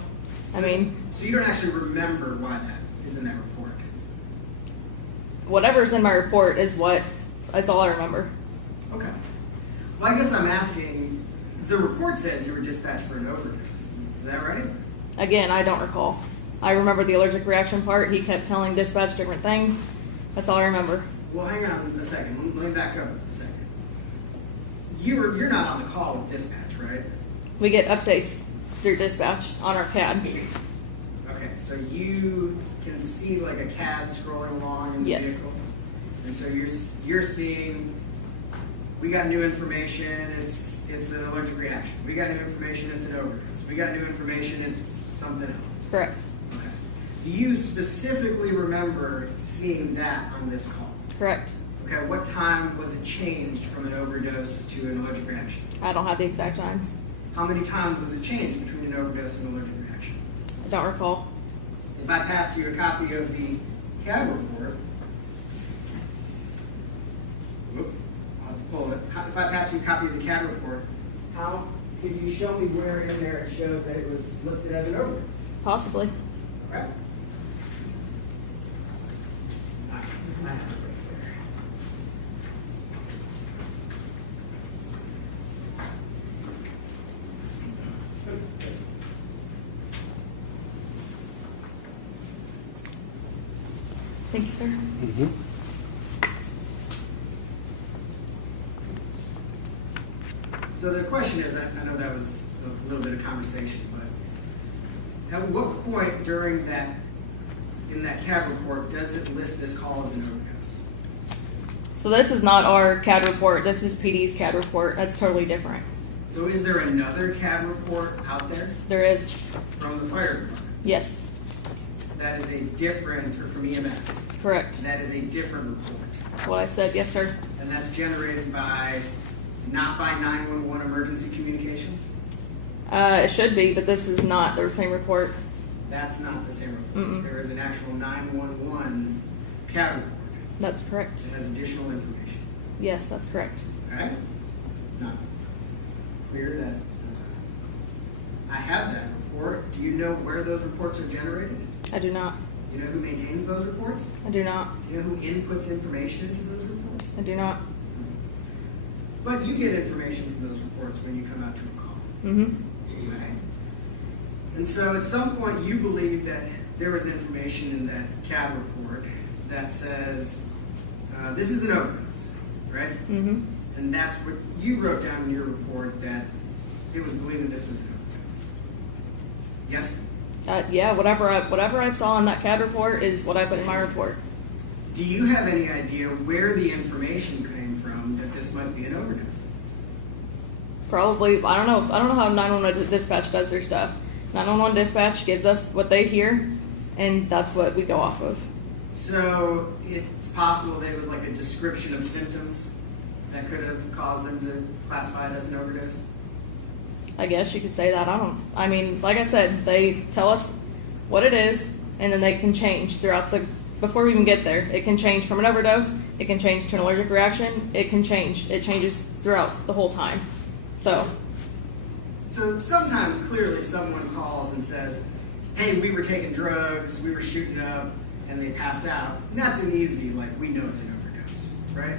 I mean... So you don't actually remember why that is in that report? Whatever's in my report is all I remember. Okay. Well, I guess I'm asking, the report says you were dispatched for an overdose. Is that right? Again, I don't recall. I remember the allergic reaction part. He kept telling dispatch different things. That's all I remember. Well, hang on a second. Let me back up a second. You're not on the call with dispatch, right? We get updates through dispatch on our CAD. Okay, so you can see like a CAD scrolling along in the Yes. vehicle? And so you're seeing, we got new information, it's an allergic reaction. We got new information, it's an overdose. We got new information, it's something else. Correct. Okay. So you specifically remember seeing that on this call? Correct. Okay, what time was it changed from an overdose to an allergic reaction? I don't have the exact times. How many times was it changed between an overdose and an allergic reaction? I don't recall. If I passed you a copy of the CAD report, I'll pull it. If I passed you a copy of the CAD report, How could you show me where in there it shows that it was listed as an overdose? Possibly. Right? Thank you, sir. Mm-hmm. So the question is, I know that was a little bit of conversation, but at what point during that, in that CAD report, does it list this call as an overdose? So this is not our CAD report. This is PD's CAD report. That's totally different. So is there another CAD report out there? There is. From the fire department? Yes. that is a different, or from EMS, Correct. that is a different report. That's what I said. Yes, sir. And that's generated by, not by 911 emergency communications? It should be, but this is not the same report. That's not the same report. Mm-mm. There is an actual 911 CAD report. That's correct. It has additional information. Yes, that's correct. Okay? Now, clear that I have that report. Do you know where those reports are generated? I do not. Do you know who maintains those reports? I do not. Do you know who inputs information into those reports? I do not. But you get information from those reports when you come out to a call. Mm-hmm. Okay? And so at some point you believe that there was information in that CAD report that says, this is an overdose, right? Mm-hmm. And that's what you wrote down in your report, that it was believed that this was an overdose. Yes? Yeah, whatever I saw in that CAD report is what I put in my report. Do you have any idea where the information came from that this might be an overdose? Probably, I don't know how 911 dispatch does their stuff. 911 dispatch gives us what they hear, and that's what we go off of. So it's possible that it was like a description of symptoms that could have caused them to classify it as an overdose? I guess you could say that. I mean, like I said, they tell us what it is, and then they can change throughout before we even get there. It can change from an overdose, it can change to an allergic reaction, it changes throughout the whole time. So sometimes clearly someone calls and says, hey, we were taking drugs, we were shooting up, and they passed out. And that's an easy, like, we know it's an overdose, right?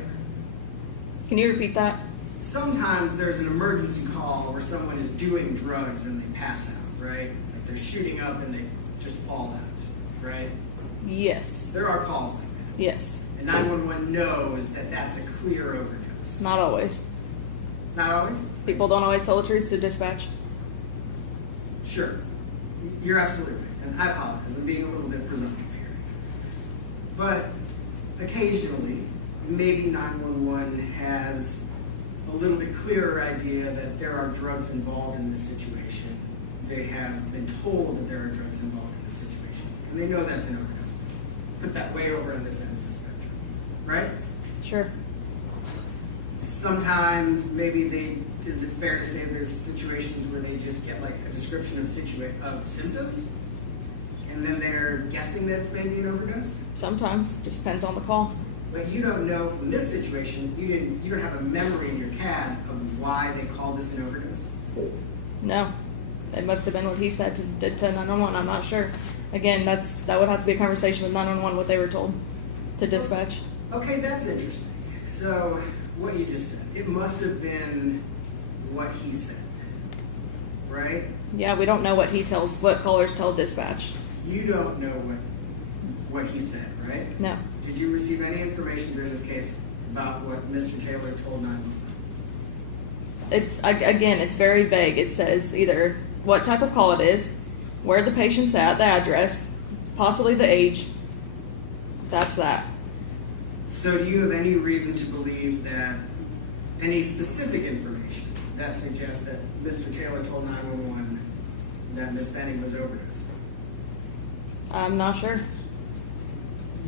Can you repeat that? Sometimes there's an emergency call where someone is doing drugs and they pass out, right? Like they're shooting up and they just fall out, right? Yes. There are calls like that. Yes. And 911 knows that that's a clear overdose. Not always. Not always? People don't always tell the truth to dispatch. Sure. You're absolutely right. And I apologize. I'm being a little bit presumptive here. But occasionally, maybe 911 has a little bit clearer idea that there are drugs involved in this situation. They have been told that there are drugs involved in this situation. And they know that's an overdose. Put that way over on this end of the spectrum. Right? Sure. Sometimes maybe is it fair to say there's situations where they just get like a description of symptoms? And then they're guessing that it's maybe an overdose? Sometimes. Just depends on the call. But you don't know from this situation, you don't have a memory in your CAD of why they called this an overdose? No. It must have been what he said to 911. I'm not sure. Again, that would have to be a conversation with 911, what they were told to dispatch. Okay, that's interesting. So, what you just said, it must have been what he said, right? Yeah, we don't know what callers tell dispatch. You don't know what he said, right? No. Did you receive any information during this case about what Mr. Taylor told 911? It's very vague. It says either what type of call it is, where the patient's at, the address, possibly the age. That's that. So do you have any reason to believe that any specific information that suggests that Mr. Taylor told 911 that Ms. Benning was overdosing? I'm not sure.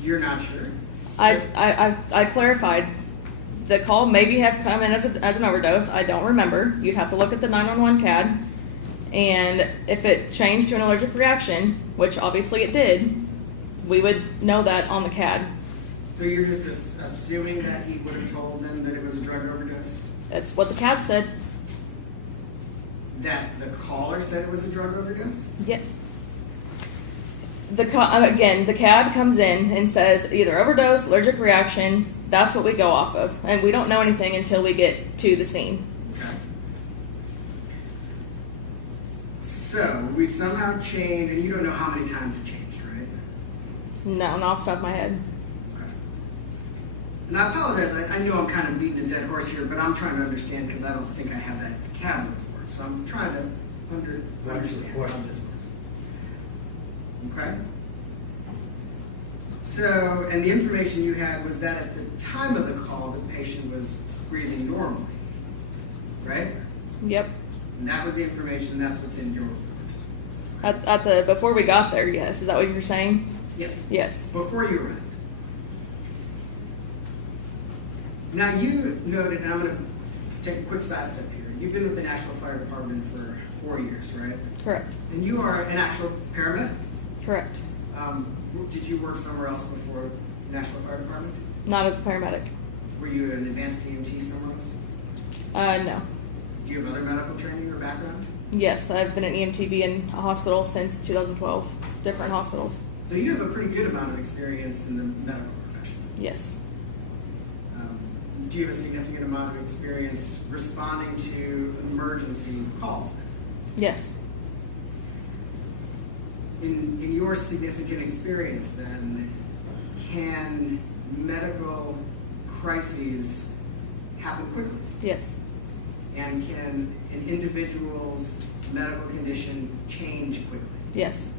You're not sure? So I clarified. The call maybe have come in as an overdose. I don't remember. You'd have to look at the 911 CAD, and if it changed to an allergic reaction, which obviously it did, we would know that on the CAD. So you're just assuming that he would have told them that it was a drug overdose? That's what the CAD said. That the caller said it was a drug overdose? Yeah. The CAD comes in and says either overdose, allergic reaction. That's what we go off of, and we don't know anything until we get to the scene. Okay. So we somehow changed, and you don't know how many times it changed, right? No, not off the top of my head. Okay. And I apologize. I know I'm kind of beating a dead horse here, but I'm trying to understand because I don't think I have that CAD report. So I'm trying to understand how this works. Okay? So, and the information you had was that at the time of the call, the patient was breathing normally, right? Yep. And that was the information, that's what's in your report. Before we got there, yes. Is that what you're saying? Yes. Yes. Before you arrived. Now you noted, and I'm going to take a quick sidestep here. You've been with the Nashville Fire Department for 4 years, right? Correct. And you are an actual paramedic? Correct. Did you work somewhere else before Nashville Fire Department? Not as a paramedic. Were you an advanced EMT somewhere else? No. Do you have other medical training or background? Yes, I've been an EMTB in a hospital since 2012, different hospitals. So you have a pretty good amount of experience in the medical profession. Yes. Do you have a significant amount of experience responding to emergency calls then? Yes. In your significant experience then, can medical crises happen quickly? Yes. And can an individual's medical condition change quickly? Yes.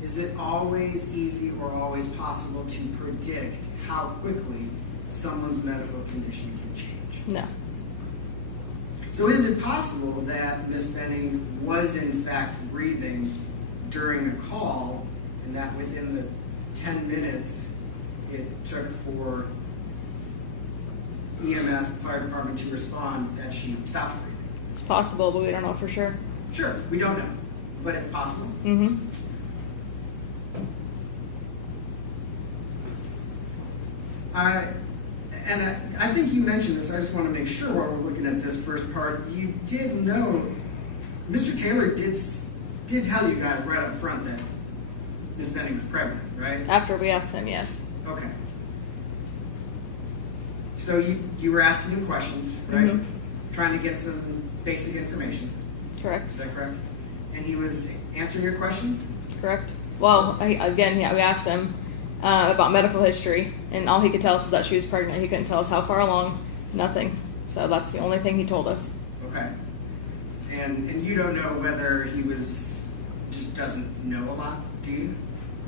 Is it always easy or always possible to predict how quickly someone's medical condition can change? No. So is it possible that Ms. Benning was in fact breathing during a call, and that within the 10 minutes it took for EMS, the fire department, to respond, that she stopped breathing? It's possible, but we don't know for sure. Sure, we don't know, but it's possible. Mm-hmm. I think you mentioned this. I just want to make sure while we're looking at this first part, you did know, Mr. Taylor did tell you guys right up front that Ms. Benning was pregnant, right? After we asked him, yes. Okay. So you were asking him questions, right? Mm-hmm. Trying to get some basic information. Correct. Is that correct? And he was answering your questions? Correct. Well, we asked him about medical history, and all he could tell us was that she was pregnant. He couldn't tell us how far along, nothing. So that's the only thing he told us. Okay. And you don't know whether he just doesn't know a lot, do you?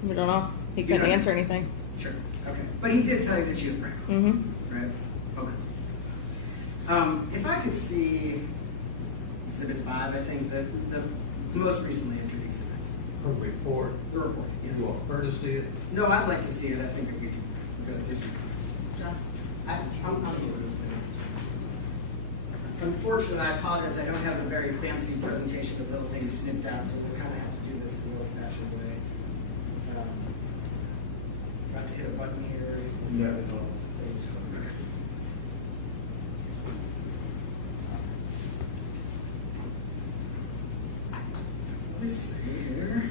We don't know. He couldn't answer anything. Sure. Okay. But he did tell you that she was pregnant. Mm-hmm. Right? Okay. If I could see Exhibit 5, I think the most recently entered exhibit. A report? The report, yes. You want her to see it? No, I'd like to see it. I think we could do some things. John? I'm Unfortunately, I apologize. I don't have a very fancy presentation with little things snipped out, so we'll kind of have to do this the old-fashioned way. Got to hit a button here. Yeah. Let me see here.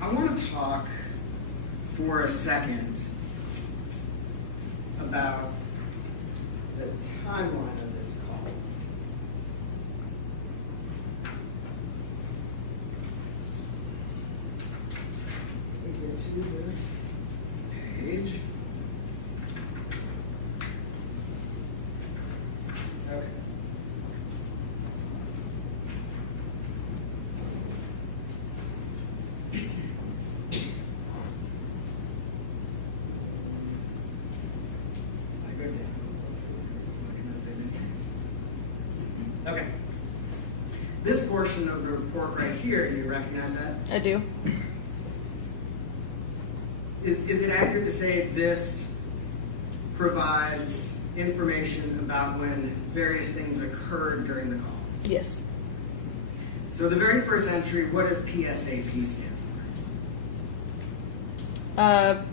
I want to talk for a second about the timeline of this call. Let me get to this page. Okay. Okay. This portion of the report right here, do you recognize that? I do. Is it accurate to say this provides information about when various things occurred during the call? Yes. So the very first entry, what does PSAP stand for?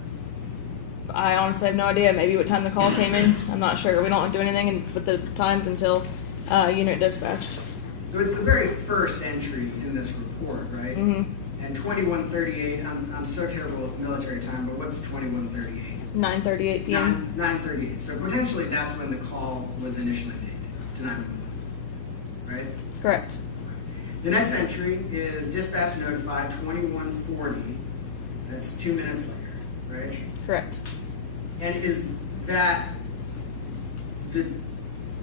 I honestly have no idea. Maybe what time the call came in. I'm not sure. We don't do anything with the times until unit dispatched. So it's the very first entry in this report, right? Mm-hmm. And 2138, I'm so terrible with military time, but what's 2138? 9:38 p.m. 9:38. So potentially that's when the call was initially made to 911, right? Correct. The next entry is dispatch notified 2140. That's 2 minutes later, right? Correct. And is that the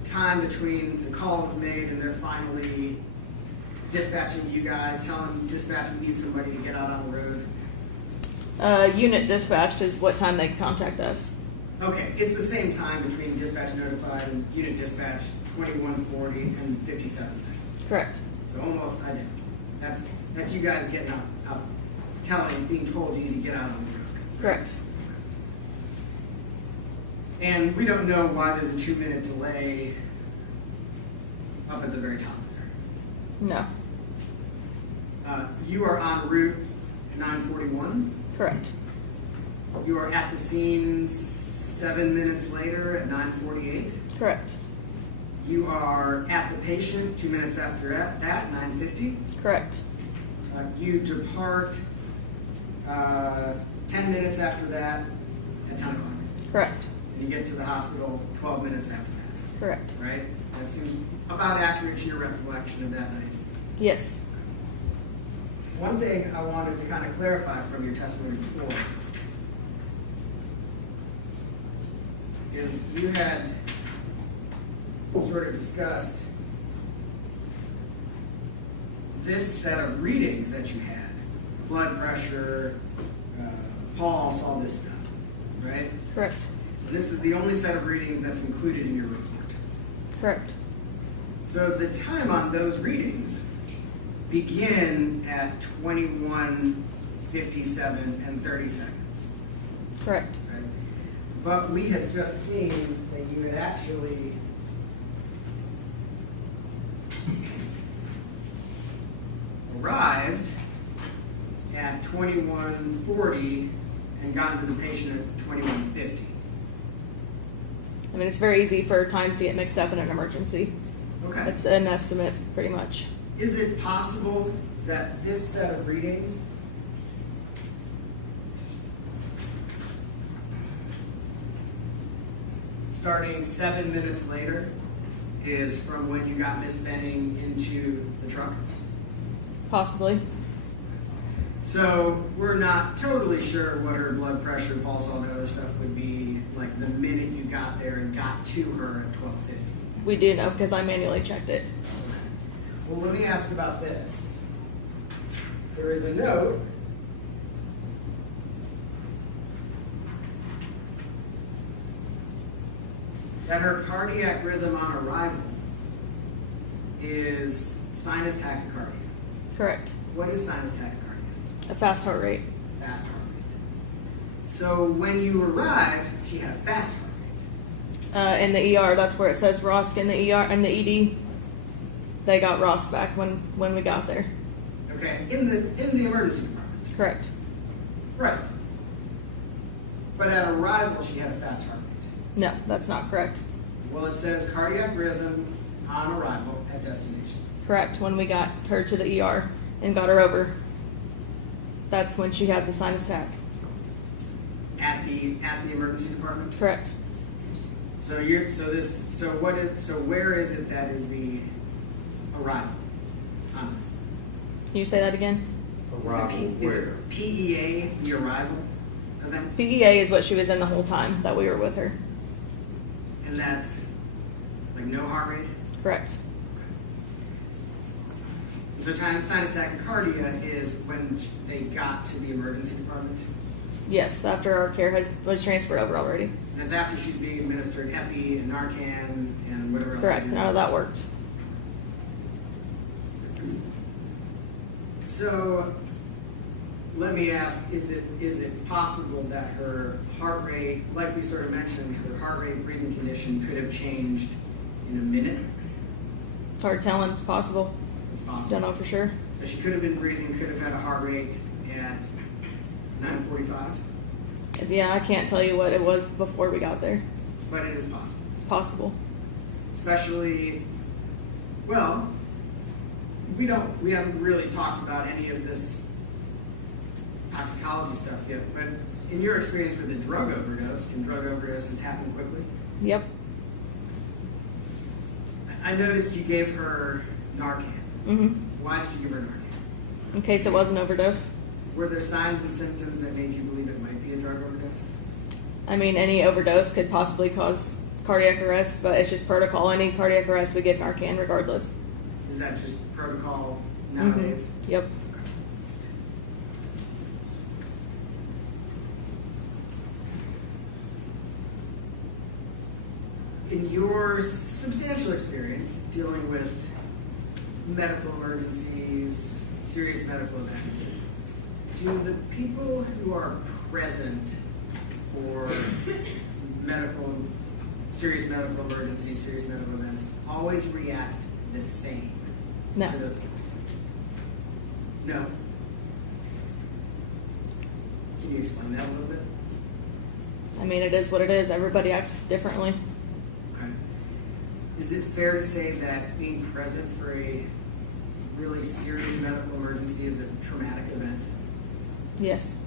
time between the call was made and they're finally dispatching you guys, telling dispatch we need somebody to get out on the road? Unit dispatched is what time they contact us. Okay, it's the same time between dispatch notified and unit dispatch, 2140 and 57 seconds. Correct. So almost identical. That's you guys getting up, being told you need to get out on the road. Correct. And we don't know why there's a 2-minute delay up at the very top there. No. You are en route 941. Correct. You are at the scene 7 minutes later at 9:48. Correct. You are at the patient 2 minutes after that, 9:50. Correct. You depart 10 minutes after that at 10 o'clock. Correct. And you get to the hospital 12 minutes after that. Correct. Right? That seems about accurate to your recollection of that night. Yes. One thing I wanted to kind of clarify from your testimony before is you had sort of discussed this set of readings that you had, blood pressure, pulse, all this stuff, right? Correct. And this is the only set of readings that's included in your report. Correct. So the time on those readings begin at 21:57 and 30 seconds. Correct. Right? But we had just seen that you had actually arrived at 21:40 and gotten to the patient at 21:50. I mean, it's very easy for times to get mixed up in an emergency. Okay. It's an estimate, pretty much. Is it possible that this set of readings starting 7 minutes later is from when you got Miss Benning into the truck? Possibly. So we're not totally sure what her blood pressure, pulse, all that other stuff would be like the minute you got there and got to her at 12:50. We do know because I manually checked it. Well, let me ask about this. There is a note that her cardiac rhythm on arrival is sinus tachycardia. Correct. What is sinus tachycardia? A fast heart rate. Fast heart rate. So when you arrived, she had a fast heart rate. In the ER, that's where it says ROSC in the ER and the ED. They got ROSC back when we got there. Okay, in the emergency department. Correct. Right. But at arrival, she had a fast heart rate. No, that's not correct. Well, it says cardiac rhythm on arrival at destination. Correct. When we got her to the ER and got her over, that's when she had the sinus tach. At the emergency department. Correct. So where is it that is the arrival on this? Can you say that again? Arrival Is where? it PEA the arrival event? PEA is what she was in the whole time that we were with her. And that's like no heart rate? Correct. So sinus tachycardia is when they got to the emergency department? Yes, after our care was transferred over already. And that's after she's being administered Epi and Narcan and whatever else. Correct. None of that worked. So let me ask, is it possible that her heart rate, like we sort of mentioned, her heart rate breathing condition could have changed in a minute? It's hard telling. It's possible. It's possible. Don't know for sure. So she could have been breathing, could have had a heart rate at 9:45? Yeah, I can't tell you what it was before we got there. But it is possible. It's possible. Especially, well, we haven't really talked about any of this toxicology stuff yet, but in your experience with a drug overdose, can drug overdoses happen quickly? Yep. I noticed you gave her Narcan. Mm-hmm. Why did you give her Narcan? In case it was an overdose. Were there signs and symptoms that made you believe it might be a drug overdose? I mean, any overdose could possibly cause cardiac arrest, but it's just protocol. Any cardiac arrest, we give Narcan regardless. Is that just protocol nowadays? Mm-hmm. Yep. In your substantial experience dealing with medical emergencies, serious medical events, do the people who are present for serious medical emergencies, serious medical events, always react the same No. to those events? No. Can you explain that a little bit? I mean, it is what it is. Everybody acts differently. Okay. Is it fair to say that being present for a really serious medical emergency is a traumatic event? Yes.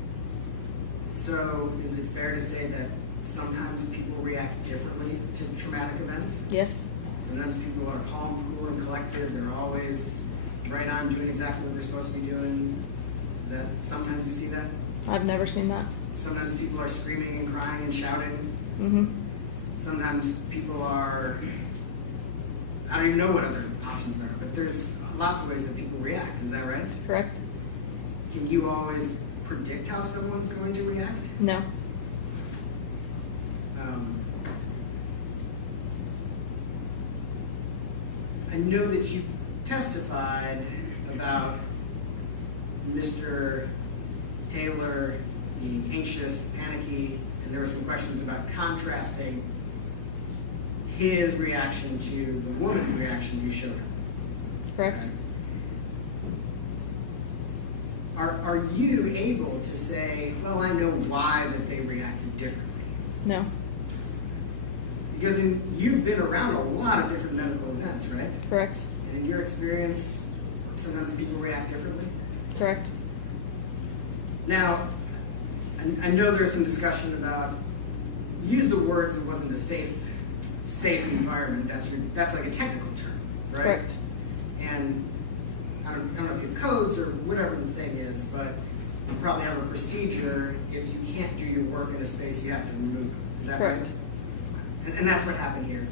So is it fair to say that sometimes people react differently to traumatic events? Yes. Sometimes people are calm, cool, and collected. They're always right on doing exactly what they're supposed to be doing. Is that sometimes you see that? I've never seen that. Sometimes people are screaming and crying and shouting. Mm-hmm. Sometimes people are, I don't even know what other options there are, but there's lots of ways that people react. Is that right? Correct. Can you always predict how someone's going to react? No. I know that you testified about Mr. Taylor being anxious, panicky, and there were some questions about contrasting his reaction to the woman's reaction you showed him. Correct. Are you able to say, well, I know why that they reacted differently? No. Because you've been around a lot of different medical events, right? Correct. And in your experience, sometimes people react differently? Correct. Now, I know there's some discussion about, use the words it wasn't a safe environment. That's like a technical term, right? Correct. And I don't know if you have codes or whatever the thing is, but you probably have a procedure. If you can't do your work in a space, you have to remove them. Is that Correct. right? And that's what happened here.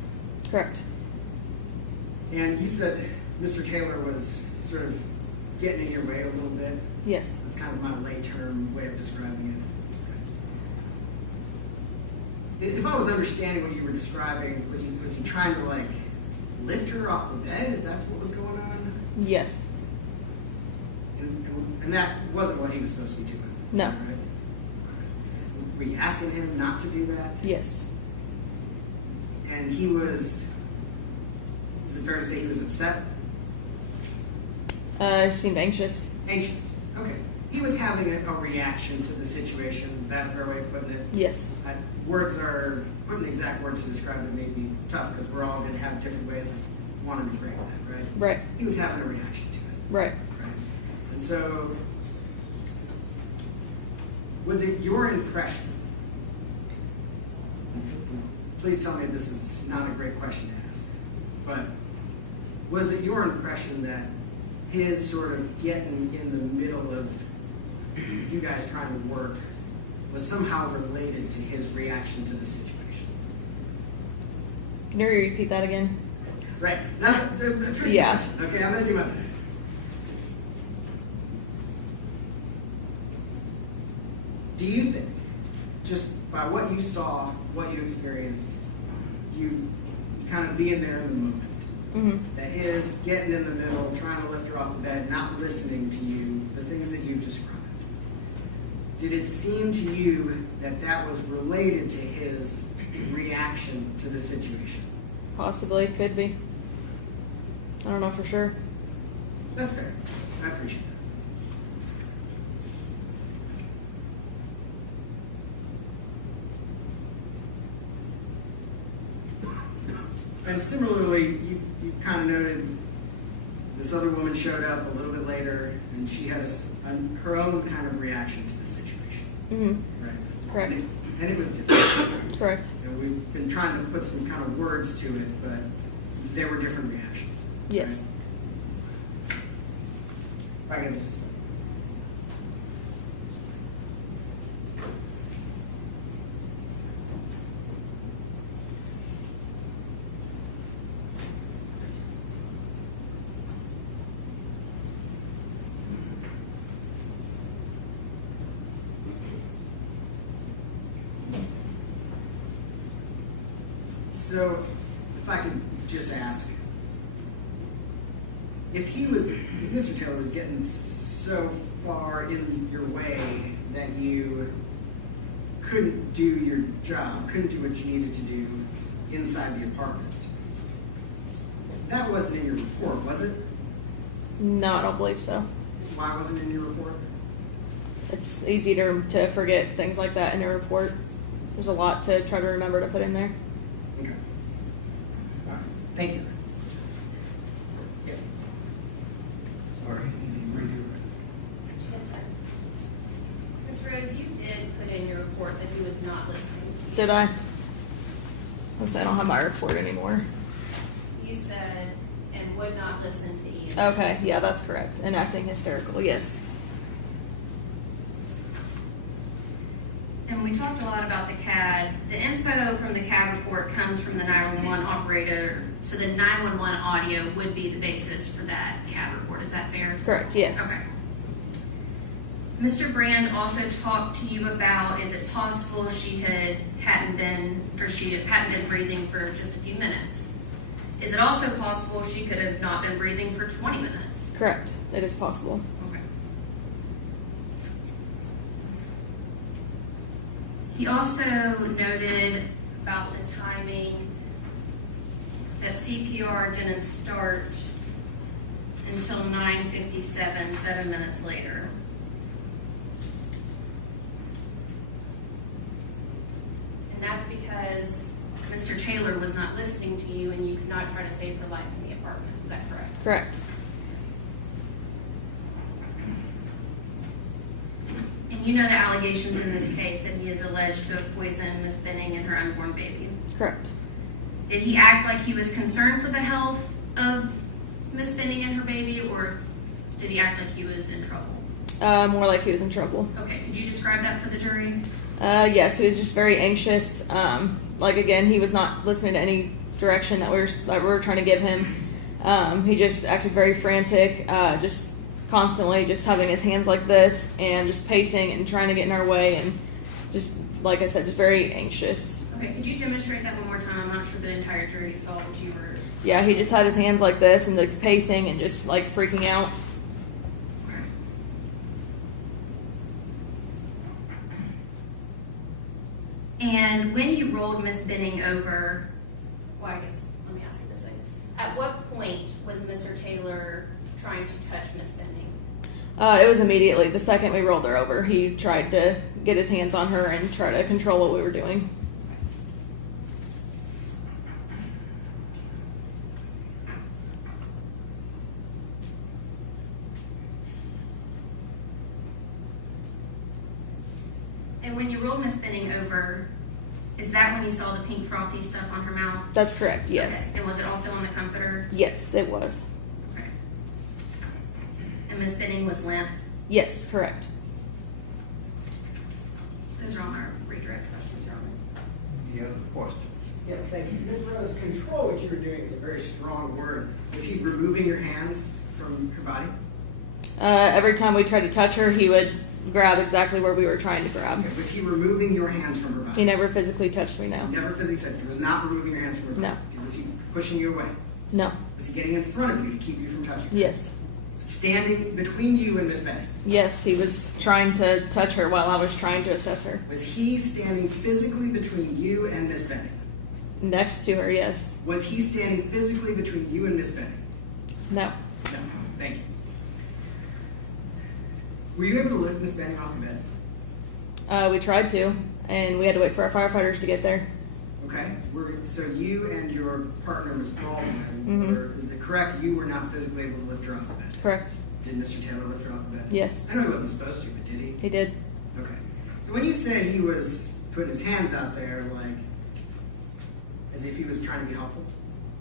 Correct. And you said Mr. Taylor was sort of getting in your way a little bit. Yes. That's kind of my lay term way of describing it. If I was understanding what you were describing, was he trying to like lift her off the bed? Is that what was going on? Yes. And that wasn't what he was supposed to be doing. No. Right? Were you asking him not to do that? Yes. And he was, is it fair to say he was upset? He seemed anxious. Anxious. Okay. He was having a reaction to the situation. Is that a fair way of putting it? Yes. Putting exact words to describe it may be tough because we're all going to have different ways of wanting to frame that, right? Right. He was having a reaction to it. Right. Right. And so, was it your impression? Please tell me if this is not a great question to ask, but was it your impression that his sort of getting in the middle of you guys trying to work was somehow related to his reaction to the situation? Can you repeat that again? Right. Not a tricky question. Okay, I'm going to do my best. Do you think, just by what you saw, what you experienced, you kind of being there in the moment, that his getting in the middle, trying to lift her off the bed, not listening to you, the things that you've described, did it seem to you that that was related to his reaction to the situation? Possibly, could be. I don't know for sure. That's fair. I appreciate that. And similarly, you kind of noted this other woman showed up a little bit later, and she had her own kind of reaction to the situation. Right? Correct. And it was different. Correct. And we've been trying to put some kind of words to it, but there were different reactions. Yes. Right? If I can just So, if I could just ask, if Mr. Taylor was getting so far in your way that you couldn't do your job, couldn't do what you needed to do inside the apartment, that wasn't in your report, was it? No, I don't believe so. Why wasn't it in your report? It's easy to forget things like that in a report. There's a lot to try to remember to put in there. Okay. All right. Thank you. Yes. Sorry, Yes, sir. Ms. Rose, you did put in your report that he was not listening to you. Did I? I don't have my report anymore. You said, and would not listen to Ian. Okay, yeah, that's correct. And acting hysterical, yes. And we talked a lot about the CAD. The info from the CAD report comes from the 911 operator, so the 911 audio would be the basis for that CAD report. Is that fair? Correct, yes. Okay. Mr. Brand also talked to you about, is it possible she hadn't been breathing for just a few minutes? Is it also possible she could have not been breathing for 20 minutes? Correct, it is possible. Okay. He also noted about the timing that CPR didn't start until 9:57, 7 minutes later. And that's because Mr. Taylor was not listening to you and you could not try to save her life in the apartment. Is that correct? Correct. And you know the allegations in this case that he is alleged to have poisoned Miss Benning and her unborn baby. Correct. Did he act like he was concerned for the health of Miss Benning and her baby, or did he act like he was in trouble? More like he was in trouble. Okay, could you describe that for the jury? Yes, he was just very anxious. Again, he was not listening to any direction that we were trying to give him. He just acted very frantic, just constantly just having his hands like this and just pacing and trying to get in our way, and just, like I said, just very anxious. Okay, could you demonstrate that one more time? I'm not sure the entire jury saw what you were... Yeah, he just had his hands like this and like pacing and just like freaking out. Okay. And when you rolled Miss Benning over, well, I guess, let me ask you this way. At what point was Mr. Taylor trying to touch Miss Benning? It was immediately. The second we rolled her over, he tried to get his hands on her and try to control what we were doing. And when you rolled Miss Benning over, is that when you saw the pink frothy stuff on her mouth? That's correct, yes. Okay. And was it also on the comforter? Yes, it was. Okay. And Miss Benning was limp? Yes, correct. Those are all my redirect questions, Roman. Any other questions? Yes, thank you. Ms. Rose, control what you were doing is a very strong word. Was he removing your hands from her body? Every time we tried to touch her, he would grab exactly where we were trying to grab. Okay. Was he removing your hands from her body? He never physically touched me, no. Never physically touched you. Was not removing your hands from her body? No. Okay. Was he pushing you away? No. Was he getting in front of you to keep you from touching her? Yes. Standing between you and Miss Benning? Yes, he was trying to touch her while I was trying to assess her. Was he standing physically between you and Miss Benning? Next to her, yes. Was he standing physically between you and Miss Benning? No. No. Thank you. Were you able to lift Miss Benning off the bed? We tried to, and we had to wait for our firefighters to get there. Okay. So you and your partner, Ms. Baldwin, Mhm. is it correct you were not physically able to lift her off the bed? Correct. Did Mr. Taylor lift her off the bed? Yes. I know he wasn't supposed to, but did he? He did. Okay. So when you say he was putting his hands out there, like, as if he was trying to be helpful?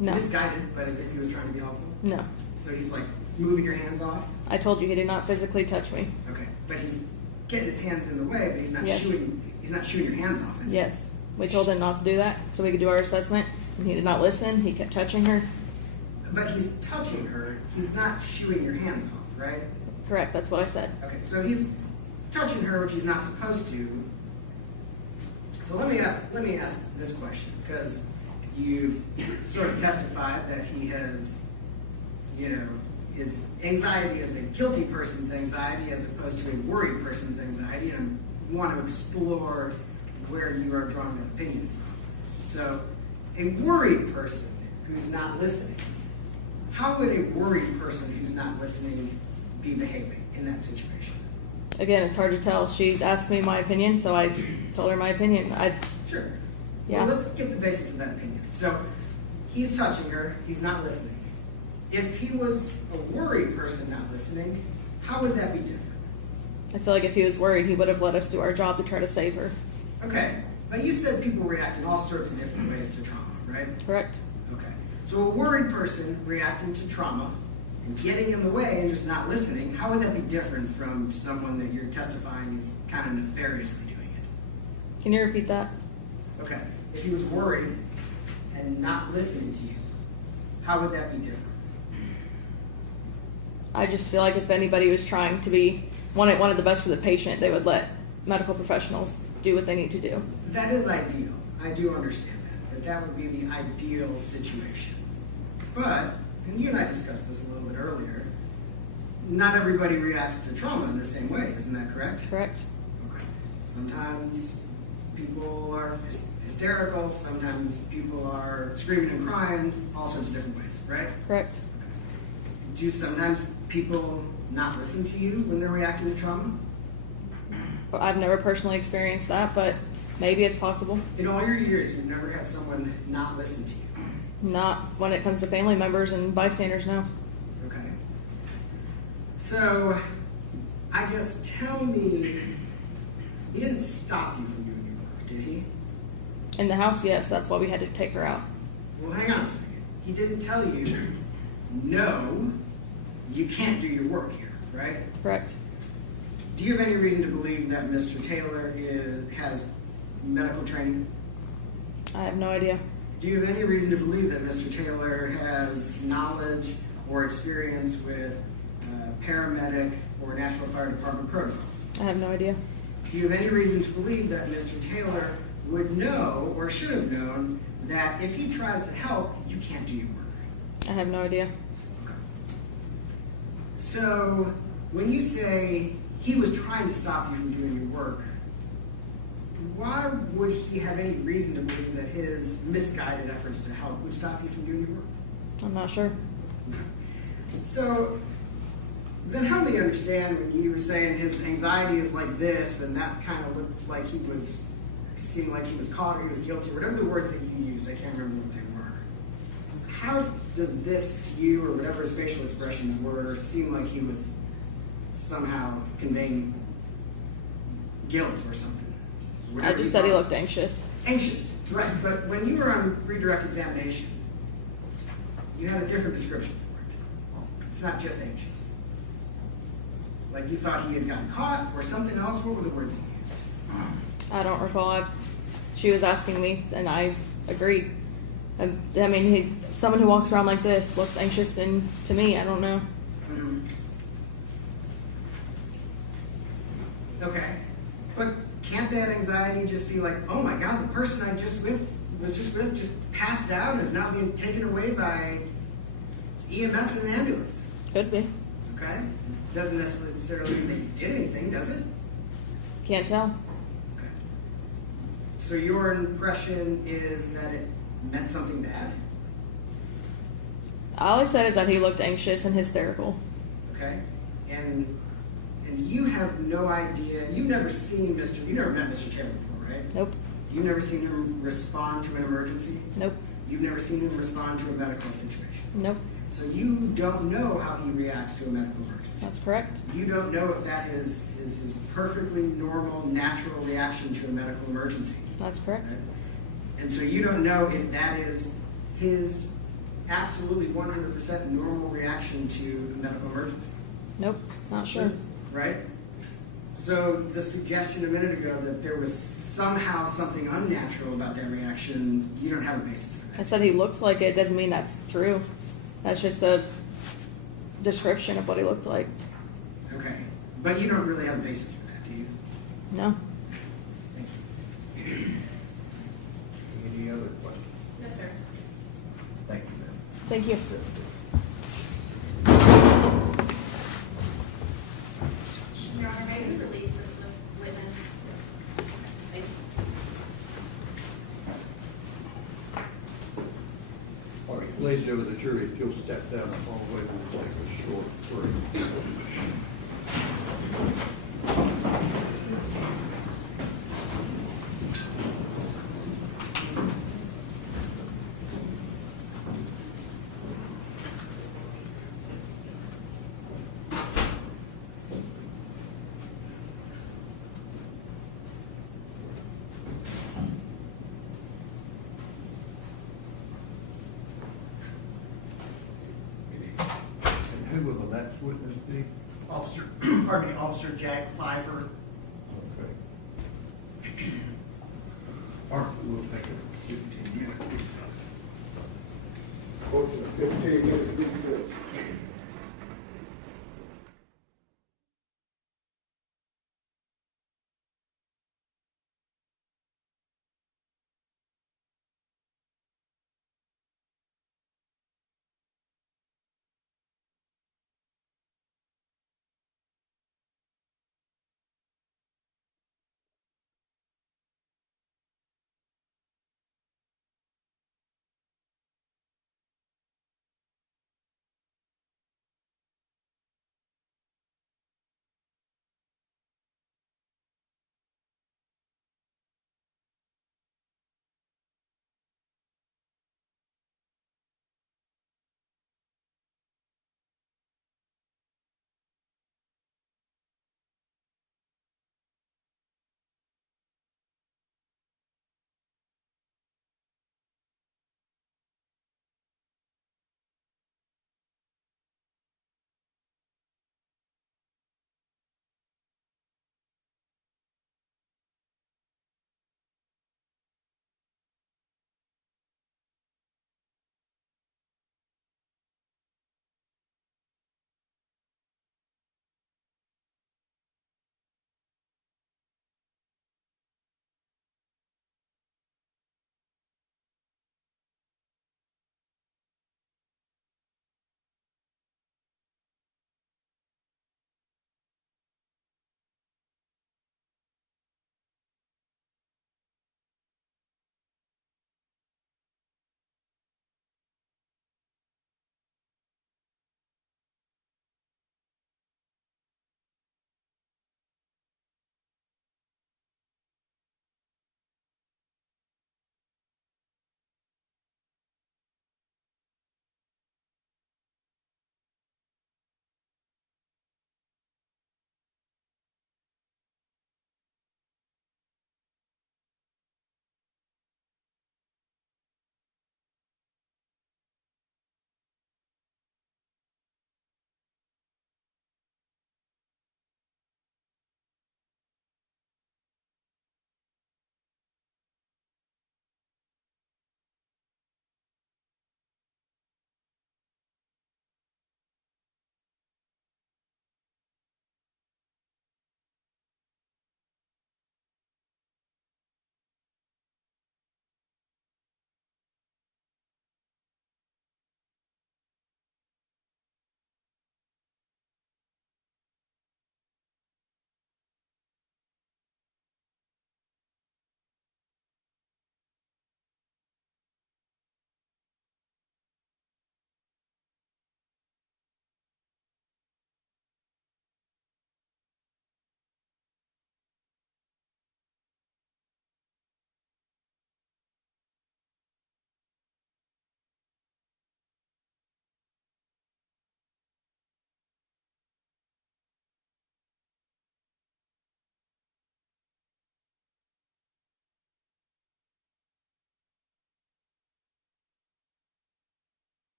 No. Misguided, but as if he was trying to be helpful? No. So he's like moving your hands off? I told you he did not physically touch me. Okay. But he's getting his hands in the way, but he's not Yes. shooting your hands off, is he? Yes. We told him not to do that so we could do our assessment, and he did not listen. He kept touching her. But he's touching her, he's not shooing your hands off, right? Correct, that's what I said. Okay, so he's touching her, which he's not supposed to. So let me ask this question, because you've sort of testified that he has, is anxiety as a guilty person's anxiety as opposed to a worried person's anxiety, and I want to explore where you are drawing that opinion from. So, a worried person who's not listening, how would a worried person who's not listening be behaving in that situation? Again, it's hard to tell. She asked me my opinion, so I told her my opinion. Sure. Yeah. Well, let's get the basis of that opinion. So, he's touching her, he's not listening. If he was a worried person not listening, how would that be different? I feel like if he was worried, he would have let us do our job to try to save her. Okay, but you said people react in all sorts of different ways to trauma, right? Correct. Okay. So a worried person reacting to trauma and getting in the way and just not listening, how would that be different from someone that you're testifying is kind of nefariously doing it? Can you repeat that? Okay. If he was worried and not listening to you, how would that be different? I just feel like if anybody was trying to be wanted the best for the patient, they would let medical professionals do what they need to do. That is ideal. I do understand that that would be the ideal situation. But, and you and I discussed this a little bit earlier, not everybody reacts to trauma in the same way, isn't that correct? Correct. Okay. Sometimes people are hysterical, sometimes people are screaming and crying, all sorts of different ways, right? Correct. Okay. Do sometimes people not listen to you when they're reacting to trauma? Well, I've never personally experienced that, but maybe it's possible. In all your years, you've never had someone not listen to you? Not when it comes to family members and bystanders, no. Okay. So, I guess tell me, he didn't stop you from doing your work, did he? In the house, yes, that's why we had to take her out. Well, hang on a second. He didn't tell you, no, you can't do your work here, right? Correct. Do you have any reason to believe that Mr. Taylor has medical training? I have no idea. Do you have any reason to believe that Mr. Taylor has knowledge or experience with paramedic or Nashville Fire Department protocols? I have no idea. Do you have any reason to believe that Mr. Taylor would know or should have known that if he tries to help, you can't do your work? I have no idea. Okay. So, when you say he was trying to stop you from doing your work, why would he have any reason to believe that his misguided efforts to help would stop you from doing your work? I'm not sure. So, then help me understand when you were saying his anxiety is like this, and that kind of looked like seemed like he was caught or he was guilty, whatever the words that you used, I can't remember what they were. How does this to you, or whatever his facial expressions were, seem like he was somehow conveying guilt or something? I just said he looked anxious. Anxious, right. But when you were on redirect examination, you had a different description for it. It's not just anxious. Like you thought he had gotten caught or something else? What were the words you used? I don't recall. She was asking me, and I agreed. I mean, someone who walks around like this looks anxious, and to me, I don't know. Mm-hmm. Okay. But can't that anxiety just be like, oh my God, the person I was just with just passed out and is now being taken away by EMS and an ambulance? Could be. Okay. Doesn't necessarily mean they did anything, does it? Can't tell. Okay. So your impression is that it meant something bad? All I said is that he looked anxious and hysterical. Okay. And you have no idea, you've never met Mr. Taylor before, right? Nope. You've never seen him respond to an emergency? Nope. You've never seen him respond to a medical situation? Nope. So you don't know how he reacts to a medical emergency? That's correct. You don't know if that is his perfectly normal, natural reaction to a medical emergency? That's correct. Right? And so you don't know if that is his absolutely 100% normal reaction to a medical emergency? Nope. Not sure. Right? So the suggestion a minute ago that there was somehow something unnatural about that reaction, you don't have a basis for that. I said he looks like it. Doesn't mean that's true. That's just a description of what he looked like. Okay. But you don't really have a basis for that, do you? No. Thank you. Any other questions? No, sir. Thank you, ma'am. Thank you. All right, ladies and gentlemen of the jury, if you'll step down the hallway, we'll take a short break. And who will the next witness be? Officer, pardon me, Officer Jack Pfeiffer. Okay. All right, we'll take a 15-minute recess. Court's in a 15-minute recess.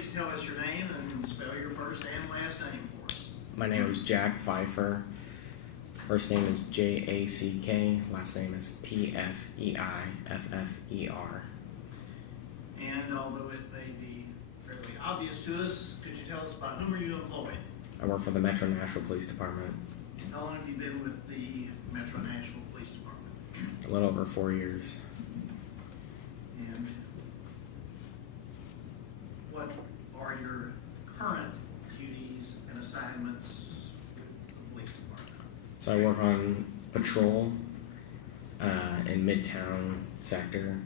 please tell us your name and spell your first and last name for us? My name is Jack Pfeiffer. First name is Jack. Last name is Pfeiffer. And although it may be fairly obvious to us, could you tell us by whom are you employed? I work for the Metro Nashville Police Department. How long have you been with the Metro Nashville Police Department? A little over 4 years. And what are your current duties and assignments with the police department? So I work on patrol in Midtown sector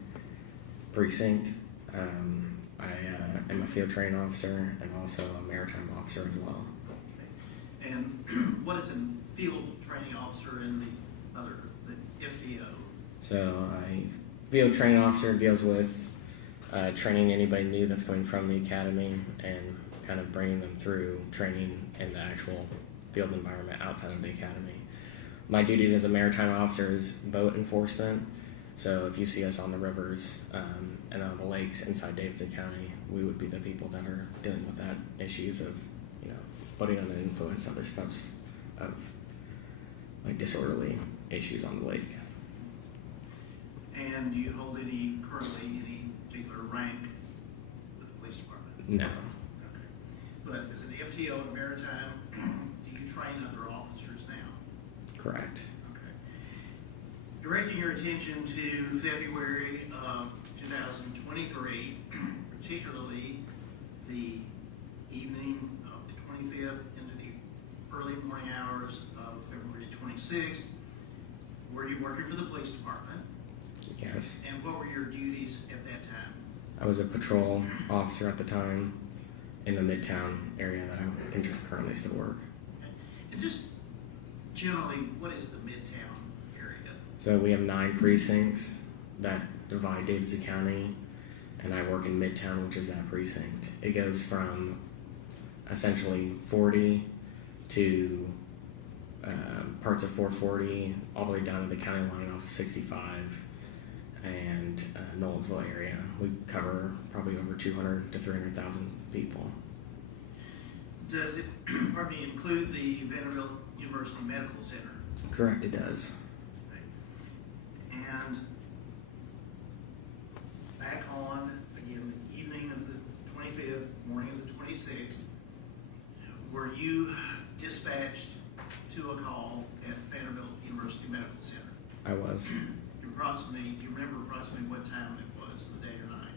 precinct. I am a field training officer and also a maritime officer as well. And what is a field training officer in the FTO? So a field training officer deals with training anybody new that's going from the academy and kind of bringing them through training in the actual field environment outside of the academy. My duties as a maritime officer is boat enforcement. So if you see us on the rivers and on the lakes inside Davidson County, we would be the people that are dealing with that issues of, putting on the influence, other stuffs of like disorderly issues on the lake. And do you hold currently any particular rank with the police department? No. Okay. But as an FTO in maritime, do you train other officers now? Correct. Okay. Directing your attention to February of 2023, particularly the evening of the 25th into the early morning hours of February 26th, were you working for the police department? Yes. And what were your duties at that time? I was a patrol officer at the time in the Midtown area that I can currently still work. Okay. And just generally, what is the Midtown area? So we have 9 precincts that divide Davidson County, and I work in Midtown, which is that precinct. It goes from essentially 40 to parts of 440 all the way down to the county line off of 65 and Knowlesville area. We cover probably over 200 to 300,000 people. Does it include the Vanderbilt University Medical Center? Correct, it does. Okay. And back on, again, the evening of the 25th, morning of the 26th, were you dispatched to a call at Vanderbilt University Medical Center? I was. Do you remember approximately what time it was, the day or night?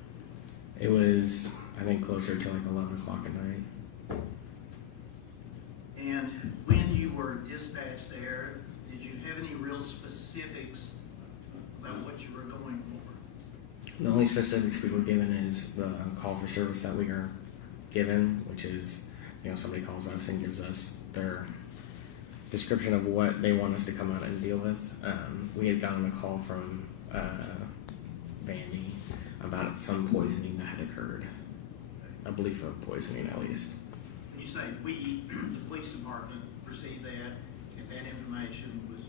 It was, I think, closer to like 11 o'clock at night. And when you were dispatched there, did you have any real specifics about what you were going for? The only specifics we were given is the call for service that we are given, which is, somebody calls us and gives us their description of what they want us to come out and deal with. We had gotten a call from Vandy about some poisoning that had occurred, a belief of poisoning at least. When you say we, the police department, received that, and that information was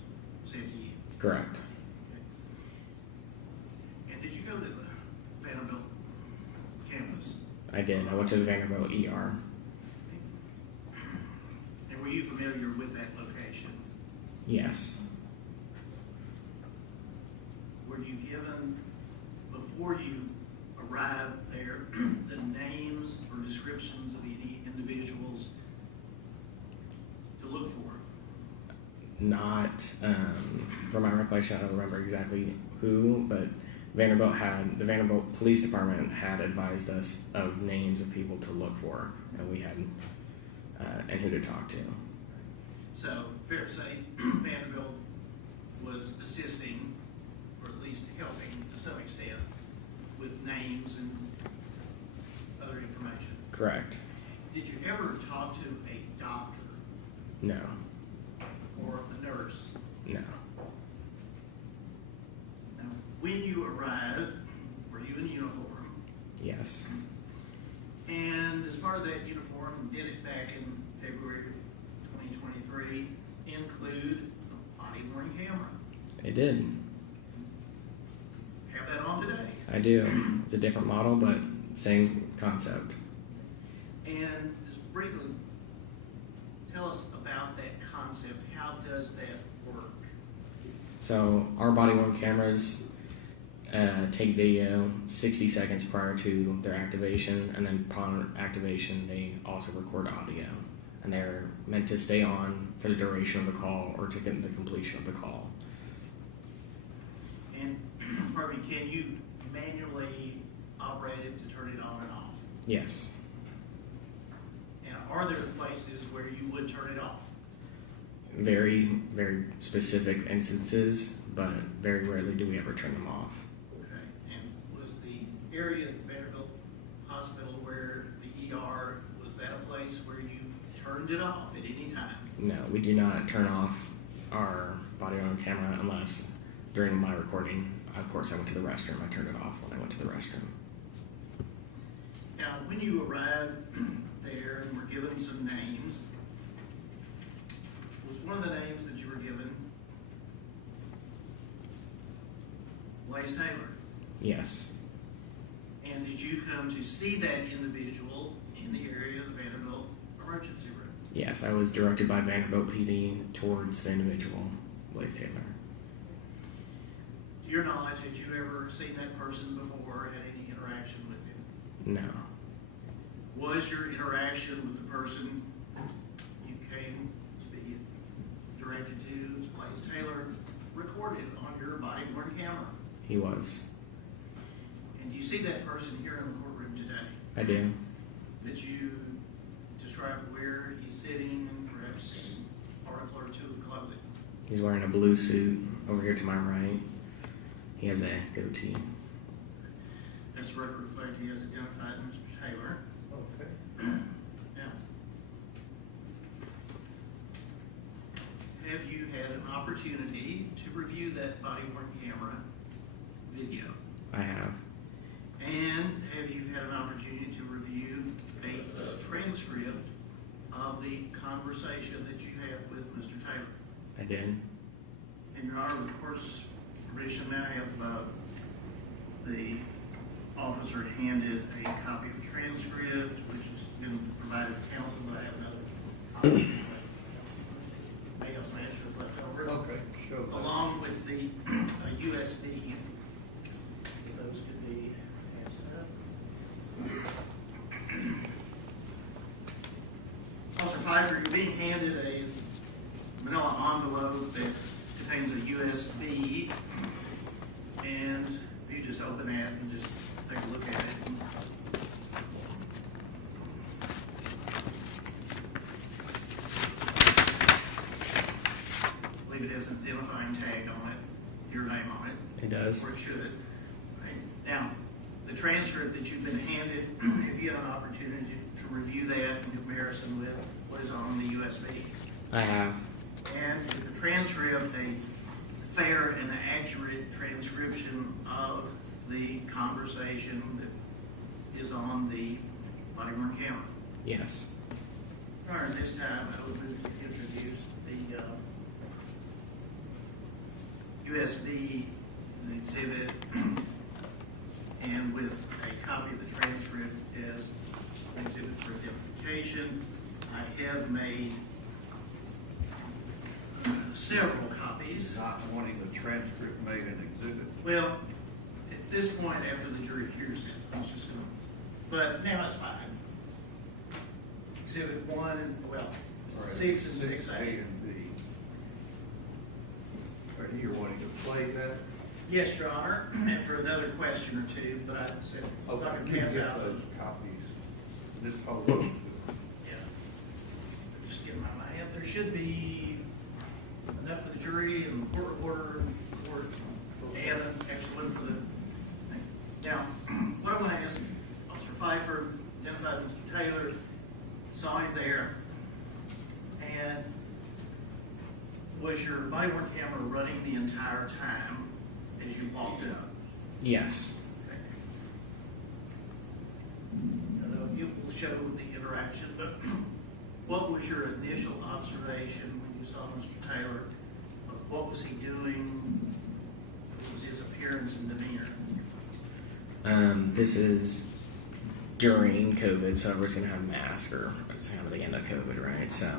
sent to you? Correct. Okay. And did you go to the Vanderbilt campus? I did. I went to the Vanderbilt ER. And were you familiar with that location? Yes. Were you given, before you arrived there, the names or descriptions of any individuals to look for? Not, from my recollection, I don't remember exactly who, but the Vanderbilt Police Department had advised us of names of people to look for, and we had, and who to talk to. So, fair to say, Vanderbilt was assisting, or at least helping to some extent, with names and other information. Correct. Did you ever talk to a doctor? No. Or a nurse? No. Now, when you arrived, were you in uniform? Yes. And as part of that uniform, did it back in February 2023 include a body-worn camera? It did. Have that on today? I do. It's a different model, but same concept. And just briefly, tell us about that concept. How does that work? So our body-worn cameras take video 60 seconds prior to their activation, and then upon activation, they also record audio. And they're meant to stay on for the duration of the call or to get the completion of the call. And pardon me, can you manually operate it to turn it on and off? Yes. And are there places where you would turn it off? Very, very specific instances, but very rarely do we ever turn them off. Okay. And was the area at Vanderbilt Hospital where the ER, was that a place where you turned it off at any time? No, we do not turn off our body-worn camera unless during my recording, of course, I went to the restroom. I turned it off when I went to the restroom. Now, when you arrived there and were given some names, was one of the names that you were given Blaise Taylor? Yes. And did you come to see that individual in the area of the Vanderbilt emergency room? Yes, I was directed by Vanderbilt PD towards the individual, Blaise Taylor. To your knowledge, had you ever seen that person before, had any interaction with him? No. Was your interaction with the person you came to be directed to, Blaise Taylor, recorded on your body-worn camera? He was. And you see that person here in the courtroom today? I do. Did you describe where he's sitting and perhaps an article or two of clothing? He's wearing a blue suit over here to my right. He has a goatee. As the record reflects, he has identified Mr. Taylor. Okay. Now, have you had an opportunity to review that body-worn camera video? I have. And have you had an opportunity to review a transcript of the conversation that you had with Mr. Taylor? I did. And Your Honor, with the court's permission, may I have the officer handed a copy of the transcript, which has been provided to counsel, but I have another copy. May have some extras left over. Okay, show that. Along with the USB. Those could be passed up. Officer Pfeiffer, you're being handed a manila envelope that contains a USB, and if you just open that and just take a look at it. I believe it has an identifying tag on it, your name on it. It does. Or it should. Right. Now, the transcript that you've been handed, have you had an opportunity to review that in comparison with what is on the USB? I have. And is the transcript a fair and accurate transcription of the conversation that is on the body-worn camera? Yes. All right, this time I would move to introduce the USB as an exhibit, and with a copy of the transcript as an exhibit for identification. I have made several copies. Not wanting the transcript made an exhibit. Well, at this point, after the jury hears it, it's just going to, but now it's fine. Exhibit 1 and, well, Right. 6 and 6A. and B. Are you wanting to play that? Yes, Your Honor, after another question or two, but I said, if I Okay, can you pass get out. those copies. This photo. Yeah. Just get my hand. There should be enough for the jury and court reporter, court, and an extra one for the thing. Now, what I'm going to ask, Officer Pfeiffer identified Mr. Taylor, saw him there, and was your body-worn camera running the entire time as you walked up? Yes. I know you will show the interaction, but what was your initial observation when you saw Mr. Taylor of what was he doing? What was his appearance and demeanor? This is during COVID, so everyone's going to have masks, or it's kind of the end of COVID, right? So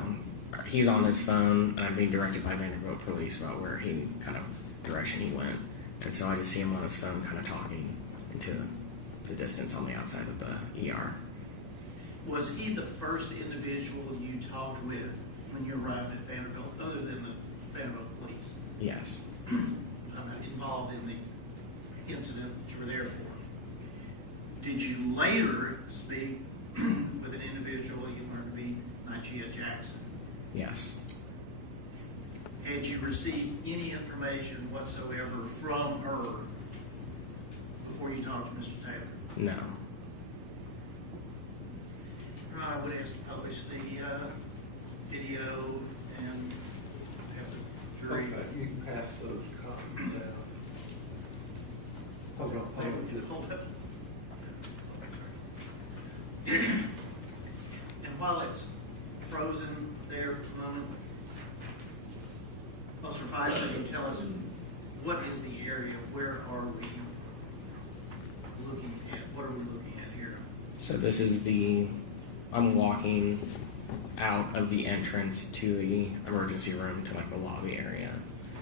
he's on his phone, and I'm being directed by Vanderbilt police about where he kind of direction he went. And so I just see him on his phone kind of talking into the distance on the outside of the ER. Was he the first individual you talked with when you arrived at Vanderbilt, other than the Vanderbilt police? Yes. I'm not involved in the incident that you were there for. Did you later speak with an individual you learned to be Nigeria Jackson? Yes. Had you received any information whatsoever from her before you talked to Mr. Taylor? No. I would ask to publish the video and have the jury. Okay, you can pass those copies out. Hold on, just hold up. And while it's frozen there for a moment, Officer Five, can you tell us what is the area? Where are we looking at? What are we looking at here? So this is I'm walking out of the entrance to the emergency room to like the lobby area.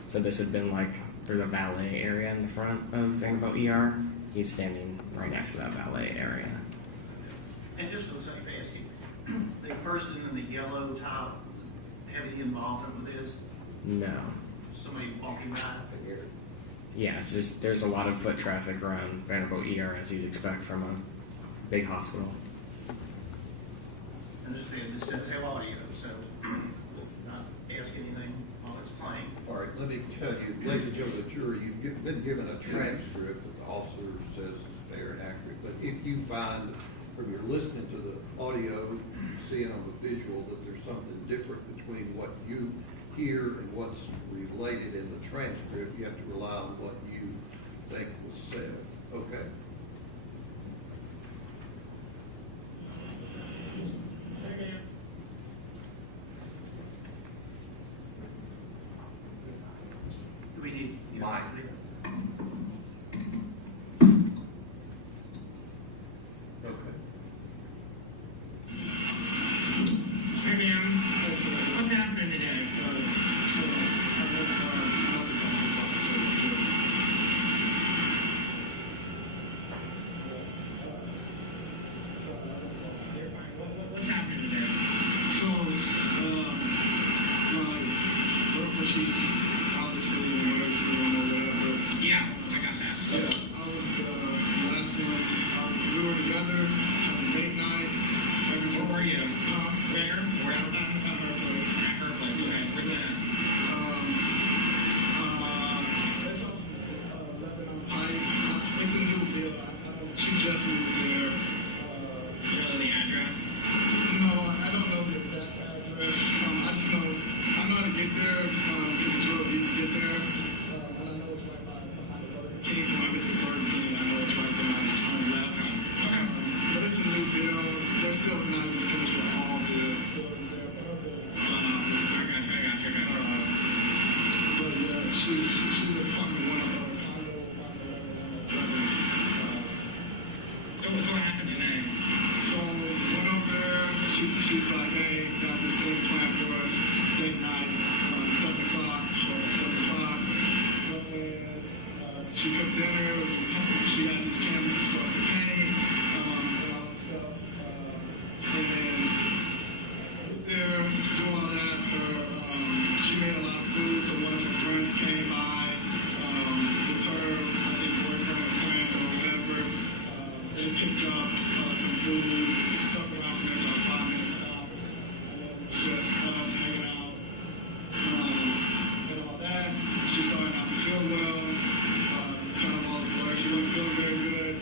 So this would have been like, there's a valet area in the front of Vanderbilt ER. He's standing right next to that valet area. And just for the sake of asking, the person in the yellow top, have any involvement with this? No. Somebody walking by? Yeah, it's just, there's a lot of foot traffic around Vanderbilt ER as you'd expect from a big hospital. Understand this does have audio, so not ask anything while it's playing. All right, let me tell you, ladies and gentlemen of the jury, you've been given a transcript that the officer says is fair and accurate. But if you find, from your listening to the audio, seeing on the visual, that there's something different between what you hear and what's related in the transcript, you have to rely on what you think was said. Okay? Do we need Mike? Okay. Hey, ma'am. What's happening today? What's happening today? So, my girlfriend, she's obviously in work, so whatever. Yeah, I got that. Yeah, I was the last one. We were together on a date night. Where were you? Where? At her place. At her place, okay. Where's that at? That's off Lebanon Pike. It's a new bill. She just moved there. Do you know the address? No, I don't know the exact address. I just know, I know how to get there, because it's real easy to get there. And I know it's right behind the Burger King, so when I get to the Burger King, I know it's right there. I just turn left. Okay. But it's a new bill. They're still not even finished with all the buildings there. But her buildings. I got you. But yeah, she's a fucking one of her condo, so what happened today? So went over there. She's like, hey, got this thing planned for us. Date night, 7 o'clock. So at 7 o'clock, and she cooked dinner. She had these canvases for us to paint, and all that stuff. And then there, do all that. She made a lot of food, so one of her friends came by with her, I think boyfriend or friend or whatever. They picked up some food, stuck around for maybe about 5 minutes out, and then just us hanging out, and all that. She started not to feel well. It's kind of all the blur. She wasn't feeling very good.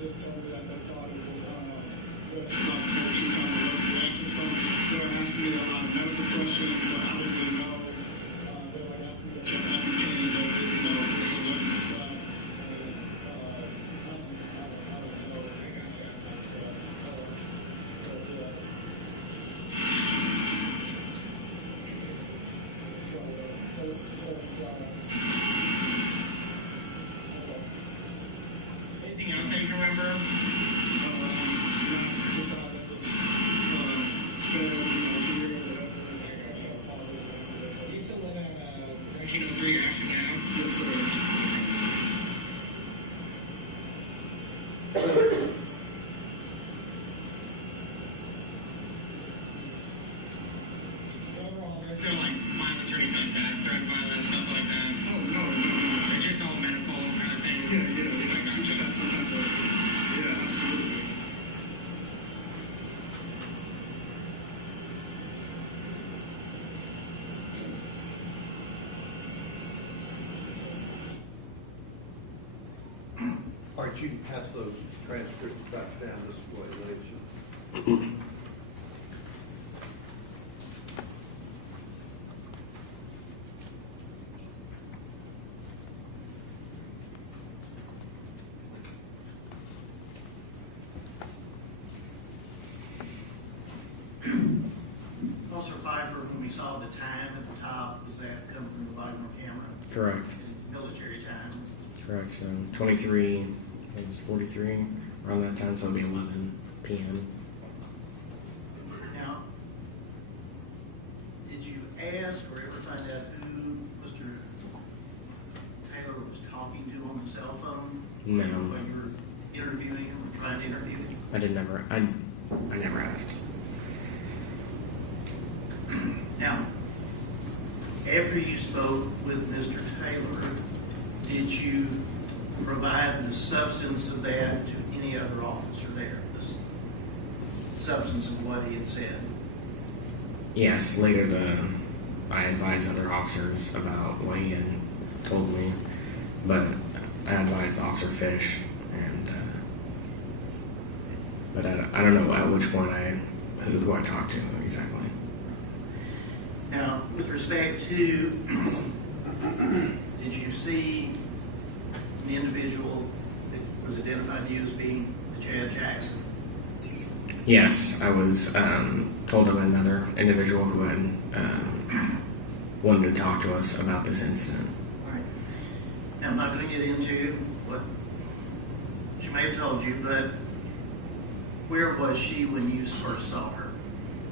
just told me that they thought it was stop motion time to reaction. So they were asking me a lot of medical questions, but I didn't really know. They were asking me to check out the pain, but you know, just allergic to stuff. I don't know. I got that kind of stuff. Anything else that you can remember? Besides that, just spell, career, whatever. I try to follow it. You still live at 1903 Ashton Ave? Yes, sir. So overall, there's no like violence or anything like that, threat violence, stuff like that. Oh no. It's just all medical kind of thing. Yeah. She just had some type of, yeah, absolutely. All right, you can pass those transcripts back down this way, ladies. Officer Pfeiffer, when we saw the time at the top, was that coming from the body worn camera? Correct. Military time? Correct. So 23, it was 43 around that time, so it'll be 11 p.m. Now, did you ask or ever find out who Mr. Taylor was talking to on the cell phone? No. When you were interviewing him or trying to interview him? I never asked. Now, after you spoke with Mr. Taylor, did you provide the substance of that to any other officer there? The substance of what he had said? Yes, later I advised other officers about what he had told me, but I advised Officer Fish, and but I don't know at which point who I talked to exactly. Now, with respect to, did you see the individual that was identified to you as being Chad Jackson? Yes, I was told of another individual who had wanted to talk to us about this incident. All right. Now, I'm not going to get into what she may have told you, but where was she when you first saw her?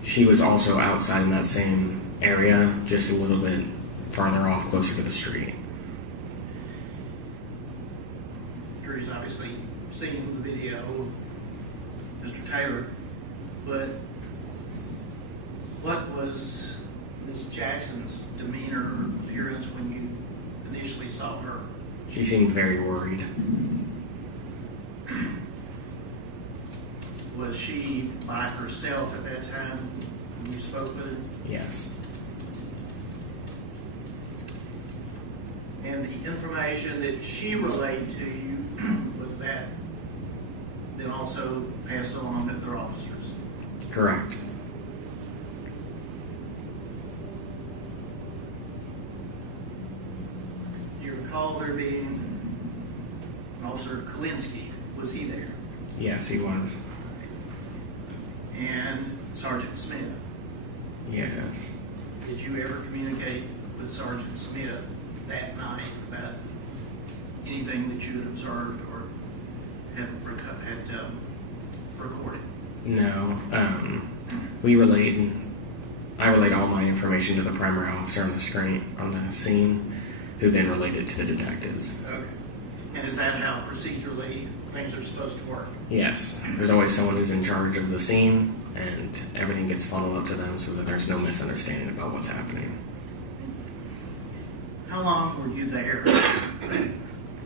She was also outside in that same area, just a little bit farther off, closer to the street. Drew's obviously seen the video of Mr. Taylor, but what was Ms. Jackson's demeanor or appearance when you initially saw her? She seemed very worried. Was she by herself at that time when you spoke with her? Yes. And the information that she relayed to you, was that then also passed along to other officers? Correct. Do you recall there being Officer Kalinsky? Was he there? Yes, he was. And Sergeant Smith? Yes. Did you ever communicate with Sergeant Smith that night about anything that you had observed or had recorded? No. I relayed all my information to the primary officer on the scene, who then relayed it to the detectives. Okay. And is that how procedurally things are supposed to work? Yes. There's always someone who's in charge of the scene, and everything gets funneled up to them so that there's no misunderstanding about what's happening. How long were you there that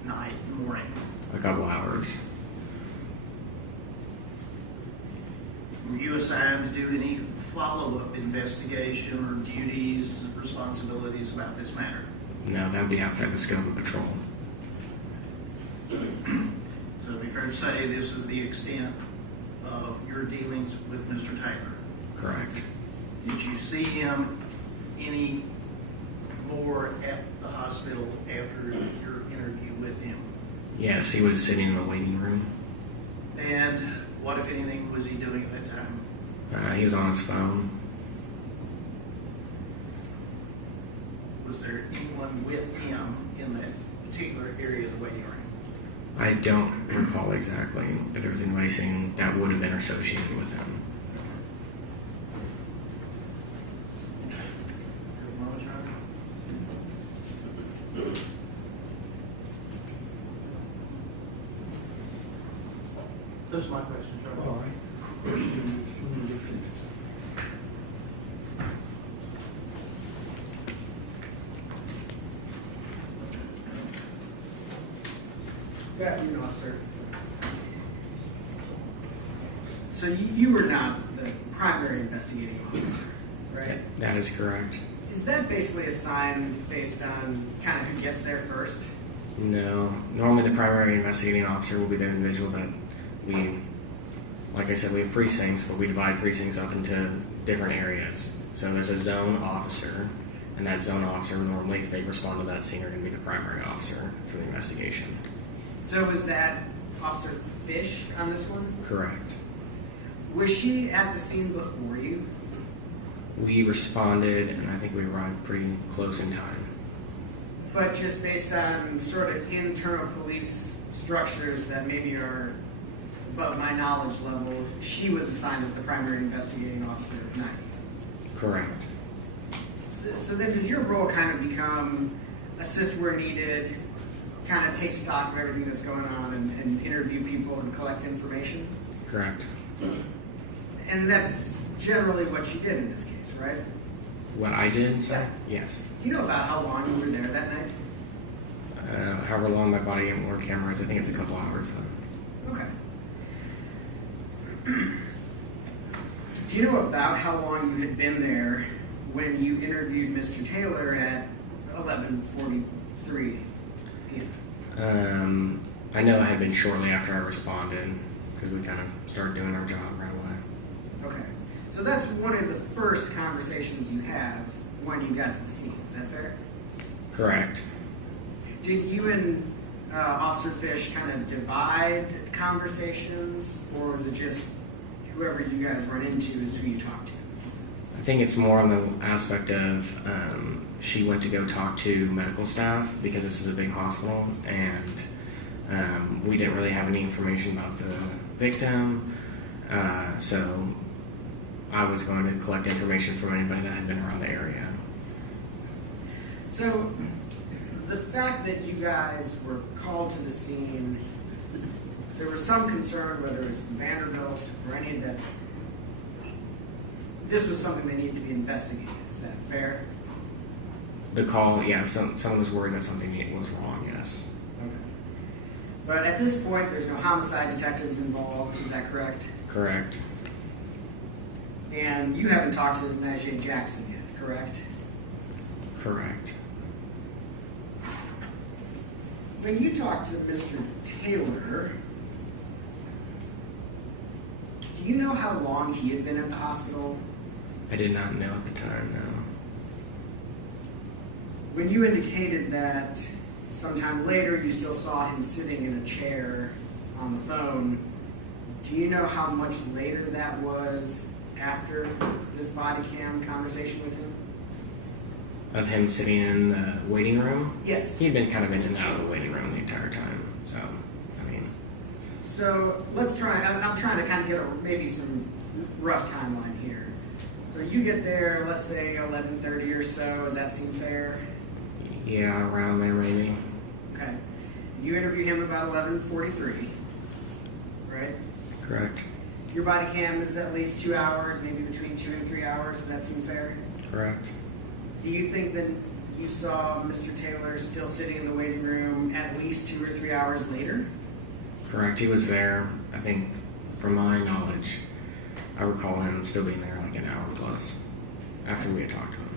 night, morning? A couple hours. Were you assigned to do any follow-up investigation or duties, responsibilities about this matter? No, that would be outside the scope of patrol. So to be fair fair to say this is the extent of your dealings with Mr. Taylor? Correct. Did you see him any more at the hospital after your interview with him? Yes, he was sitting in the waiting room. And what, if anything, was he doing at that time? He was on his phone. Was there anyone with him in that particular area of the waiting room? I don't recall exactly if there was anybody sitting that would have been associated with him. Those are my questions. All right. Good afternoon, officer. So you were not the primary investigating officer, right? That is correct. Is that basically assigned based on kind of who gets there first? No. Normally the primary investigating officer will be the individual that we, like I said, we have precincts, but we divide precincts up into different areas. So there's a zone officer, and that zone officer normally, if they respond to that scene, are going to be the primary officer for the investigation. So was that Officer Fish on this one? Correct. Was she at the scene before you? We responded, and I think we arrived pretty close in time. But just based on sort of internal police structures that maybe are above my knowledge level, she was assigned as the primary investigating officer at night. Correct. So then does your role kind of become assist where needed, kind of take stock of everything that's going on and interview people and collect information? Correct. And that's generally what you did in this case, right? What I did, sir? Yes. Do you know about how long you were there that night? However long my body and work camera is, I think it's a couple hours. Okay. Do you know about how long you had been there when you interviewed Mr. Taylor at 11:43 p.m.? I know it had been shortly after I responded because we kind of started doing our job right away. Okay. So that's one of the first conversations you have when you got to the scene. Is that fair? Correct. Did you and Officer Fish kind of divide conversations, or was it just whoever you guys run into is who you talk to? I think it's more on the aspect of she went to go talk to medical staff because this is a big hospital, and we didn't really have any information about the victim, so I was going to collect information from anybody that had been around the area. So the fact that you guys were called to the scene, there was some concern whether it was from Vanderbilt or any of that. This was something that needed to be investigated. Is that fair? The call, yeah, someone was worried that something was wrong, yes. Okay. But at this point, there's no homicide detectives involved. Is that correct? Correct. And you haven't talked to Jade Jackson yet, correct? Correct. When you talked to Mr. Taylor, do you know how long he had been at the hospital? I did not know at the time, no. When you indicated that sometime later you still saw him sitting in a chair on the phone, do you know how much later that was after this body cam conversation with him? Of him sitting in the waiting room? Yes. He'd been kind of in and out of the waiting room the entire time, so, I mean. So let's try, I'm trying to kind of get maybe some rough timeline here. So you get there, let's say 11:30 or so, does that seem fair? Yeah, around there maybe. Okay. You interview him about 11:43, right? Correct. Your body cam is at least 2 hours, maybe between 2 and 3 hours. Does that seem fair? Correct. Do you think that you saw Mr. Taylor still sitting in the waiting room at least 2 or 3 hours later? Correct. He was there, I think, from my knowledge, I recall him still being there like an hour plus after we had talked to him.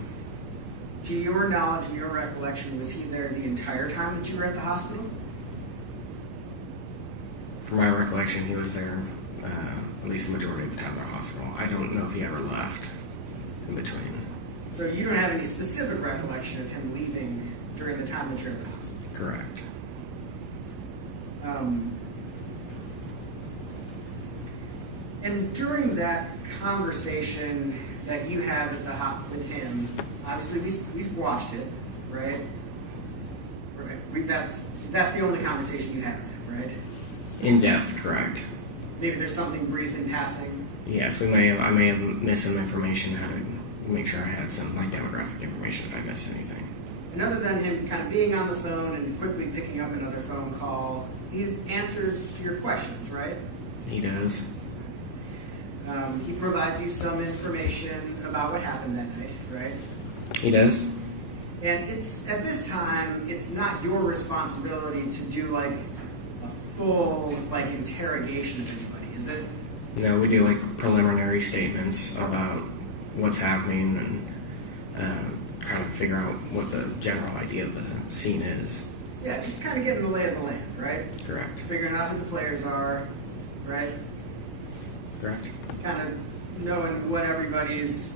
To your knowledge and your recollection, was he there the entire time that you were at the hospital? From my recollection, he was there at least the majority of the time at the hospital. I don't know if he ever left in between. So you don't have any specific recollection of him leaving during the time that you're at the hospital? Correct. And during that conversation that you had with him, obviously we watched it, right? Right. That's the only conversation you had with him, right? In depth, correct. Maybe there's something brief in passing. Yes, I may have missed some information. How to make sure I had some demographic information if I missed anything. And other than him kind of being on the phone and quickly picking up another phone call, he answers your questions, right? He does. He provides you some information about what happened that night, right? He does. And it's at this time, it's not your responsibility to do like a full interrogation of anybody, is it? No, we do preliminary statements about what's happening and kind of figure out what the general idea of the scene is. Yeah, just kind of getting the lay of the land, right? Correct. Figuring out who the players are, right? Correct. Kind of knowing what everybody's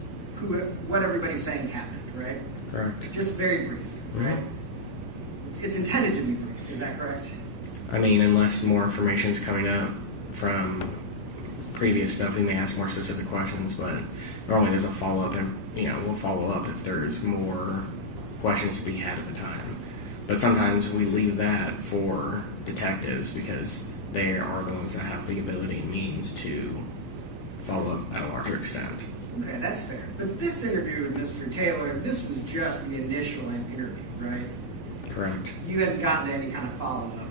saying happened, right? Correct. Just very brief, right? Mm-hmm. It's intended to be brief, is that correct? I mean, unless more information is coming up from previous stuff, we may ask more specific questions, but normally there's a follow-up, and we'll follow up if there's more questions to be had at the time. But sometimes we leave that for detectives because they are the ones that have the ability and means to follow up at a larger extent. Okay, that's fair. But this interview with Mr. Taylor, this was just the initial interview, right? Correct. You hadn't gotten to any kind of follow-up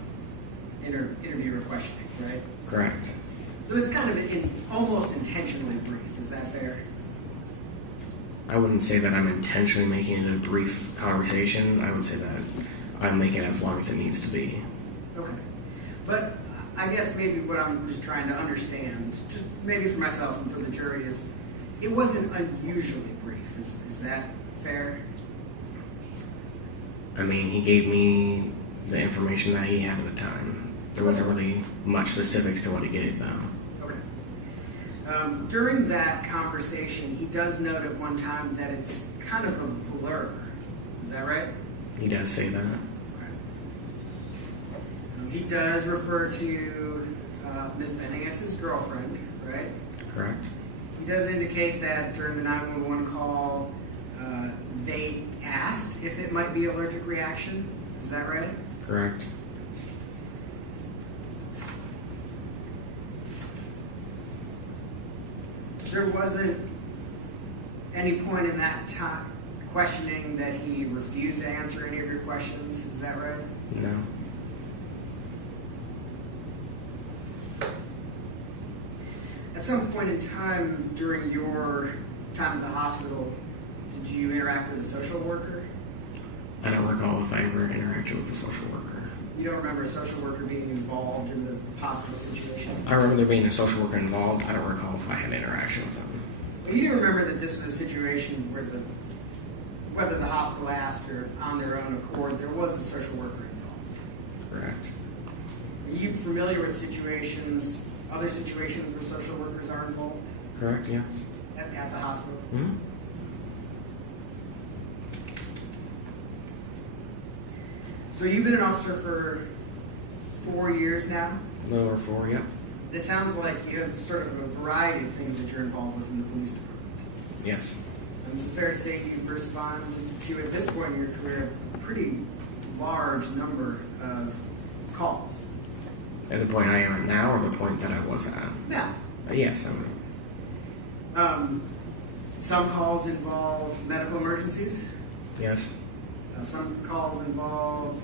interview or questioning, right? Correct. So it's kind of almost intentionally brief. Is that fair? I wouldn't say that I'm intentionally making it a brief conversation. I would say that I'm making it as long as it needs to be. Okay. But I guess maybe what I'm just trying to understand, just maybe for myself and for the jury, is it wasn't unusually brief. Is that fair? I mean, he gave me the information that he had at the time. There wasn't really much specifics to what he gave them. Okay. During that conversation, he does note at one time that it's kind of a blur. Is that right? He does say that. He does refer to Ms. Benning as his girlfriend, right? Correct. He does indicate that during the 911 call, they asked if it might be allergic reaction. Is that right? Correct. There wasn't any point in that time questioning that he refused to answer any of your questions. Is that right? No. At some point in time during your time at the hospital, did you interact with a social worker? I don't recall if I ever interacted with a social worker. You don't remember a social worker being involved in the hospital situation? I remember there being a social worker involved. I don't recall if I had interaction with them. Well, you do remember that this was a situation where whether the hospital asked or on their own accord, there was a social worker involved. Correct. Are you familiar with other situations where social workers are involved? Correct, yes. At the hospital? Mm-hmm. So you've been an officer for 4 years now? A little over 4, yep. It sounds like you have sort of a variety of things that you're involved with in the police department. Yes. And is it fair to say you respond to, at this point in your career, a pretty large number of calls? At the point I am at now, or the point that I was at? Now. Yes. Some calls involve medical emergencies. Yes. Some calls involve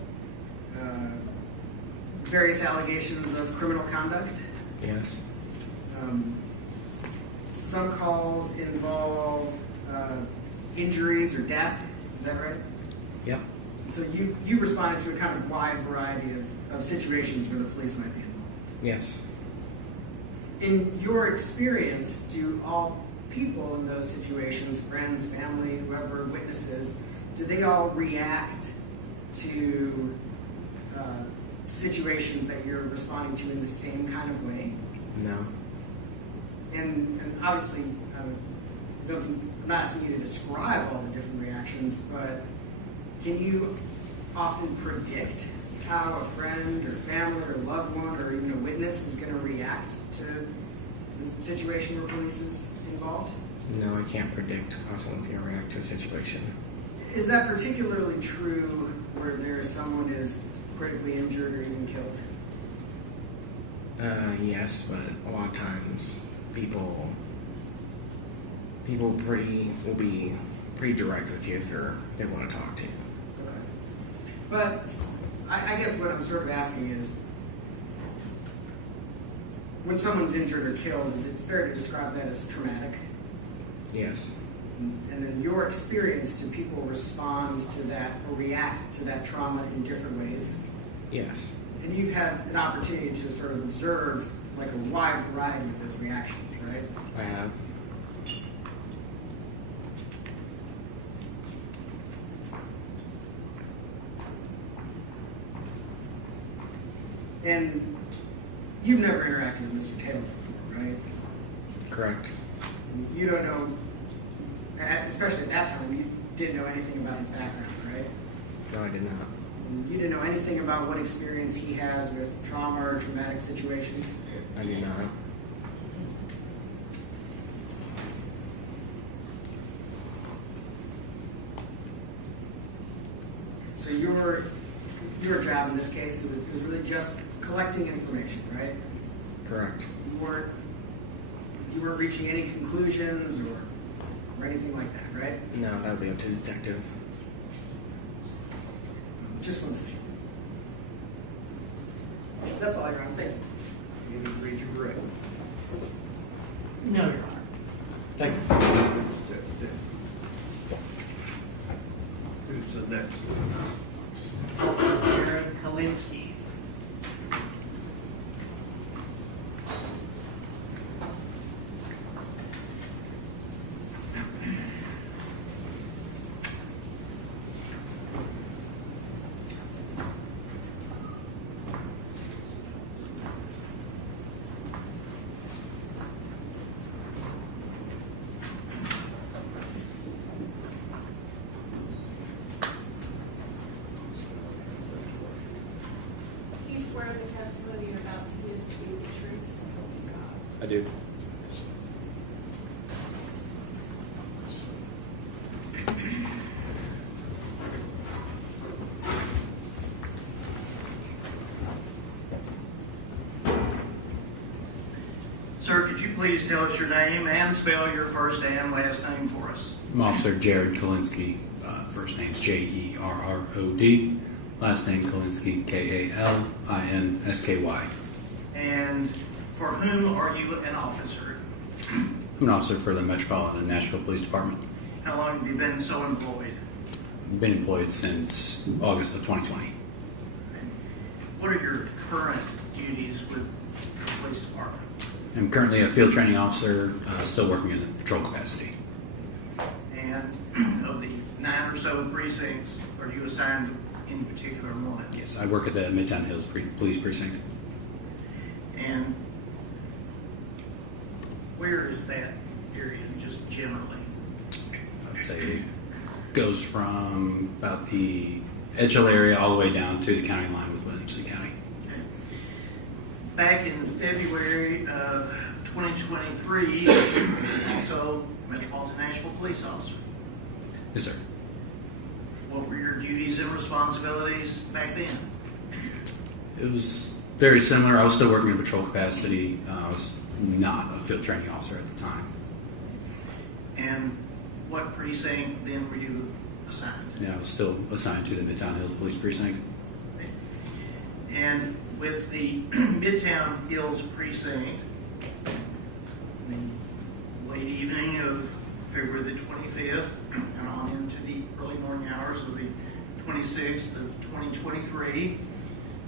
various allegations of criminal conduct. Yes. Some calls involve injuries or death. Is that right? Yep. So you responded to a kind of wide variety of situations where the police might be involved. Yes. In your experience, do all people in those situations, friends, family, whoever, witnesses, do they all react to situations that you're responding to in the same kind of way? No. And obviously, I'm not asking you to describe all the different reactions, but can you often predict how a friend or family or loved one or even a witness is going to react to the situation where police is involved? No, I can't predict how someone's going to react to a situation. Is that particularly true where there's someone is critically injured or even killed? Yes, but a lot of times people will be pretty direct with you if they want to talk to you. Okay. But I guess what I'm sort of asking is, when someone's injured or killed, is it fair to describe that as traumatic? Yes. And in your experience, do people respond to that or react to that trauma in different ways? Yes. And you've had an opportunity to sort of observe like a wide variety of those reactions, right? I have. And you've never interacted with Mr. Taylor before, right? Correct. You don't know, especially at that time, you didn't know anything about his background, right? No, I did not. You didn't know anything about what experience he has with trauma or traumatic situations? I do not. So your job in this case was really just collecting information, right? Correct. You weren't reaching any conclusions or anything like that, right? No, that would be up to the detective. Just one second. That's all, Your Honor. Thank you. You need to read your record. No, Your Honor. Thank you. Who's the next one? Jared Kalinsky. Do you swear the testimony you're about to give to be the truth, so help you God? I do. Sir, could you please tell us your name and spell your first and last name for us? I'm Officer Jared Kalinsky. First name's Jerrod. Last name Kalinsky, Kalinsky. And for whom are you an officer? I'm an officer for the Metropolitan Nashville Police Department. How long have you been so employed? I've been employed since August of 2020. What are your current duties with the police department? I'm currently a field training officer, still working in the patrol capacity. And of the 9 or so precincts, are you assigned to any particular one? Yes, I work at the Midtown Hills Police Precinct. And where is that area just generally? I'd say it goes from about the Edgehill area all the way down to the county line with Williamson County. Back in February of 2023, also Metropolitan Nashville police officer. Yes, sir. What were your duties and responsibilities back then? It was very similar. I was still working in patrol capacity. I was not a field training officer at the time. And what precinct then were you assigned? Yeah, I was still assigned to the Midtown Hills Police Precinct. And with the Midtown Hills Precinct, the late evening of February the 25th and on into the early morning hours of the 26th of 2023,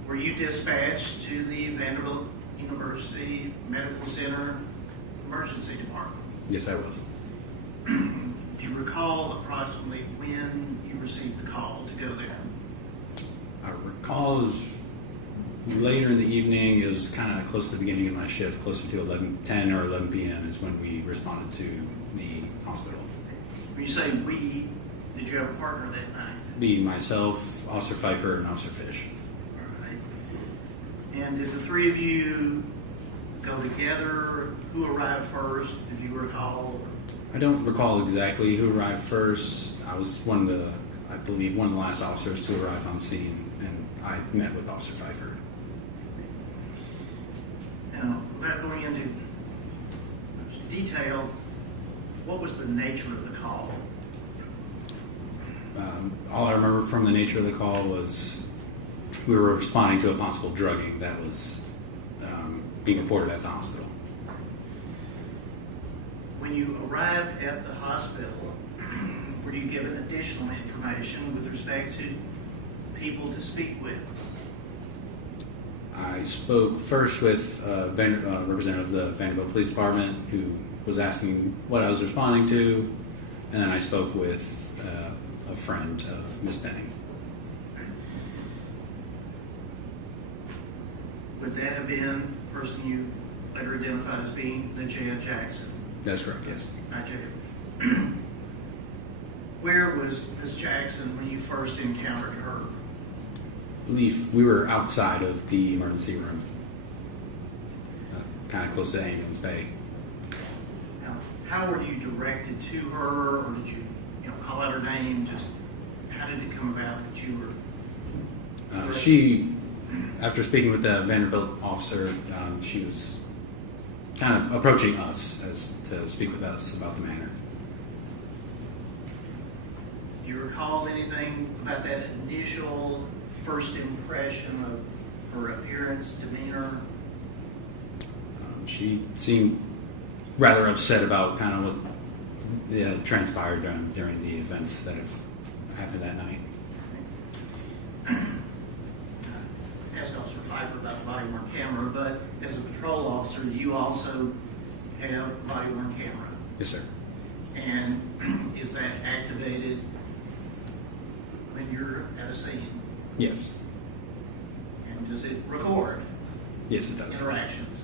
were you dispatched to the Vanderbilt University Medical Center Emergency Department? Yes, I was. Do you recall approximately when you received the call to go there? I recall it was Later in the evening, it was kind of close to the beginning of my shift, closer to 10 or 11 p.m. is when we responded to the hospital. When you say we, did you have a partner that night? Me, myself, Officer Pfeiffer, and Officer Fish. All right. And did the three of you go together? Who arrived first, if you recall? I don't recall exactly who arrived first. I was I believe one of the last officers to arrive on scene, and I met with Officer Pfeiffer. Now, without going into detail, what was the nature of the call? All I remember from the nature of the call was we were responding to a possible drugging that was being reported at the hospital. When you arrived at the hospital, were you given additional information with respect to people to speak with? I spoke first with a representative of the Vanderbilt Police Department who was asking what I was responding to, and then I spoke with a friend of Ms. Benning. Would that have been the person you later identified as being Najee Jackson? That's correct, yes. Najee. Where was Ms. Jackson when you first encountered her? I believe we were outside of the emergency room, kind of close to ambulance bay. Now, how were you directed to her, or did you call out her name? Just how did it come about that you were? She, after speaking with the Vanderbilt officer, she was kind of approaching us to speak with us about the matter. Do you recall anything about that initial first impression of her appearance, demeanor? She seemed rather upset about kind of what transpired during the events that have happened that night. I asked Officer Pfeiffer about the body-worn camera, but as a patrol officer, you also have body-worn camera. Yes, sir. And is that activated when you're at a scene? Yes. And does it record? Yes, it does. Interactions.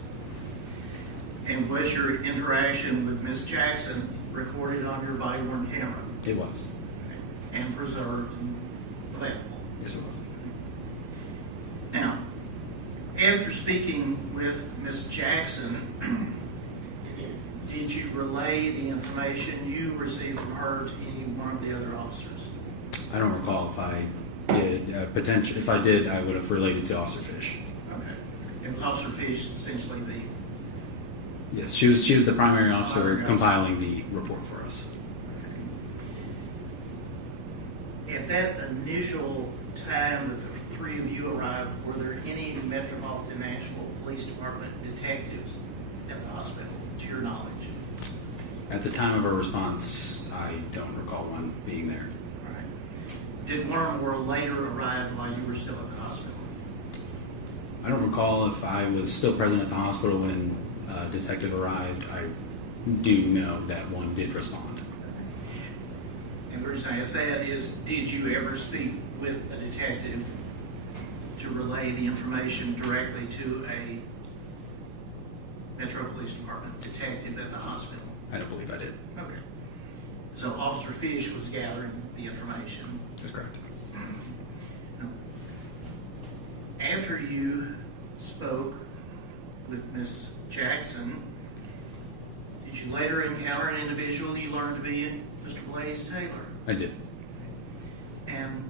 And was your interaction with Ms. Jackson recorded on your body-worn camera? It was. And preserved and available? Yes, it was. Now, after speaking with Ms. Jackson, did you relay the information you received from her to any one of the other officers? I don't recall if I did. If I did, I would have related to Officer Fish. Okay. And was Officer Fish essentially the... Yes, she was the primary officer compiling the report for us. Okay. At that initial time that the three of you arrived, were there any Metropolitan Nashville Police Department detectives at the hospital, to your knowledge? At the time of our response, I don't recall one being there. All right. Did one or more later arrive while you were still at the hospital? I don't recall if I was still present at the hospital when a detective arrived. I do know that one did respond. And the reason I ask that is, did you ever speak with a detective to relay the information directly to a Metro Police Department detective at the hospital? I don't believe I did. Okay. So Officer Fish was gathering the information. That's correct. After you spoke with Ms. Jackson, did you later encounter an individual you learned to be Mr. Blaise Taylor? I did. And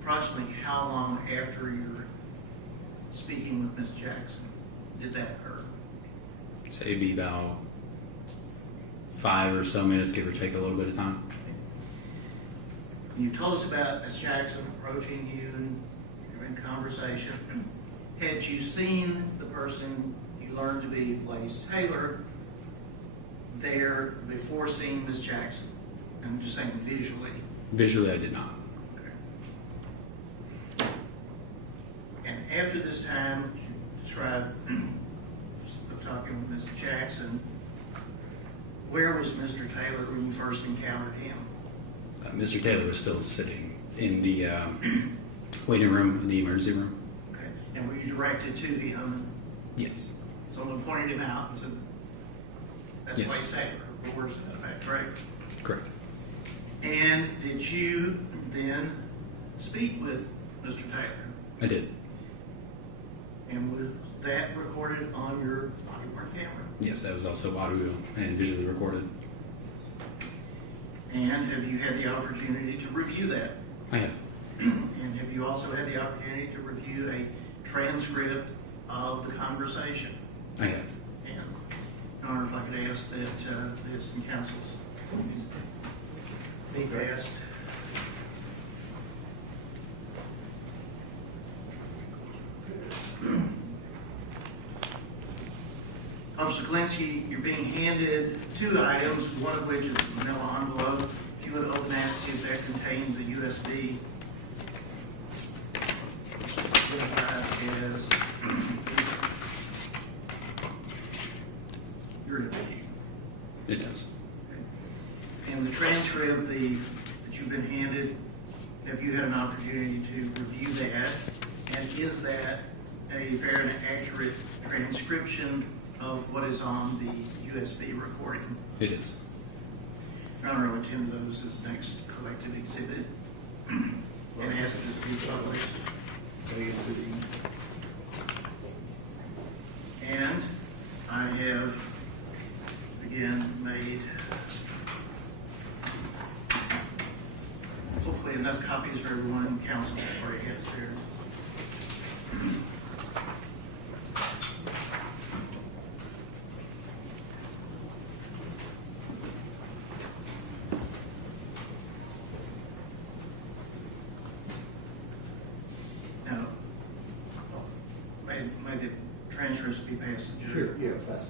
approximately how long after your speaking with Ms. Jackson did that occur? Say it'd be about 5 or so minutes, give or take a little bit of time. You told us about Ms. Jackson approaching you and you're in conversation. Had you seen the person you learned to be Blaise Taylor there before seeing Ms. Jackson? I'm just saying visually. Visually, I did not. Okay. And after this time, you described of talking with Ms. Jackson, where was Mr. Taylor when you first encountered him? Mr. Taylor was still sitting in the waiting room, the emergency room. Okay. And were you directed to him? Yes. Someone pointed him out and said, that's Yes. Blaise Taylor, or words to that effect, correct? Correct. And did you then speak with Mr. Taylor? I did. And was that recorded on your body-worn camera? Yes, that was also audio and visually recorded. And have you had the opportunity to review that? I have. And have you also had the opportunity to review a transcript of the conversation? I have. And, Your Honor, if I could ask that the assistant counsels be passed. Officer Kalinsky, you're being handed 2 items, one of which is a manila envelope. If you would open that, see if that contains a USB. As your deputy. It does. And the transcript that you've been handed, have you had an opportunity to review that? And is that a fair and accurate transcription of what is on the USB recording? It is. Your Honor, I'll attend those as next collective exhibit and ask that it be published. And I have, again, made hopefully enough copies for everyone. Counsel already has theirs. Now, may the transcripts be passed to the jury? Sure, yeah, pass it.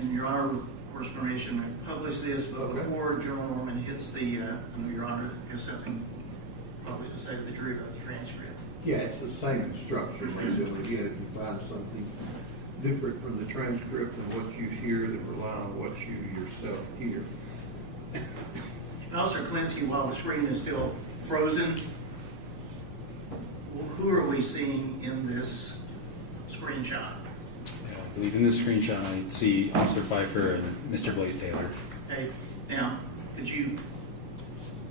And Your Honor, with course permission, I publish this, but before General Norman hits the, I know Your Honor has something probably to say to the jury about the transcript. Yeah, it's the same instruction, basically. Again, if you find something different from the transcript and what you hear, then rely on what you yourself hear. Officer Kalinsky, while the screen is still frozen, who are we seeing in this screenshot? I believe in this screenshot I see Officer Pfeiffer and Mr. Blaise Taylor. Okay, now, could you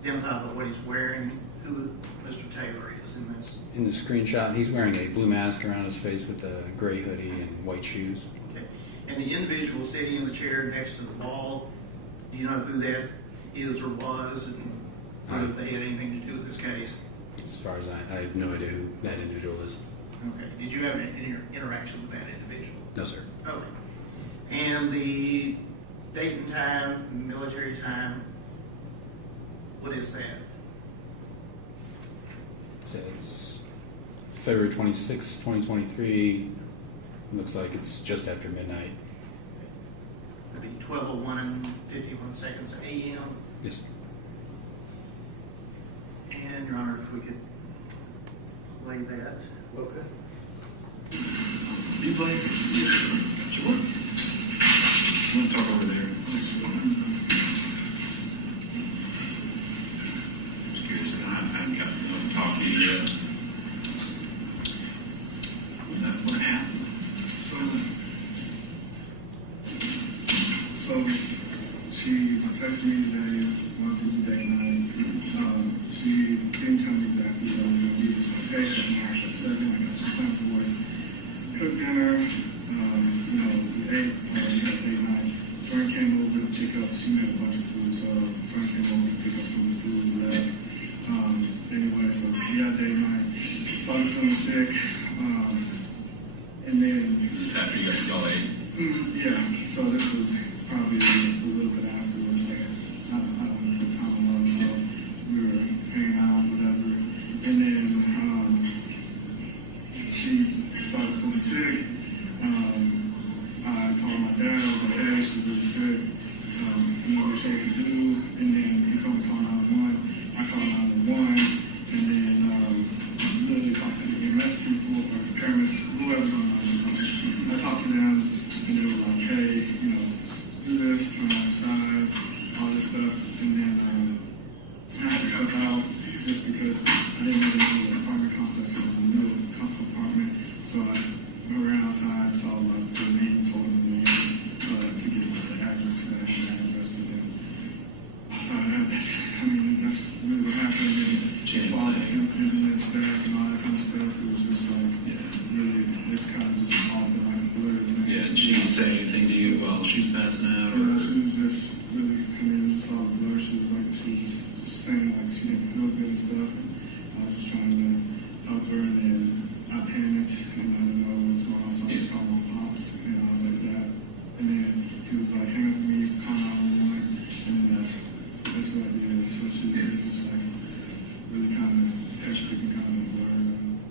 identify what he's wearing, who Mr. Taylor is in this? In the screenshot, he's wearing a blue mask around his face with a gray hoodie and white shoes. Okay, and the individual sitting in the chair next to the wall, do you know who that is or was, and whether they had anything to do with this case? As far as I have no idea who that individual is. Okay, did you have any interaction with that individual? No, sir. Okay. And the date and time, military time, what is that? It says February 26, 2023. Looks like it's just after midnight. That'd be 12:01 and 51 seconds a.m. Yes. And Your Honor, if we could play that. Okay. You Blaise? Sure. I want to talk over there. Just curious, I haven't got to talk to you yet. What happened? So she texted me today, wanted to do date night. She didn't tell me exactly what I was going to do. Just like, hey, I'm March at 7, I got some plans for us. Cooked dinner, we ate, we had date night. Friend came over to pick up, she made a bunch of food, so friend came over to pick up some of the food we left. Anyway, so we had date night. Started feeling sick, and then... Just after y'all ate? Yeah, so this was probably a little sick. I called my dad. I was like, hey, she's really sick. I'm not really sure what to do. And then he told me to call 911. I called 911. And then literally talked to the EMS people or the paramedics, whoever's on 911. I talked to them, and they were like, hey, you know, do this, turn on the side, all this stuff. And then I had to step out just because I didn't really know the apartment complex was a new apartment. So I ran outside, saw like the name, told them the name to get the address, and the address. But then outside of that, that's really what happened. And ambulance back and all that kind of stuff. It was just like, really, it's kind of just all been like blurred. Yeah, did she say anything to you while she was passing out? Or? Yeah, she was just really, it was just all blurred. She was just saying like she didn't feel good and stuff. And I was just trying to help her, and then I panicked and I didn't know what was going on, so I just called my pops, and I was like, Dad. And then he was like, hang up with me, call 911, and then that's what I did. So she was just like really kind of hectic and kind of blurred.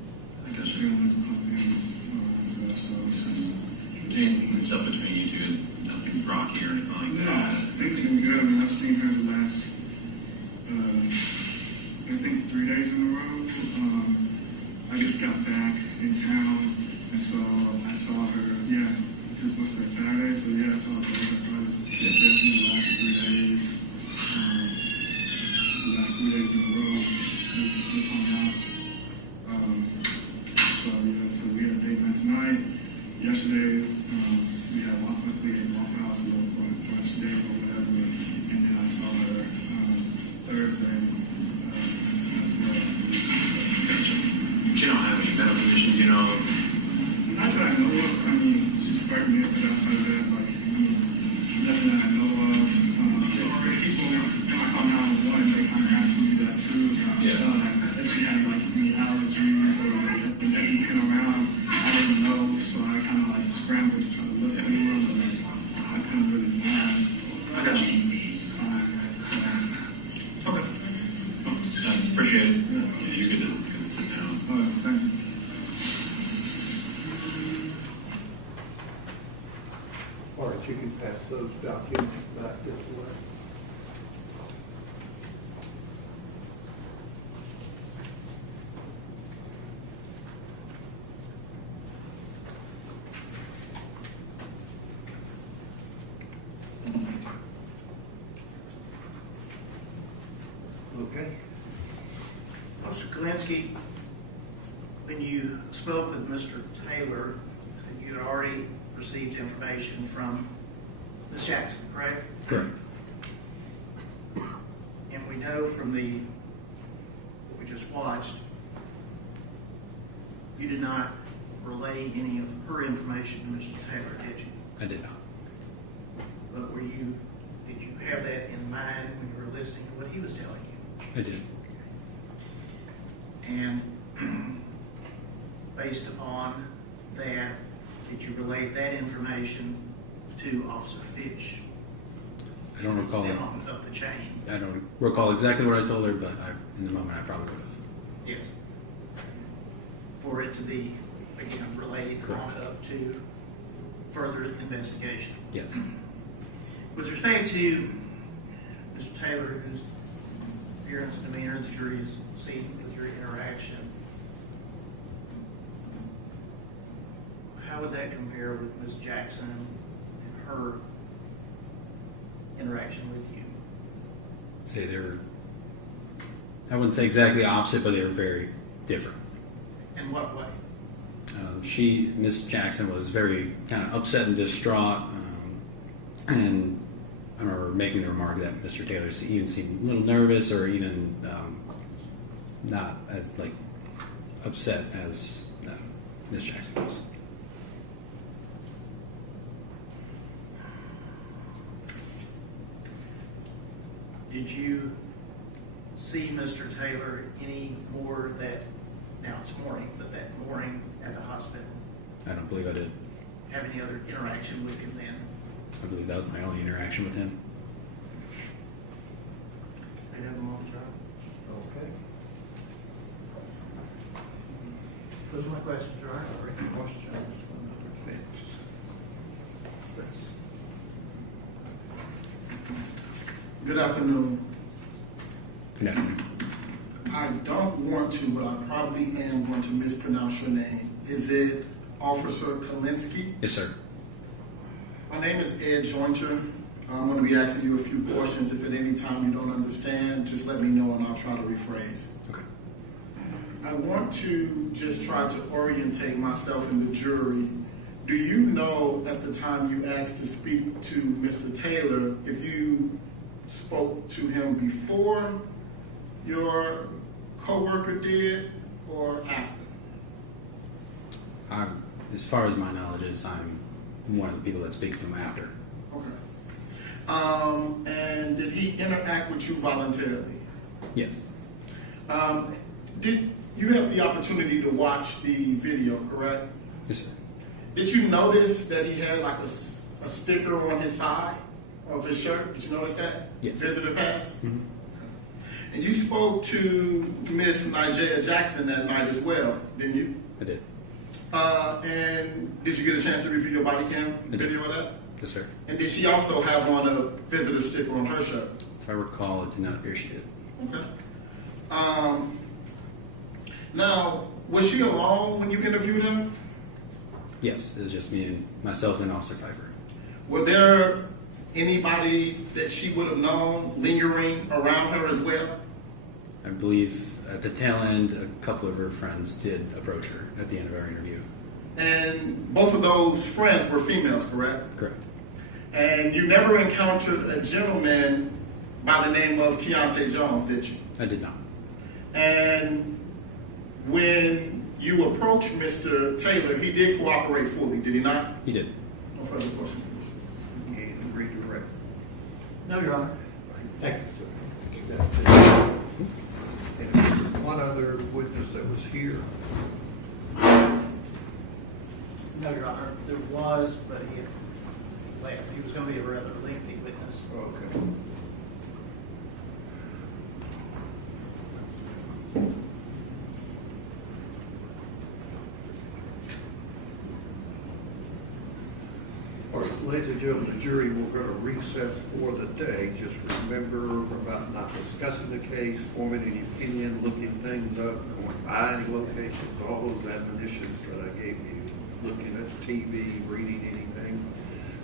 I guess she was pumping and all that stuff, so it's just. And stuff between you two, nothing rocky or anything like that? Things have been good. I mean, I've seen her the last, I think 3 days in a row. I just got back in town, and so I saw her, because what's that, Saturday? So I saw her definitely the last 3 days. The last 3 days in a row, we hung out. So we had a date night tonight. Yesterday, we had Waffle House, a little brunch day or whatever, and then I saw her Thursday as well. So, gotcha. She don't have any medical conditions, you know? Not that I know of. I mean, she's pregnant, but outside of that, like, nothing that I know of. People, when I call 911, they kind of ask me that too. If she had like any allergies or anything around, I didn't know, so I kind of like scrambled to try to look for anyone, but I couldn't really find. I got you. Okay. Well, thanks. Appreciate it. Yeah, you could sit down. All right, thank you. All right, you can pass those documents back this way. Okay. Mr. Kalinsky, when you spoke with Mr. Taylor, you had already received information from Ms. Jackson, correct? Correct. And we know from what we just watched, you did not relay any of her information to Mr. Taylor, did you? I did not. But did you have that in mind when you were listening to what he was telling you? I did. And based upon that, did you relate that information to Officer Fish? I don't recall. Then on up the chain. I don't recall exactly what I told her, but in the moment I probably would have. Yes. For it to be, again, relayed on up to further investigation. Yes. With respect to Mr. Taylor, whose appearance and demeanor the jury has seen with your interaction, how would that compare with Ms. Jackson and her interaction with you? Say I wouldn't say exactly opposite, but they were very different. In what way? Miss Jackson was very kind of upset and distraught, and I remember making the remark that Mr. Taylor even seemed a little nervous or even not as upset as Miss Jackson was. Did you see Mr. Taylor any more now it's morning, but that morning at the hospital? I don't believe I did. Have any other interaction with him then? I believe that was my only interaction with him. I have a moment, John. Okay. Those are my questions, Your Honor. Questions? Good afternoon. Good afternoon. I don't want to, but I probably am going to mispronounce your name. Is it Officer Kalinsky? Yes, sir. My name is Ed Jointer. I'm going to be asking you a few questions. If at any time you don't understand, just let me know and I'll try to rephrase. Okay. I want to just try to orientate myself and the jury. Do you know at the time you asked to speak to Mr. Taylor if you spoke to him before your coworker did or after? As far as my knowledge is, I'm one of the people that speaks to him after. Okay. And did he interact with you voluntarily? Yes. Did you have the opportunity to watch the video, correct? Yes, sir. Did you notice that he had like a sticker on his side of his shirt? Did you notice that? Yes. Visitor pass? Mm-hmm. And you spoke to Miss Nigella Jackson that night as well, didn't you? I did. And did you get a chance to review your body cam video of that? Yes, sir. And did she also have on a visitor sticker on her shirt? If I recall, it did not appear she did. Okay. Now, was she alone when you interviewed her? Yes, it was just me and myself and Officer Pfeiffer. Were there anybody that she would have known lingering around her as well? I believe at the tail end, a couple of her friends did approach her at the end of our interview. And both of those friends were females, correct? Correct. And you never encountered a gentleman by the name of Keontae Jones, did you? I did not. And when you approached Mr. Taylor, he did cooperate fully, did he not? He did. No further questions. And redirect. No, Your Honor. Thank you, sir. And one other witness that was here. No, Your Honor. There was, but he left. He was going to be a rather lengthy witness. Okay. All right, ladies and gentlemen, the jury will go to recess for the day. Just remember about not discussing the case, forming any opinion, looking things up, going by any locations, all those admonitions that I gave you, looking at TV, reading anything.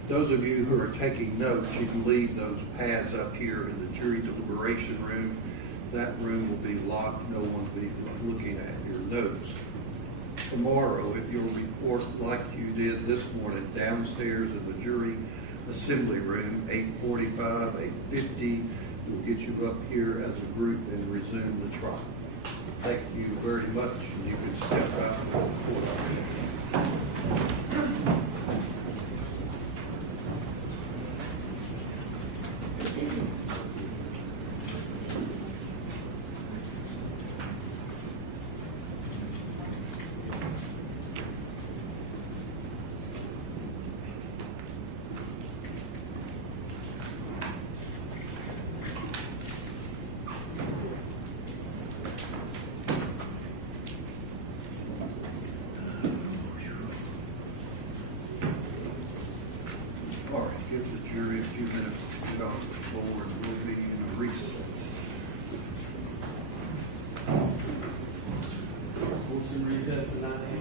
Those of you who are taking notes, you can leave those pads up here in the jury deliberation room. That room will be locked. No one will be looking at your notes. Tomorrow, if you'll report like you did this morning downstairs in the jury assembly room, 8:45, 8:50, we'll get you up here as a group and resume the trial. Thank you very much, and you can step out and report. All right, give the jury a few minutes to get on the floor and we'll be in a recess. Court's in recess to 9 a.m.